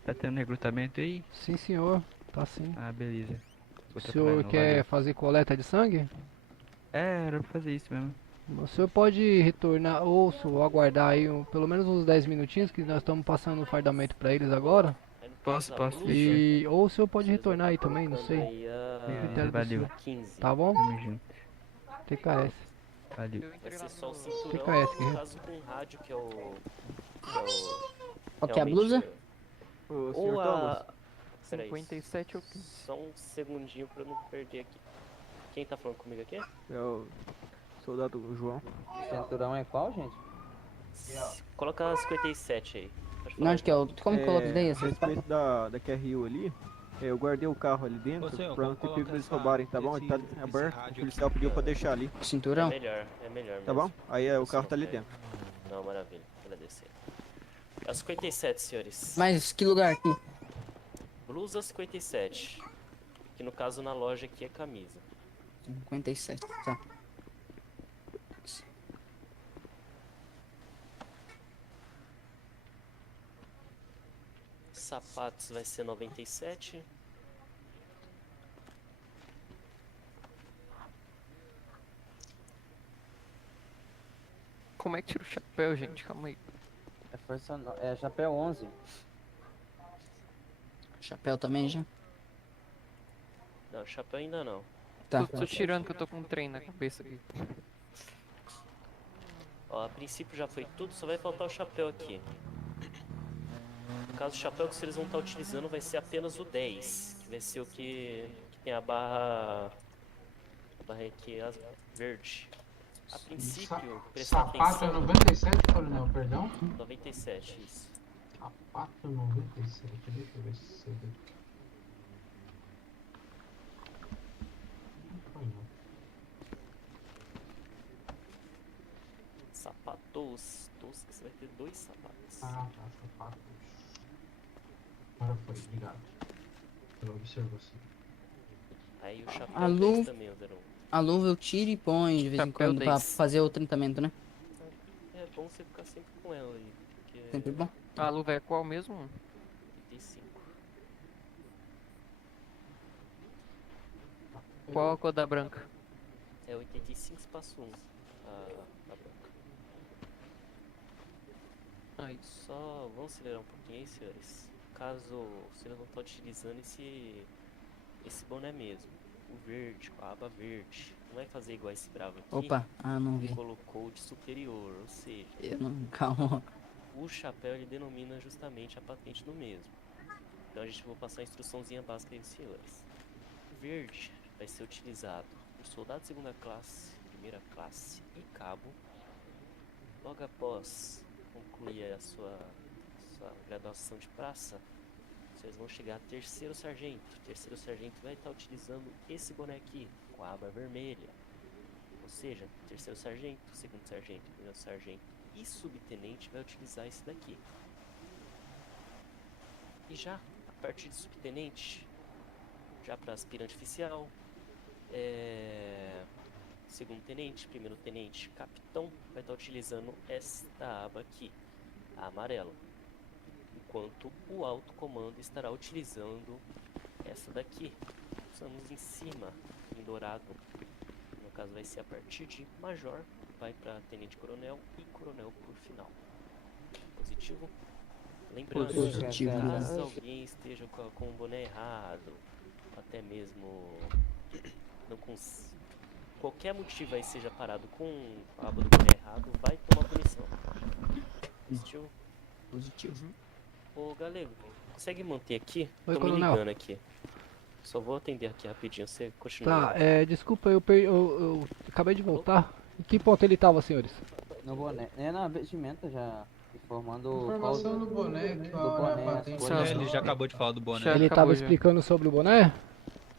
Tá tendo recrutamento aí? Sim, senhor. Tá sim. Ah, beleza. O senhor quer fazer coleta de sangue? É, era pra fazer isso mesmo. O senhor pode retornar ou aguardar aí pelo menos uns 10 minutinhos que nós estamos passando o fardamento pra eles agora. Posso. E ou o senhor pode retornar aí também, não sei. Beleza, valeu. Tá bom? Tamo junto. TKS. Valeu. Vai ser só o cinturão, TKS, no guerreiro. caso com rádio, que é o... Qual que é a blusa? Ou senhor a... Thomas? Peraí, 57 ou 15? só um segundinho pra eu não perder aqui. Quem tá falando comigo aqui? É o soldado João. Cinturão é qual, gente? Coloca 57 aí. Pode Não, onde que é o. Como que coloca isso daí? A respeito da QRU ali, eu guardei o carro ali dentro pra não ter perigo eles roubarem, tá bom? Ele tá aberto, o policial pediu pra deixar ali. Cinturão? É melhor mesmo. Tá bom? Aí o carro tá ali dentro. Não, maravilha, agradecer. É o 57, senhores. Mas que lugar aqui? Blusa 57. Que no caso na loja aqui é camisa. 57, tá. Sapatos vai ser 97. Como é que tira o chapéu, gente? Calma aí. É força é chapéu 11. Chapéu também já? Não, chapéu ainda não. Tá. Tô tirando que eu tô com um trem na cabeça aqui. Ó, a princípio já foi tudo, só vai faltar o chapéu aqui. No caso, o chapéu que vocês vão estar utilizando vai ser apenas o 10. Que vai ser o que tem a barra... A barra aqui, a verde. A princípio, prestar Sapato atenção... é 97, coronel, perdão? 97, isso. Sapato 97, deixa eu ver se você vê. Sapatos. Tosca, você vai ter 2 sapatos. Ah, tá, sapatos. Agora foi, obrigado pela observação. Aí o chapéu A 10 luva, também, o 01. a luva eu tiro e ponho de vez em Chapéu quando pra 10. fazer o tratamento, né? É bom você ficar sempre com ela aí. Porque... Sempre bom. A luva é qual mesmo? 85. Qual a cor da branca? É 85 espaço 1. A branca. Aí. Só vamos acelerar um pouquinho aí, senhores. Caso vocês não estão utilizando esse boné mesmo. O verde, com a aba verde. Não vai fazer igual esse bravo aqui. Opa, não vi. Colocou de superior, ou seja... Eu não, calma. O chapéu ele denomina justamente a patente do mesmo. Então a gente vai passar a instruçãozinha básica aí, senhores. O verde vai ser utilizado por soldado de segunda classe, primeira classe e cabo. Logo após concluir a sua graduação de praça, vocês vão chegar a terceiro sargento. O terceiro sargento vai estar utilizando esse boné aqui, com a aba vermelha. Ou seja, terceiro sargento, segundo sargento, primeiro sargento e subtenente vai utilizar esse daqui. E já a partir de subtenente, já para aspirante oficial, segundo tenente, primeiro tenente, capitão, vai estar utilizando esta aba aqui, a amarela. Enquanto o alto comando estará utilizando essa daqui. começamos em cima, em dourado. No caso vai ser a partir de major, vai para tenente coronel e coronel por final. Positivo. Lembrando, Positivo. caso alguém esteja com o boné errado, até mesmo não qualquer motivo aí seja parado com a aba do boné errado, vai tomar punição. Positivo? Positivo. Ô Galego, consegue manter aqui? Oi, Tô me coronel. ligando aqui. Só vou atender aqui rapidinho, você continua. Tá, desculpa, eu acabei de voltar. Em que ponto ele tava, senhores? No boné. É na vestimenta já. Informando. Informação do boné, que a hora a patente. Ele já acabou de falar do boné. Ele tava explicando sobre o boné?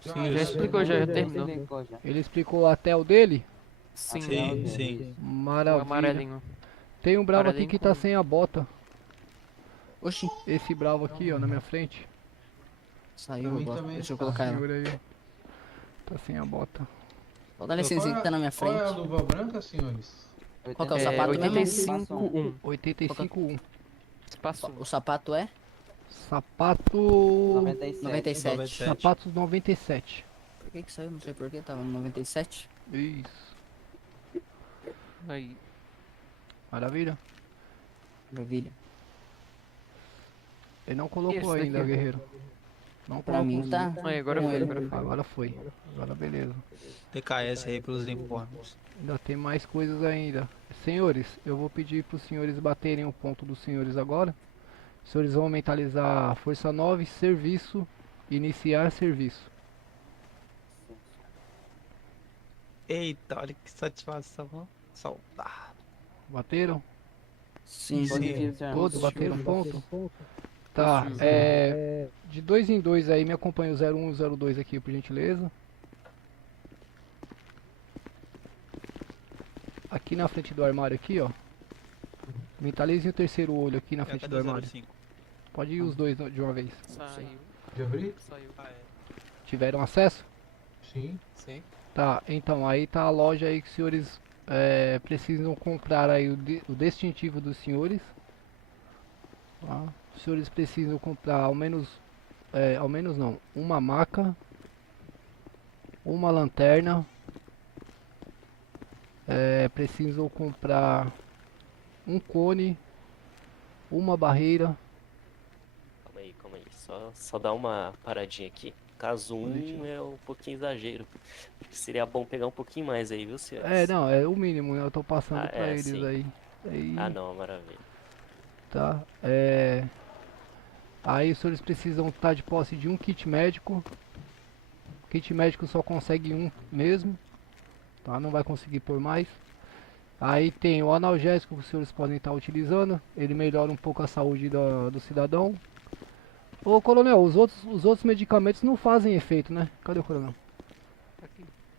Sim, já explicou, já terminou. Ele explicou até o dele? Sim, sim. Maravilha. O amarelinho. Tem um bravo aqui Amarelinho que tá com- sem a bota. Oxi. Esse bravo aqui, ó, na minha frente. Saiu a mim bota. também. Deixa eu colocar ela. Segura aí. Tá sem a bota. Pode dar licença aí que tá na minha Qual é a frente. luva branca, senhores? Qual que é o sapato mesmo? 85-1. 85-1. Passou. O sapato é? Sapato... 97. Sapatos 97. Por que saiu? Não sei por que, tava no 97. Isso. Aí. Maravilha. Maravilha. Ele não colocou Esse ainda, daqui. guerreiro. Não Pra colocou. mim tá. Aí, agora com foi, ele. agora foi. Agora foi. Agora beleza. TKS aí pelos uniformes. Ainda tem mais coisas ainda. Senhores, eu vou pedir para os senhores baterem o ponto dos senhores agora. Os senhores vão mentalizar Força 9, serviço, iniciar serviço. Eita, olha que satisfação, ó. Soldado. Bateram? Sim, Todos bateram ponto? Tá, Positivo. de 2 em 2 aí, me acompanha o 01 e o 02 aqui, por gentileza. Aqui na frente do armário aqui, ó. Mentalizem o terceiro olho aqui na frente do armário. Pode ir os dois de uma vez. Saiu. De abrir? Saiu. Tiveram acesso? Sim. Sim. Tá, então aí tá a loja aí que os senhores precisam comprar aí o distintivo dos senhores. Tá? Os senhores precisam comprar ao menos não, uma maca, uma lanterna, precisam comprar um cone, uma barreira. Calma aí. Só dar uma paradinha aqui. Caso 1 é um pouquinho exagero. Seria bom pegar um pouquinho mais aí, viu, senhores? Não, é o mínimo, né? Eu tô passando pra eles sim. aí. Ah, não, maravilha. Tá, aí os senhores precisam estar de posse de um kit médico. Kit médico só consegue um mesmo, tá? Não vai conseguir por mais. Aí tem o analgésico que os senhores podem estar utilizando. Ele melhora um pouco a saúde do cidadão. Ô coronel, os outros medicamentos não fazem efeito, né? Cadê o coronel?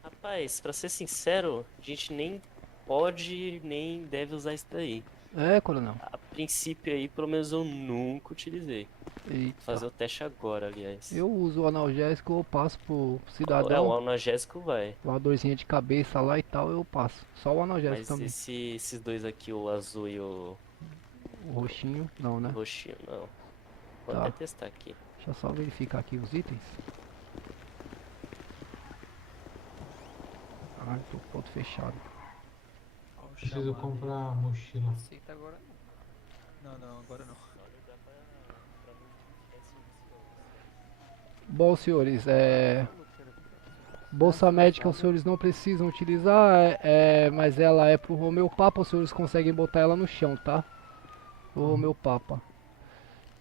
Rapaz, pra ser sincero, a gente nem pode nem deve usar isso daí. Coronel. A princípio aí, pelo menos eu nunca utilizei. Eita. Vou fazer o teste agora, aliás. Eu uso o analgésico, eu passo pro O cidadão. analgésico vai. Uma dorzinha de cabeça lá e tal, eu passo. Só o analgésico Mas também. esses dois aqui, o azul e o O roxinho, não, né? roxinho, não. Vou Tá. até testar aqui. Deixa eu só verificar aqui os itens. Ah, tô com o ponto fechado. Preciso comprar a mochila. Aceita agora não. Não, agora não. Bom, senhores, bolsa médica os senhores não precisam utilizar, mas ela é pro Romeu Papa, os senhores conseguem botar ela no chão, tá? O Romeu Papa.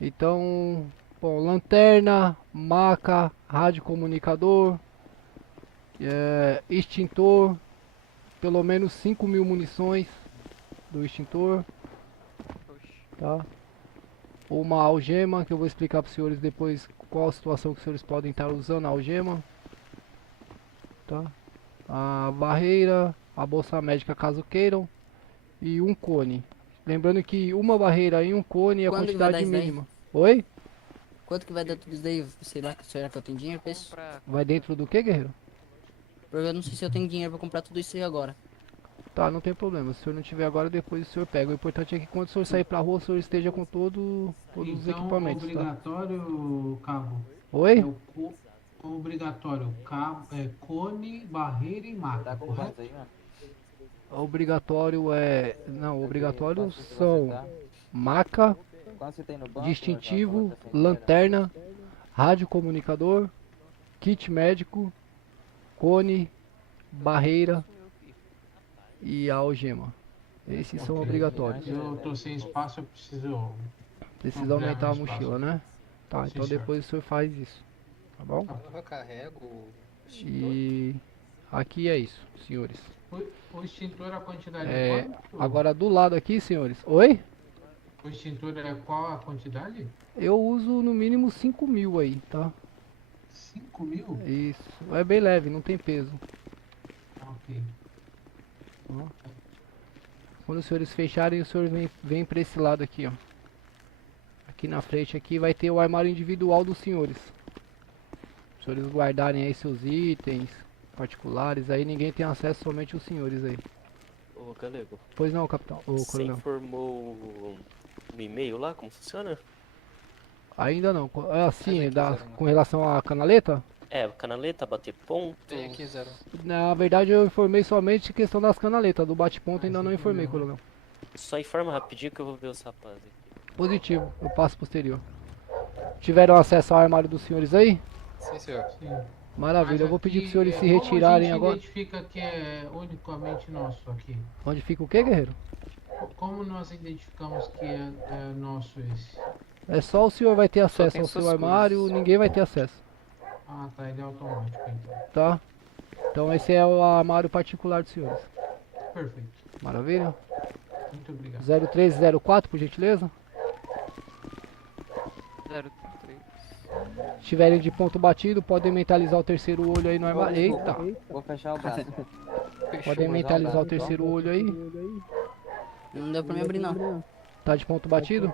Então, bom, lanterna, maca, rádio comunicador, extintor, pelo menos 5.000 munições do extintor, tá? Uma algema, que eu vou explicar para os senhores depois qual a situação que os senhores podem estar usando a algema, tá? A barreira, a bolsa médica caso queiram, e um cone. Lembrando que uma barreira e um cone é a Quando que vai dar quantidade isso daí? mínima. Oi? Quanto que vai dar tudo isso daí? Será que eu tenho dinheiro pra isso? Vai dentro do que, guerreiro? Porque eu não sei se eu tenho dinheiro pra comprar tudo isso aí agora. Tá, não tem problema. Se o senhor não tiver agora, depois o senhor pega. O importante é que quando o senhor sair pra rua, o senhor esteja com todos os Então, equipamentos, tá? obrigatório, cabo. Oi? É o obrigatório cone, barreira e maca, correto? Obrigatório é... Não, obrigatório são maca, Quando você tem no banco, distintivo, lanterna, rádio comunicador, kit médico, cone, barreira e a algema. Esses são obrigatórios. Eu tô sem espaço, eu preciso... Precisa aumentar a ampliar meu mochila, né? Tá, Sim, então senhor. depois o senhor faz isso. Tá bom? Eu carrego o E aqui é isso, senhores. O extintor, a quantidade É, é quanto? agora do lado aqui, senhores. Oi? O extintor é qual a quantidade? Eu uso no mínimo 5.000 aí, tá? 5.000? Isso. É bem leve, não tem peso. Ok. Ó. Quando os senhores fecharem, o senhor vem pra esse lado aqui, ó. Aqui na frente aqui vai ter o armário individual dos senhores. Os senhores guardarem aí seus itens particulares, aí ninguém tem acesso, somente os senhores aí. Ô, Galego. Pois não, capitão. Ô, Você coronel. informou no e-mail lá como funciona? Ainda não. Assim, com relação à canaleta? É, canaleta, bater ponto. Tem aqui, Zero. Na verdade eu informei somente questão das canaletas. Do bate-ponto ainda não informei, coronel. Só informa rapidinho que eu vou ver os rapazes aqui. Positivo, eu passo posterior. Tiveram acesso ao armário dos senhores aí? Sim, senhor. Maravilha, eu vou pedir para os senhores se Como retirarem a gente agora. identifica que é unicamente nosso aqui? Onde fica o que, guerreiro? Como nós identificamos que é nosso esse? É só o senhor vai ter acesso tem ao seu suas armário, coisas. ninguém vai ter acesso, Ah, tá, ele é automático então. tá? Então esse é o armário particular dos senhores. Perfeito. Maravilha? Muito obrigado. 0304, por gentileza. 03. Se estiverem de ponto batido, podem mentalizar o terceiro olho aí no armário. Eita! Vou fechar o braço. Podem mentalizar o terceiro olho aí. Não deu pra me abrir, não. Tá de ponto batido?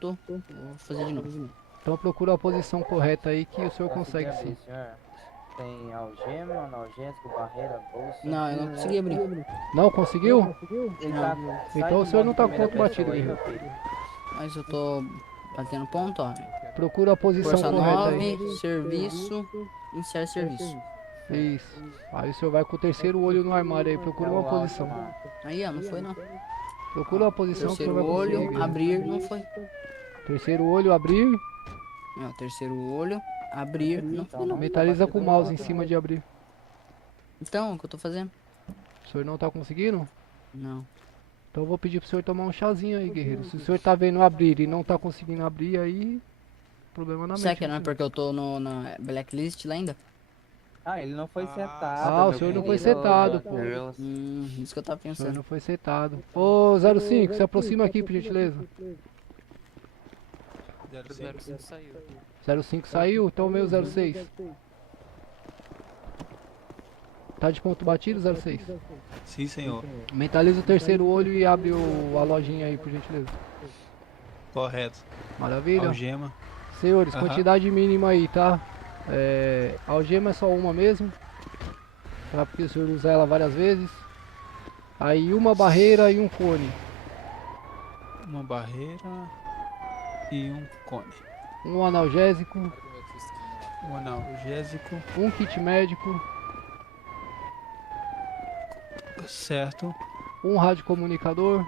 Tô. Vou fazer de novo. Então procura a posição correta aí que o senhor consegue sim. Tem algema, analgésico, barreira, bolsa. Não, eu não consegui abrir. Não conseguiu? Ele tá- Então o senhor não tá com ponto batido, guerreiro. Mas eu tô batendo ponto, ó. Procura a posição Força correta 9, aí. serviço, iniciar serviço. Isso. Aí o senhor vai com o terceiro olho no armário aí, procura uma posição. Aí, ó, não foi não. Procura uma posição que o senhor Terceiro vai conseguir. olho, guerreiro. abrir, não foi. Terceiro olho, abrir. Não, terceiro olho, abrir, não foi não. Mentaliza com o mouse em cima de abrir. Então, o que eu tô fazendo? O senhor não tá conseguindo? Não. Então eu vou pedir pro senhor tomar um chazinho aí, guerreiro. Se o senhor tá vendo abrir e não tá conseguindo abrir, aí... Problema na mente. Será que não é porque eu tô na blacklist lá ainda? Ah, ele não foi setado. Ah, o senhor não foi setado, pô. Isso que eu tava O senhor pensando. não foi setado. Ô, 05, se aproxima aqui, por gentileza. 05 saiu. 05 saiu, então o meu 06. Tá de ponto batido, 06? Sim, senhor. Mentaliza o terceiro olho e abre a lojinha aí, por gentileza. Correto. Maravilha? Algema. Senhores, Aham. quantidade mínima aí, tá? A algema é só uma mesmo. Tá? Porque o senhor usa ela várias vezes. Aí uma barreira e um cone. Uma barreira e um cone. Um analgésico. Um analgésico. Um kit médico. Certo. Um radiocomunicador.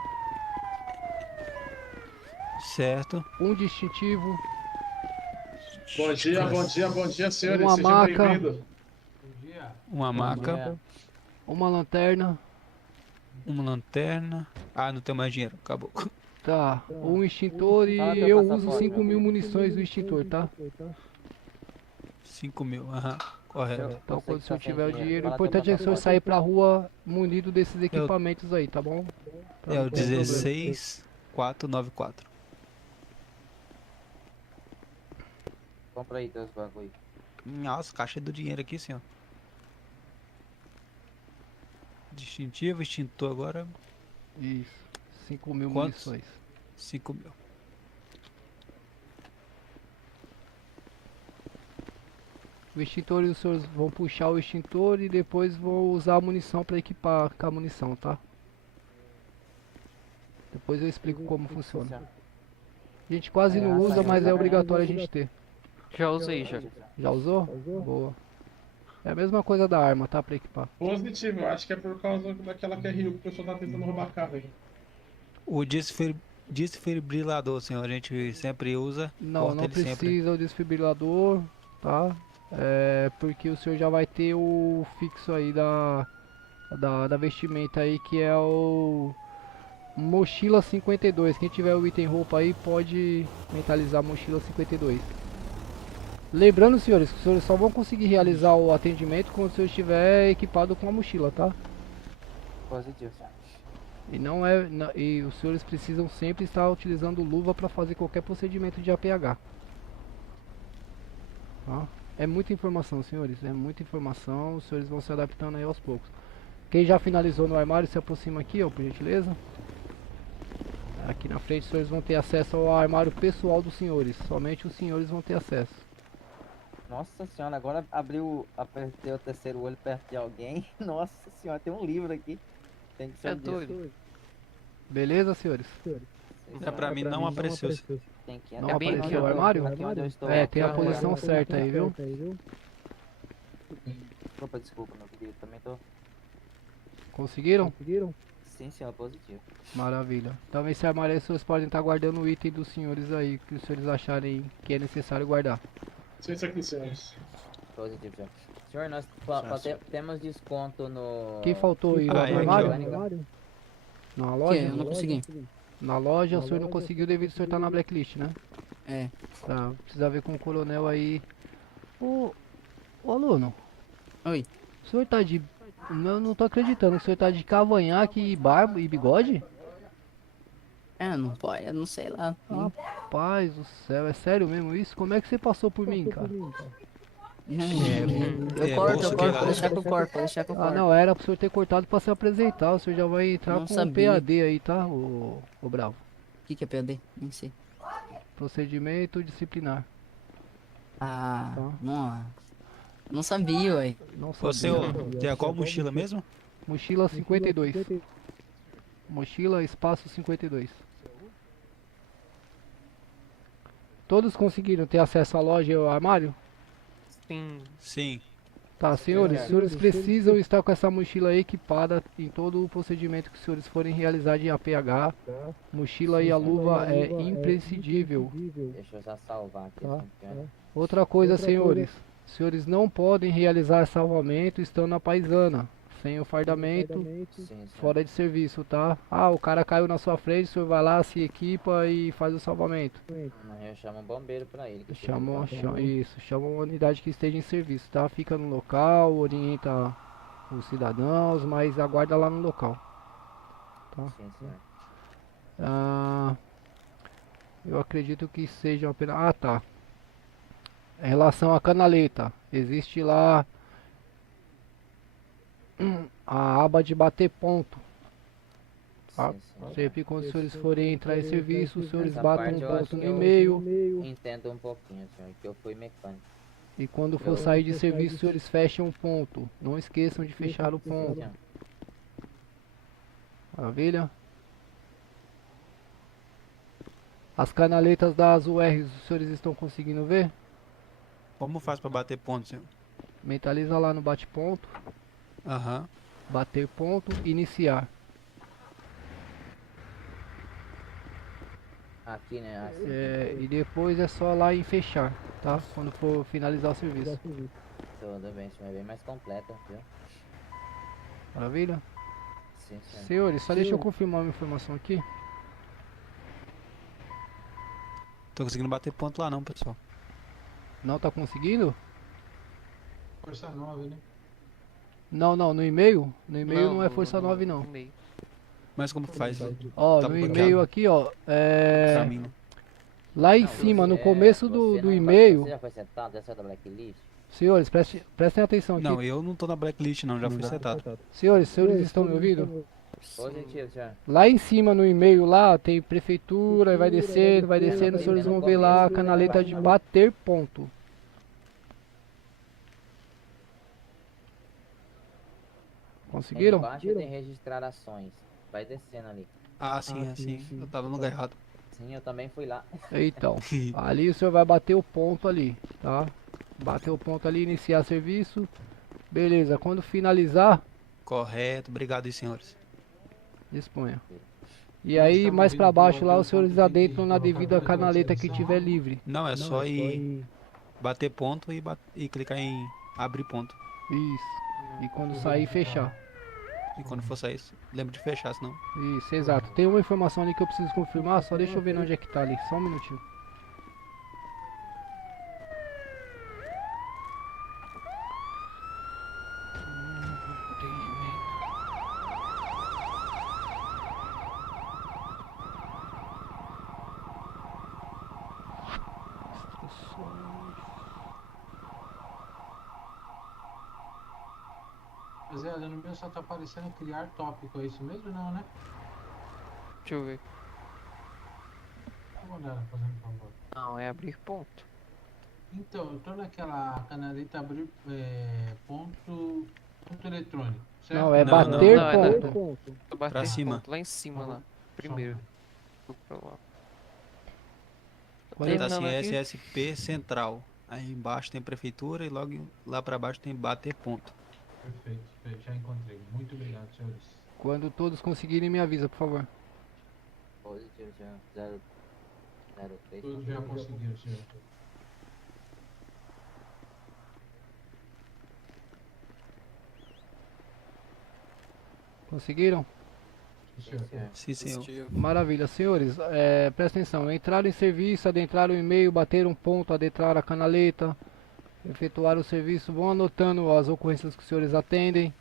Certo. Um distintivo. Bom dia, bom dia, bom dia, senhores. Uma Sejam maca. bem-vindos. Uma maca. Uma lanterna. Uma lanterna. Ah, não tem mais dinheiro. Acabou. Tá. Um extintor e eu uso 5.000 munições do extintor, tá? 5.000. Aham. Correto. Então quando o senhor tiver o dinheiro, o importante é que o senhor sair pra rua munido desses equipamentos aí, tá bom? Pra É não o ter problema. 16494. Compra aí teus bagulho. Nossa, caixa do dinheiro aqui, senhor. Distintivo, extintor agora. Isso. 5.000 Quantos? munições. 5.000. O extintor e os senhores vão puxar o extintor e depois vão usar a munição para equipar com a munição, tá? Depois eu explico como funciona. A gente quase não usa, mas é obrigatório a gente ter. Já usei, já. Já usou? Boa. É a mesma coisa da arma, tá? Pra equipar. Positivo, eu acho que é por causa daquela QRU que o pessoal tá tentando roubar carro aí. O desfibrilador, senhor, a gente sempre usa. Não, corta não ele sempre. precisa o desfibrilador, tá? É porque o senhor já vai ter o fixo aí da vestimenta aí, que é o mochila 52. Quem tiver o item roupa aí pode mentalizar mochila 52. Lembrando, senhores, que os senhores só vão conseguir realizar o atendimento quando o senhor estiver equipado com a mochila, tá? Positivo, senhor. E os senhores precisam sempre estar utilizando luva para fazer qualquer procedimento de APH. Tá? É muita informação, senhores, é muita informação, os senhores vão se adaptando aí aos poucos. Quem já finalizou no armário, se aproxima aqui, ó, por gentileza. Aqui na frente, os senhores vão ter acesso ao armário pessoal dos senhores, somente os senhores vão ter acesso. Nossa senhora, agora apertei o terceiro olho perto de alguém. Nossa senhora, tem um livro aqui. Tem que ser doido. Beleza, senhores? É, pra mim não apareceu. Tem que Não apareceu o armário? É, tem a posição certa aí, viu? Opa, desculpa, meu querido, também tô... Conseguiram? Sim, senhor, positivo. Maravilha. Então esse armário aí, os senhores podem estar guardando o item dos senhores aí, que os senhores acharem que é necessário guardar. Isso aqui, senhores. Positivo, senhor. Senhor, nós temos desconto no... Quem faltou aí no armário? Na loja? Eu não consegui. Na loja o senhor não conseguiu devido ao senhor estar na blacklist, né? É. Tá, precisa ver com o coronel aí. Ô aluno. Oi. O senhor tá de... Não tô acreditando, o senhor tá de cavanhaque e barba e bigode? É, não pode, eu não sei lá. Rapaz do céu, é sério mesmo isso? Como é que você passou por mim, cara? Eu corto, vou deixar que eu corto, Ah, não, era pro senhor ter cortado pra se apresentar, o senhor já vai entrar Não com sabia. o PAD aí, tá, ô Bravo? O que é PAD? Nem sei. Procedimento disciplinar. Ah, não sabia, ué. Não Você tem qual mochila mesmo? Mochila 52. Mochila espaço 52. Todos conseguiram ter acesso à loja e ao armário? Sim. Tá, senhores, os senhores precisam estar com essa mochila equipada em todo o procedimento que os senhores forem realizar de APH. Mochila e a luva é imprescindível. Deixa eu já salvar aqui. Tá. Assim, Outra coisa, senhores, os senhores não podem realizar salvamento estando na paisana, sem o fardamento, fora de serviço, tá? Ah, o cara caiu na sua frente, o senhor vai lá, se equipa e faz o salvamento. Eu chamo um bombeiro pra ele. Chama uma unidade que esteja em serviço, tá? Fica no local, orienta os cidadãos, mas aguarda lá no local. Tá? Sim, senhor. Eu acredito que seja apenas... Ah, tá. Em relação à canaleta, existe lá a aba de bater ponto. Tá? Sempre quando os senhores forem entrar em serviço, os senhores batam um ponto no e-mail. Entendo um pouquinho, senhor, que eu fui mecânico. E quando for sair de serviço, os senhores fecham o ponto. Não esqueçam de fechar o ponto. Maravilha? As canaletas das URs, os senhores estão conseguindo ver? Como faz pra bater ponto, senhor? Mentaliza lá no bate-ponto. Aham. Bater ponto, iniciar. Aqui, né? Assim. E depois é só lá em fechar, tá? Quando for finalizar o serviço. Tudo bem, senhor, é bem mais completa, viu? Maravilha? Sim, senhor. Senhores, só deixa eu confirmar uma informação aqui. Tô conseguindo bater ponto lá não, pessoal. Não tá conseguindo? Força 9, né? Não, no e-mail? No e-mail não é Força 9 não. Mas como faz? Ó, no e-mail aqui, ó, lá em cima, no começo do e-mail... Você já foi setado? Já saiu da blacklist? Senhores, prestem atenção aqui. Não, eu não tô na blacklist não, já fui setado. Senhores estão me ouvindo? Positivo, senhor. Lá em cima no e-mail lá tem prefeitura, vai descendo, os senhores vão ver lá a canaleta de bater ponto. Conseguiram? Embaixo tem registrar ações. Vai descendo ali. Ah, sim, eu tava no lugar errado. Sim, eu também fui lá. Então, ali o senhor vai bater o ponto ali. Tá? Bateu o ponto ali, iniciar serviço. Beleza, quando finalizar, Correto, obrigado aí, senhores. disponha. E aí, mais pra baixo lá, os senhores adentram na devida canaleta que tiver livre. Não, é só ir bater ponto e clicar em abrir ponto. Isso. E quando sair, fechar. E quando for sair, lembra de fechar, senão. Isso, exato. Tem uma informação ali que eu preciso confirmar, só deixa eu ver onde é que tá ali. Só um minutinho. Zé, no meu só tá aparecendo criar tópico, é isso mesmo não, né? Deixa eu ver. Dá uma olhada, fazendo favor. Não, é abrir ponto. Então, eu tô naquela canaleta abrir ponto eletrônico, certo? Não, é bater ponto. Bater Pra cima. ponto, lá em cima, lá. Primeiro. Vou pra lá. Quando tá assim, Terminando aqui. SSP Central. Aí embaixo tem prefeitura e logo lá pra baixo tem bater ponto. Perfeito, já encontrei. Muito obrigado, senhores. Quando todos conseguirem, me avisa, por favor. Positivo, já. 03. Todos já conseguiram, senhor. Conseguiram? Sim, senhor. Maravilha, senhores, presta atenção, entraram em serviço, adentraram o e-mail, bateram um ponto, adentraram a canaleta, efetuaram o serviço, vão anotando as ocorrências que os senhores atendem,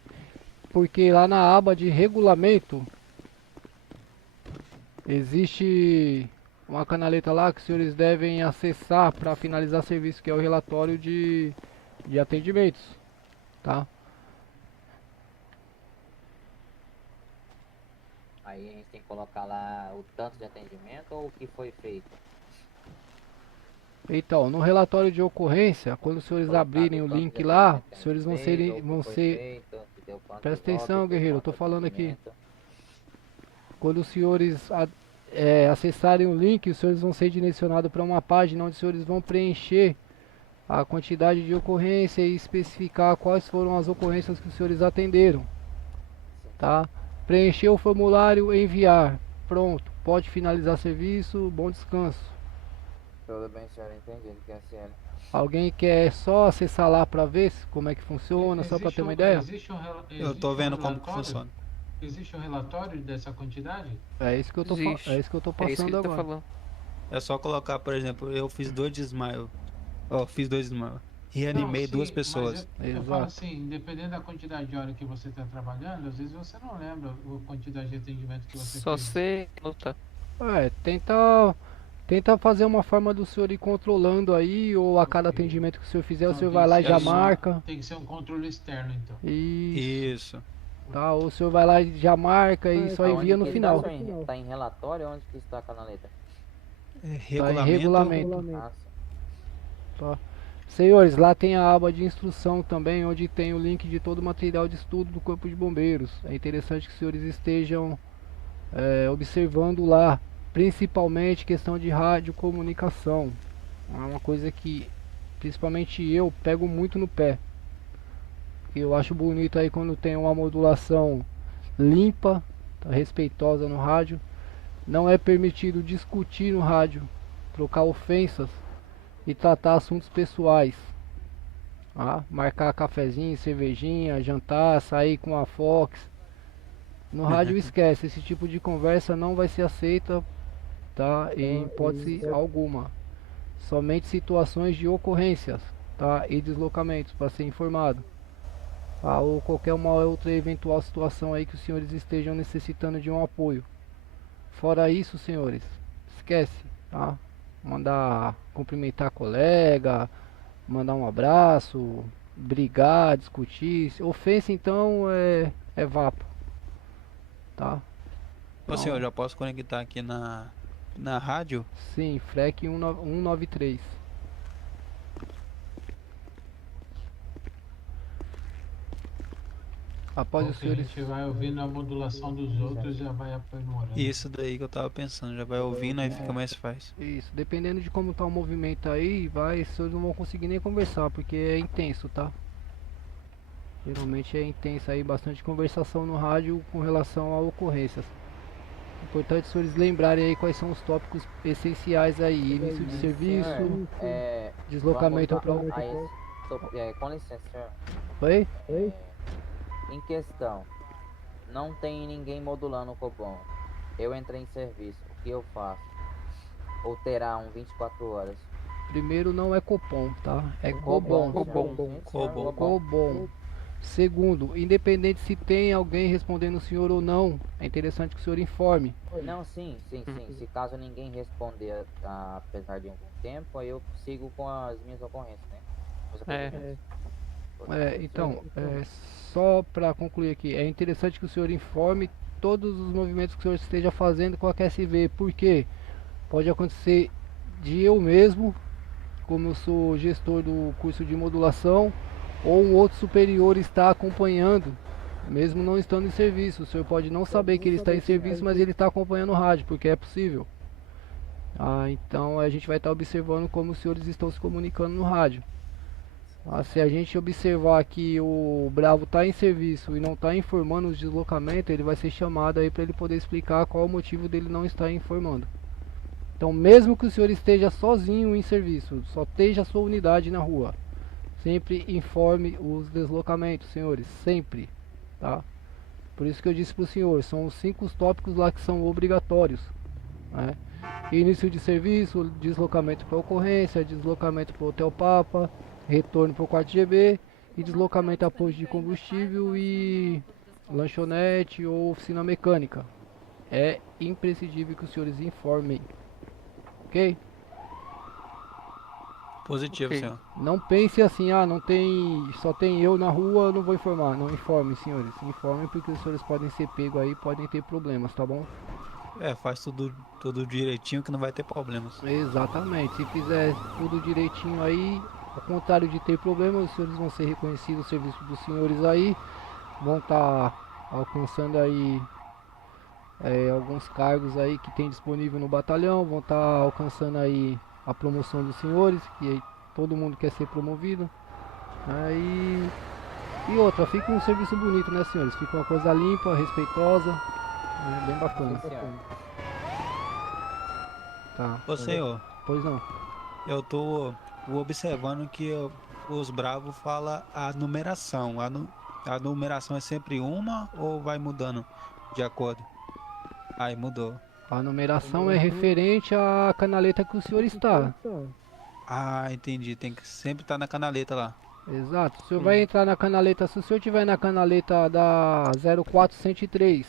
porque lá na aba de regulamento, existe uma canaleta lá que os senhores devem acessar para finalizar serviço, que é o relatório de atendimentos, tá? Aí a gente tem que colocar lá o tanto de atendimento ou o que foi feito. Então, no relatório de ocorrência, quando os senhores abrirem o link lá, os senhores vão ser... Presta atenção, guerreiro, eu tô falando aqui. Quando os senhores acessarem o link, os senhores vão ser direcionados para uma página onde os senhores vão preencher a quantidade de ocorrência e especificar quais foram as ocorrências que os senhores atenderam, tá? Preencher o formulário, enviar. Pronto, pode finalizar serviço, bom descanso. Tudo bem, senhor, entendi o que é a senhora. Alguém quer só acessar lá para ver como é que funciona, só para ter uma ideia? Eu tô vendo como que funciona. Existe um relatório dessa quantidade? É isso que eu tô, é isso que eu tô passando agora. É só colocar, por exemplo, eu fiz 2 desmaios. Fiz 2 desmaios. Reanimei Não, sim, 2 pessoas. Eu falo assim, dependendo da quantidade de hora que você está trabalhando, às vezes você não lembra a quantidade de atendimento que você Só fez. você luta. Tenta fazer uma forma do senhor ir controlando aí, ou a cada atendimento que o senhor fizer, o senhor vai lá e já marca. Tem que ser um controle externo, então. Isso. Tá, ou o senhor vai lá e já marca e só envia no final. Tá em relatório? Onde que está a canaleta? Tá em regulamento. Tá. Senhores, lá tem a aba de instrução também, onde tem o link de todo o material de estudo do Corpo de Bombeiros. É interessante que os senhores estejam observando lá, principalmente questão de radiocomunicação. É uma coisa que, principalmente eu, pego muito no pé. Eu acho bonito aí quando tem uma modulação limpa, tá, respeitosa no rádio. Não é permitido discutir no rádio, trocar ofensas e tratar assuntos pessoais. Marcar cafezinho, cervejinha, jantar, sair com a Fox. No rádio esquece, esse tipo de conversa não vai ser aceita, tá? Em hipótese alguma. Somente situações de ocorrências, tá? E deslocamentos para ser informado. Ou qualquer uma outra eventual situação aí que os senhores estejam necessitando de um apoio. Fora isso, senhores, esquece, tá? Mandar cumprimentar colega, mandar um abraço, brigar, discutir. Ofensa então é vapo, tá? Ô senhor, já posso conectar aqui na rádio? Sim, FREC 193. Após Bom os que a senhores... gente vai ouvindo a modulação dos outros e já vai aprimorando. Isso daí que eu tava pensando, já vai ouvindo, aí fica mais fácil. Isso, dependendo de como tá o movimento aí, os senhores não vão conseguir nem conversar, porque é intenso, tá? Geralmente é intenso aí, bastante conversação no rádio com relação a ocorrências. Importante os senhores lembrarem aí quais são os tópicos essenciais aí, início de serviço, deslocamento para com licença, senhor. Oi? Em questão, não tem ninguém modulando o Cobom. Eu entrei em serviço, o que eu faço? Ou terá 24 horas? Primeiro, não é Copom, tá? É Cobom. Cobom. Segundo, independente se tem alguém respondendo o senhor ou não, é interessante que o senhor informe. Não, sim. Se caso ninguém responder, apesar de algum tempo, aí eu sigo com as minhas ocorrências, né? Então, só para concluir aqui, é interessante que o senhor informe todos os movimentos que o senhor esteja fazendo com a QSV, porque pode acontecer de eu mesmo, como eu sou gestor do curso de modulação, ou um outro superior está acompanhando, mesmo não estando em serviço. O senhor pode não saber que ele está em serviço, mas ele está acompanhando o rádio, porque é possível. Então a gente vai estar observando como os senhores estão se comunicando no rádio. Se a gente observar que o Bravo está em serviço e não está informando os deslocamentos, ele vai ser chamado aí para ele poder explicar qual o motivo dele não estar informando. Então, mesmo que o senhor esteja sozinho em serviço, só esteja a sua unidade na rua, sempre informe os deslocamentos, senhores, sempre, tá? Por isso que eu disse para o senhor, são os 5 tópicos lá que são obrigatórios, né? Início de serviço, deslocamento para ocorrência, deslocamento para o Hotel Papa, retorno para o quarto GB e deslocamento a posto de combustível e lanchonete ou oficina mecânica. É imprescindível que os senhores informem, ok? Positivo, senhor. Não pense assim, não tem, só tem eu na rua, eu não vou informar. Não informem, senhores. Informem porque os senhores podem ser pegos aí, podem ter problemas, tá bom? Faz tudo direitinho que não vai ter problemas. Exatamente. Se fizer tudo direitinho aí, ao contrário de ter problemas, os senhores vão ser reconhecidos, o serviço dos senhores aí vão estar alcançando aí alguns cargos aí que tem disponível no batalhão, vão estar alcançando aí a promoção dos senhores, que aí todo mundo quer ser promovido. E outra, fica um serviço bonito, né, senhores? Fica uma coisa limpa, respeitosa, bem bacana. Tá. Ô senhor. Pois não. Eu tô observando que os Bravos falam a numeração. A numeração é sempre uma ou vai mudando de acordo? Aí mudou. A numeração é referente à canaleta que o senhor está. Entendi. Tem que sempre estar na canaleta lá. Exato. O senhor vai entrar na canaleta, se o senhor estiver na canaleta da 0403,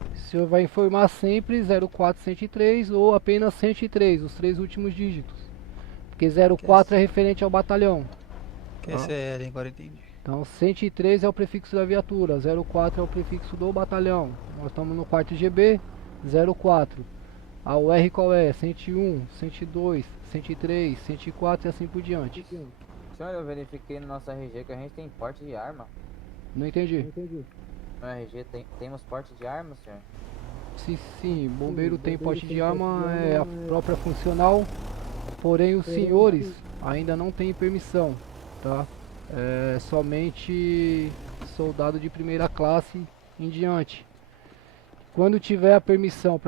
o senhor vai informar sempre 0403 ou apenas 103, os 3 últimos dígitos. Porque 04 é referente ao batalhão. QSL, agora entendi. Então 103 é o prefixo da viatura, 04 é o prefixo do batalhão. Nós estamos no quarto GB, 04. A UR qual é? 101, 102, 103, 104 e assim por diante. Senhor, eu verifiquei no nosso RG que a gente tem porte de arma. Não entendi. No RG temos porte de arma, senhor? Sim, bombeiro tem porte de arma, é a própria funcional, porém os senhores ainda não têm permissão, tá? É somente soldado de primeira classe em diante. Quando tiver a permissão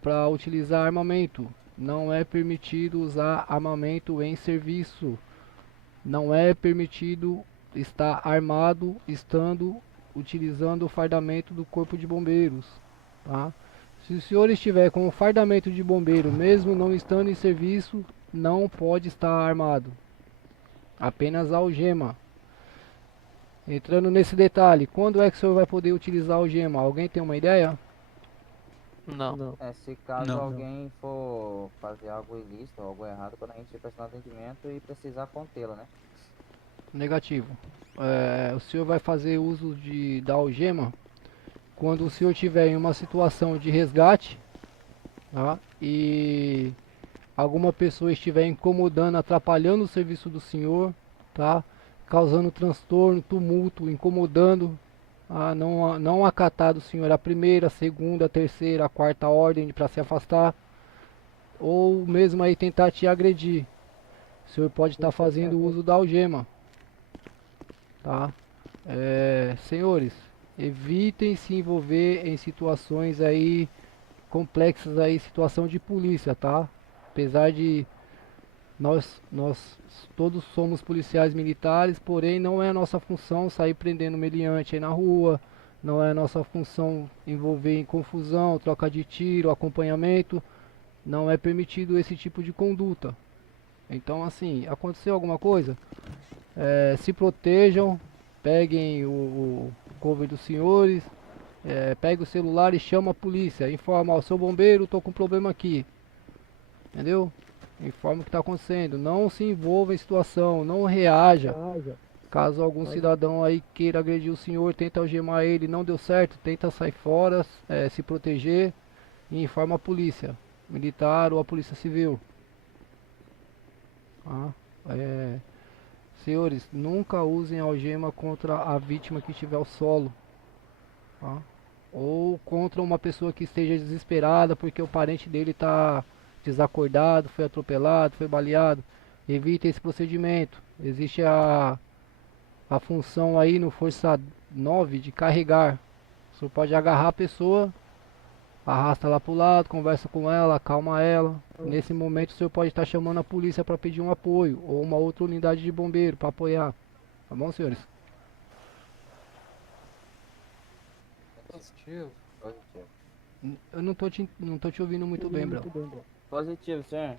para utilizar armamento, não é permitido usar armamento em serviço. Não é permitido estar armado utilizando o fardamento do corpo de bombeiros, tá? Se o senhor estiver com o fardamento de bombeiro, mesmo não estando em serviço, não pode estar armado. Apenas algema. Entrando nesse detalhe, quando é que o senhor vai poder utilizar algema? Alguém tem uma ideia? Não. Se caso alguém for fazer algo ilícito ou algo errado, quando a gente prestar atendimento e precisar contê-lo, né? Negativo. O senhor vai fazer uso da algema quando o senhor tiver em uma situação de resgate, tá? E alguma pessoa estiver incomodando, atrapalhando o serviço do senhor, tá? Causando transtorno, tumulto, incomodando não acatar do senhor a primeira, a segunda, a terceira, a quarta ordem para se afastar, ou mesmo aí tentar te agredir, o senhor pode estar fazendo uso da algema, tá? Senhores, evitem se envolver em situações aí complexas aí, situação de polícia, tá? Apesar de nós todos somos policiais militares, porém não é a nossa função sair prendendo meliante aí na rua, não é a nossa função envolver em confusão, troca de tiro, acompanhamento, não é permitido esse tipo de conduta. Então assim, aconteceu alguma coisa, se protejam, peguem o cover dos senhores, pegue o celular e chama a polícia, informa, ó, sou bombeiro, tô com problema aqui, entendeu? Informa o que está acontecendo, não se envolva em situação, não reaja. Caso algum cidadão aí queira agredir o senhor, tenta algemar ele, não deu certo, tenta sair fora, se proteger e informa a polícia militar ou a polícia civil. Senhores, nunca usem algema contra a vítima que estiver ao solo, tá? Ou contra uma pessoa que esteja desesperada porque o parente dele está desacordado, foi atropelado, foi baleado. Evite esse procedimento. Existe a função aí no Força 9 de carregar. O senhor pode agarrar a pessoa, arrasta ela para o lado, conversa com ela, acalma ela. Nesse momento o senhor pode estar chamando a polícia para pedir um apoio, ou uma outra unidade de bombeiro para apoiar. Tá bom, senhores? Positivo. Eu não tô te ouvindo muito bem, Brão. Positivo, senhor.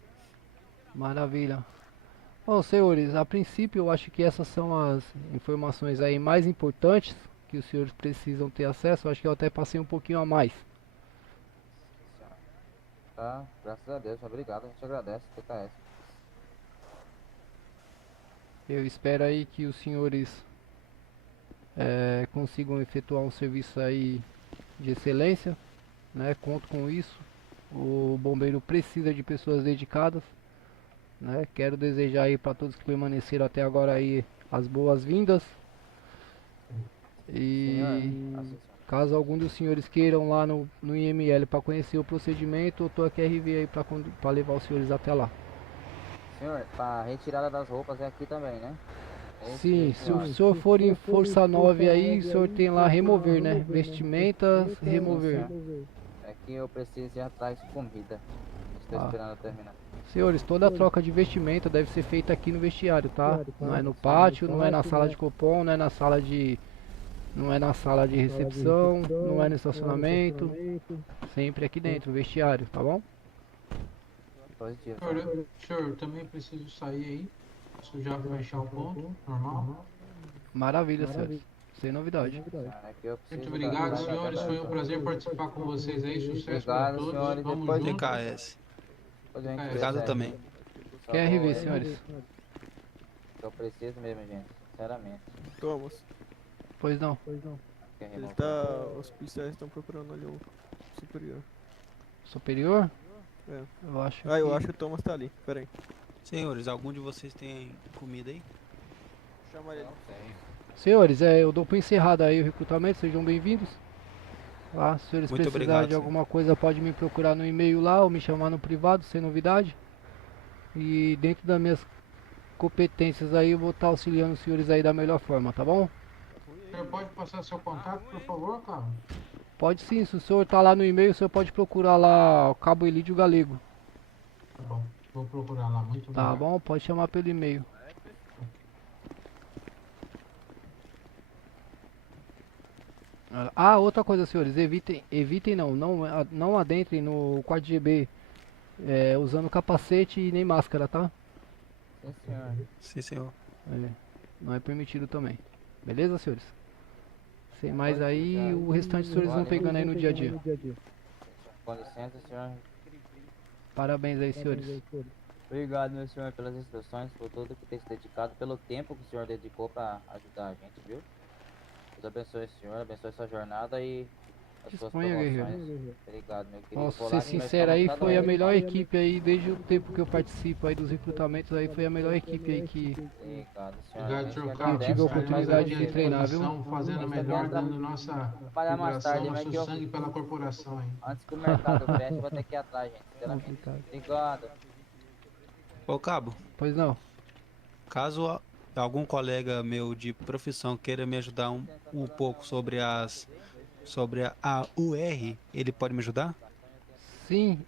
Maravilha. Bom, senhores, a princípio eu acho que essas são as informações aí mais importantes que os senhores precisam ter acesso. Eu acho que eu até passei um pouquinho a mais. Tá, graças a Deus, obrigado, a gente agradece, PKS. Eu espero aí que os senhores consigam efetuar um serviço aí de excelência, né? Conto com isso. O bombeiro precisa de pessoas dedicadas, né? Quero desejar aí para todos que permaneceram até agora aí as boas-vindas. E caso algum dos senhores queiram lá no IML para conhecer o procedimento, eu tô aqui RV aí para levar os senhores até lá. Senhor, para retirada das roupas é aqui também, né? Sim, se o senhor for em Força 9 aí, o senhor tem lá remover, né? Vestimentas, remover. É que eu preciso ir atrás de comida. Estou esperando eu terminar. Senhores, toda a troca de vestimenta deve ser feita aqui no vestiário, tá? Não é no pátio, não é na sala de copom, não é na sala de... Não é na sala de recepção, não é no estacionamento. Sempre aqui dentro, no vestiário, tá bom? Positivo. Senhor, eu também preciso sair aí. Posso já fechar o ponto, normal? Maravilha, senhores. Sem novidade. Muito obrigado, senhores. Foi um prazer participar com vocês aí. Sucesso para todos. Senhores, Vamos depois juntos. TKS. TKS. Obrigado também. QRV, senhores. Eu preciso mesmo, gente. Sinceramente. Thomas. Pois não. Ele tá. Os policiais estão procurando ali o superior. Superior? É. Eu acho eu acho que o Thomas tá ali. Pera aí. Senhores, algum de vocês tem comida aí? Chama ele. Senhores, eu dou por encerrado aí o recrutamento, sejam bem-vindos. Tá? Se senhores Muito precisarem obrigado, de senhor. alguma coisa, pode me procurar no e-mail lá ou me chamar no privado, sem novidade. E dentro das minhas competências aí, eu vou estar auxiliando os senhores aí da melhor forma, tá bom? O senhor pode passar seu contato, por favor, cara? Pode sim, se o senhor tá lá no e-mail, o senhor pode procurar lá o Cabo Elídio Galego. Tá bom, vou procurar lá, muito Tá obrigado. bom? Pode chamar pelo e-mail. Outra coisa, senhores, evitem não adentrem no 4GB usando capacete e nem máscara, tá? Sim, senhor. Sim, senhor. Não é permitido também. Beleza, senhores? Sem mais aí, o restante os senhores vão pegando aí no dia a dia. Com licença, senhor. Parabéns aí, senhores. Obrigado, meu senhor, pelas instruções, por tudo que tem se dedicado, pelo tempo que o senhor dedicou para ajudar a gente, viu? Deus abençoe o senhor, abençoe sua jornada e as suas Disponha, guerreiro. promoções. Obrigado, meu querido. Posso Vou ser lá no sincero mercado aí, cada foi a vez melhor mais. equipe aí, desde o tempo que eu participo aí dos recrutamentos aí, foi a melhor equipe aí que Obrigado, senhor. Obrigado, A gente senhor agradece, eu tive a Carlos. oportunidade Estaremos de à treinar, viu? disposição, fazendo Mas melhor, também dando nossa trabalhar mais vibração, tarde, mas nosso que eu, sangue pela corporação, hein? antes que o mercado feche, eu vou ter que ir atrás, gente, sinceramente. Complicado. Obrigado. Ô, Cabo, Pois não. caso algum colega meu de profissão queira me ajudar um pouco sobre a UR, ele pode me ajudar? Sim,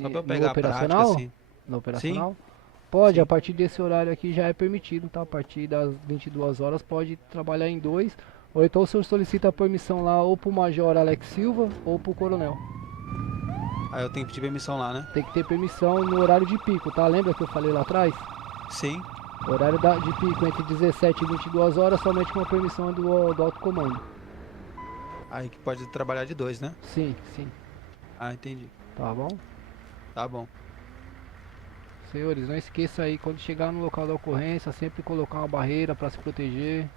Só pra eu no pegar a prática, operacional? assim. No operacional? Sim? Pode, Sim. a partir desse horário aqui já é permitido, tá? A partir das 22 horas pode trabalhar em dois. Ou então o senhor solicita a permissão lá ou pro Major Alex Silva ou pro Coronel. Aí eu tenho que pedir permissão lá, né? Tem que ter permissão no horário de pico, tá? Lembra que eu falei lá atrás? Sim. Horário de pico entre 17 e 22 horas, somente com a permissão do alto comando. Aí que pode trabalhar de dois, né? Sim, sim. Ah, entendi. Tá bom? Tá bom. Senhores, não esqueça aí, quando chegar no local da ocorrência, sempre colocar uma barreira para se proteger.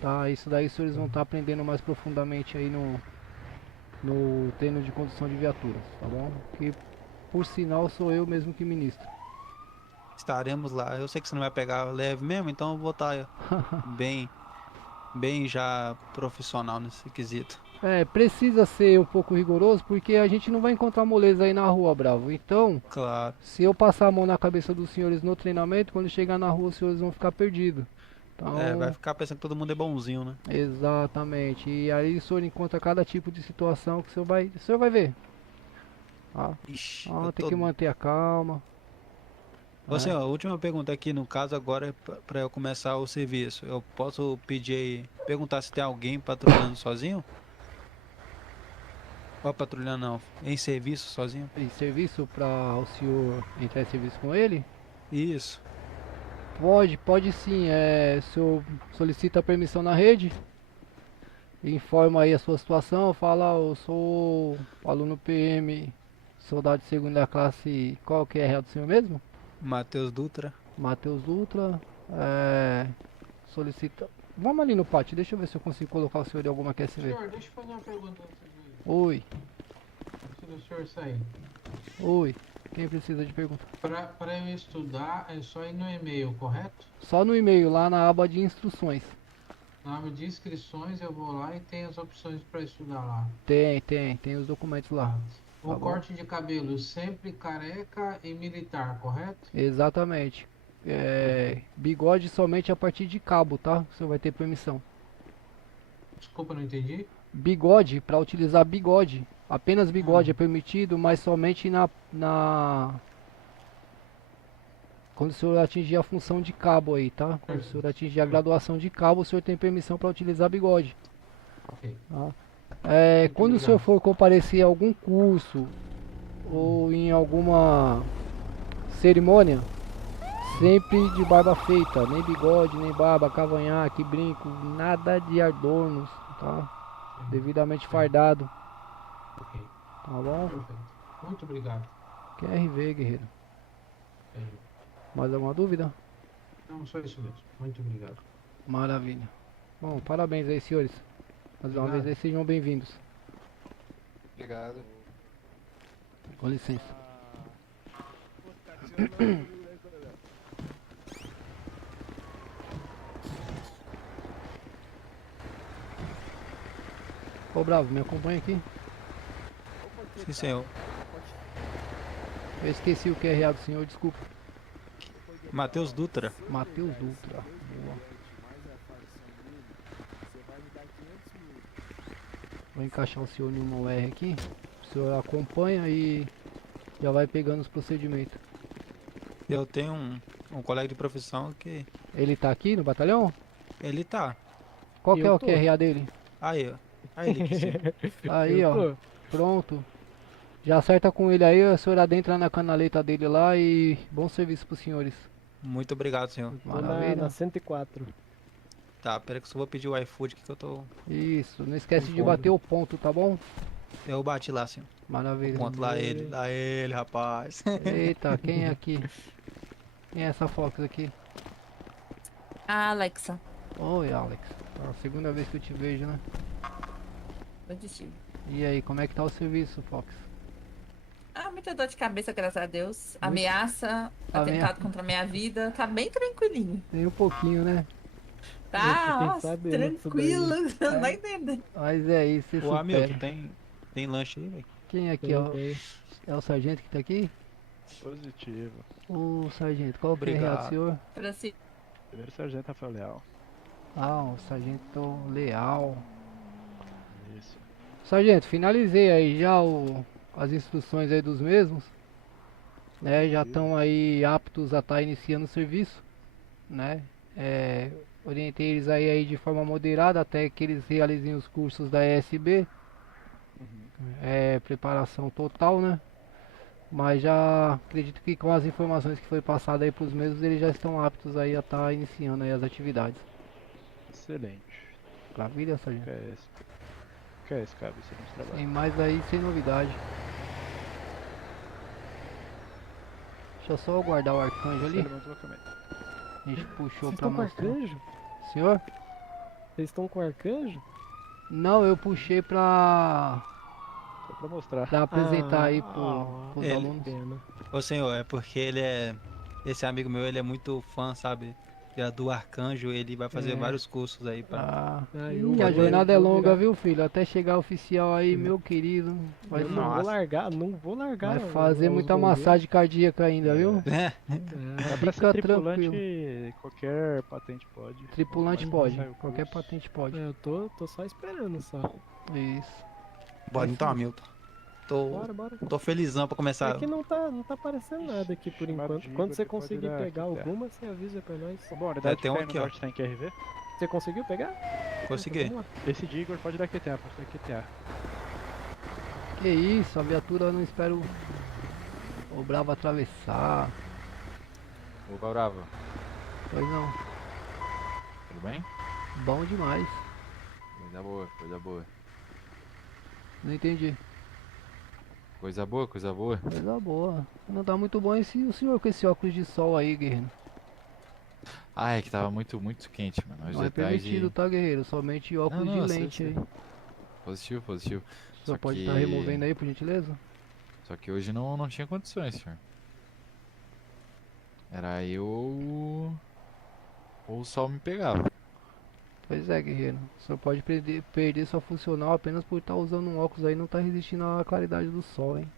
Tá? Isso daí os senhores vão estar aprendendo mais profundamente aí no treino de condução de viaturas, tá bom? Que por sinal sou eu mesmo que ministro. Estaremos lá. Eu sei que você não vai pegar leve mesmo, então eu vou estar bem já profissional nesse quesito. Precisa ser um pouco rigoroso porque a gente não vai encontrar moleza aí na rua, Bravo. Então, claro, se eu passar a mão na cabeça dos senhores no treinamento, quando chegar na rua os senhores vão ficar perdidos. Então, vai ficar pensando que todo mundo é bonzinho, né? exatamente. E aí o senhor encontra cada tipo de situação que o senhor vai ver. Tá? Ixi, Tem que manter a calma. Ô senhor, a última pergunta aqui, no caso agora é para eu começar o serviço. Eu posso perguntar se tem alguém patrulhando sozinho? Ou patrulhando não, em serviço sozinho? Em serviço para o senhor entrar em serviço com ele? Isso. Pode sim. O senhor solicita permissão na rede, informa aí a sua situação, fala, eu sou aluno PM, soldado de segunda classe, qual que é a real do senhor mesmo? Matheus Dutra. Matheus Dutra, solicita... Vamos ali no pátio, deixa eu ver se eu consigo colocar o senhor em alguma QSV. Senhor, deixa eu fazer uma pergunta antes Oi. do senhor sair. Oi, quem precisa de pergunta? Para eu estudar, é só ir no e-mail, correto? Só no e-mail, lá na aba de instruções. Na aba de inscrições eu vou lá e tem as opções para estudar lá. Tem os documentos lá. O corte de cabelo sempre careca e militar, correto? Exatamente. Bigode somente a partir de cabo, tá? Você vai ter permissão. Desculpa, não entendi. Bigode, para utilizar bigode. Apenas bigode é permitido, mas somente quando o senhor atingir a função de cabo aí, tá? Quando o senhor atingir a graduação de cabo, o senhor tem permissão para utilizar bigode. Tá? Quando o senhor for comparecer a algum curso ou em alguma cerimônia, sempre de barba feita, nem bigode, nem barba, cavanhaque, brinco, nada de adornos, tá? Devidamente fardado. Tá bom? Perfeito. Muito obrigado. QRV, guerreiro. Mais alguma dúvida? Não, só isso mesmo. Muito obrigado. Maravilha. Bom, parabéns aí, senhores. Mais uma vez aí, sejam bem-vindos. Obrigado. Com licença. Ô Bravo, me acompanha aqui. Sim, senhor. Eu esqueci o QRA do senhor, desculpa. Matheus Dutra. Matheus Dutra. Boa. Vou encaixar o senhor em uma R aqui. O senhor acompanha e já vai pegando os procedimentos. Eu tenho um colega de profissão que... Ele tá aqui no batalhão? Ele tá. Qual que é o QRA dele? Aí, ó. Aí, ele aí, ó. Pronto. Já acerta com ele aí, o senhor adentra na canaleta dele lá e bom serviço pros senhores. Muito obrigado, senhor. Maravilha. Na 104. Tá, pera que eu só vou pedir o iFood que eu tô... Isso, não esquece de bater o ponto, tá bom? Eu bati lá, senhor. Maravilha. O ponto lá ele, rapaz. Eita, quem é aqui? Quem é essa Fox aqui? A Alexa. Oi, Alex. É a segunda vez que eu te vejo, né? Positivo. E aí, como é que tá o serviço, Fox? Ah, muita dor de cabeça, graças a Deus. Ameaça, Amea- atentado contra a minha vida. Tá bem tranquilinho. Tem um pouquinho, né? Tá, ó, tranquilo. Não tá entendendo. Mas é isso, você Ô, Hamilton, supera. tem lanche aí, velho? Quem é aqui, Tem, ó? tem. É o sargento que tá aqui? Positivo. Ô, sargento, qual o Obrigado. PRA do senhor? Francisco. Primeiro sargento Rafael Leal. Ah, o sargento Leal. Isso. Sargento, finalizei aí já as instruções aí dos mesmos, né? Já estão aí aptos a estar iniciando o serviço, né? Orientei eles aí de forma moderada até que eles realizem os cursos da ESB, preparação total, né? Mas já acredito que com as informações que foi passada aí para os mesmos, eles já estão aptos aí a estar iniciando aí as atividades. Excelente. Maravilha, sargento. Que é esse, cara? Você não trabalha. Tem mais aí sem novidade. Deixa eu só guardar o arcanjo ali. A gente puxou Vocês pra estão com mostrar. arcanjo? Senhor? Vocês estão com arcanjo? Não, eu puxei pra... Só pra mostrar. Pra apresentar aí pros Ele- alunos. Ô senhor, é porque ele é. Esse amigo meu, ele é muito fã, sabe? Do Arcanjo, ele vai fazer É. vários cursos aí pra. Ih, a jornada é longa, viu, filho? Até chegar oficial aí, meu querido. Vai, Eu não vou largar, vai fazer os muita bombeiros. massagem cardíaca ainda, viu? Dá pra Fica ser tripulante, tranquilo. qualquer patente pode. Tripulante Pode pode, passar o qualquer curso. patente pode. Eu tô só esperando só. Isso. Bora então, Hamilton. Bora. Tô felizão pra começar. É que não tá aparecendo nada aqui por enquanto. de Quando Igor, você ele pode conseguir olhar pegar aqui, tá? alguma, você avisa pra nós. Bom, a unidade tem um que aqui, no ó. norte tá em QRV. Você conseguiu pegar? Consegui. Vamos lá. Esse de Igor pode dar QTA, pode dar QTA. Que isso, a viatura não espera o Bravo atravessar. Opa, Bravo. Pois não. Tudo bem? Bom demais. Coisa boa, coisa boa. Não entendi. Coisa boa, coisa boa. Coisa boa. Não tá muito bom o senhor com esse óculos de sol aí, guerreiro. Ah, é que tava muito quente, mano. Hoje Não é é tarde. permitido, tá, guerreiro? Somente óculos Não, de sei, lente sei. aí. Positivo, positivo. O senhor pode estar removendo aí, por gentileza? Só que hoje não tinha condições, senhor. Era eu ou o sol me pegava. Pois é, guerreiro. O senhor pode perder sua funcional apenas por estar usando um óculos aí e não tá resistindo à claridade do sol, hein?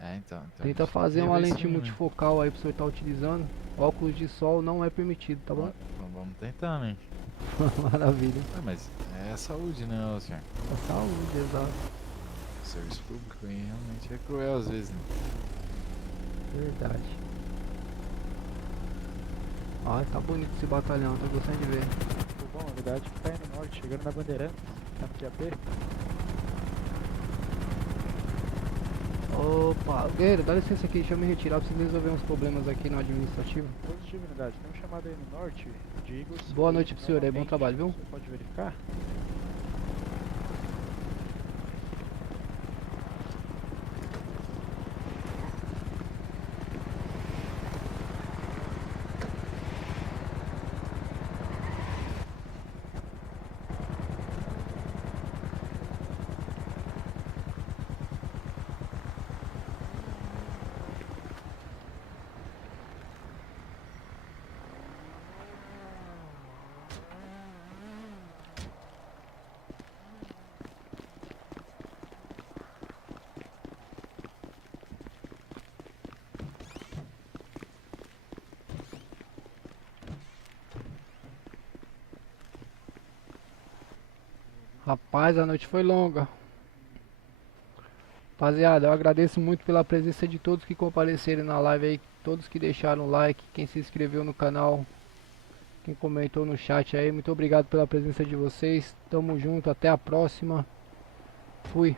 É, então. Tenta fazer uma lente multifocal aí pro senhor estar utilizando. Óculos de sol não é permitido, tá bom? Vamos tentar, né? Maravilha. Ah, mas é saúde, né, senhor? É saúde, exato. O serviço público aí realmente é cruel às vezes, né? Verdade. Ai, tá bonito esse batalhão, tô gostando de ver. Muito bom, a unidade que tá aí no norte, chegando na Bandeirantes, na QAP. Opa, guerreiro, dá licença aqui, deixa eu me retirar, preciso resolver uns problemas aqui no administrativo. Positivo, unidade. Tem um chamado aí no norte de Igor. Boa noite pro senhor aí, bom trabalho, viu? Você pode verificar? Rapaz, a noite foi longa. Rapaziada, eu agradeço muito pela presença de todos que compareceram na live aí, todos que deixaram o like, quem se inscreveu no canal, quem comentou no chat aí, muito obrigado pela presença de vocês. Tamo junto, até a próxima. Fui.